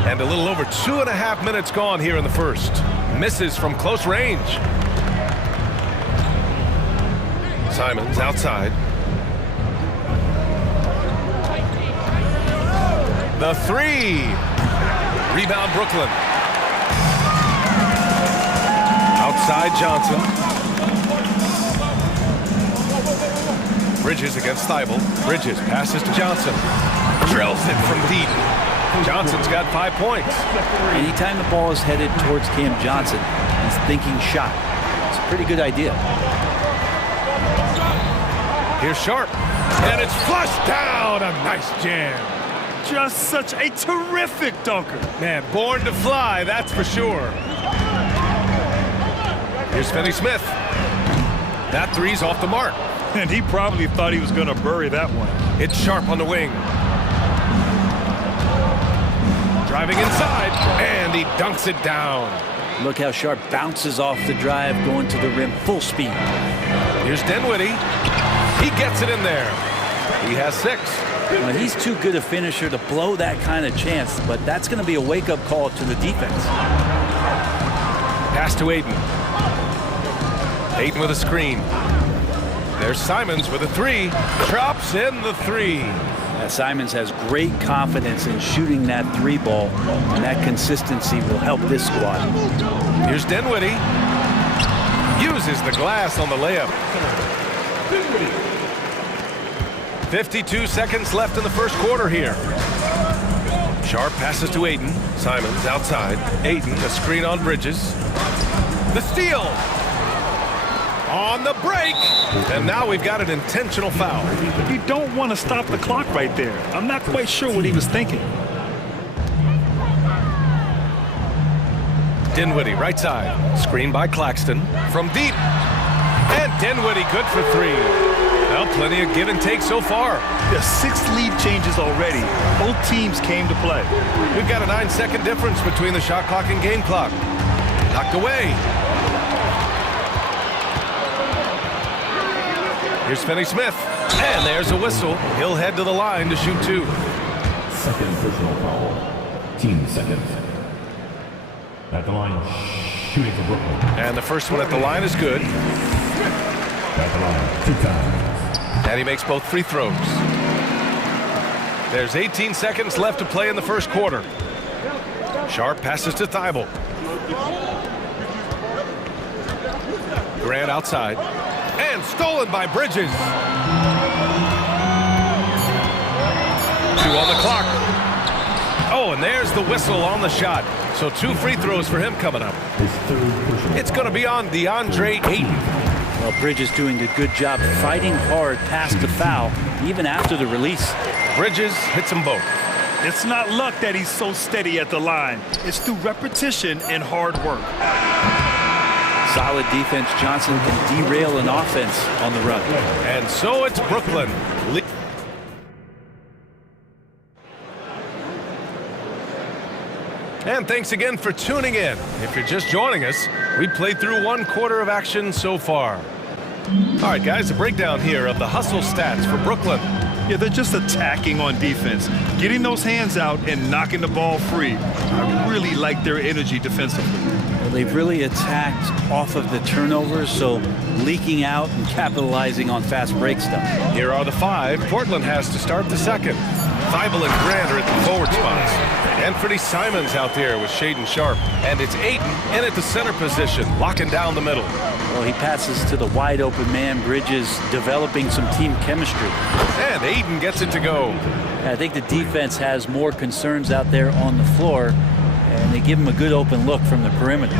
And a little over 2.5 minutes gone here in the first. Misses from close range. Simons outside. The three. Rebound Brooklyn. Outside Johnson. Bridges against Thibault. Bridges passes to Johnson. Drills it from deep. Johnson's got 5 points. Anytime the ball is headed towards Cam Johnson, he's thinking shot. It's a pretty good idea. Here's Sharp. And it's flushed down. A nice jam. Just such a terrific dunker. Man, born to fly, that's for sure. Here's Finney-Smith. That three's off the mark. And he probably thought he was going to bury that one. It's Sharp on the wing. Driving inside, and he dunks it down. Look how Sharp bounces off the drive, going to the rim full speed. Here's Dinwiddie. He gets it in there. He has 6. Well, he's too good a finisher to blow that kind of chance, but that's going to be a wake-up call to the defense. Pass to Ayton. Ayton with a screen. There's Simons with a 3. Drops in the 3. Simons has great confidence in shooting that 3 ball, and that consistency will help this squad. Here's Dinwiddie. Uses the glass on the layup. 52 seconds left in the first quarter here. Sharp passes to Ayton. Simons outside. Ayton, a screen on Bridges. The steal. On the break. And now we've got an intentional foul. You don't want to stop the clock right there. I'm not quite sure what he was thinking. Dinwiddie, right side. Screen by Claxton. From deep. And Dinwiddie good for 3. plenty of give and take so far. There's 6 lead changes already. Both teams came to play. We've got a 9-second difference between the shot clock and game clock. Knocked away. Here's Finney-Smith. And there's a whistle. He'll head to the line to shoot 2. Second personal foul. Team seconds. At the line, shooting for Brooklyn. And the first one at the line is good. At the line, 2 times. And he makes both free throws. There's 18 seconds left to play in the first quarter. Sharp passes to Thibault. Grant outside. And stolen by Bridges. 2 on the clock. Oh, and there's the whistle on the shot. So 2 free throws for him coming up. It's going to be on DeAndre Ayton. Well, Bridges doing a good job fighting hard past the foul, even after the release. Bridges hits them both. It's not luck that he's so steady at the line. It's through repetition and hard work. Solid defense. Johnson can derail an offense on the run. And so it's Brooklyn. And thanks again for tuning in. If you're just joining us, we played through 1 quarter of action so far. All right, guys, a breakdown here of the hustle stats for Brooklyn. Yeah, they're just attacking on defense, getting those hands out and knocking the ball free. I really like their energy defensively. Well, they've really attacked off of the turnovers, so leaking out and capitalizing on fast break stuff. Here are the 5 Portland has to start the second. Thibault and Grant are at the forward spots. Anthony Simons out there with Shaden Sharp. And it's Ayton in at the center position, locking down the middle. Well, he passes to the wide open man. Bridges developing some team chemistry. And Ayton gets it to go. I think the defense has more concerns out there on the floor, and they give him a good open look from the perimeter.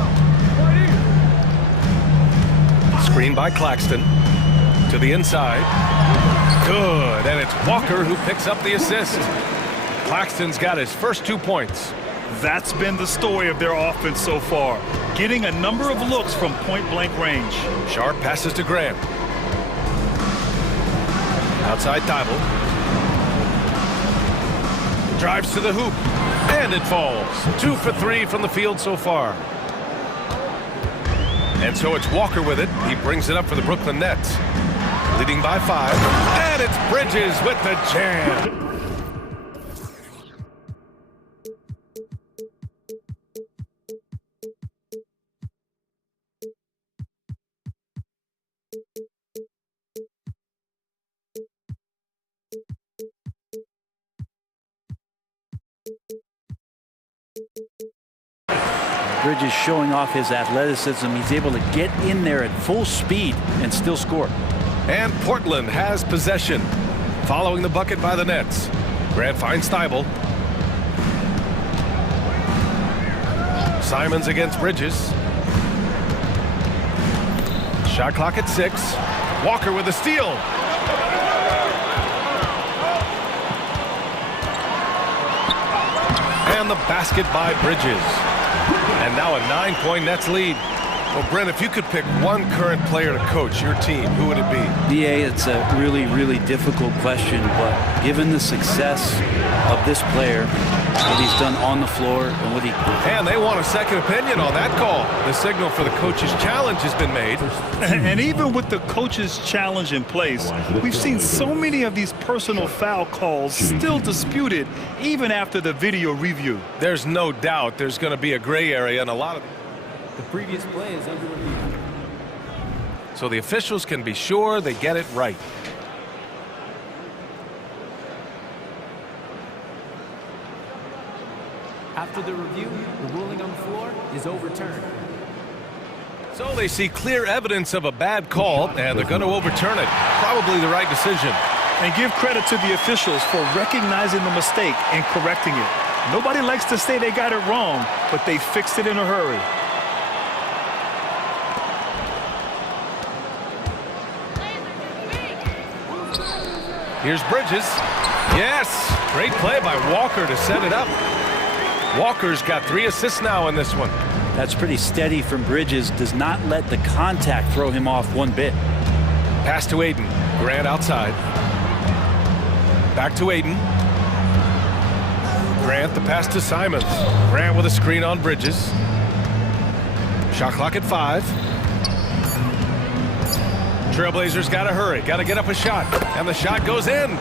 Screen by Claxton to the inside. Good, and it's Walker who picks up the assist. Claxton's got his first 2 points. That's been the story of their offense so far, getting a number of looks from point-blank range. Sharp passes to Grant. Outside Thibault. Drives to the hoop, and it falls. 2 for 3 from the field so far. And so it's Walker with it. He brings it up for the Brooklyn Nets. Leading by 5, and it's Bridges with the jam. Bridges showing off his athleticism. He's able to get in there at full speed and still score. And Portland has possession. Following the bucket by the Nets. Grant finds Thibault. Simons against Bridges. Shot clock at 6. Walker with a steal. And the basket by Bridges. And now a 9-point Nets lead. Well, Brent, if you could pick one current player to coach your team, who would it be? BA, it's a really, really difficult question, but given the success of this player, what he's done on the floor, and what he... And they want a second opinion on that call. The signal for the coach's challenge has been made. And even with the coach's challenge in place, we've seen so many of these personal foul calls still disputed, even after the video review. There's no doubt there's going to be a gray area in a lot of... The previous play is under review. So the officials can be sure they get it right. After the review, the ruling on the floor is overturned. So they see clear evidence of a bad call, and they're going to overturn it. Probably the right decision. And give credit to the officials for recognizing the mistake and correcting it. Nobody likes to say they got it wrong, but they fixed it in a hurry. Here's Bridges. Yes, great play by Walker to set it up. Walker's got 3 assists now in this one. That's pretty steady from Bridges. Does not let the contact throw him off one bit. Pass to Ayton. Grant outside. Back to Aiden. Grant, the pass to Simons. Grant with a screen on Bridges. Shot clock at 5. Trailblazers got to hurry, got to get up a shot, and the shot goes in.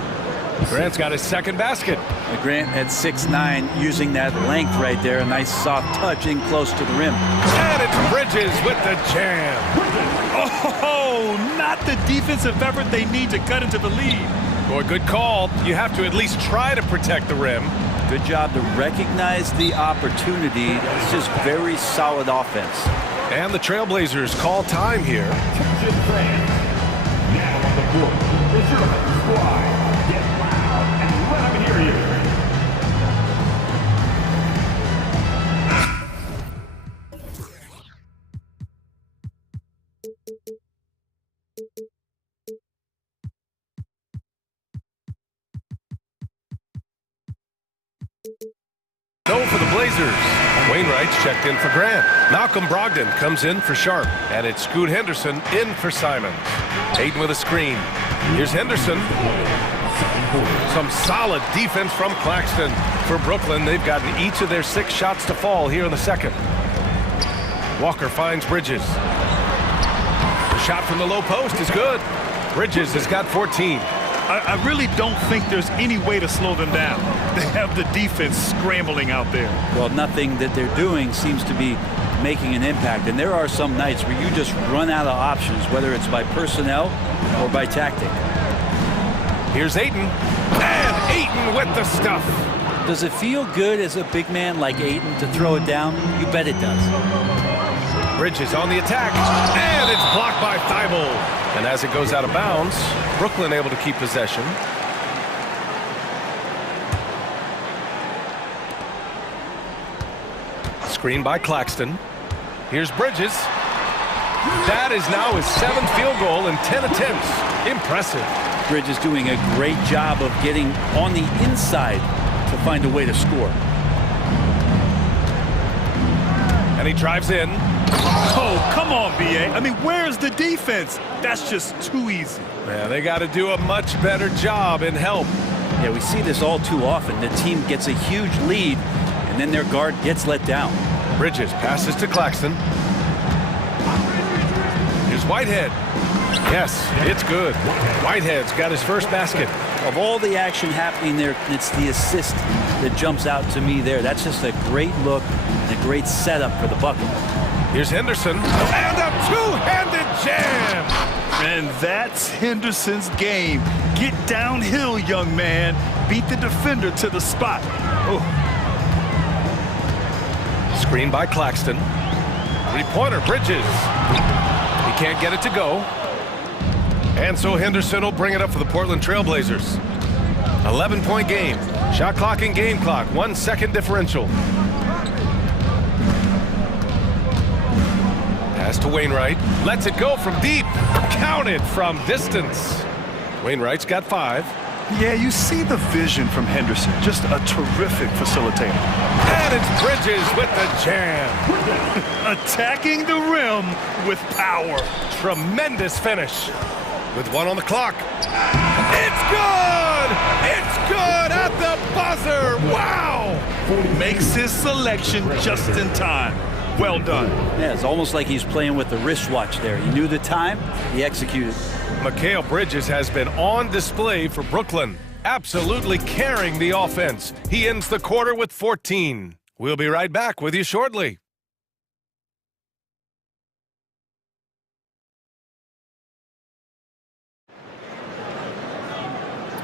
Grant's got his second basket. Grant at 6'9", using that length right there. A nice soft touch in close to the rim. And it's Bridges with the jam. Oh, not the defensive effort they need to cut into the lead. Boy, good call. You have to at least try to protect the rim. Good job to recognize the opportunity. It's just very solid offense. And the Trailblazers call time here. Now on the court, the squad. Get loud and let them hear you. No for the Blazers. Wainwright's checked in for Grant. Malcolm Brogdon comes in for Sharp. And it's Scoot Henderson in for Simons. Aiden with a screen. Here's Henderson. Some solid defense from Claxton. For Brooklyn, they've gotten each of their 6 shots to fall here in the second. Walker finds Bridges. The shot from the low post is good. Bridges has got 14. I really don't think there's any way to slow them down. They have the defense scrambling out there. Well, nothing that they're doing seems to be making an impact. And there are some nights where you just run out of options, whether it's by personnel or by tactic. Here's Aiden. And Aiden with the stuff. Does it feel good as a big man like Aiden to throw it down? You bet it does. Bridges on the attack. And it's blocked by Thibault. And as it goes out of bounds, Brooklyn able to keep possession. Screen by Claxton. Here's Bridges. That is now his 7th field goal in 10 attempts. Impressive. Bridges doing a great job of getting on the inside to find a way to score. And he drives in. Oh, come on, BA. I mean, where's the defense? That's just too easy. Yeah, they got to do a much better job in help. Yeah, we see this all too often. The team gets a huge lead, and then their guard gets let down. Bridges passes to Claxton. Here's Whitehead. Yes, it's good. Whitehead's got his first basket. Of all the action happening there, it's the assist that jumps out to me there. That's just a great look and a great setup for the bucket. Here's Henderson. And a two-handed jam. And that's Henderson's game. Get downhill, young man. Beat the defender to the spot. Oh. Screen by Claxton. Three-pointer, Bridges. He can't get it to go. And so Henderson will bring it up for the Portland Trailblazers. 11-point game. Shot clock and game clock. 1 second differential. Pass to Wainwright. Lets it go from deep. Counted from distance. Wainwright's got 5. Yeah, you see the vision from Henderson. Just a terrific facilitator. And it's Bridges with the jam. Attacking the rim with power. Tremendous finish. With 1 on the clock. It's good! It's good at the buzzer! Wow! Makes his selection just in time. Well done. Yeah, it's almost like he's playing with the wristwatch there. He knew the time, he executed. Mikal Bridges has been on display for Brooklyn, absolutely carrying the offense. He ends the quarter with 14. We'll be right back with you shortly.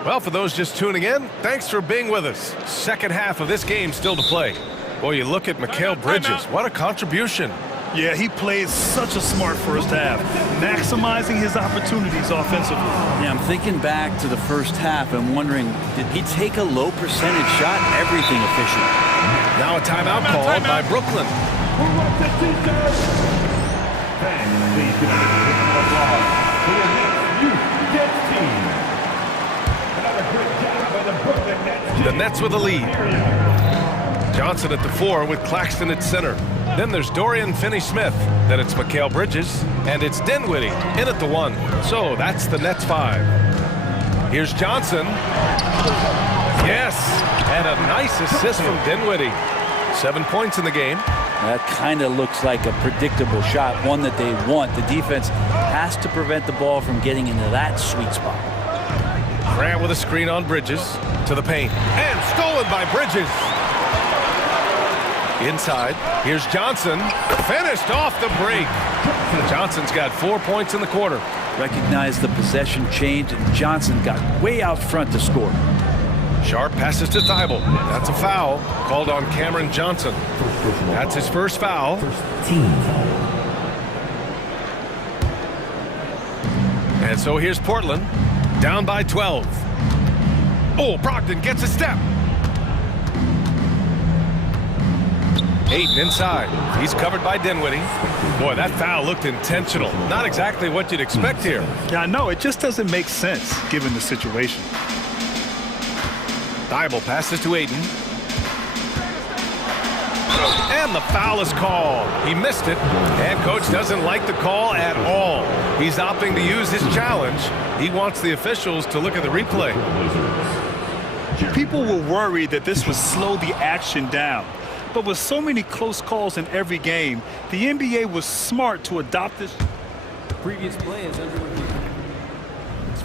Well, for those just tuning in, thanks for being with us. Second half of this game still to play. Boy, you look at Mikal Bridges. What a contribution. Yeah, he played such a smart first half, maximizing his opportunities offensively. Yeah, I'm thinking back to the first half and wondering, did he take a low percentage shot? Everything efficient. Now a timeout called by Brooklyn. The Nets with a lead. Johnson at the 4 with Claxton at center. Then there's Dorian Finney-Smith. Then it's Mikal Bridges. And it's Dinwiddie in at the 1. So that's the Nets 5. Here's Johnson. Yes, and a nice assist from Dinwiddie. 7 points in the game. That kind of looks like a predictable shot, one that they want. The defense has to prevent the ball from getting into that sweet spot. Grant with a screen on Bridges to the paint. And stolen by Bridges. Inside, here's Johnson. Finished off the break. Johnson's got 4 points in the quarter. Recognize the possession change, and Johnson got way out front to score. Sharp passes to Thibault. That's a foul called on Cameron Johnson. That's his first foul. And so here's Portland, down by 12. Oh, Brogdon gets a step. Ayton inside. He's covered by Dinwiddie. Boy, that foul looked intentional. Not exactly what you'd expect here. Yeah, I know. It just doesn't make sense given the situation. Thibault passes to Ayton. And the foul is called. He missed it, and coach doesn't like the call at all. He's opting to use his challenge. He wants the officials to look at the replay. People were worried that this would slow the action down. But with so many close calls in every game, the NBA was smart to adopt this. Previous play is under review.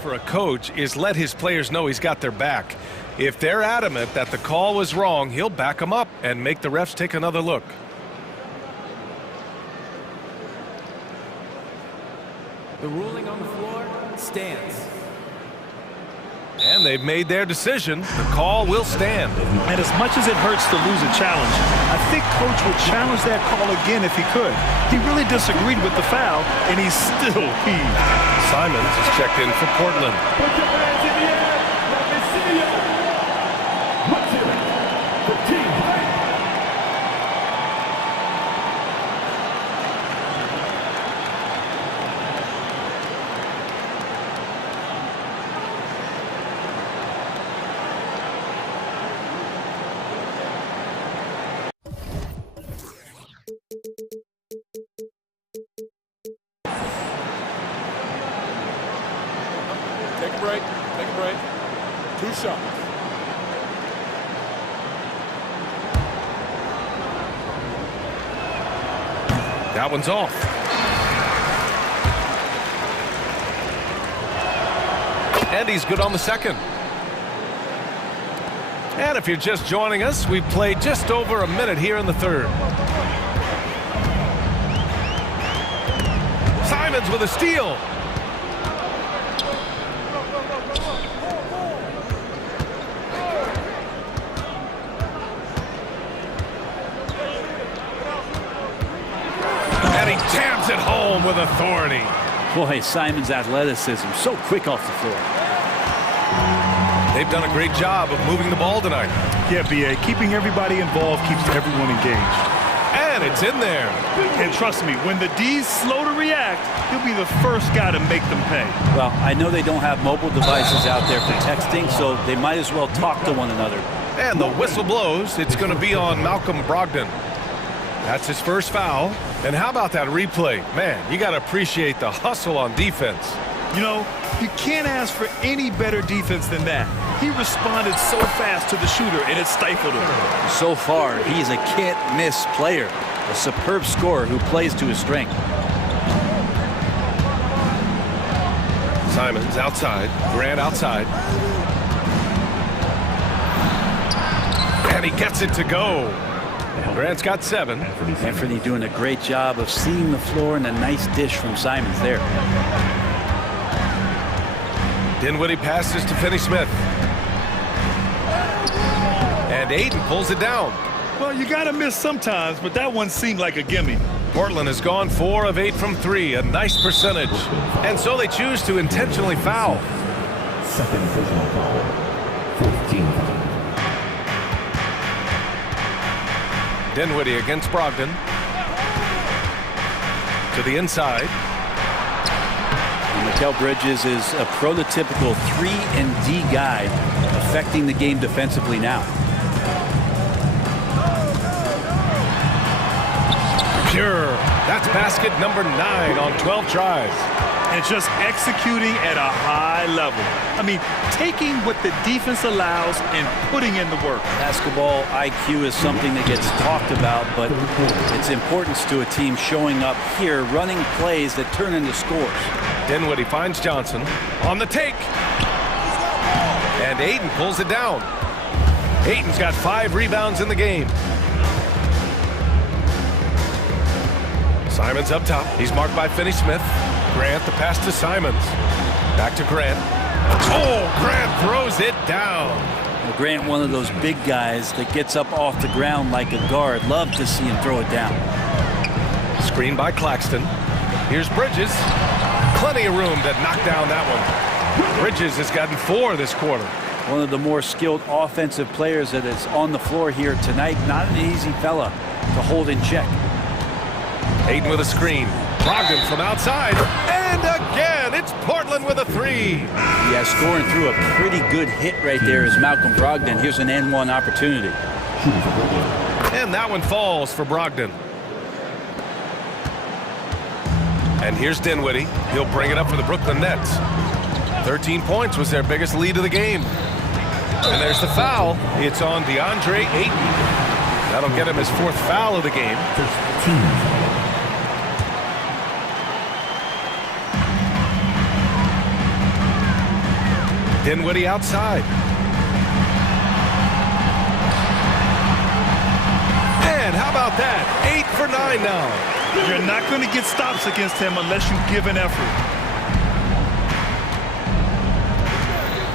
For a coach is let his players know he's got their back. If they're adamant that the call was wrong, he'll back them up and make the refs take another look. The ruling on the floor stands. And they've made their decision. The call will stand. And as much as it hurts to lose a challenge, I think coach would challenge that call again if he could. He really disagreed with the foul, and he's still heaved. Simons is checked in for Portland. Put your hands in the air. Let me see you. Let's hear it for Team Fight. Take a break. Take a break. 2 shots. That one's off. And he's good on the second. And if you're just joining us, we've played just over a minute here in the third. Simons with a steal. And he jams it home with authority. Boy, Simon's athleticism, so quick off the floor. They've done a great job of moving the ball tonight. Yeah, B.A., keeping everybody involved keeps everyone engaged. And it's in there. And trust me, when the D's slow to react, he'll be the first guy to make them pay. Well, I know they don't have mobile devices out there for texting, so they might as well talk to one another. And the whistle blows. It's going to be on Malcolm Brogdon. That's his first foul. And how about that replay? Man, you got to appreciate the hustle on defense. You know, you can't ask for any better defense than that. He responded so fast to the shooter, and it stifled him. So far, he's a can't-miss player, a superb scorer who plays to his strength. Simons outside, Grant outside. And he gets it to go. Grant's got 7. Anthony doing a great job of seeing the floor, and a nice dish from Simons there. Dinwiddie passes to Finney-Smith. And Ayton pulls it down. Well, you got to miss sometimes, but that one seemed like a gimme. Portland has gone 4 of 8 from 3, a nice percentage. And so they choose to intentionally foul. Second personal foul. 14 foul. Dinwiddie against Brogdon. To the inside. Mikal Bridges is a prototypical 3-and-D guy, affecting the game defensively now. Pure. That's basket number 9 on 12 tries. and just executing at a high level. I mean, taking what the defense allows and putting in the work. Basketball IQ is something that gets talked about, but its importance to a team showing up here, running plays that turn into scores. Dinwiddie finds Johnson on the take. And Ayton pulls it down. Ayton's got 5 rebounds in the game. Simons up top. He's marked by Finney-Smith. Grant, the pass to Simons. Back to Grant. Oh, Grant throws it down. Well, Grant, one of those big guys that gets up off the ground like a guard. Love to see him throw it down. Screen by Claxton. Here's Bridges. Plenty of room to knock down that one. Bridges has gotten 4 this quarter. One of the more skilled offensive players that is on the floor here tonight. Not an easy fella to hold in check. Ayton with a screen. Brogdon from outside. And again, it's Portland with a 3. Yeah, scoring through a pretty good hit right there is Malcolm Brogdon. Here's an N1 opportunity. And that one falls for Brogdon. And here's Dinwiddie. He'll bring it up for the Brooklyn Nets. 13 points was their biggest lead of the game. And there's the foul. It's on DeAndre Ayton. That'll get him his 4th foul of the game. Dinwiddie outside. And how about that? 8 for 9 now. You're not going to get stops against him unless you give an effort.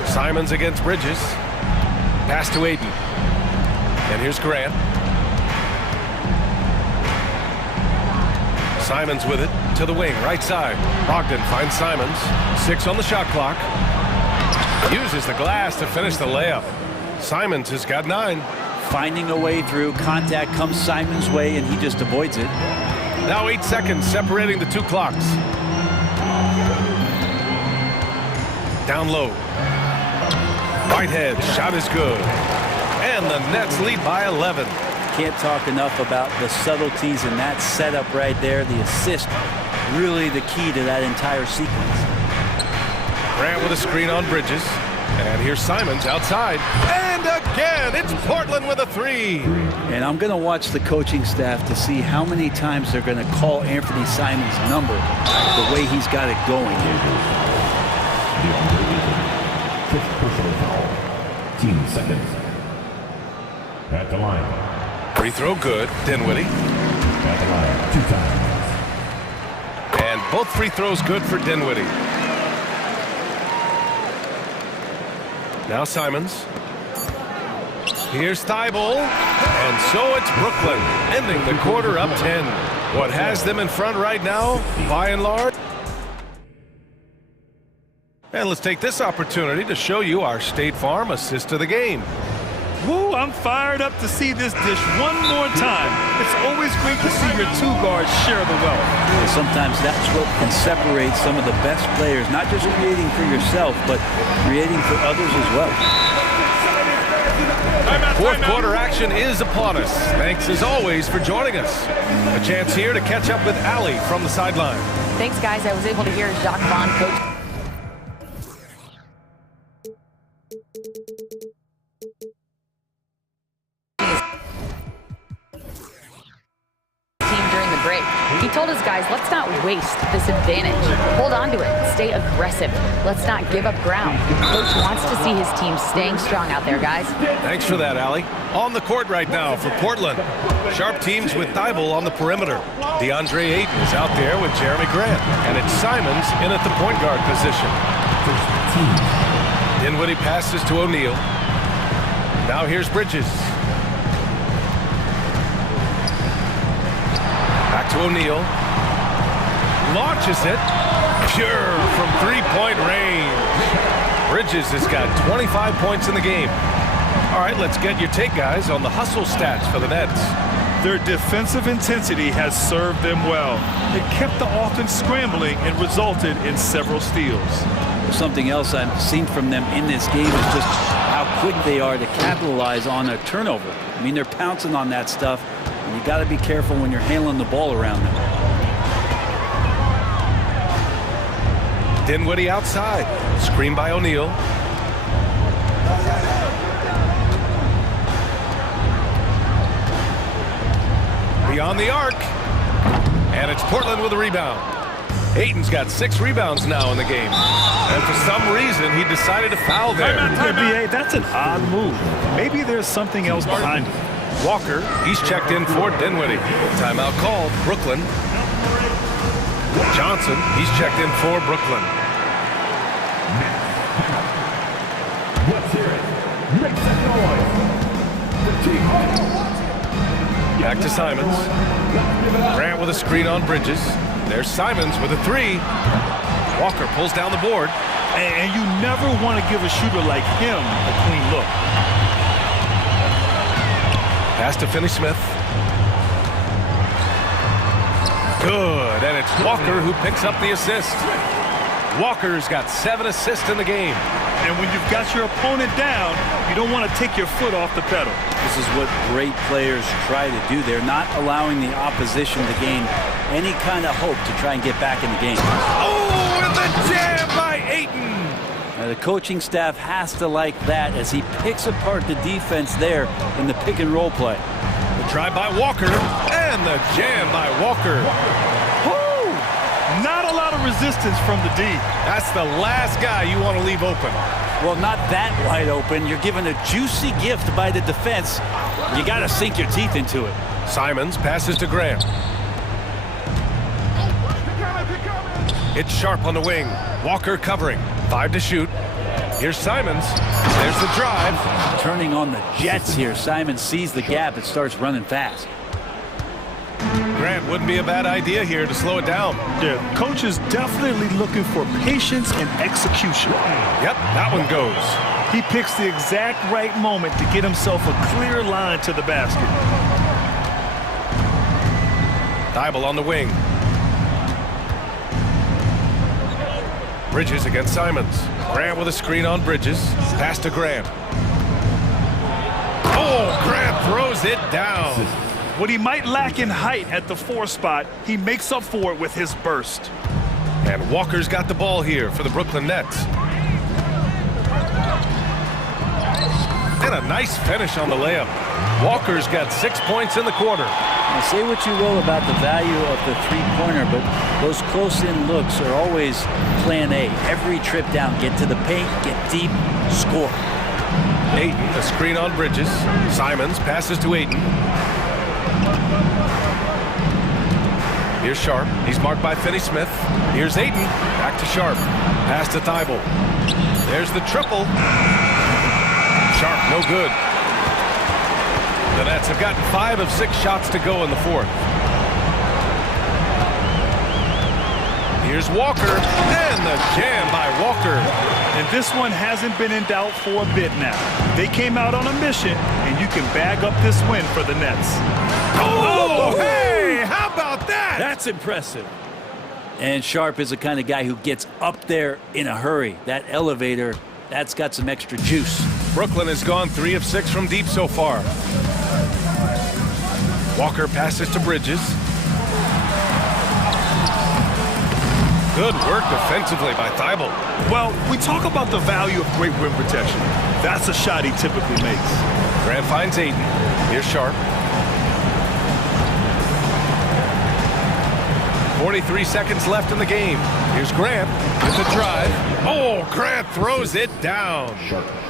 Simons against Bridges. Pass to Ayton. And here's Grant. Simons with it to the wing, right side. Brogdon finds Simons. 6 on the shot clock. Uses the glass to finish the layup. Simons has got 9. Finding a way through. Contact comes Simons' way, and he just avoids it. Now 8 seconds separating the 2 clocks. Down low. Whitehead, shot is good. And the Nets lead by 11. Can't talk enough about the subtleties in that setup right there. The assist, really the key to that entire sequence. Grant with a screen on Bridges. And here's Simons outside. And again, it's Portland with a 3. And I'm going to watch the coaching staff to see how many times they're going to call Anthony Simons' number the way he's got it going. 5th personal foul. Team seconds. At the line. Free throw good. Dinwiddie. At the line 2 times. And both free throws good for Dinwiddie. Now Simons. Here's Thibault. And so it's Brooklyn, ending the quarter up 10. What has them in front right now, by and large. And let's take this opportunity to show you our State Farm assist of the game. Woo, I'm fired up to see this dish one more time. It's always great to see your 2 guards share the wealth. And sometimes that's what can separate some of the best players, not just creating for yourself, but creating for others as well. 4th quarter action is upon us. Thanks as always for joining us. A chance here to catch up with Allie from the sideline. Thanks, guys. I was able to hear Jacques Vaughn coach. He told his guys, let's not waste this advantage. Hold on to it. Stay aggressive. Let's not give up ground. Coach wants to see his team staying strong out there, guys. Thanks for that, Allie. On the court right now for Portland. Sharp teams with Thibault on the perimeter. DeAndre Ayton is out there with Jeremy Grant. And it's Simons in at the point guard position. Dinwiddie passes to O'Neal. Now here's Bridges. Back to O'Neal. Launches it. Pure from 3-point range. Bridges has got 25 points in the game. All right, let's get your take, guys, on the hustle stats for the Nets. Their defensive intensity has served them well. It kept the offense scrambling and resulted in several steals. Something else I've seen from them in this game is just how quick they are to capitalize on a turnover. I mean, they're pouncing on that stuff. You got to be careful when you're handling the ball around them. Dinwiddie outside. Screen by O'Neal. Beyond the arc. And it's Portland with a rebound. Ayton's got 6 rebounds now in the game. And for some reason, he decided to foul there. BA, that's an odd move. Maybe there's something else behind it. Walker, he's checked in for Dinwiddie. Timeout called, Brooklyn. Johnson, he's checked in for Brooklyn. Let's hear it. Make some noise. The team. Back to Simons. Grant with a screen on Bridges. There's Simons with a 3. Walker pulls down the board. And you never want to give a shooter like him a clean look. Pass to Finney-Smith. Good, and it's Walker who picks up the assist. Walker's got 7 assists in the game. And when you've got your opponent down, you don't want to take your foot off the pedal. This is what great players try to do. They're not allowing the opposition to gain any kind of hope to try and get back in the game. Oh, and the jam by Ayton. Now, the coaching staff has to like that as he picks apart the defense there in the pick and roll play. The drive by Walker and the jam by Walker. Woo! Not a lot of resistance from the D. That's the last guy you want to leave open. Well, not that wide open. You're given a juicy gift by the defense. You got to sink your teeth into it. Simons passes to Graham. It's Sharp on the wing. Walker covering. 5 to shoot. Here's Simons. There's the drive. Turning on the jets here. Simons sees the gap and starts running fast. Grant wouldn't be a bad idea here to slow it down. The coach is definitely looking for patience and execution. Yep, that one goes. He picks the exact right moment to get himself a clear line to the basket. Thibault on the wing. Bridges against Simons. Grant with a screen on Bridges. Pass to Grant. Oh, Grant throws it down. What he might lack in height at the 4 spot, he makes up for it with his burst. And Walker's got the ball here for the Brooklyn Nets. And a nice finish on the layup. Walker's got 6 points in the quarter. Now, say what you will about the value of the three-pointer, but those close-in looks are always plan A. Every trip down, get to the paint, get deep, score. Ayton, a screen on Bridges. Simons passes to Ayton. Here's Sharp. He's marked by Finney-Smith. Here's Ayton. Back to Sharp. Pass to Thibault. There's the triple. Sharp, no good. The Nets have gotten 5 of 6 shots to go in the 4th. Here's Walker, and the jam by Walker. And this one hasn't been in doubt for a bit now. They came out on a mission, and you can bag up this win for the Nets. Oh, hey, how about that? That's impressive. And Sharp is the kind of guy who gets up there in a hurry. That elevator, that's got some extra juice. Brooklyn has gone 3 of 6 from deep so far. Walker passes to Bridges. Good work defensively by Thibault. Well, we talk about the value of great rim protection. That's a shot he typically makes. Grant finds Ayton. Here's Sharp. 43 seconds left in the game. Here's Grant with the drive. Oh, Grant throws it down.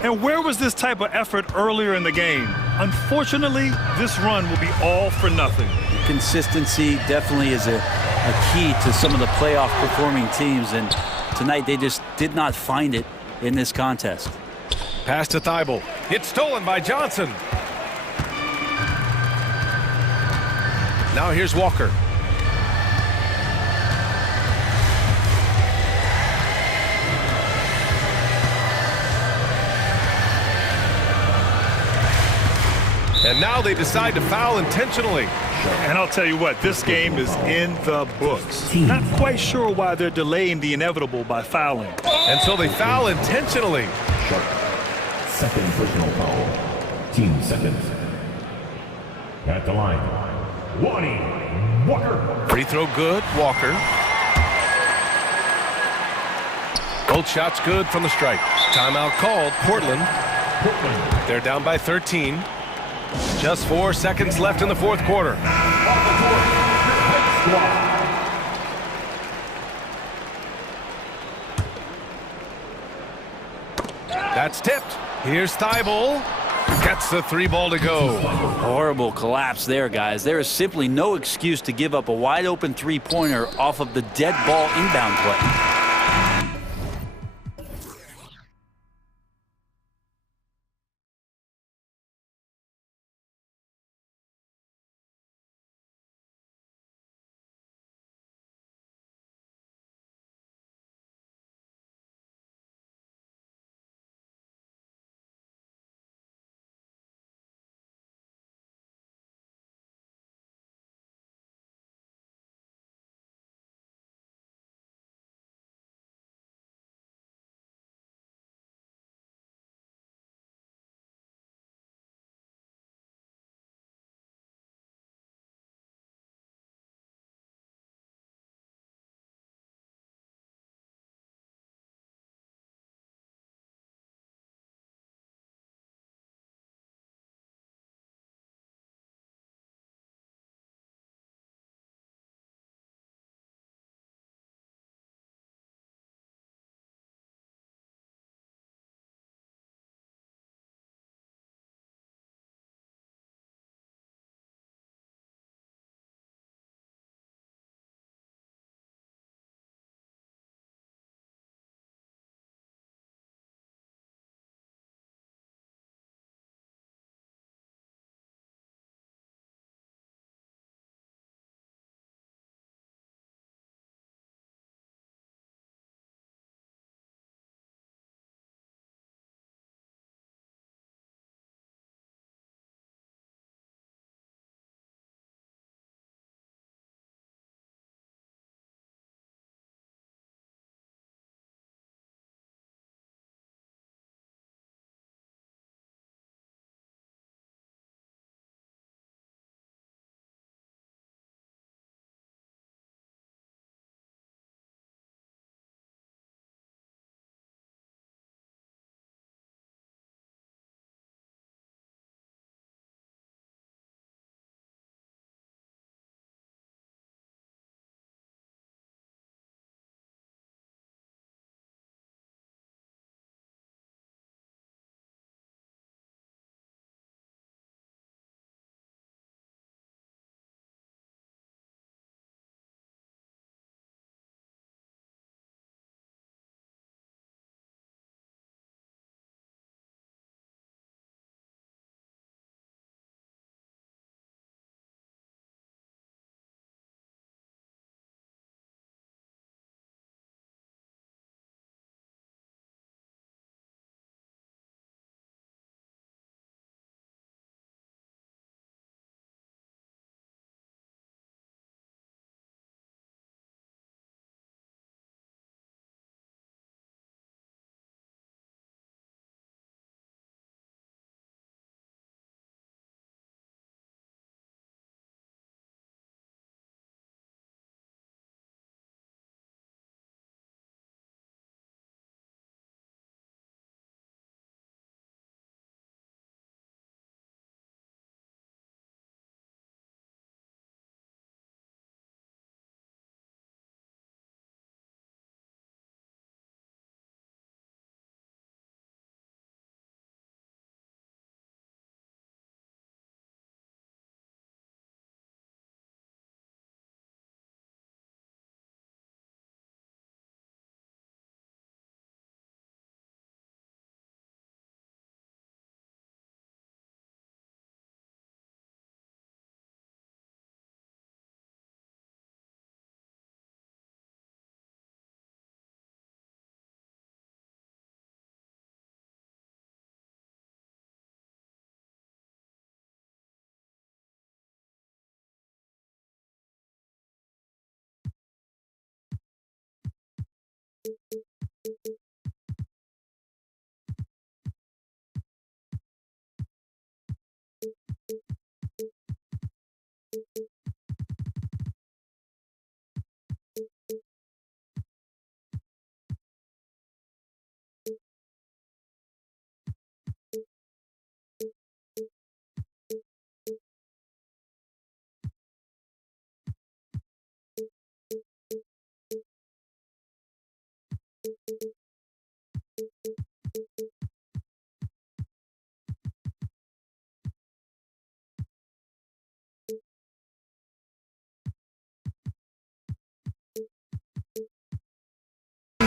And where was this type of effort earlier in the game? Unfortunately, this run will be all for nothing. Consistency definitely is a key to some of the playoff performing teams, and tonight they just did not find it in this contest. Pass to Thibault. It's stolen by Johnson. Now here's Walker. And now they decide to foul intentionally. And I'll tell you what, this game is in the books. Not quite sure why they're delaying the inevitable by fouling. And so they foul intentionally. Second personal foul. Team seconds. At the line, Walker. Free throw good, Walker. Both shots good from the stripe. Timeout called. Portland. They're down by 13. Just 4 seconds left in the fourth quarter. That's tipped. Here's Thibault. Gets the 3 ball to go. Horrible collapse there, guys. There is simply no excuse to give up a wide open three-pointer off of the dead ball inbound play.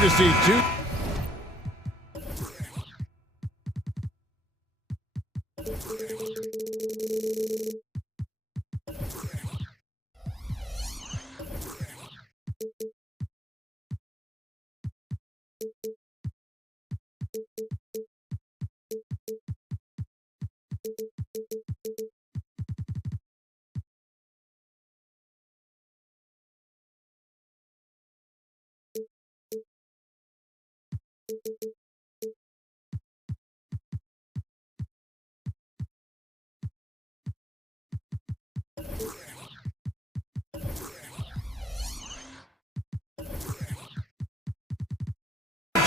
to see two.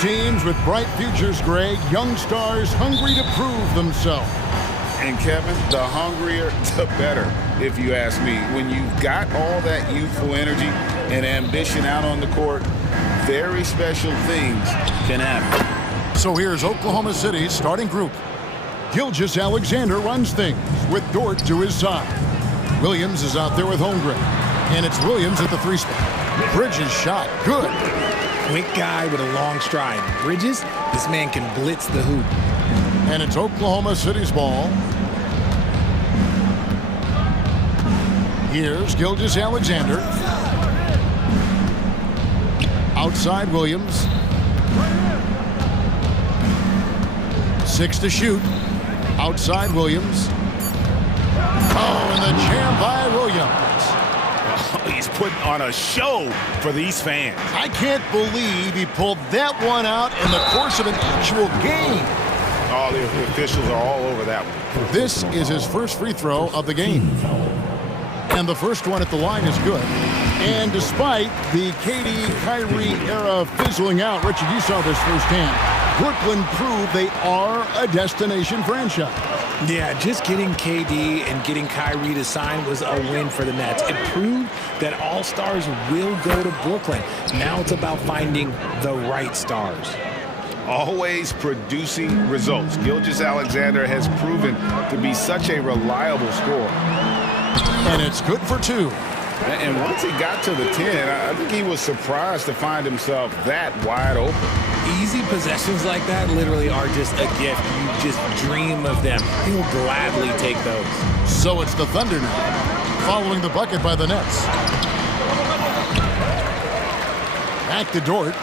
Teams with bright futures, Greg. Young stars hungry to prove themselves. And Kevin, the hungrier, the better, if you ask me. When you've got all that youthful energy and ambition out on the court, very special things can happen. So here's Oklahoma City's starting group. Gilgeous-Alexander runs things with Dort to his side. Williams is out there with Holmgren. And it's Williams at the 3 spot. Bridges shot. Good. Quick guy with a long stride. Bridges, this man can blitz the hoop. And it's Oklahoma City's ball. Here's Gilgeous-Alexander. Outside Williams. 6 to shoot. Outside Williams. Oh, and the jam by Williams. He's putting on a show for these fans. I can't believe he pulled that one out in the course of an actual game. All the officials are all over that one. This is his first free throw of the game. And the first one at the line is good. And despite the KD-Kyrie era fizzling out, Richard, you saw this firsthand. Brooklyn proved they are a destination franchise. Yeah, just getting KD and getting Kyrie to sign was a win for the Nets. It proved that all stars will go to Brooklyn. Now it's about finding the right stars. Always producing results. Gilgeous-Alexander has proven to be such a reliable scorer. And it's good for 2. And once he got to the 10, I think he was surprised to find himself that wide open. Easy possessions like that literally are just a gift. You just dream of them. He'll gladly take those. So it's the Thunder now, following the bucket by the Nets. Back to Dort.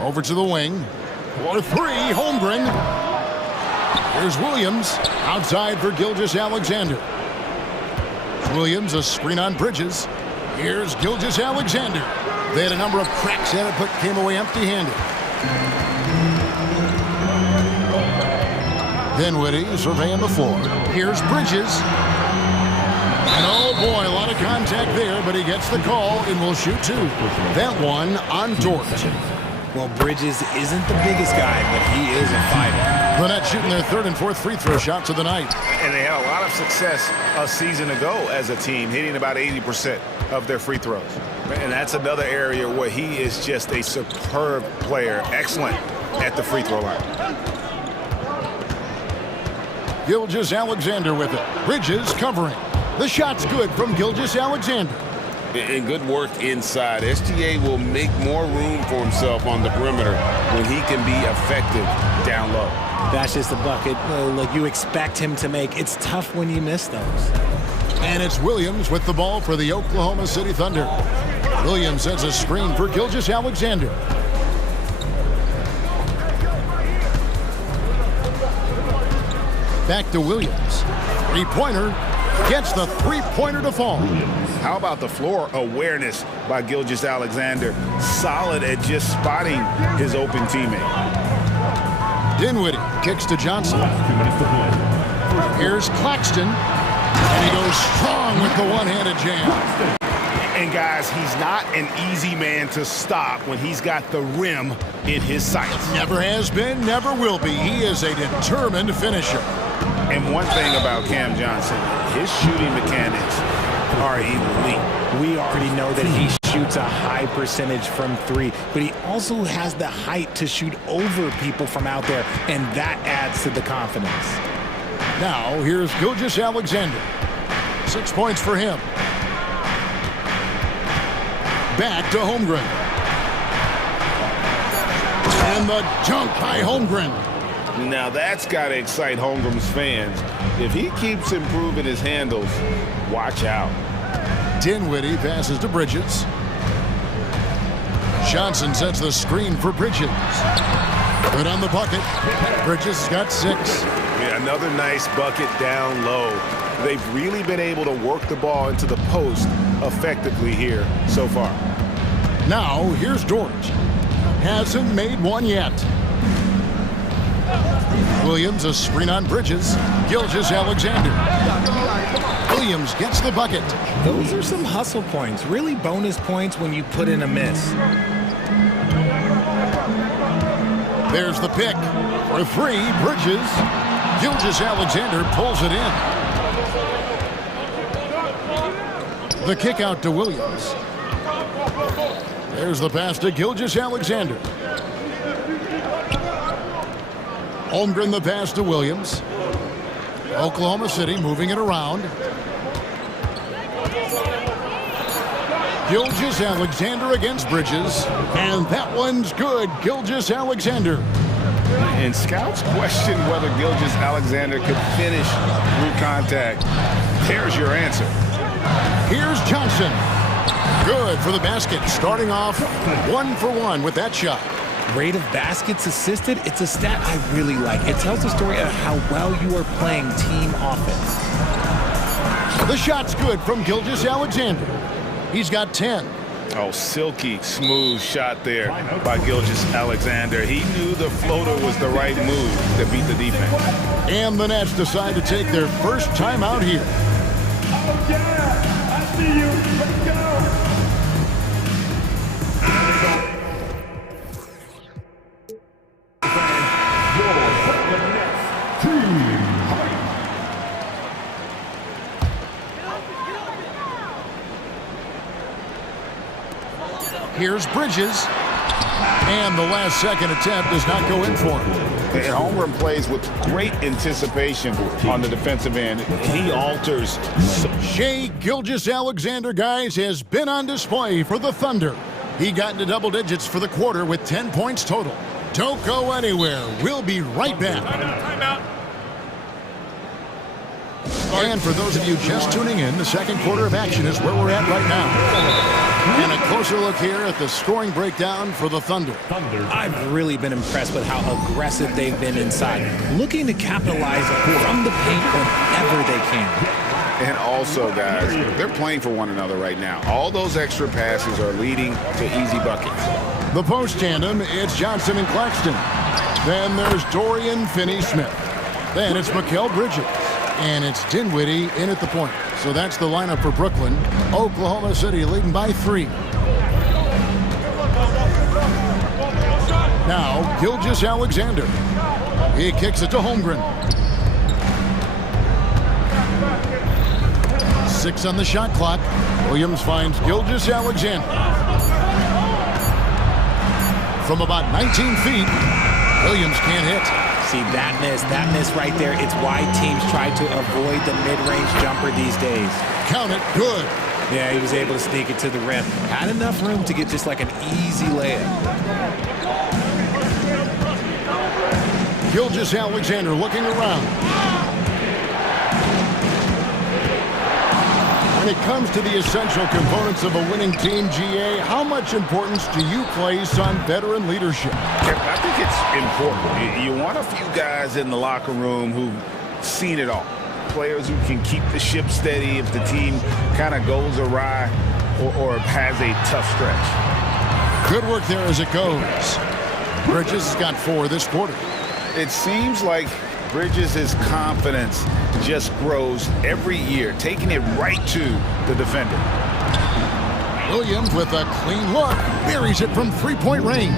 Over to the wing. For 3, Holmgren. Here's Williams, outside for Gilgeous-Alexander. Williams, a screen on Bridges. Here's Gilgeous-Alexander. They had a number of cracks at it, but came away empty-handed. Dinwiddie surveying the floor. Here's Bridges. And oh boy, a lot of contact there, but he gets the call and will shoot 2. That one on Dort. Well, Bridges isn't the biggest guy, but he is a fighter. The Nets shooting their 3rd and 4th free throw shots of the night. And they had a lot of success a season ago as a team, hitting about 80% of their free throws. And that's another area where he is just a superb player, excellent at the free throw line. Gilgeous-Alexander with it. Bridges covering. The shot's good from Gilgeous-Alexander. And good work inside. SGA will make more room for himself on the perimeter when he can be effective down low. That's just a bucket like you expect him to make. It's tough when you miss those. And it's Williams with the ball for the Oklahoma City Thunder. Williams sets a screen for Gilgeous-Alexander. Back to Williams. 3-pointer. Gets the 3-pointer to fall. How about the floor awareness by Gilgeous-Alexander? Solid at just spotting his open teammate. Dinwiddie kicks to Johnson. Here's Claxton. And he goes strong with the one-handed jam. And guys, he's not an easy man to stop when he's got the rim in his sights. Never has been, never will be. He is a determined finisher. And one thing about Cam Johnson, his shooting mechanics are elite. We already know that he shoots a high percentage from 3, but he also has the height to shoot over people from out there, and that adds to the confidence. Now, here's Gilgeous-Alexander. 6 points for him. Back to Holmgren. And the dunk by Holmgren. Now that's got to excite Holmgren's fans. If he keeps improving his handles, watch out. Dinwiddie passes to Bridges. Johnson sets the screen for Bridges. Good on the bucket. Bridges has got 6. Yeah, another nice bucket down low. They've really been able to work the ball into the post effectively here so far. Now, here's George. Hasn't made one yet. Williams, a screen on Bridges. Gilgeous-Alexander. Williams gets the bucket. Those are some hustle points, really bonus points when you put in a miss. There's the pick. For 3, Bridges. Gilgeous-Alexander pulls it in. The kick out to Williams. There's the pass to Gilgeous-Alexander. Holmgren the pass to Williams. Oklahoma City moving it around. Gilgeous-Alexander against Bridges. And that one's good. Gilgeous-Alexander. And scouts question whether Gilgeous-Alexander could finish through contact. There's your answer. Here's Johnson. Good for the basket. Starting off 1 for 1 with that shot. Rate of baskets assisted, it's a stat I really like. It tells the story of how well you are playing team offense. The shot's good from Gilgeous-Alexander. He's got 10. Oh, silky smooth shot there by Gilgeous-Alexander. He knew the floater was the right move to beat the defense. And the Nets decide to take their first time out here. Oh, yeah! I see you! Let's go! Here's Bridges. And the last second attempt does not go in for him. And Holmgren plays with great anticipation on the defensive end. He alters. Shai Gilgeous-Alexander, guys, has been on display for the Thunder. He got into double digits for the quarter with 10 points total. Don't go anywhere. We'll be right back. Timeout. And for those of you just tuning in, the second quarter of action is where we're at right now. And a closer look here at the scoring breakdown for the Thunder. I've really been impressed with how aggressive they've been inside, looking to capitalize from the paint whenever they can. And also, guys, they're playing for one another right now. All those extra passes are leading to easy buckets. The post tandem, it's Johnson and Claxton. Then there's Dorian Finney-Smith. Then it's Mikal Bridges. And it's Dinwiddie in at the point. So that's the lineup for Brooklyn. Oklahoma City leading by 3. Now, Gilgeous-Alexander. He kicks it to Holmgren. 6 on the shot clock. Williams finds Gilgeous-Alexander. From about 19 feet, Williams can't hit. See, that miss right there, it's why teams try to avoid the mid-range jumper these days. Count it, good. Yeah, he was able to sneak it to the rim. Had enough room to get just like an easy layup. Gilgeous-Alexander looking around. When it comes to the essential components of a winning team, GA, how much importance do you place on veteran leadership? I think it's important. You want a few guys in the locker room who've seen it all. Players who can keep the ship steady if the team kind of goes awry or has a tough stretch. Good work there as it goes. Bridges has got 4 this quarter. It seems like Bridges' confidence just grows every year, taking it right to the defender. Williams with a clean look, buries it from 3-point range.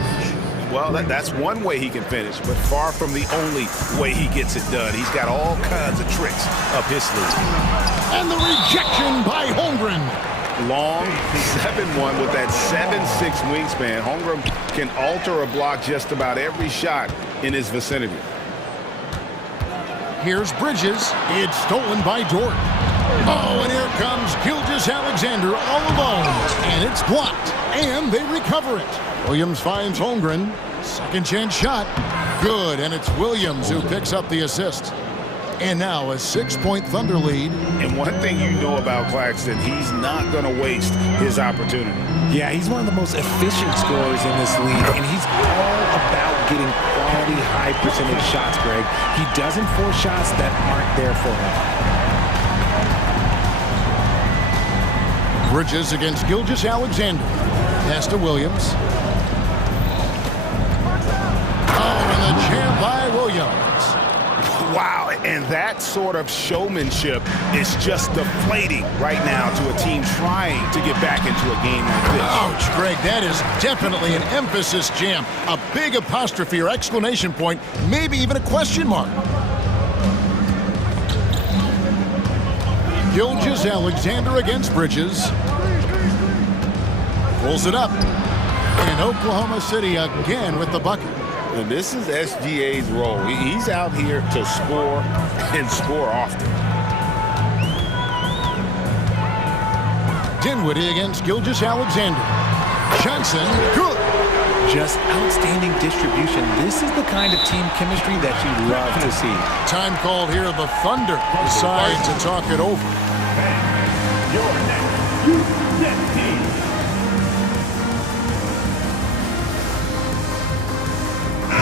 Well, that's one way he can finish, but far from the only way he gets it done. He's got all kinds of tricks up his sleeve. And the rejection by Holmgren. Long 7-1 with that 7'6" wingspan. Holmgren can alter or block just about every shot in his vicinity. Here's Bridges. It's stolen by Dort. Oh, and here comes Gilgeous-Alexander all alone. And it's blocked. And they recover it. Williams finds Holmgren. Second chance shot. Good, and it's Williams who picks up the assist. And now a 6-point Thunder lead. And one thing you know about Claxton, he's not going to waste his opportunity. Yeah, he's one of the most efficient scorers in this league, and he's all about getting quality, high-percentage shots, Greg. He doesn't force shots that aren't there for him. Bridges against Gilgeous-Alexander. Pass to Williams. Oh, and the jam by Williams. Wow, and that sort of showmanship is just deflating right now to a team trying to get back into a game like this. Ouch, Greg, that is definitely an emphasis jam. A big apostrophe or exclamation point, maybe even a question mark. Gilgeous-Alexander against Bridges. Pulls it up. And Oklahoma City again with the bucket. And this is SGA's role. He's out here to score and score often. Dinwiddie against Gilgeous-Alexander. Johnson, good. Just outstanding distribution. This is the kind of team chemistry that you love to see. Time called here. The Thunder decide to talk it over. Your next team.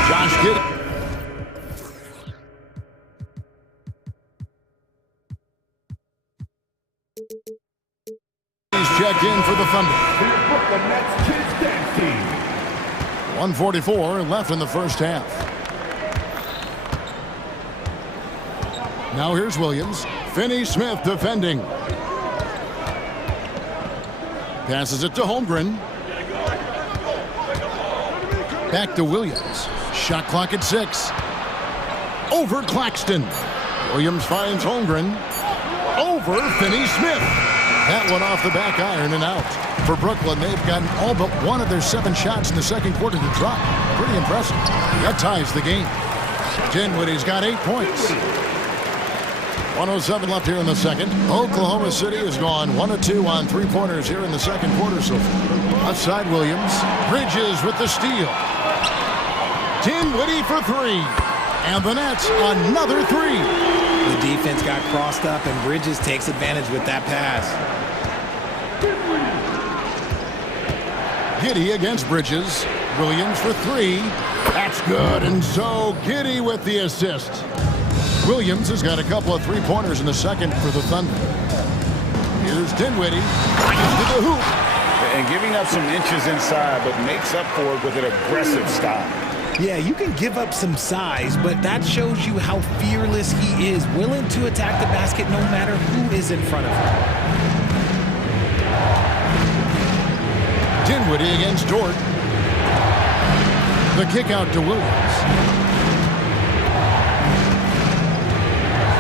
Josh Giddey. He's checked in for the Thunder. 1:44 left in the first half. Now here's Williams. Finney Smith defending. Passes it to Holmgren. Back to Williams. Shot clock at 6. Over Claxton. Williams finds Holmgren. Over Finney Smith. That one off the back iron and out. For Brooklyn, they've gotten all but one of their 7 shots in the second quarter to drop. Pretty impressive. That ties the game. Dinwiddie's got 8 points. 1:07 left here in the second. Oklahoma City has gone 1 of 2 on 3-pointers here in the second quarter so far. Outside Williams. Bridges with the steal. Dinwiddie for 3. And the Nets another 3. The defense got crossed up, and Bridges takes advantage with that pass. Giddey against Bridges. Williams for 3. That's good. And so Giddey with the assist. Williams has got a couple of 3-pointers in the second for the Thunder. Here's Dinwiddie. To the hoop. And giving up some inches inside, but makes up for it with an aggressive style. Yeah, you can give up some size, but that shows you how fearless he is, willing to attack the basket no matter who is in front of him. Dinwiddie against Dort. The kick out to Williams.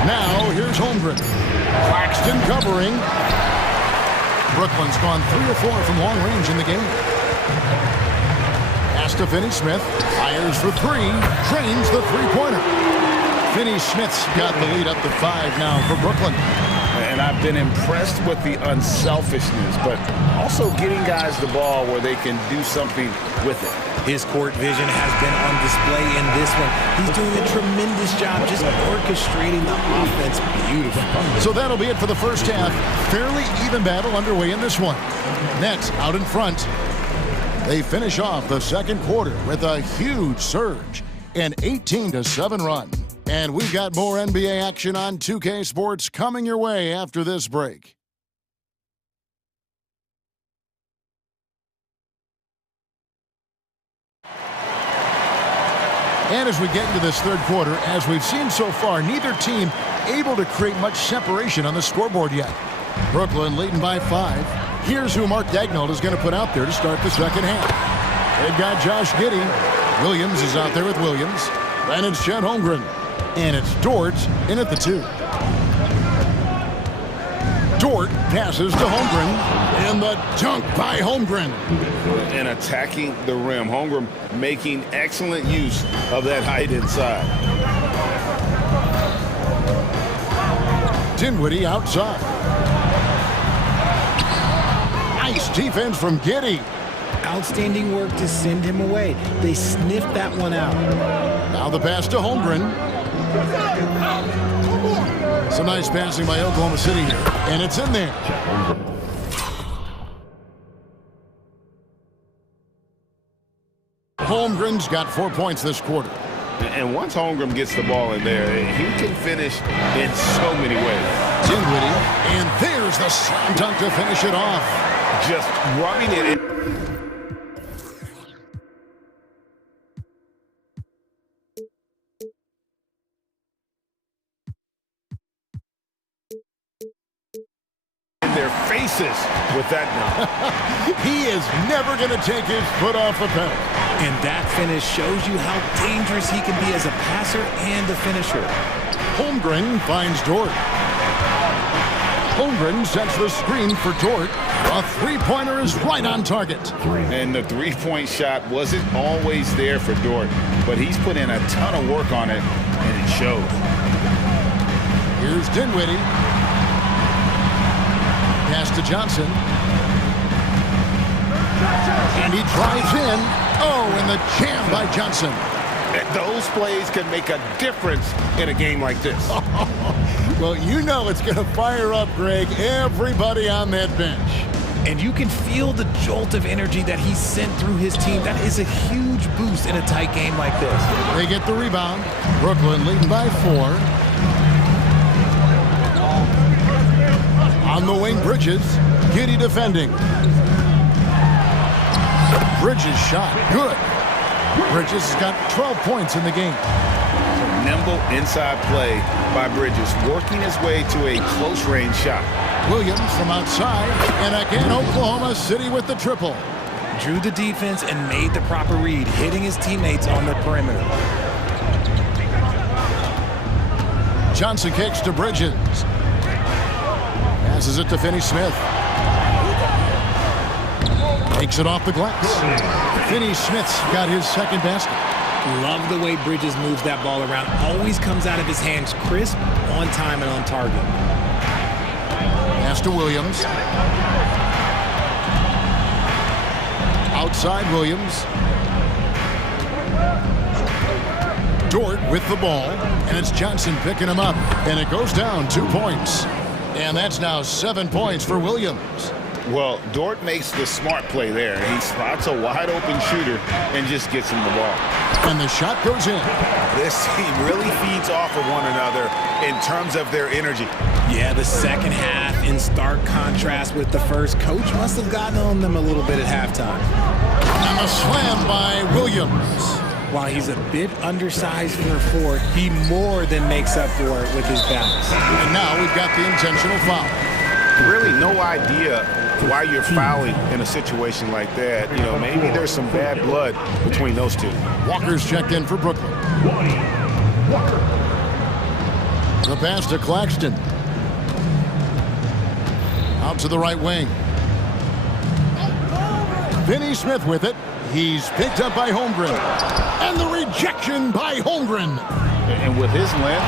Now here's Holmgren. Claxton covering. Brooklyn's gone 3 or 4 from long range in the game. Pass to Finney Smith. Fires for 3. Drains the 3-pointer. Finney Smith's got the lead up to 5 now for Brooklyn. And I've been impressed with the unselfishness, but also getting guys the ball where they can do something with it. His court vision has been on display in this one. He's doing a tremendous job just orchestrating the offense beautifully. So that'll be it for the first half. Fairly even battle underway in this one. Nets out in front. They finish off the second quarter with a huge surge, an 18-7 run. And we've got more NBA action on 2K Sports coming your way after this break. And as we get into this third quarter, as we've seen so far, neither team able to create much separation on the scoreboard yet. Brooklyn leading by 5. Here's who Mark Daigneault is going to put out there to start the second half. They've got Josh Giddey. Williams is out there with Williams. Then it's Chet Holmgren. And it's Dort in at the 2. Dort passes to Holmgren. And the dunk by Holmgren. And attacking the rim. Holmgren making excellent use of that height inside. Dinwiddie outside. Nice defense from Giddey. Outstanding work to send him away. They sniffed that one out. Now the pass to Holmgren. Some nice passing by Oklahoma City here. And it's in there. Holmgren's got 4 points this quarter. And once Holmgren gets the ball in there, he can finish in so many ways. Dinwiddie, and there's the slam dunk to finish it off. Just rubbing it in. Their faces with that now. He is never going to take his foot off the pedal. And that finish shows you how dangerous he can be as a passer and a finisher. Holmgren finds Dort. Holmgren sets the screen for Dort. A three-pointer is right on target. And the three-point shot wasn't always there for Dort, but he's put in a ton of work on it, and it shows. Here's Dinwiddie. Pass to Johnson. And he drives in. Oh, and the jam by Johnson. Those plays can make a difference in a game like this. Well, you know it's going to fire up, Greg, everybody on that bench. And you can feel the jolt of energy that he sent through his team. That is a huge boost in a tight game like this. They get the rebound. Brooklyn leading by 4. On the wing, Bridges. Giddey defending. Bridges shot. Good. Bridges has got 12 points in the game. Nimble inside play by Bridges, working his way to a close-range shot. Williams from outside, and again Oklahoma City with the triple. Drew the defense and made the proper read, hitting his teammates on the perimeter. Johnson kicks to Bridges. Passes it to Finney-Smith. Takes it off the glass. Finney-Smith's got his second basket. Love the way Bridges moves that ball around. Always comes out of his hands crisp, on time, and on target. Pass to Williams. Outside Williams. Dort with the ball, and it's Johnson picking him up, and it goes down 2 points. And that's now 7 points for Williams. Well, Dort makes the smart play there. He spots a wide-open shooter and just gets him the ball. And the shot goes in. This team really feeds off of one another in terms of their energy. Yeah, the second half in stark contrast with the first. Coach must have gotten on them a little bit at halftime. And a slam by Williams. While he's a bit undersized for a 4, he more than makes up for it with his bounce. And now we've got the intentional foul. Really no idea why you're fouling in a situation like that. You know, maybe there's some bad blood between those two. Walker's checked in for Brooklyn. The pass to Claxton. Out to the right wing. Finney-Smith with it. He's picked up by Holmgren. And the rejection by Holmgren. And with his length,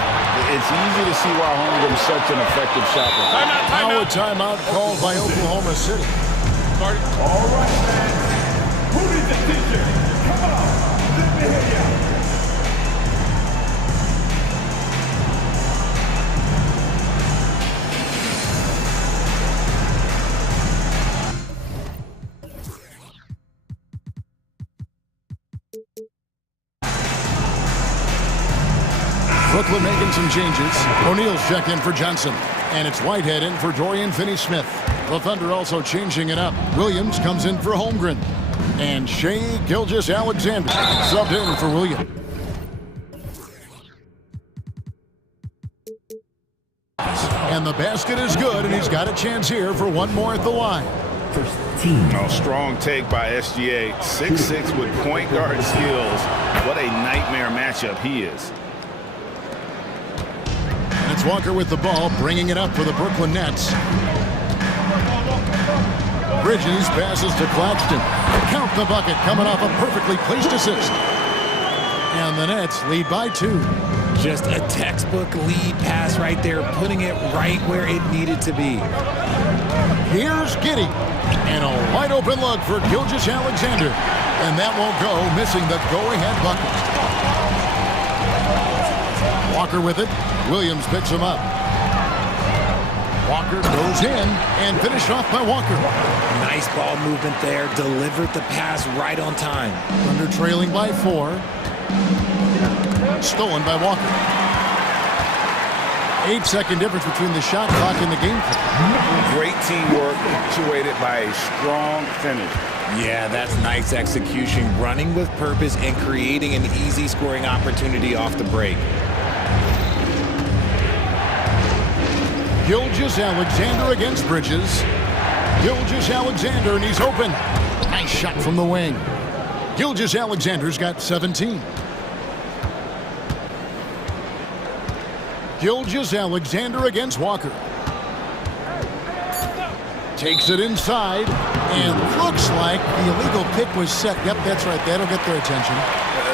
it's easy to see why Holmgren's such an effective shot blocker. Now a timeout called by Oklahoma City. All right, man. Who needs a teacher? Come on. Let me hear ya. Brooklyn making some changes. O'Neal's checked in for Johnson. And it's Whitehead in for Dorian Finney-Smith. The Thunder also changing it up. Williams comes in for Holmgren. And Shea Gilgeous-Alexander subbed in for Williams. And the basket is good, and he's got a chance here for one more at the line. Oh, strong take by SGA. 6'6" with point guard skills. What a nightmare matchup he is. And it's Walker with the ball, bringing it up for the Brooklyn Nets. Bridges passes to Claxton. Count the bucket, coming off a perfectly placed assist. And the Nets lead by 2. Just a textbook lead pass right there, putting it right where it needed to be. Here's Giddey. And a wide open look for Gilgeous-Alexander. And that won't go, missing the go-ahead bucket. Walker with it. Williams picks him up. Walker goes in and finished off by Walker. Nice ball movement there. Delivered the pass right on time. Under trailing by 4. Stolen by Walker. 8-second difference between the shot clock and the game clock. Great teamwork punctuated by a strong finish. Yeah, that's nice execution, running with purpose and creating an easy scoring opportunity off the break. Gilgeous-Alexander against Bridges. Gilgeous-Alexander, and he's open. Nice shot from the wing. Gilgeous-Alexander's got 17. Gilgeous-Alexander against Walker. Takes it inside, and looks like the illegal pick was set. Yep, that's right. That'll get their attention.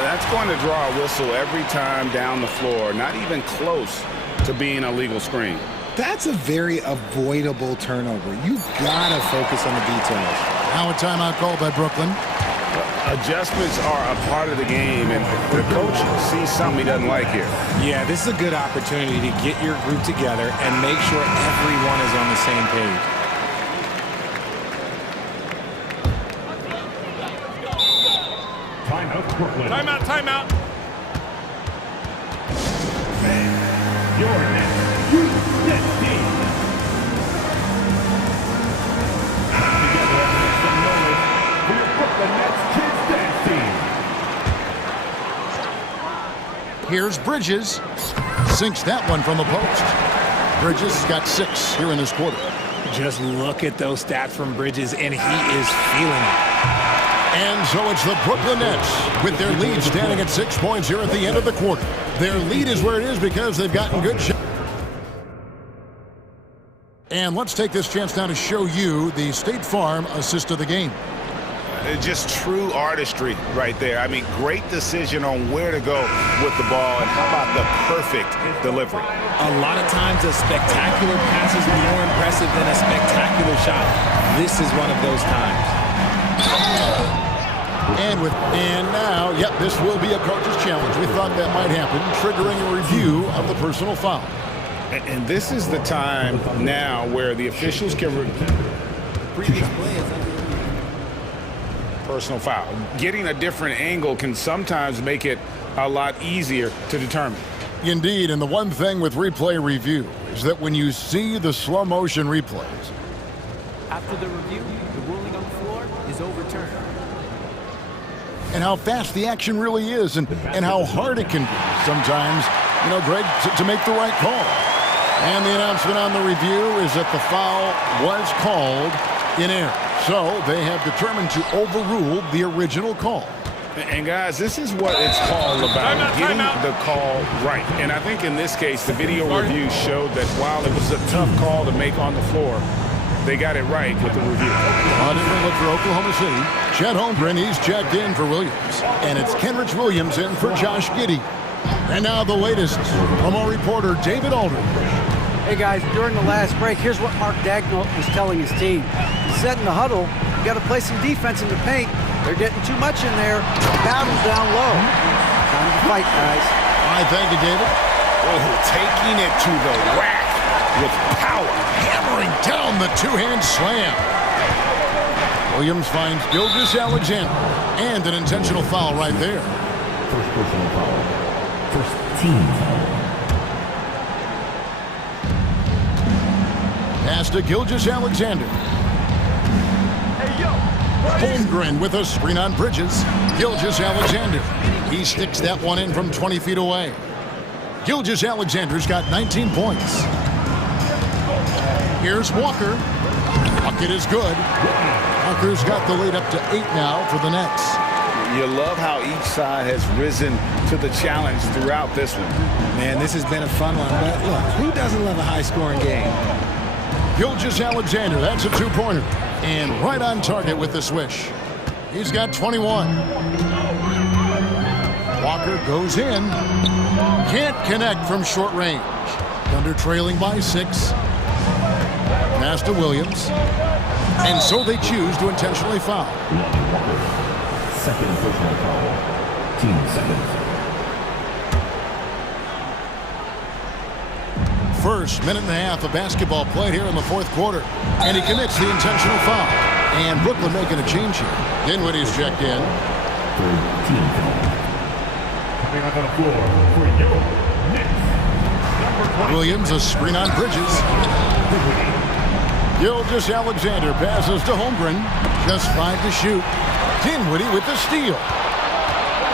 That's going to draw a whistle every time down the floor. Not even close to being a legal screen. That's a very avoidable turnover. You gotta focus on the details. Now a timeout called by Brooklyn. Adjustments are a part of the game, and the coach sees something he doesn't like here. Yeah, this is a good opportunity to get your group together and make sure everyone is on the same page. Timeout, Brooklyn. Timeout, timeout. Your next group set team. Together at some moment for your Brooklyn Nets Kids Dance Team. Here's Bridges. Sinks that one from the post. Bridges has got 6 here in this quarter. Just look at those stats from Bridges, and he is feeling it. And so it's the Brooklyn Nets with their lead standing at 6 points here at the end of the quarter. Their lead is where it is because they've gotten good shots. And let's take this chance now to show you the State Farm assist of the game. Just true artistry right there. I mean, great decision on where to go with the ball, and how about the perfect delivery? A lot of times a spectacular pass is more impressive than a spectacular shot. This is one of those times. And now, yep, this will be a coach's challenge. We thought that might happen, triggering a review of the personal foul. And this is the time now where the officials can previous play is personal foul. Getting a different angle can sometimes make it a lot easier to determine. Indeed, and the one thing with replay review is that when you see the slow motion replays, After the review, the ruling on the floor is overturned. and how fast the action really is, and how hard it can be sometimes, you know, Greg, to make the right call. And the announcement on the review is that the foul was called in error. So they have determined to overrule the original call. And guys, this is what it's all about, getting the call right. And I think in this case, the video review showed that while it was a tough call to make on the floor, they got it right with the review. A different look for Oklahoma City. Chet Holmgren, he's checked in for Williams. And it's Kenrich Williams in for Josh Giddey. And now the latest from our reporter, David Aldridge. Hey guys, during the last break, here's what Mark Dagnall was telling his team. He said in the huddle, you got to play some defense in the paint. They're getting too much in there. Battle down low. Time to fight, guys. All right, thank you, David. Oh, taking it to the rack with power. Hammering down the two-hand slam. Williams finds Gilgeous-Alexander. And an intentional foul right there. First personal foul. First team foul. Pass to Gilgeous-Alexander. Holmgren with a screen on Bridges. Gilgeous-Alexander. He sticks that one in from 20 feet away. Gilgeous-Alexander's got 19 points. Here's Walker. Bucket is good. Walker's got the lead up to 8 now for the Nets. You love how each side has risen to the challenge throughout this one. Man, this has been a fun one. But look, who doesn't love a high-scoring game? Gilgeous-Alexander, that's a two-pointer. And right on target with the swish. He's got 21. Walker goes in. Can't connect from short range. Thunder trailing by 6. Pass to Williams. And so they choose to intentionally foul. Second personal foul. Team seconds. First minute and a half of basketball played here in the fourth quarter. And he commits the intentional foul. And Brooklyn making a change here. Dinwiddie's checked in. Third team foul. Coming onto the floor for your Knicks. Williams, a screen on Bridges. Gilgeous-Alexander passes to Holmgren. Just 5 to shoot. Dinwiddie with the steal.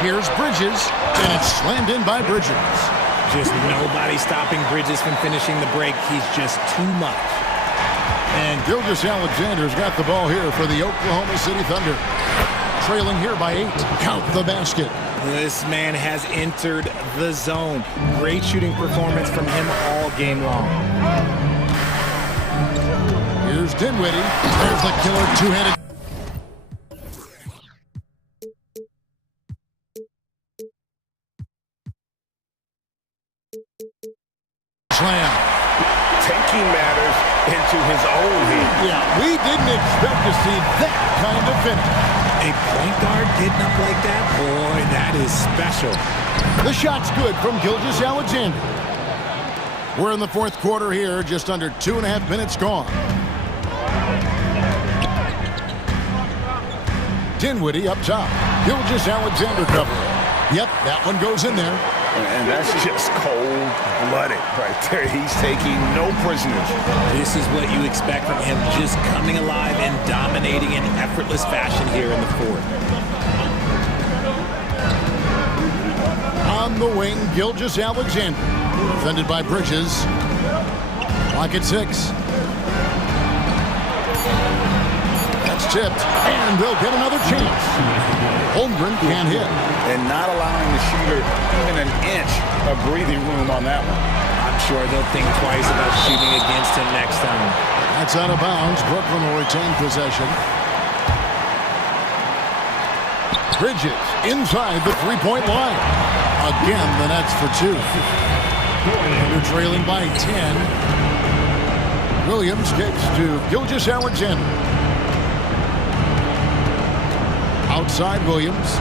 Here's Bridges, and it's slammed in by Bridges. Just nobody stopping Bridges from finishing the break. He's just too much. And Gilgeous-Alexander's got the ball here for the Oklahoma City Thunder. Trailing here by 8. Count the basket. This man has entered the zone. Great shooting performance from him all game long. Here's Dinwiddie. There's the killer two-handed. Slam. Taking matters into his own hand. Yeah, we didn't expect to see that kind of finish. A point guard getting up like that? Boy, that is special. The shot's good from Gilgeous-Alexander. We're in the fourth quarter here, just under 2.5 minutes gone. Dinwiddie up top. Gilgeous-Alexander covering. Yep, that one goes in there. And that's just cold-blooded right there. He's taking no prisoners. This is what you expect from him, just coming alive and dominating in effortless fashion here in the fourth. On the wing, Gilgeous-Alexander. Defended by Bridges. Clock at 6. That's tipped, and they'll get another chance. Holmgren can't hit. And not allowing the shooter even an inch of breathing room on that one. I'm sure they'll think twice about shooting against him next time. That's out of bounds. Brooklyn will retain possession. Bridges inside the three-point line. Again, the Nets for 2. They're trailing by 10. Williams kicks to Gilgeous-Alexander. Outside Williams.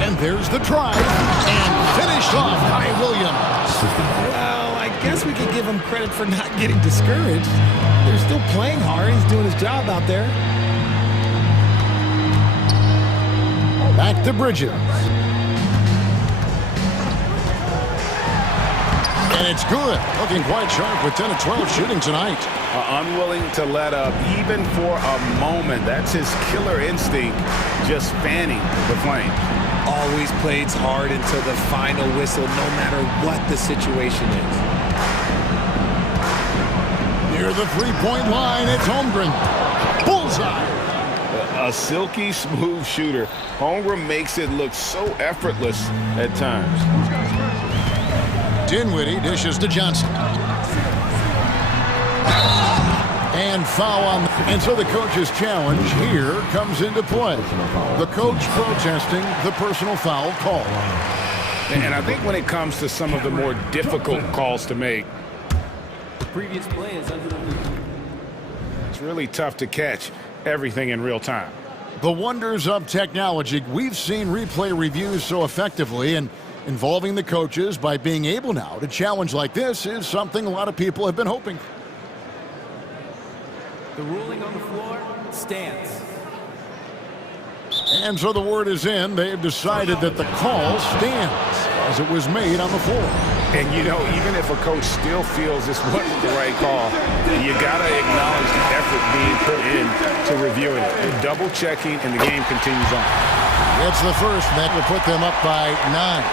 And there's the drive. And finished off by Williams. Well, I guess we could give him credit for not getting discouraged. They're still playing hard. He's doing his job out there. Back to Bridges. And it's good. Looking quite sharp with 10 of 12 shooting tonight. Unwilling to let up even for a moment. That's his killer instinct, just fanning the flame. Always plays hard until the final whistle, no matter what the situation is. Near the three-point line, it's Holmgren. Bullseye. A silky smooth shooter. Holmgren makes it look so effortless at times. Dinwiddie dishes to Johnson. And foul on. And so the coach's challenge here comes into play. The coach protesting the personal foul call. And I think when it comes to some of the more difficult calls to make, The previous play is under the lead. it's really tough to catch everything in real time. The wonders of technology. We've seen replay reviews so effectively, and involving the coaches by being able now to challenge like this is something a lot of people have been hoping. The ruling on the floor stands. And so the word is in. They've decided that the call stands as it was made on the floor. And, you know, even if a coach still feels this wasn't the right call, you got to acknowledge the effort being put in to reviewing it. And double-checking, and the game continues on. It's the first that will put them up by 9.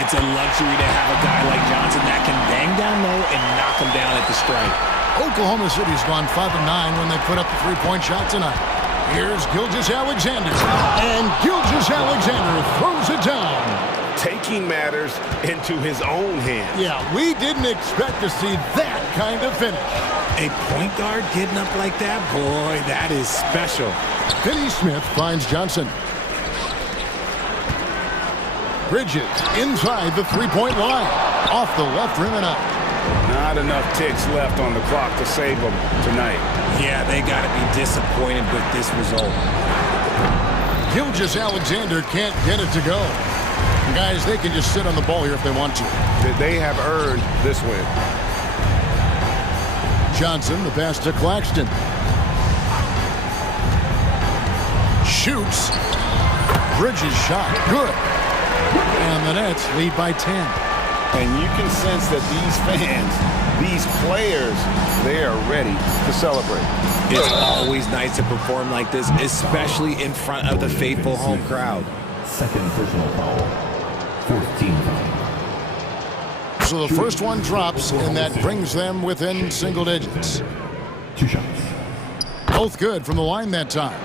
It's a luxury to have a guy like Johnson that can bang down low and knock him down at the strike. Oklahoma City's gone 5-9 when they put up the three-point shot tonight. Here's Gilgeous-Alexander. And Gilgeous-Alexander throws it down. Taking matters into his own hands. Yeah, we didn't expect to see that kind of finish. A point guard getting up like that? Boy, that is special. Finney Smith finds Johnson. Bridges inside the three-point line. Off the left rim and out. Not enough ticks left on the clock to save them tonight. Yeah, they got to be disappointed with this result. Gilgeous-Alexander can't get it to go. Guys, they can just sit on the ball here if they want to. They have earned this win. Johnson, the pass to Claxton. Shoots. Bridges shot. Good. And the Nets lead by 10. And you can sense that these fans, these players, they are ready to celebrate. It's always nice to perform like this, especially in front of the faithful home crowd. Second personal foul. 14 foul. So the first one drops, and that brings them within single digits. 2 shots. Both good from the line that time.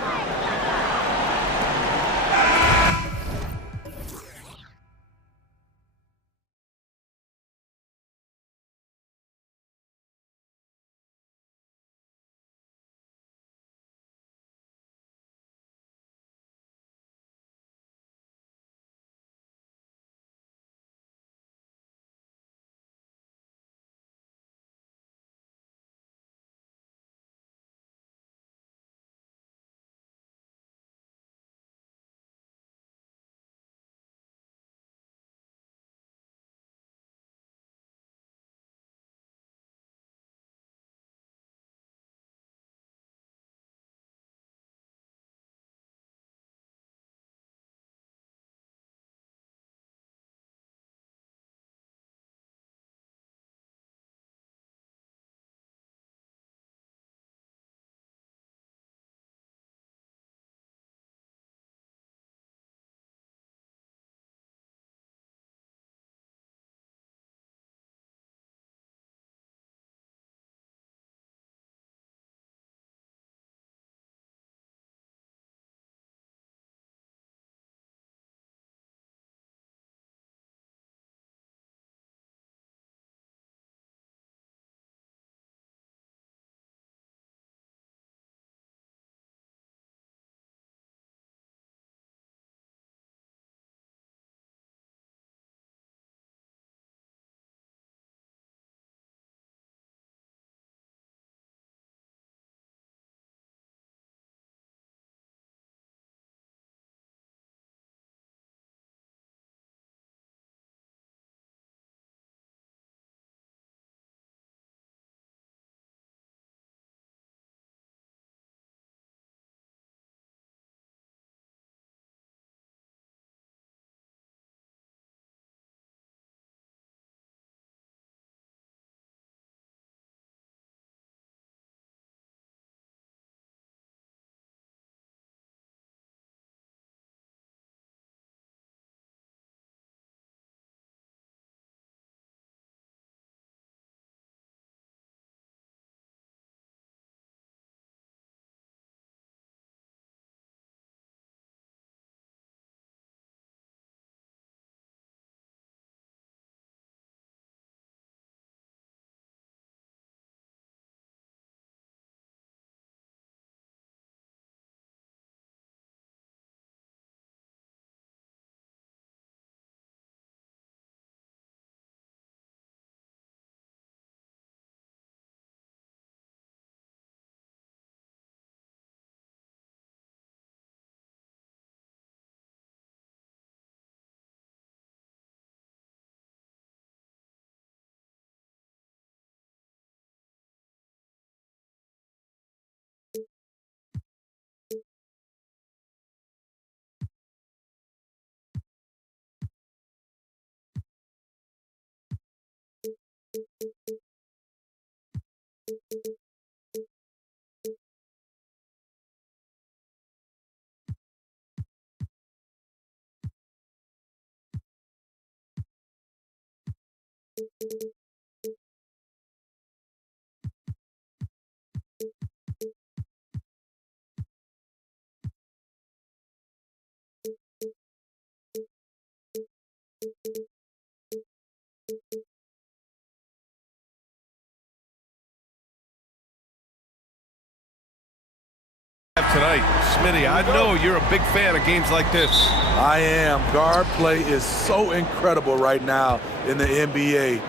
Tonight, Smitty, I know you're a big fan of games like this. I am. Guard play is so incredible right now in the NBA.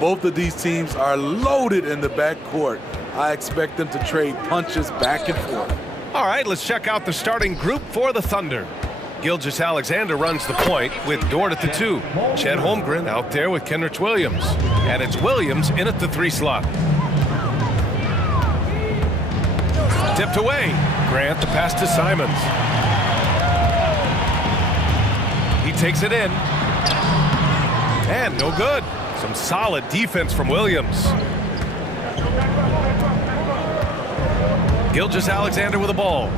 Both of these teams are loaded in the backcourt. I expect them to trade punches back and forth. All right, let's check out the starting group for the Thunder. Gilgeous-Alexander runs the point with Dort at the 2. Chet Holmgren out there with Kenrich Williams. And it's Williams in at the 3 slot. Tipped away. Grant the pass to Simons. He takes it in. And no good. Some solid defense from Williams. Gilgeous-Alexander with the ball.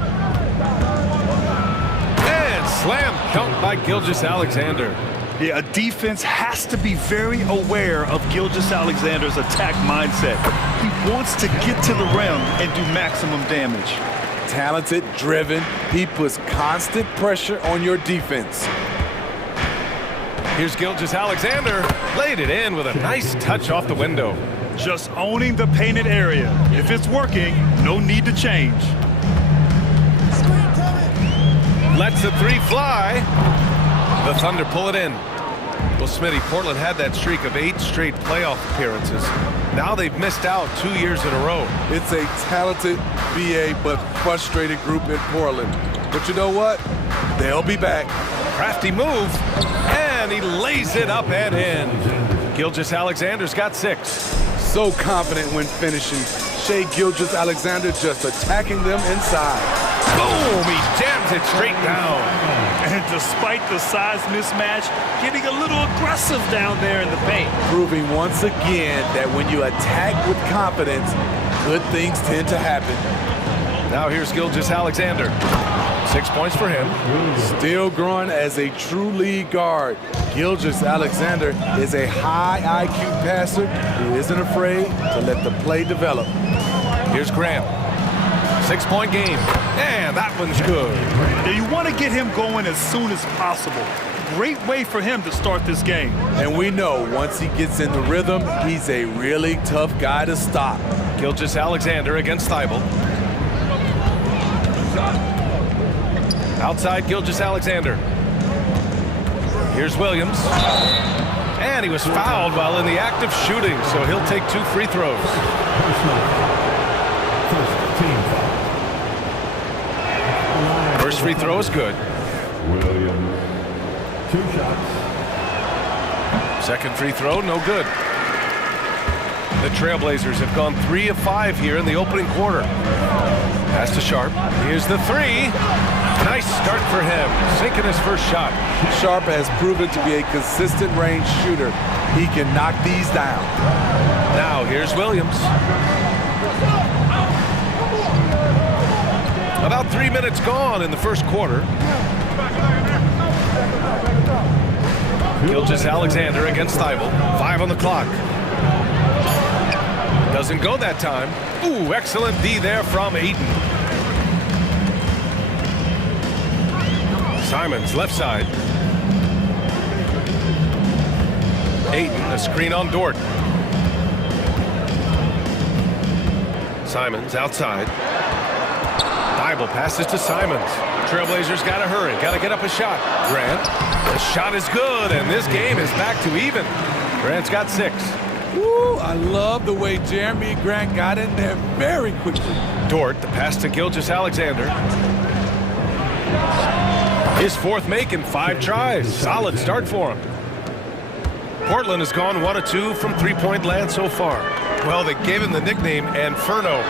And slam dunk by Gilgeous-Alexander. Yeah, a defense has to be very aware of Gilgeous-Alexander's attack mindset. He wants to get to the rim and do maximum damage. Talented, driven, he puts constant pressure on your defense. Here's Gilgeous-Alexander. Laid it in with a nice touch off the window. Just owning the painted area. If it's working, no need to change. Lets the 3 fly. The Thunder pull it in. Well, Smitty, Portland had that streak of 8 straight playoff appearances. Now they've missed out 2 years in a row. It's a talented BA but frustrated group in Portland. But you know what? They'll be back. Crafty move, and he lays it up and in. Gilgeous-Alexander's got 6. So confident when finishing. Shai Gilgeous-Alexander just attacking them inside. Boom! He jams it straight down. And despite the size mismatch, getting a little aggressive down there in the paint. Proving once again that when you attack with confidence, good things tend to happen. Now here's Gilgeous-Alexander. 6 points for him. Still growing as a true lead guard. Gilgeous-Alexander is a high IQ passer who isn't afraid to let the play develop. Here's Grant. 6-point game. And that one's good. Now you want to get him going as soon as possible. Great way for him to start this game. And we know once he gets in the rhythm, he's a really tough guy to stop. Gilgeous-Alexander against Thibault. Outside Gilgeous-Alexander. Here's Williams. And he was fouled while in the act of shooting, so he'll take 2 free throws. First free throw is good. Williams, 2 shots. Second free throw, no good. The Trailblazers have gone 3 of 5 here in the opening quarter. Pass to Sharp. Here's the 3. Nice start for him, sinking his first shot. Sharp has proven to be a consistent range shooter. He can knock these down. Now here's Williams. About 3 minutes gone in the first quarter. Gilgeous-Alexander against Thibault. 5 on the clock. Doesn't go that time. Ooh, excellent D there from Ayton. Simons, left side. Ayton, a screen on Dort. Simons outside. Thibault passes to Simons. Trailblazers got to hurry, got to get up a shot. Grant, the shot is good, and this game is back to even. Grant's got 6. Woo, I love the way Jeremy Grant got in there very quickly. Dort, the pass to Gilgeous-Alexander. His 4th make in 5 tries. Solid start for him. Portland has gone 1 of 2 from 3-point land so far. Well, they gave him the nickname Inferno.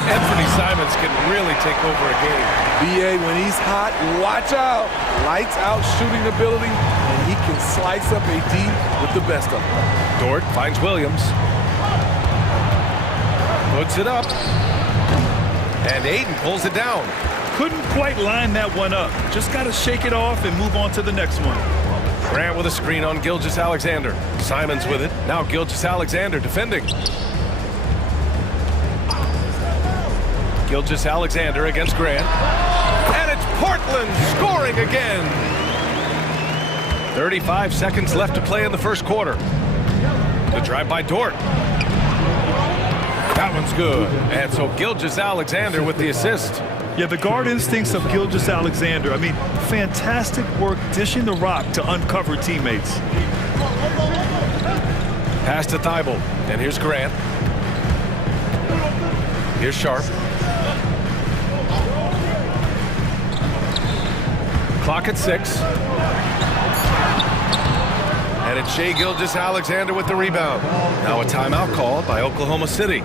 Anthony Simons can really take over a game. BA, when he's hot, watch out. Lights out shooting ability, and he can slice up a D with the best of them. Dort finds Williams. Puts it up. And Ayton pulls it down. Couldn't quite line that one up. Just got to shake it off and move on to the next one. Grant with a screen on Gilgeous-Alexander. Simons with it. Now Gilgeous-Alexander defending. Gilgeous-Alexander against Grant. And it's Portland scoring again. 35 seconds left to play in the first quarter. The drive by Dort. That one's good. And so Gilgeous-Alexander with the assist. Yeah, the guard instincts of Gilgeous-Alexander. I mean, fantastic work dishing the rock to uncover teammates. Pass to Thibault, and here's Grant. Here's Sharp. Clock at 6. And it's Shai Gilgeous-Alexander with the rebound. Now a timeout called by Oklahoma City.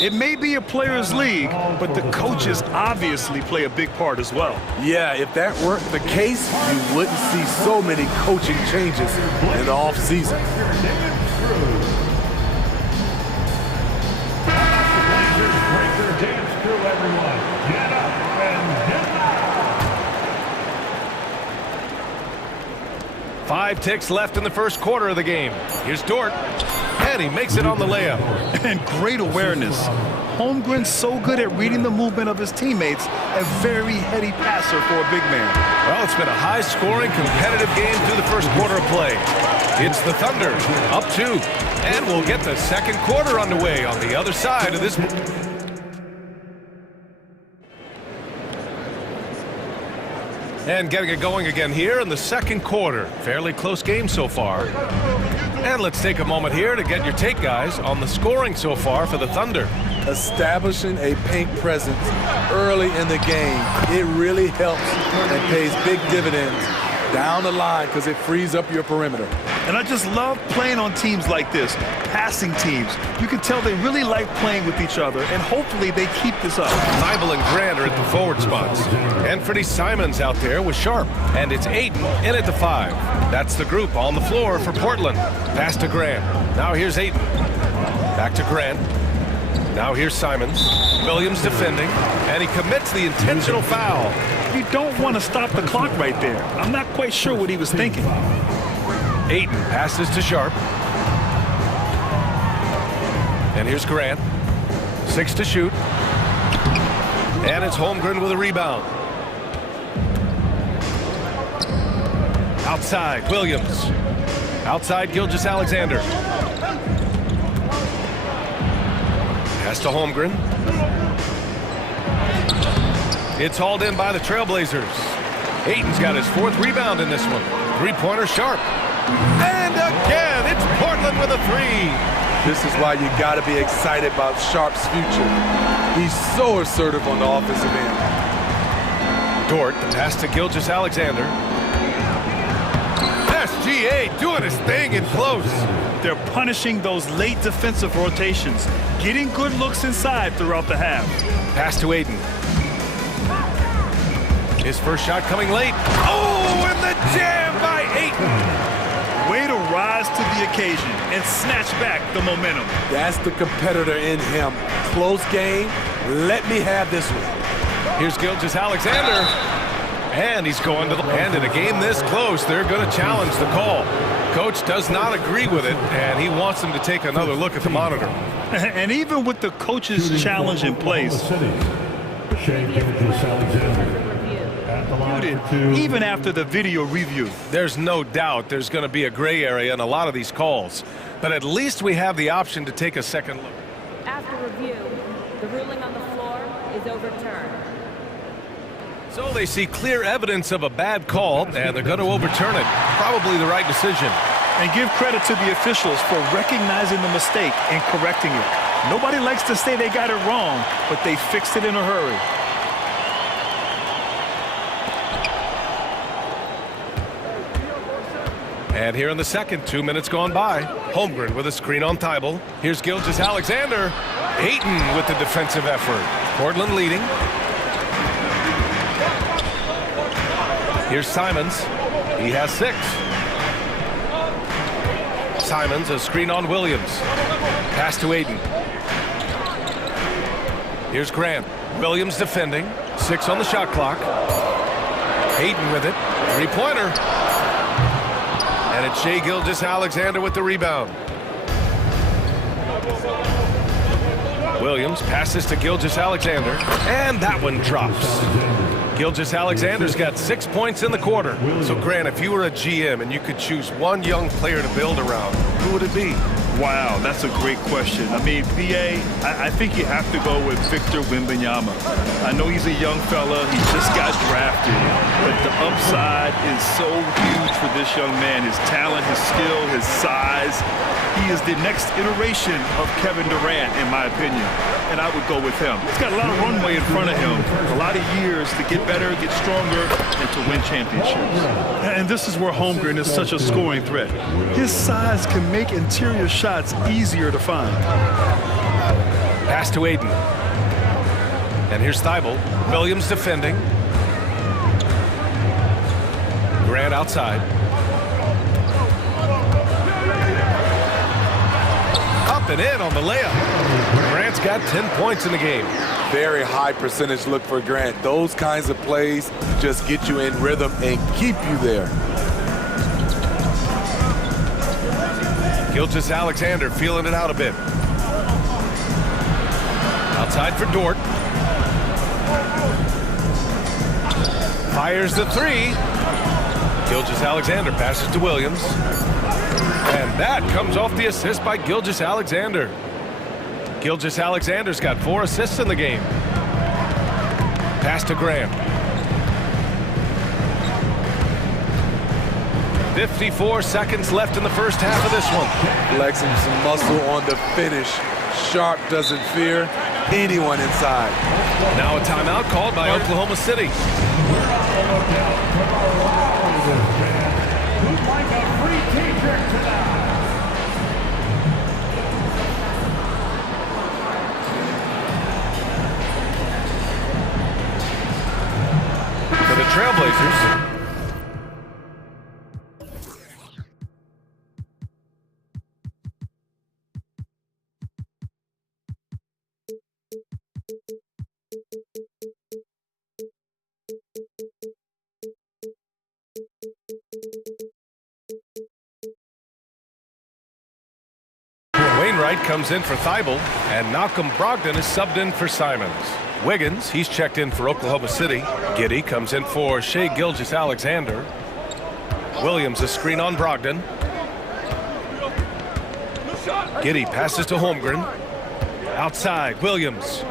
It may be a players' league, but the coaches obviously play a big part as well. Yeah, if that weren't the case, you wouldn't see so many coaching changes in the offseason. Five ticks left in the first quarter of the game. Here's Dort, and he makes it on the layup. And great awareness. Holmgren's so good at reading the movement of his teammates, a very heady passer for a big man. Well, it's been a high-scoring, competitive game through the first quarter of play. It's the Thunder, up 2, and we'll get the second quarter underway on the other side of this. And getting it going again here in the second quarter. Fairly close game so far. And let's take a moment here to get your take, guys, on the scoring so far for the Thunder. Establishing a paint presence early in the game, it really helps and pays big dividends down the line because it frees up your perimeter. And I just love playing on teams like this, passing teams. You can tell they really like playing with each other, and hopefully they keep this up. Thibault and Grant are at the forward spots. Anthony Simons out there with Sharp. And it's Aiden in at the 5. That's the group on the floor for Portland. Pass to Grant. Now here's Aiden. Back to Grant. Now here's Simons. Williams defending, and he commits the intentional foul. You don't want to stop the clock right there. I'm not quite sure what he was thinking. Aiden passes to Sharp. And here's Grant. 6 to shoot. And it's Holmgren with a rebound. Outside, Williams. Outside, Gilgeous-Alexander. Pass to Holmgren. It's hauled in by the Trailblazers. Aiden's got his 4th rebound in this one. Three-pointer Sharp. And again, it's Portland with a 3. This is why you got to be excited about Sharp's future. He's so assertive on the offensive end. Dort, the pass to Gilgeous-Alexander. SGA doing his thing in close. They're punishing those late defensive rotations, getting good looks inside throughout the half. Pass to Aiden. His first shot coming late. Oh, and the jam by Aiden. Way to rise to the occasion and snatch back the momentum. That's the competitor in him. Close game. Let me have this one. Here's Gilgeous-Alexander. And he's going to the end. In a game this close, they're going to challenge the call. Coach does not agree with it, and he wants him to take another look at the monitor. And even with the coach's challenge in place, even after the video review. There's no doubt there's going to be a gray area in a lot of these calls, but at least we have the option to take a second look. After review, the ruling on the floor is overturned. So they see clear evidence of a bad call, and they're going to overturn it. Probably the right decision. And give credit to the officials for recognizing the mistake and correcting it. Nobody likes to say they got it wrong, but they fixed it in a hurry. And here in the second, 2 minutes gone by. Holmgren with a screen on Thibault. Here's Gilgeous-Alexander. Ayton with the defensive effort. Portland leading. Here's Simons. He has 6. Simons, a screen on Williams. Pass to Ayton. Here's Grant. Williams defending. 6 on the shot clock. Ayton with it. 3-pointer. And it's Shai Gilgeous-Alexander with the rebound. Williams passes to Gilgeous-Alexander. And that one drops. Gilgeous-Alexander's got 6 points in the quarter. So, Grant, if you were a GM and you could choose one young player to build around, who would it be? Wow, that's a great question. I mean, BA, I think you have to go with Victor Wembanyama. I know he's a young fella. He just got drafted. But the upside is so huge for this young man. His talent, his skill, his size. He is the next iteration of Kevin Durant, in my opinion. And I would go with him. He's got a lot of runway in front of him. A lot of years to get better, get stronger, and to win championships. And this is where Holmgren is such a scoring threat. His size can make interior shots easier to find. Pass to Aiden. And here's Thibault. Williams defending. Grant outside. Up and in on the layup. Grant's got 10 points in the game. Very high percentage look for Grant. Those kinds of plays just get you in rhythm and keep you there. Gilgeous-Alexander feeling it out a bit. Outside for Dort. Fires the three. Gilgeous-Alexander passes to Williams. And that comes off the assist by Gilgeous-Alexander. Gilgeous-Alexander's got 4 assists in the game. Pass to Graham. 54 seconds left in the first half of this one. Flexing some muscle on the finish. Sharp doesn't fear anyone inside. Now a timeout called by Oklahoma City. Who'd like a free t-shirt tonight? For the Trailblazers. Wainwright comes in for Thibault, and Malcolm Brogdon is subbed in for Simons. Wiggins, he's checked in for Oklahoma City. Giddey comes in for Shai Gilgeous-Alexander. Williams a screen on Brogdon. Giddey passes to Holmgren. Outside, Williams.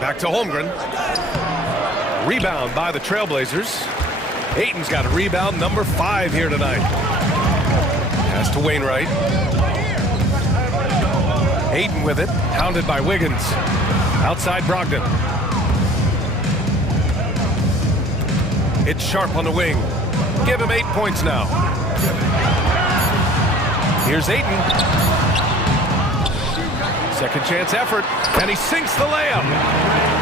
Back to Holmgren. Rebound by the Trailblazers. Ayton's got a rebound number 5 here tonight. Pass to Wainwright. Ayton with it, hounded by Wiggins. Outside Brogdon. It's Sharp on the wing. Give him 8 points now. Here's Ayton. Second chance effort, and he sinks the layup.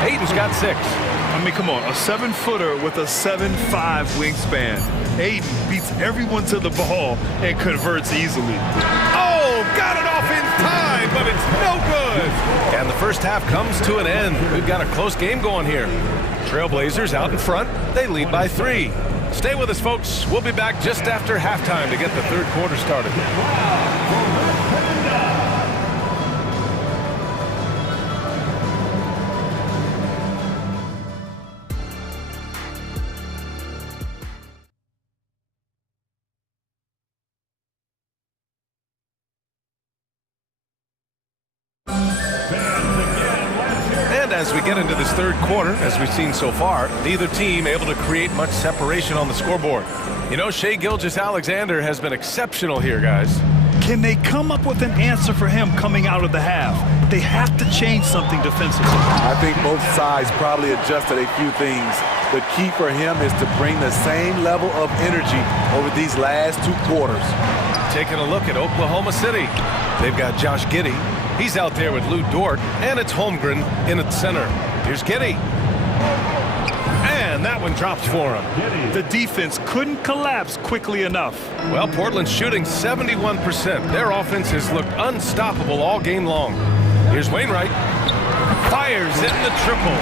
Ayton's got 6. I mean, come on, a 7-footer with a 7'5" wingspan. Ayton beats everyone to the ball and converts easily. Oh, got it off in time, but it's no good. And the first half comes to an end. We've got a close game going here. Trailblazers out in front. They lead by 3. Stay with us, folks. We'll be back just after halftime to get the third quarter started. As we get into this third quarter, as we've seen so far, neither team able to create much separation on the scoreboard. You know, Shai Gilgeous-Alexander has been exceptional here, guys. Can they come up with an answer for him coming out of the half? They have to change something defensively. I think both sides probably adjusted a few things. The key for him is to bring the same level of energy over these last 2 quarters. Taking a look at Oklahoma City. They've got Josh Giddey. He's out there with Lou Dort, and it's Holmgren in at center. Here's Giddey. And that one drops for him. The defense couldn't collapse quickly enough. Well, Portland's shooting 71%. Their offense has looked unstoppable all game long. Here's Wainwright. Fires in the triple.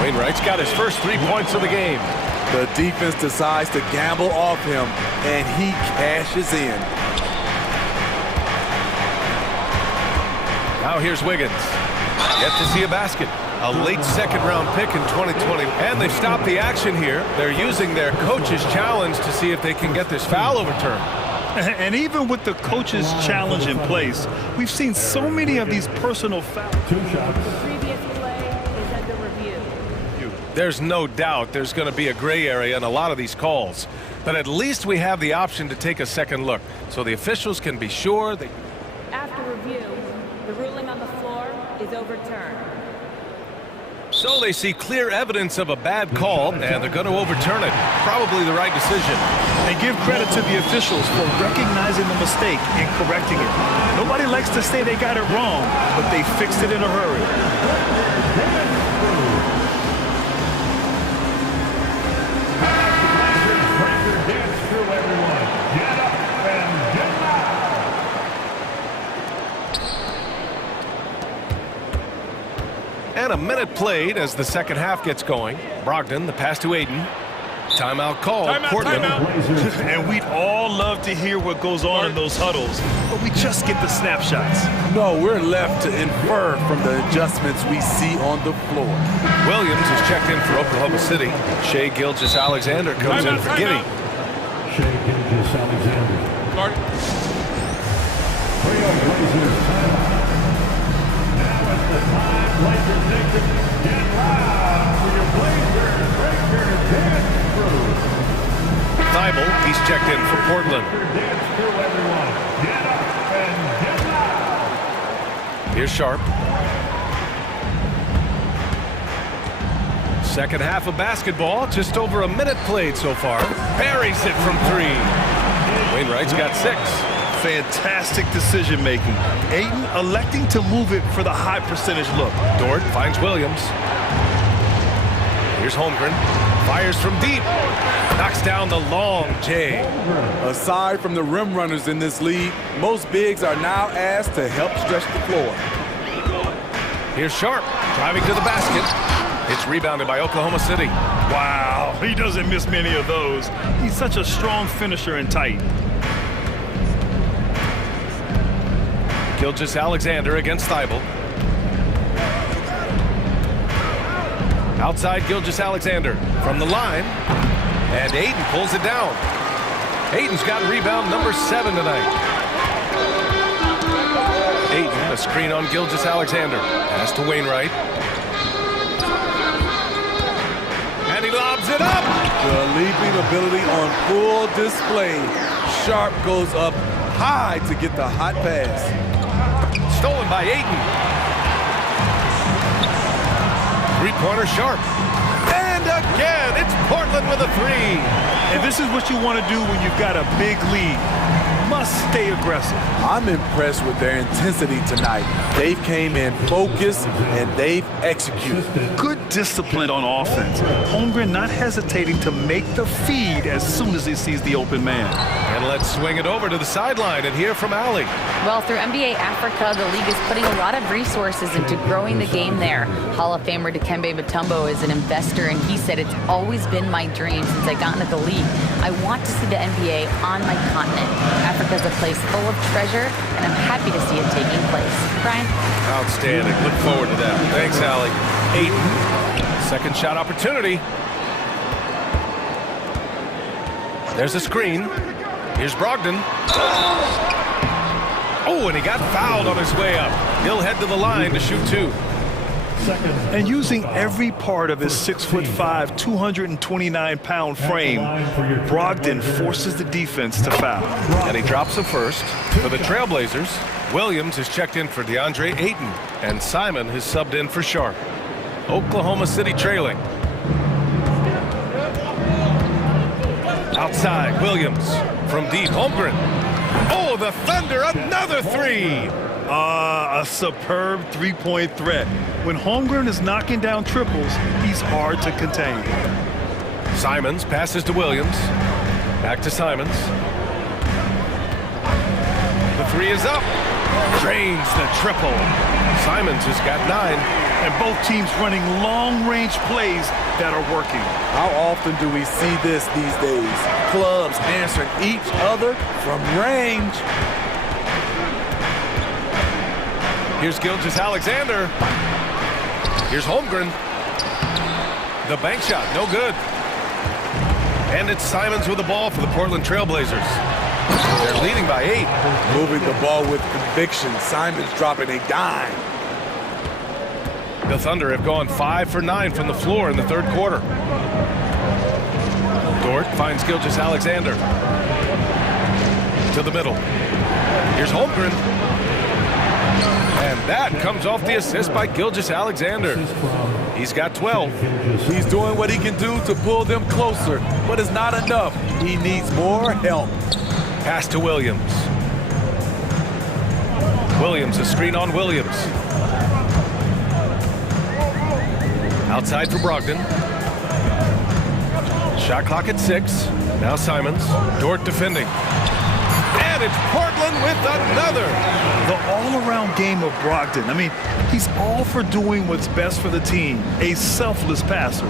Wainwright's got his first 3 points of the game. The defense decides to gamble off him, and he cashes in. Now here's Wiggins. Yet to see a basket. A late second-round pick in 2020. And they stopped the action here. They're using their coach's challenge to see if they can get this foul overturned. And even with the coach's challenge in place, we've seen so many of these personal fouls. 2 shots. The previous play is under review. There's no doubt there's going to be a gray area in a lot of these calls. But at least we have the option to take a second look, so the officials can be sure they... After review, the ruling on the floor is overturned. So they see clear evidence of a bad call, and they're going to overturn it. Probably the right decision. And give credit to the officials for recognizing the mistake and correcting it. Nobody likes to say they got it wrong, but they fixed it in a hurry. And a minute played as the second half gets going. Brogdon, the pass to Aiden. Timeout call, Portland. And we'd all love to hear what goes on in those huddles, but we just get the snapshots. No, we're left to infer from the adjustments we see on the floor. Williams is checked in for Oklahoma City. Shai Gilgeous-Alexander comes in for Guinea. Shai Gilgeous-Alexander. Trailblazers timeout. Now it's the time Blazers Nation get loud for your Blazers Breaker Dance Crew. Thibault, he's checked in for Portland. Dance crew, everyone. Get up and get loud. Here's Sharp. Second half of basketball, just over a minute played so far. Buries it from 3. Wainwright's got 6. Fantastic decision making. Ayton electing to move it for the high percentage look. Dort finds Williams. Here's Holmgren. Fires from deep. Knocks down the long J. Aside from the rim runners in this league, most bigs are now asked to help stretch the floor. Here's Sharp driving to the basket. It's rebounded by Oklahoma City. Wow, he doesn't miss many of those. He's such a strong finisher and tight. Gilgeous-Alexander against Thibault. Outside Gilgeous-Alexander from the line. And Aiden pulls it down. Aiden's got rebound number 7 tonight. Aiden, a screen on Gilgeous-Alexander. Pass to Wainwright. And he lobs it up. The leaping ability on full display. Sharp goes up high to get the hot pass. Stolen by Aiden. Three-pointer Sharp. And again, it's Portland with a 3. And this is what you want to do when you've got a big lead. Must stay aggressive. I'm impressed with their intensity tonight. They've came in focused and they've executed. Good discipline on offense. Holmgren not hesitating to make the feed as soon as he sees the open man. And let's swing it over to the sideline and hear from Allie. Well, through NBA Africa, the league is putting a lot of resources into growing the game there. Hall of Famer Dikembe Mutombo is an investor, and he said, "It's always been my dream since I got into the league. I want to see the NBA on my continent. Africa's a place full of treasure, and I'm happy to see it taking place." Brian? Outstanding. Look forward to that. Thanks, Allie. Aiden. Second shot opportunity. There's a screen. Here's Brogdon. Oh, and he got fouled on his way up. He'll head to the line to shoot 2. And using every part of his 6'5", 229-pound frame, Brogdon forces the defense to foul. And he drops the first. For the Trailblazers, Williams is checked in for DeAndre Ayton, and Simon has subbed in for Sharp. Oklahoma City trailing. Outside, Williams from deep. Holmgren. Oh, the Thunder, another 3. A superb three-point threat. When Holmgren is knocking down triples, he's hard to contain. Simons passes to Williams. Back to Simons. The 3 is up. Drains the triple. Simons has got 9. And both teams running long-range plays that are working. How often do we see this these days? Clubs answering each other from range. Here's Gilgeous-Alexander. Here's Holmgren. The bank shot, no good. And it's Simons with the ball for the Portland Trailblazers. They're leading by 8. Moving the ball with conviction. Simons dropping a dime. The Thunder have gone 5 for 9 from the floor in the third quarter. Dort finds Gilgeous-Alexander. To the middle. Here's Holmgren. And that comes off the assist by Gilgeous-Alexander. He's got 12. He's doing what he can do to pull them closer, but it's not enough. He needs more help. Pass to Williams. Williams, a screen on Williams. Outside for Brogdon. Shot clock at 6. Now Simons. Dort defending. And it's Portland with another. The all-around game of Brogdon. I mean, he's all for doing what's best for the team. A selfless passer.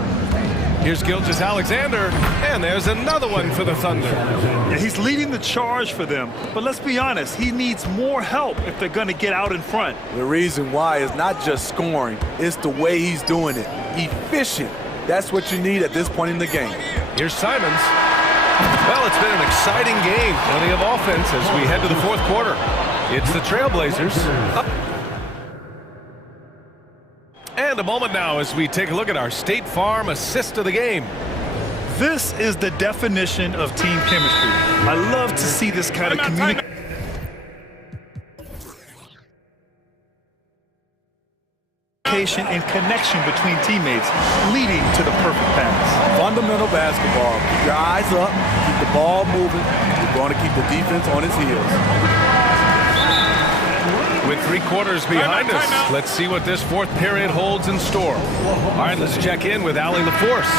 Here's Gilgeous-Alexander, and there's another one for the Thunder. Yeah, he's leading the charge for them, but let's be honest, he needs more help if they're going to get out in front. The reason why is not just scoring, it's the way he's doing it. Efficient. That's what you need at this point in the game. Here's Simons. Well, it's been an exciting game. Plenty of offense as we head to the fourth quarter. It's the Trailblazers up. And a moment now as we take a look at our State Farm assist of the game. This is the definition of team chemistry. I love to see this kind of communication and connection between teammates, leading to the perfect pass. Fundamental basketball. Keep your eyes up, keep the ball moving. You're going to keep the defense on its heels. With 3 quarters behind us, let's see what this fourth period holds in store. All right, let's check in with Allie LaForce.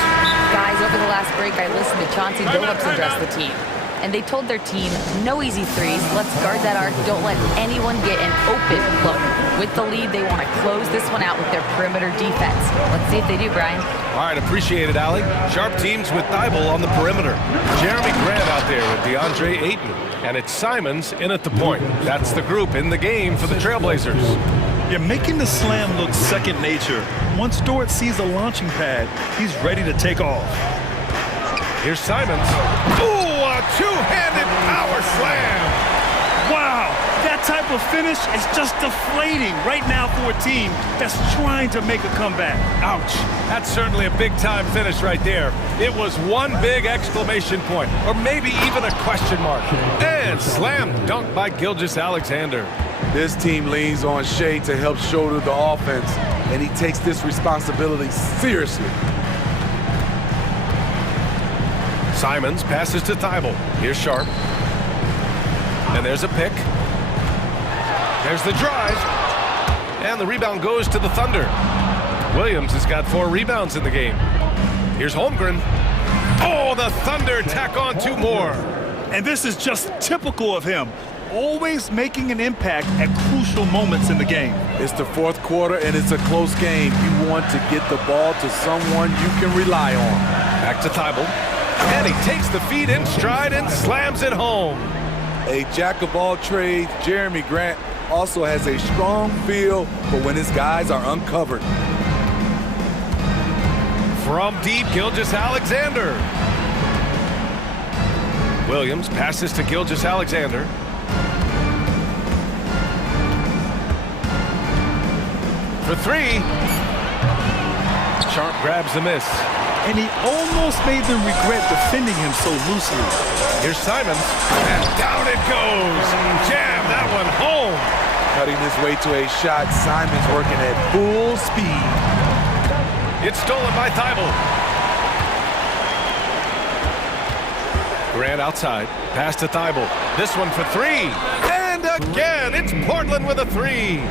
Guys, over the last break, I listened to Chauncey Billups address the team. And they told their team, no easy threes. Let's guard that arc. Don't let anyone get an open look. With the lead, they want to close this one out with their perimeter defense. Let's see if they do, Brian. All right, appreciate it, Allie. Sharp teams with Thibault on the perimeter. Jeremy Grant out there with DeAndre Ayton. And it's Simons in at the point. That's the group in the game for the Trailblazers. You're making the slam look second nature. Once Dort sees the launching pad, he's ready to take off. Here's Simons. Ooh, a two-handed power slam. Wow, that type of finish is just deflating right now for a team that's trying to make a comeback. Ouch. That's certainly a big-time finish right there. It was one big exclamation point, or maybe even a question mark. And slam dunk by Gilgeous-Alexander. This team leans on Shea to help shoulder the offense, and he takes this responsibility seriously. Simons passes to Thibault. Here's Sharp. And there's a pick. There's the drive. And the rebound goes to the Thunder. Williams has got 4 rebounds in the game. Here's Holmgren. Oh, the Thunder tack on 2 more. And this is just typical of him. Always making an impact at crucial moments in the game. It's the fourth quarter, and it's a close game. You want to get the ball to someone you can rely on. Back to Thibault. And he takes the feed in stride and slams it home. A jack of all trades, Jeremy Grant also has a strong feel for when his guys are uncovered. From deep, Gilgeous-Alexander. Williams passes to Gilgeous-Alexander. For 3. Sharp grabs the miss. And he almost made them regret defending him so loosely. Here's Simons, and down it goes. Jam that one home. Cutting his way to a shot. Simons working at full speed. It's stolen by Thibault. Grant outside. Pass to Thibault. This one for 3. And again, it's Portland with a 3.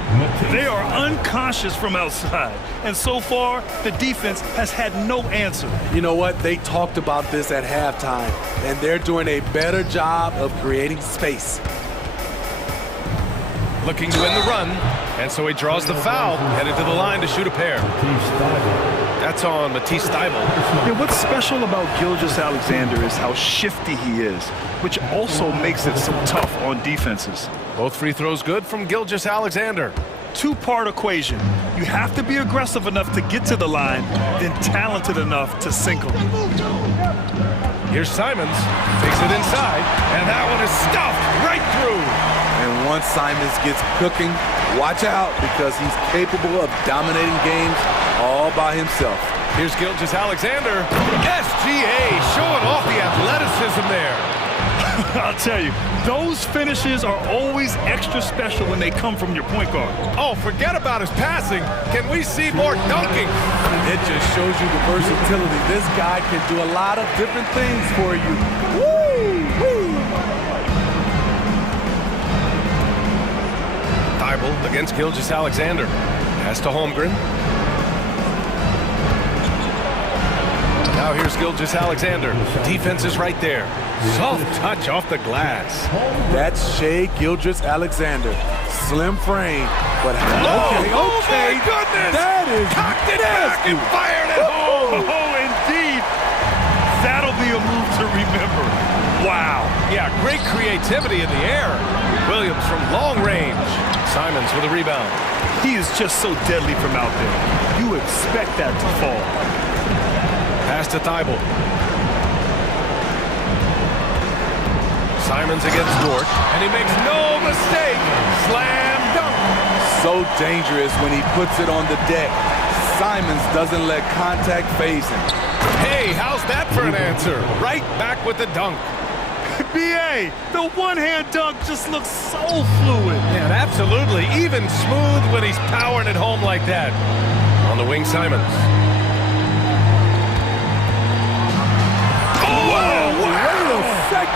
They are unconscious from outside. And so far, the defense has had no answer. You know what? They talked about this at halftime, and they're doing a better job of creating space. Looking to win the run, and so he draws the foul, headed to the line to shoot a pair. That's on Matisse Thibault. Yeah, what's special about Gilgeous-Alexander is how shifty he is, which also makes it so tough on defenses. Both free throws good from Gilgeous-Alexander. 2-part equation. You have to be aggressive enough to get to the line, then talented enough to sink them. Here's Simons, takes it inside, and that one is stuffed right through. And once Simons gets cooking, watch out because he's capable of dominating games all by himself. Here's Gilgeous-Alexander. SGA showing off the athleticism there. I'll tell you, those finishes are always extra special when they come from your point guard. Oh, forget about his passing. Can we see more dunking? It just shows you the versatility. This guy can do a lot of different things for you. Woo! Woo! Thibault against Gilgeous-Alexander. Pass to Holmgren. Now here's Gilgeous-Alexander. Defense is right there. Soft touch off the glass. That's Shai Gilgeous-Alexander. Slim frame, but okay. Oh my goodness! That is cocked it back and fired it home. Oh, indeed. That'll be a move to remember. Wow. Yeah, great creativity in the air. Williams from long range. Simons with a rebound. He is just so deadly from out there. You expect that to fall. Pass to Thibault. Simons against Dort, and he makes no mistake. Slam dunk. So dangerous when he puts it on the deck. Simons doesn't let contact phase him. Hey, how's that for an answer? Right back with the dunk. BA, the one-hand dunk just looks so fluid. Yeah, absolutely. Even smooth when he's powering it home like that. On the wing, Simons.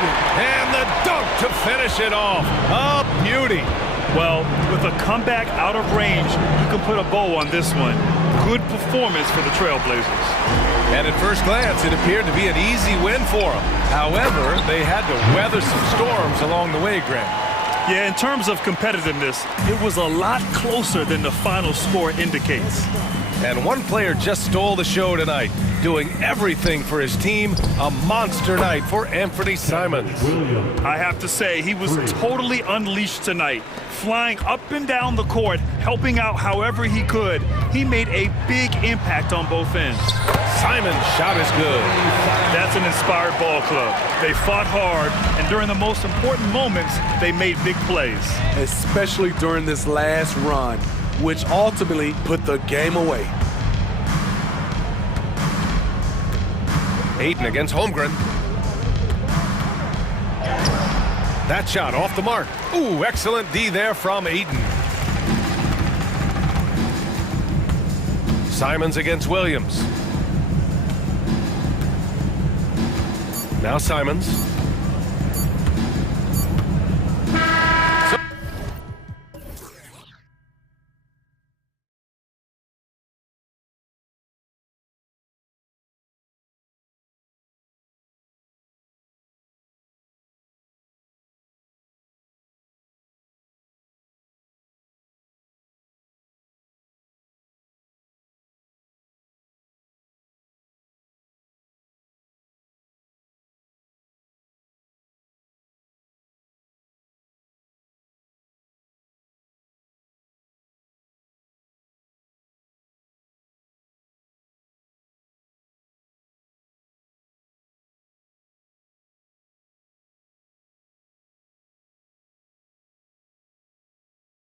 And the dunk to finish it off. A beauty. Well, with a comeback out of range, you can put a bow on this one. Good performance for the Trailblazers. And at first glance, it appeared to be an easy win for them. However, they had to weather some storms along the way, Grant. Yeah, in terms of competitiveness, it was a lot closer than the final score indicates. And one player just stole the show tonight, doing everything for his team. A monster night for Anthony Simons. I have to say, he was totally unleashed tonight. Flying up and down the court, helping out however he could. He made a big impact on both ends. Simons' shot is good. That's an inspired ball club. They fought hard, and during the most important moments, they made big plays. Especially during this last run, which ultimately put the game away. Ayton against Holmgren. That shot off the mark. Ooh, excellent D there from Ayton. Simons against Williams. Now Simons.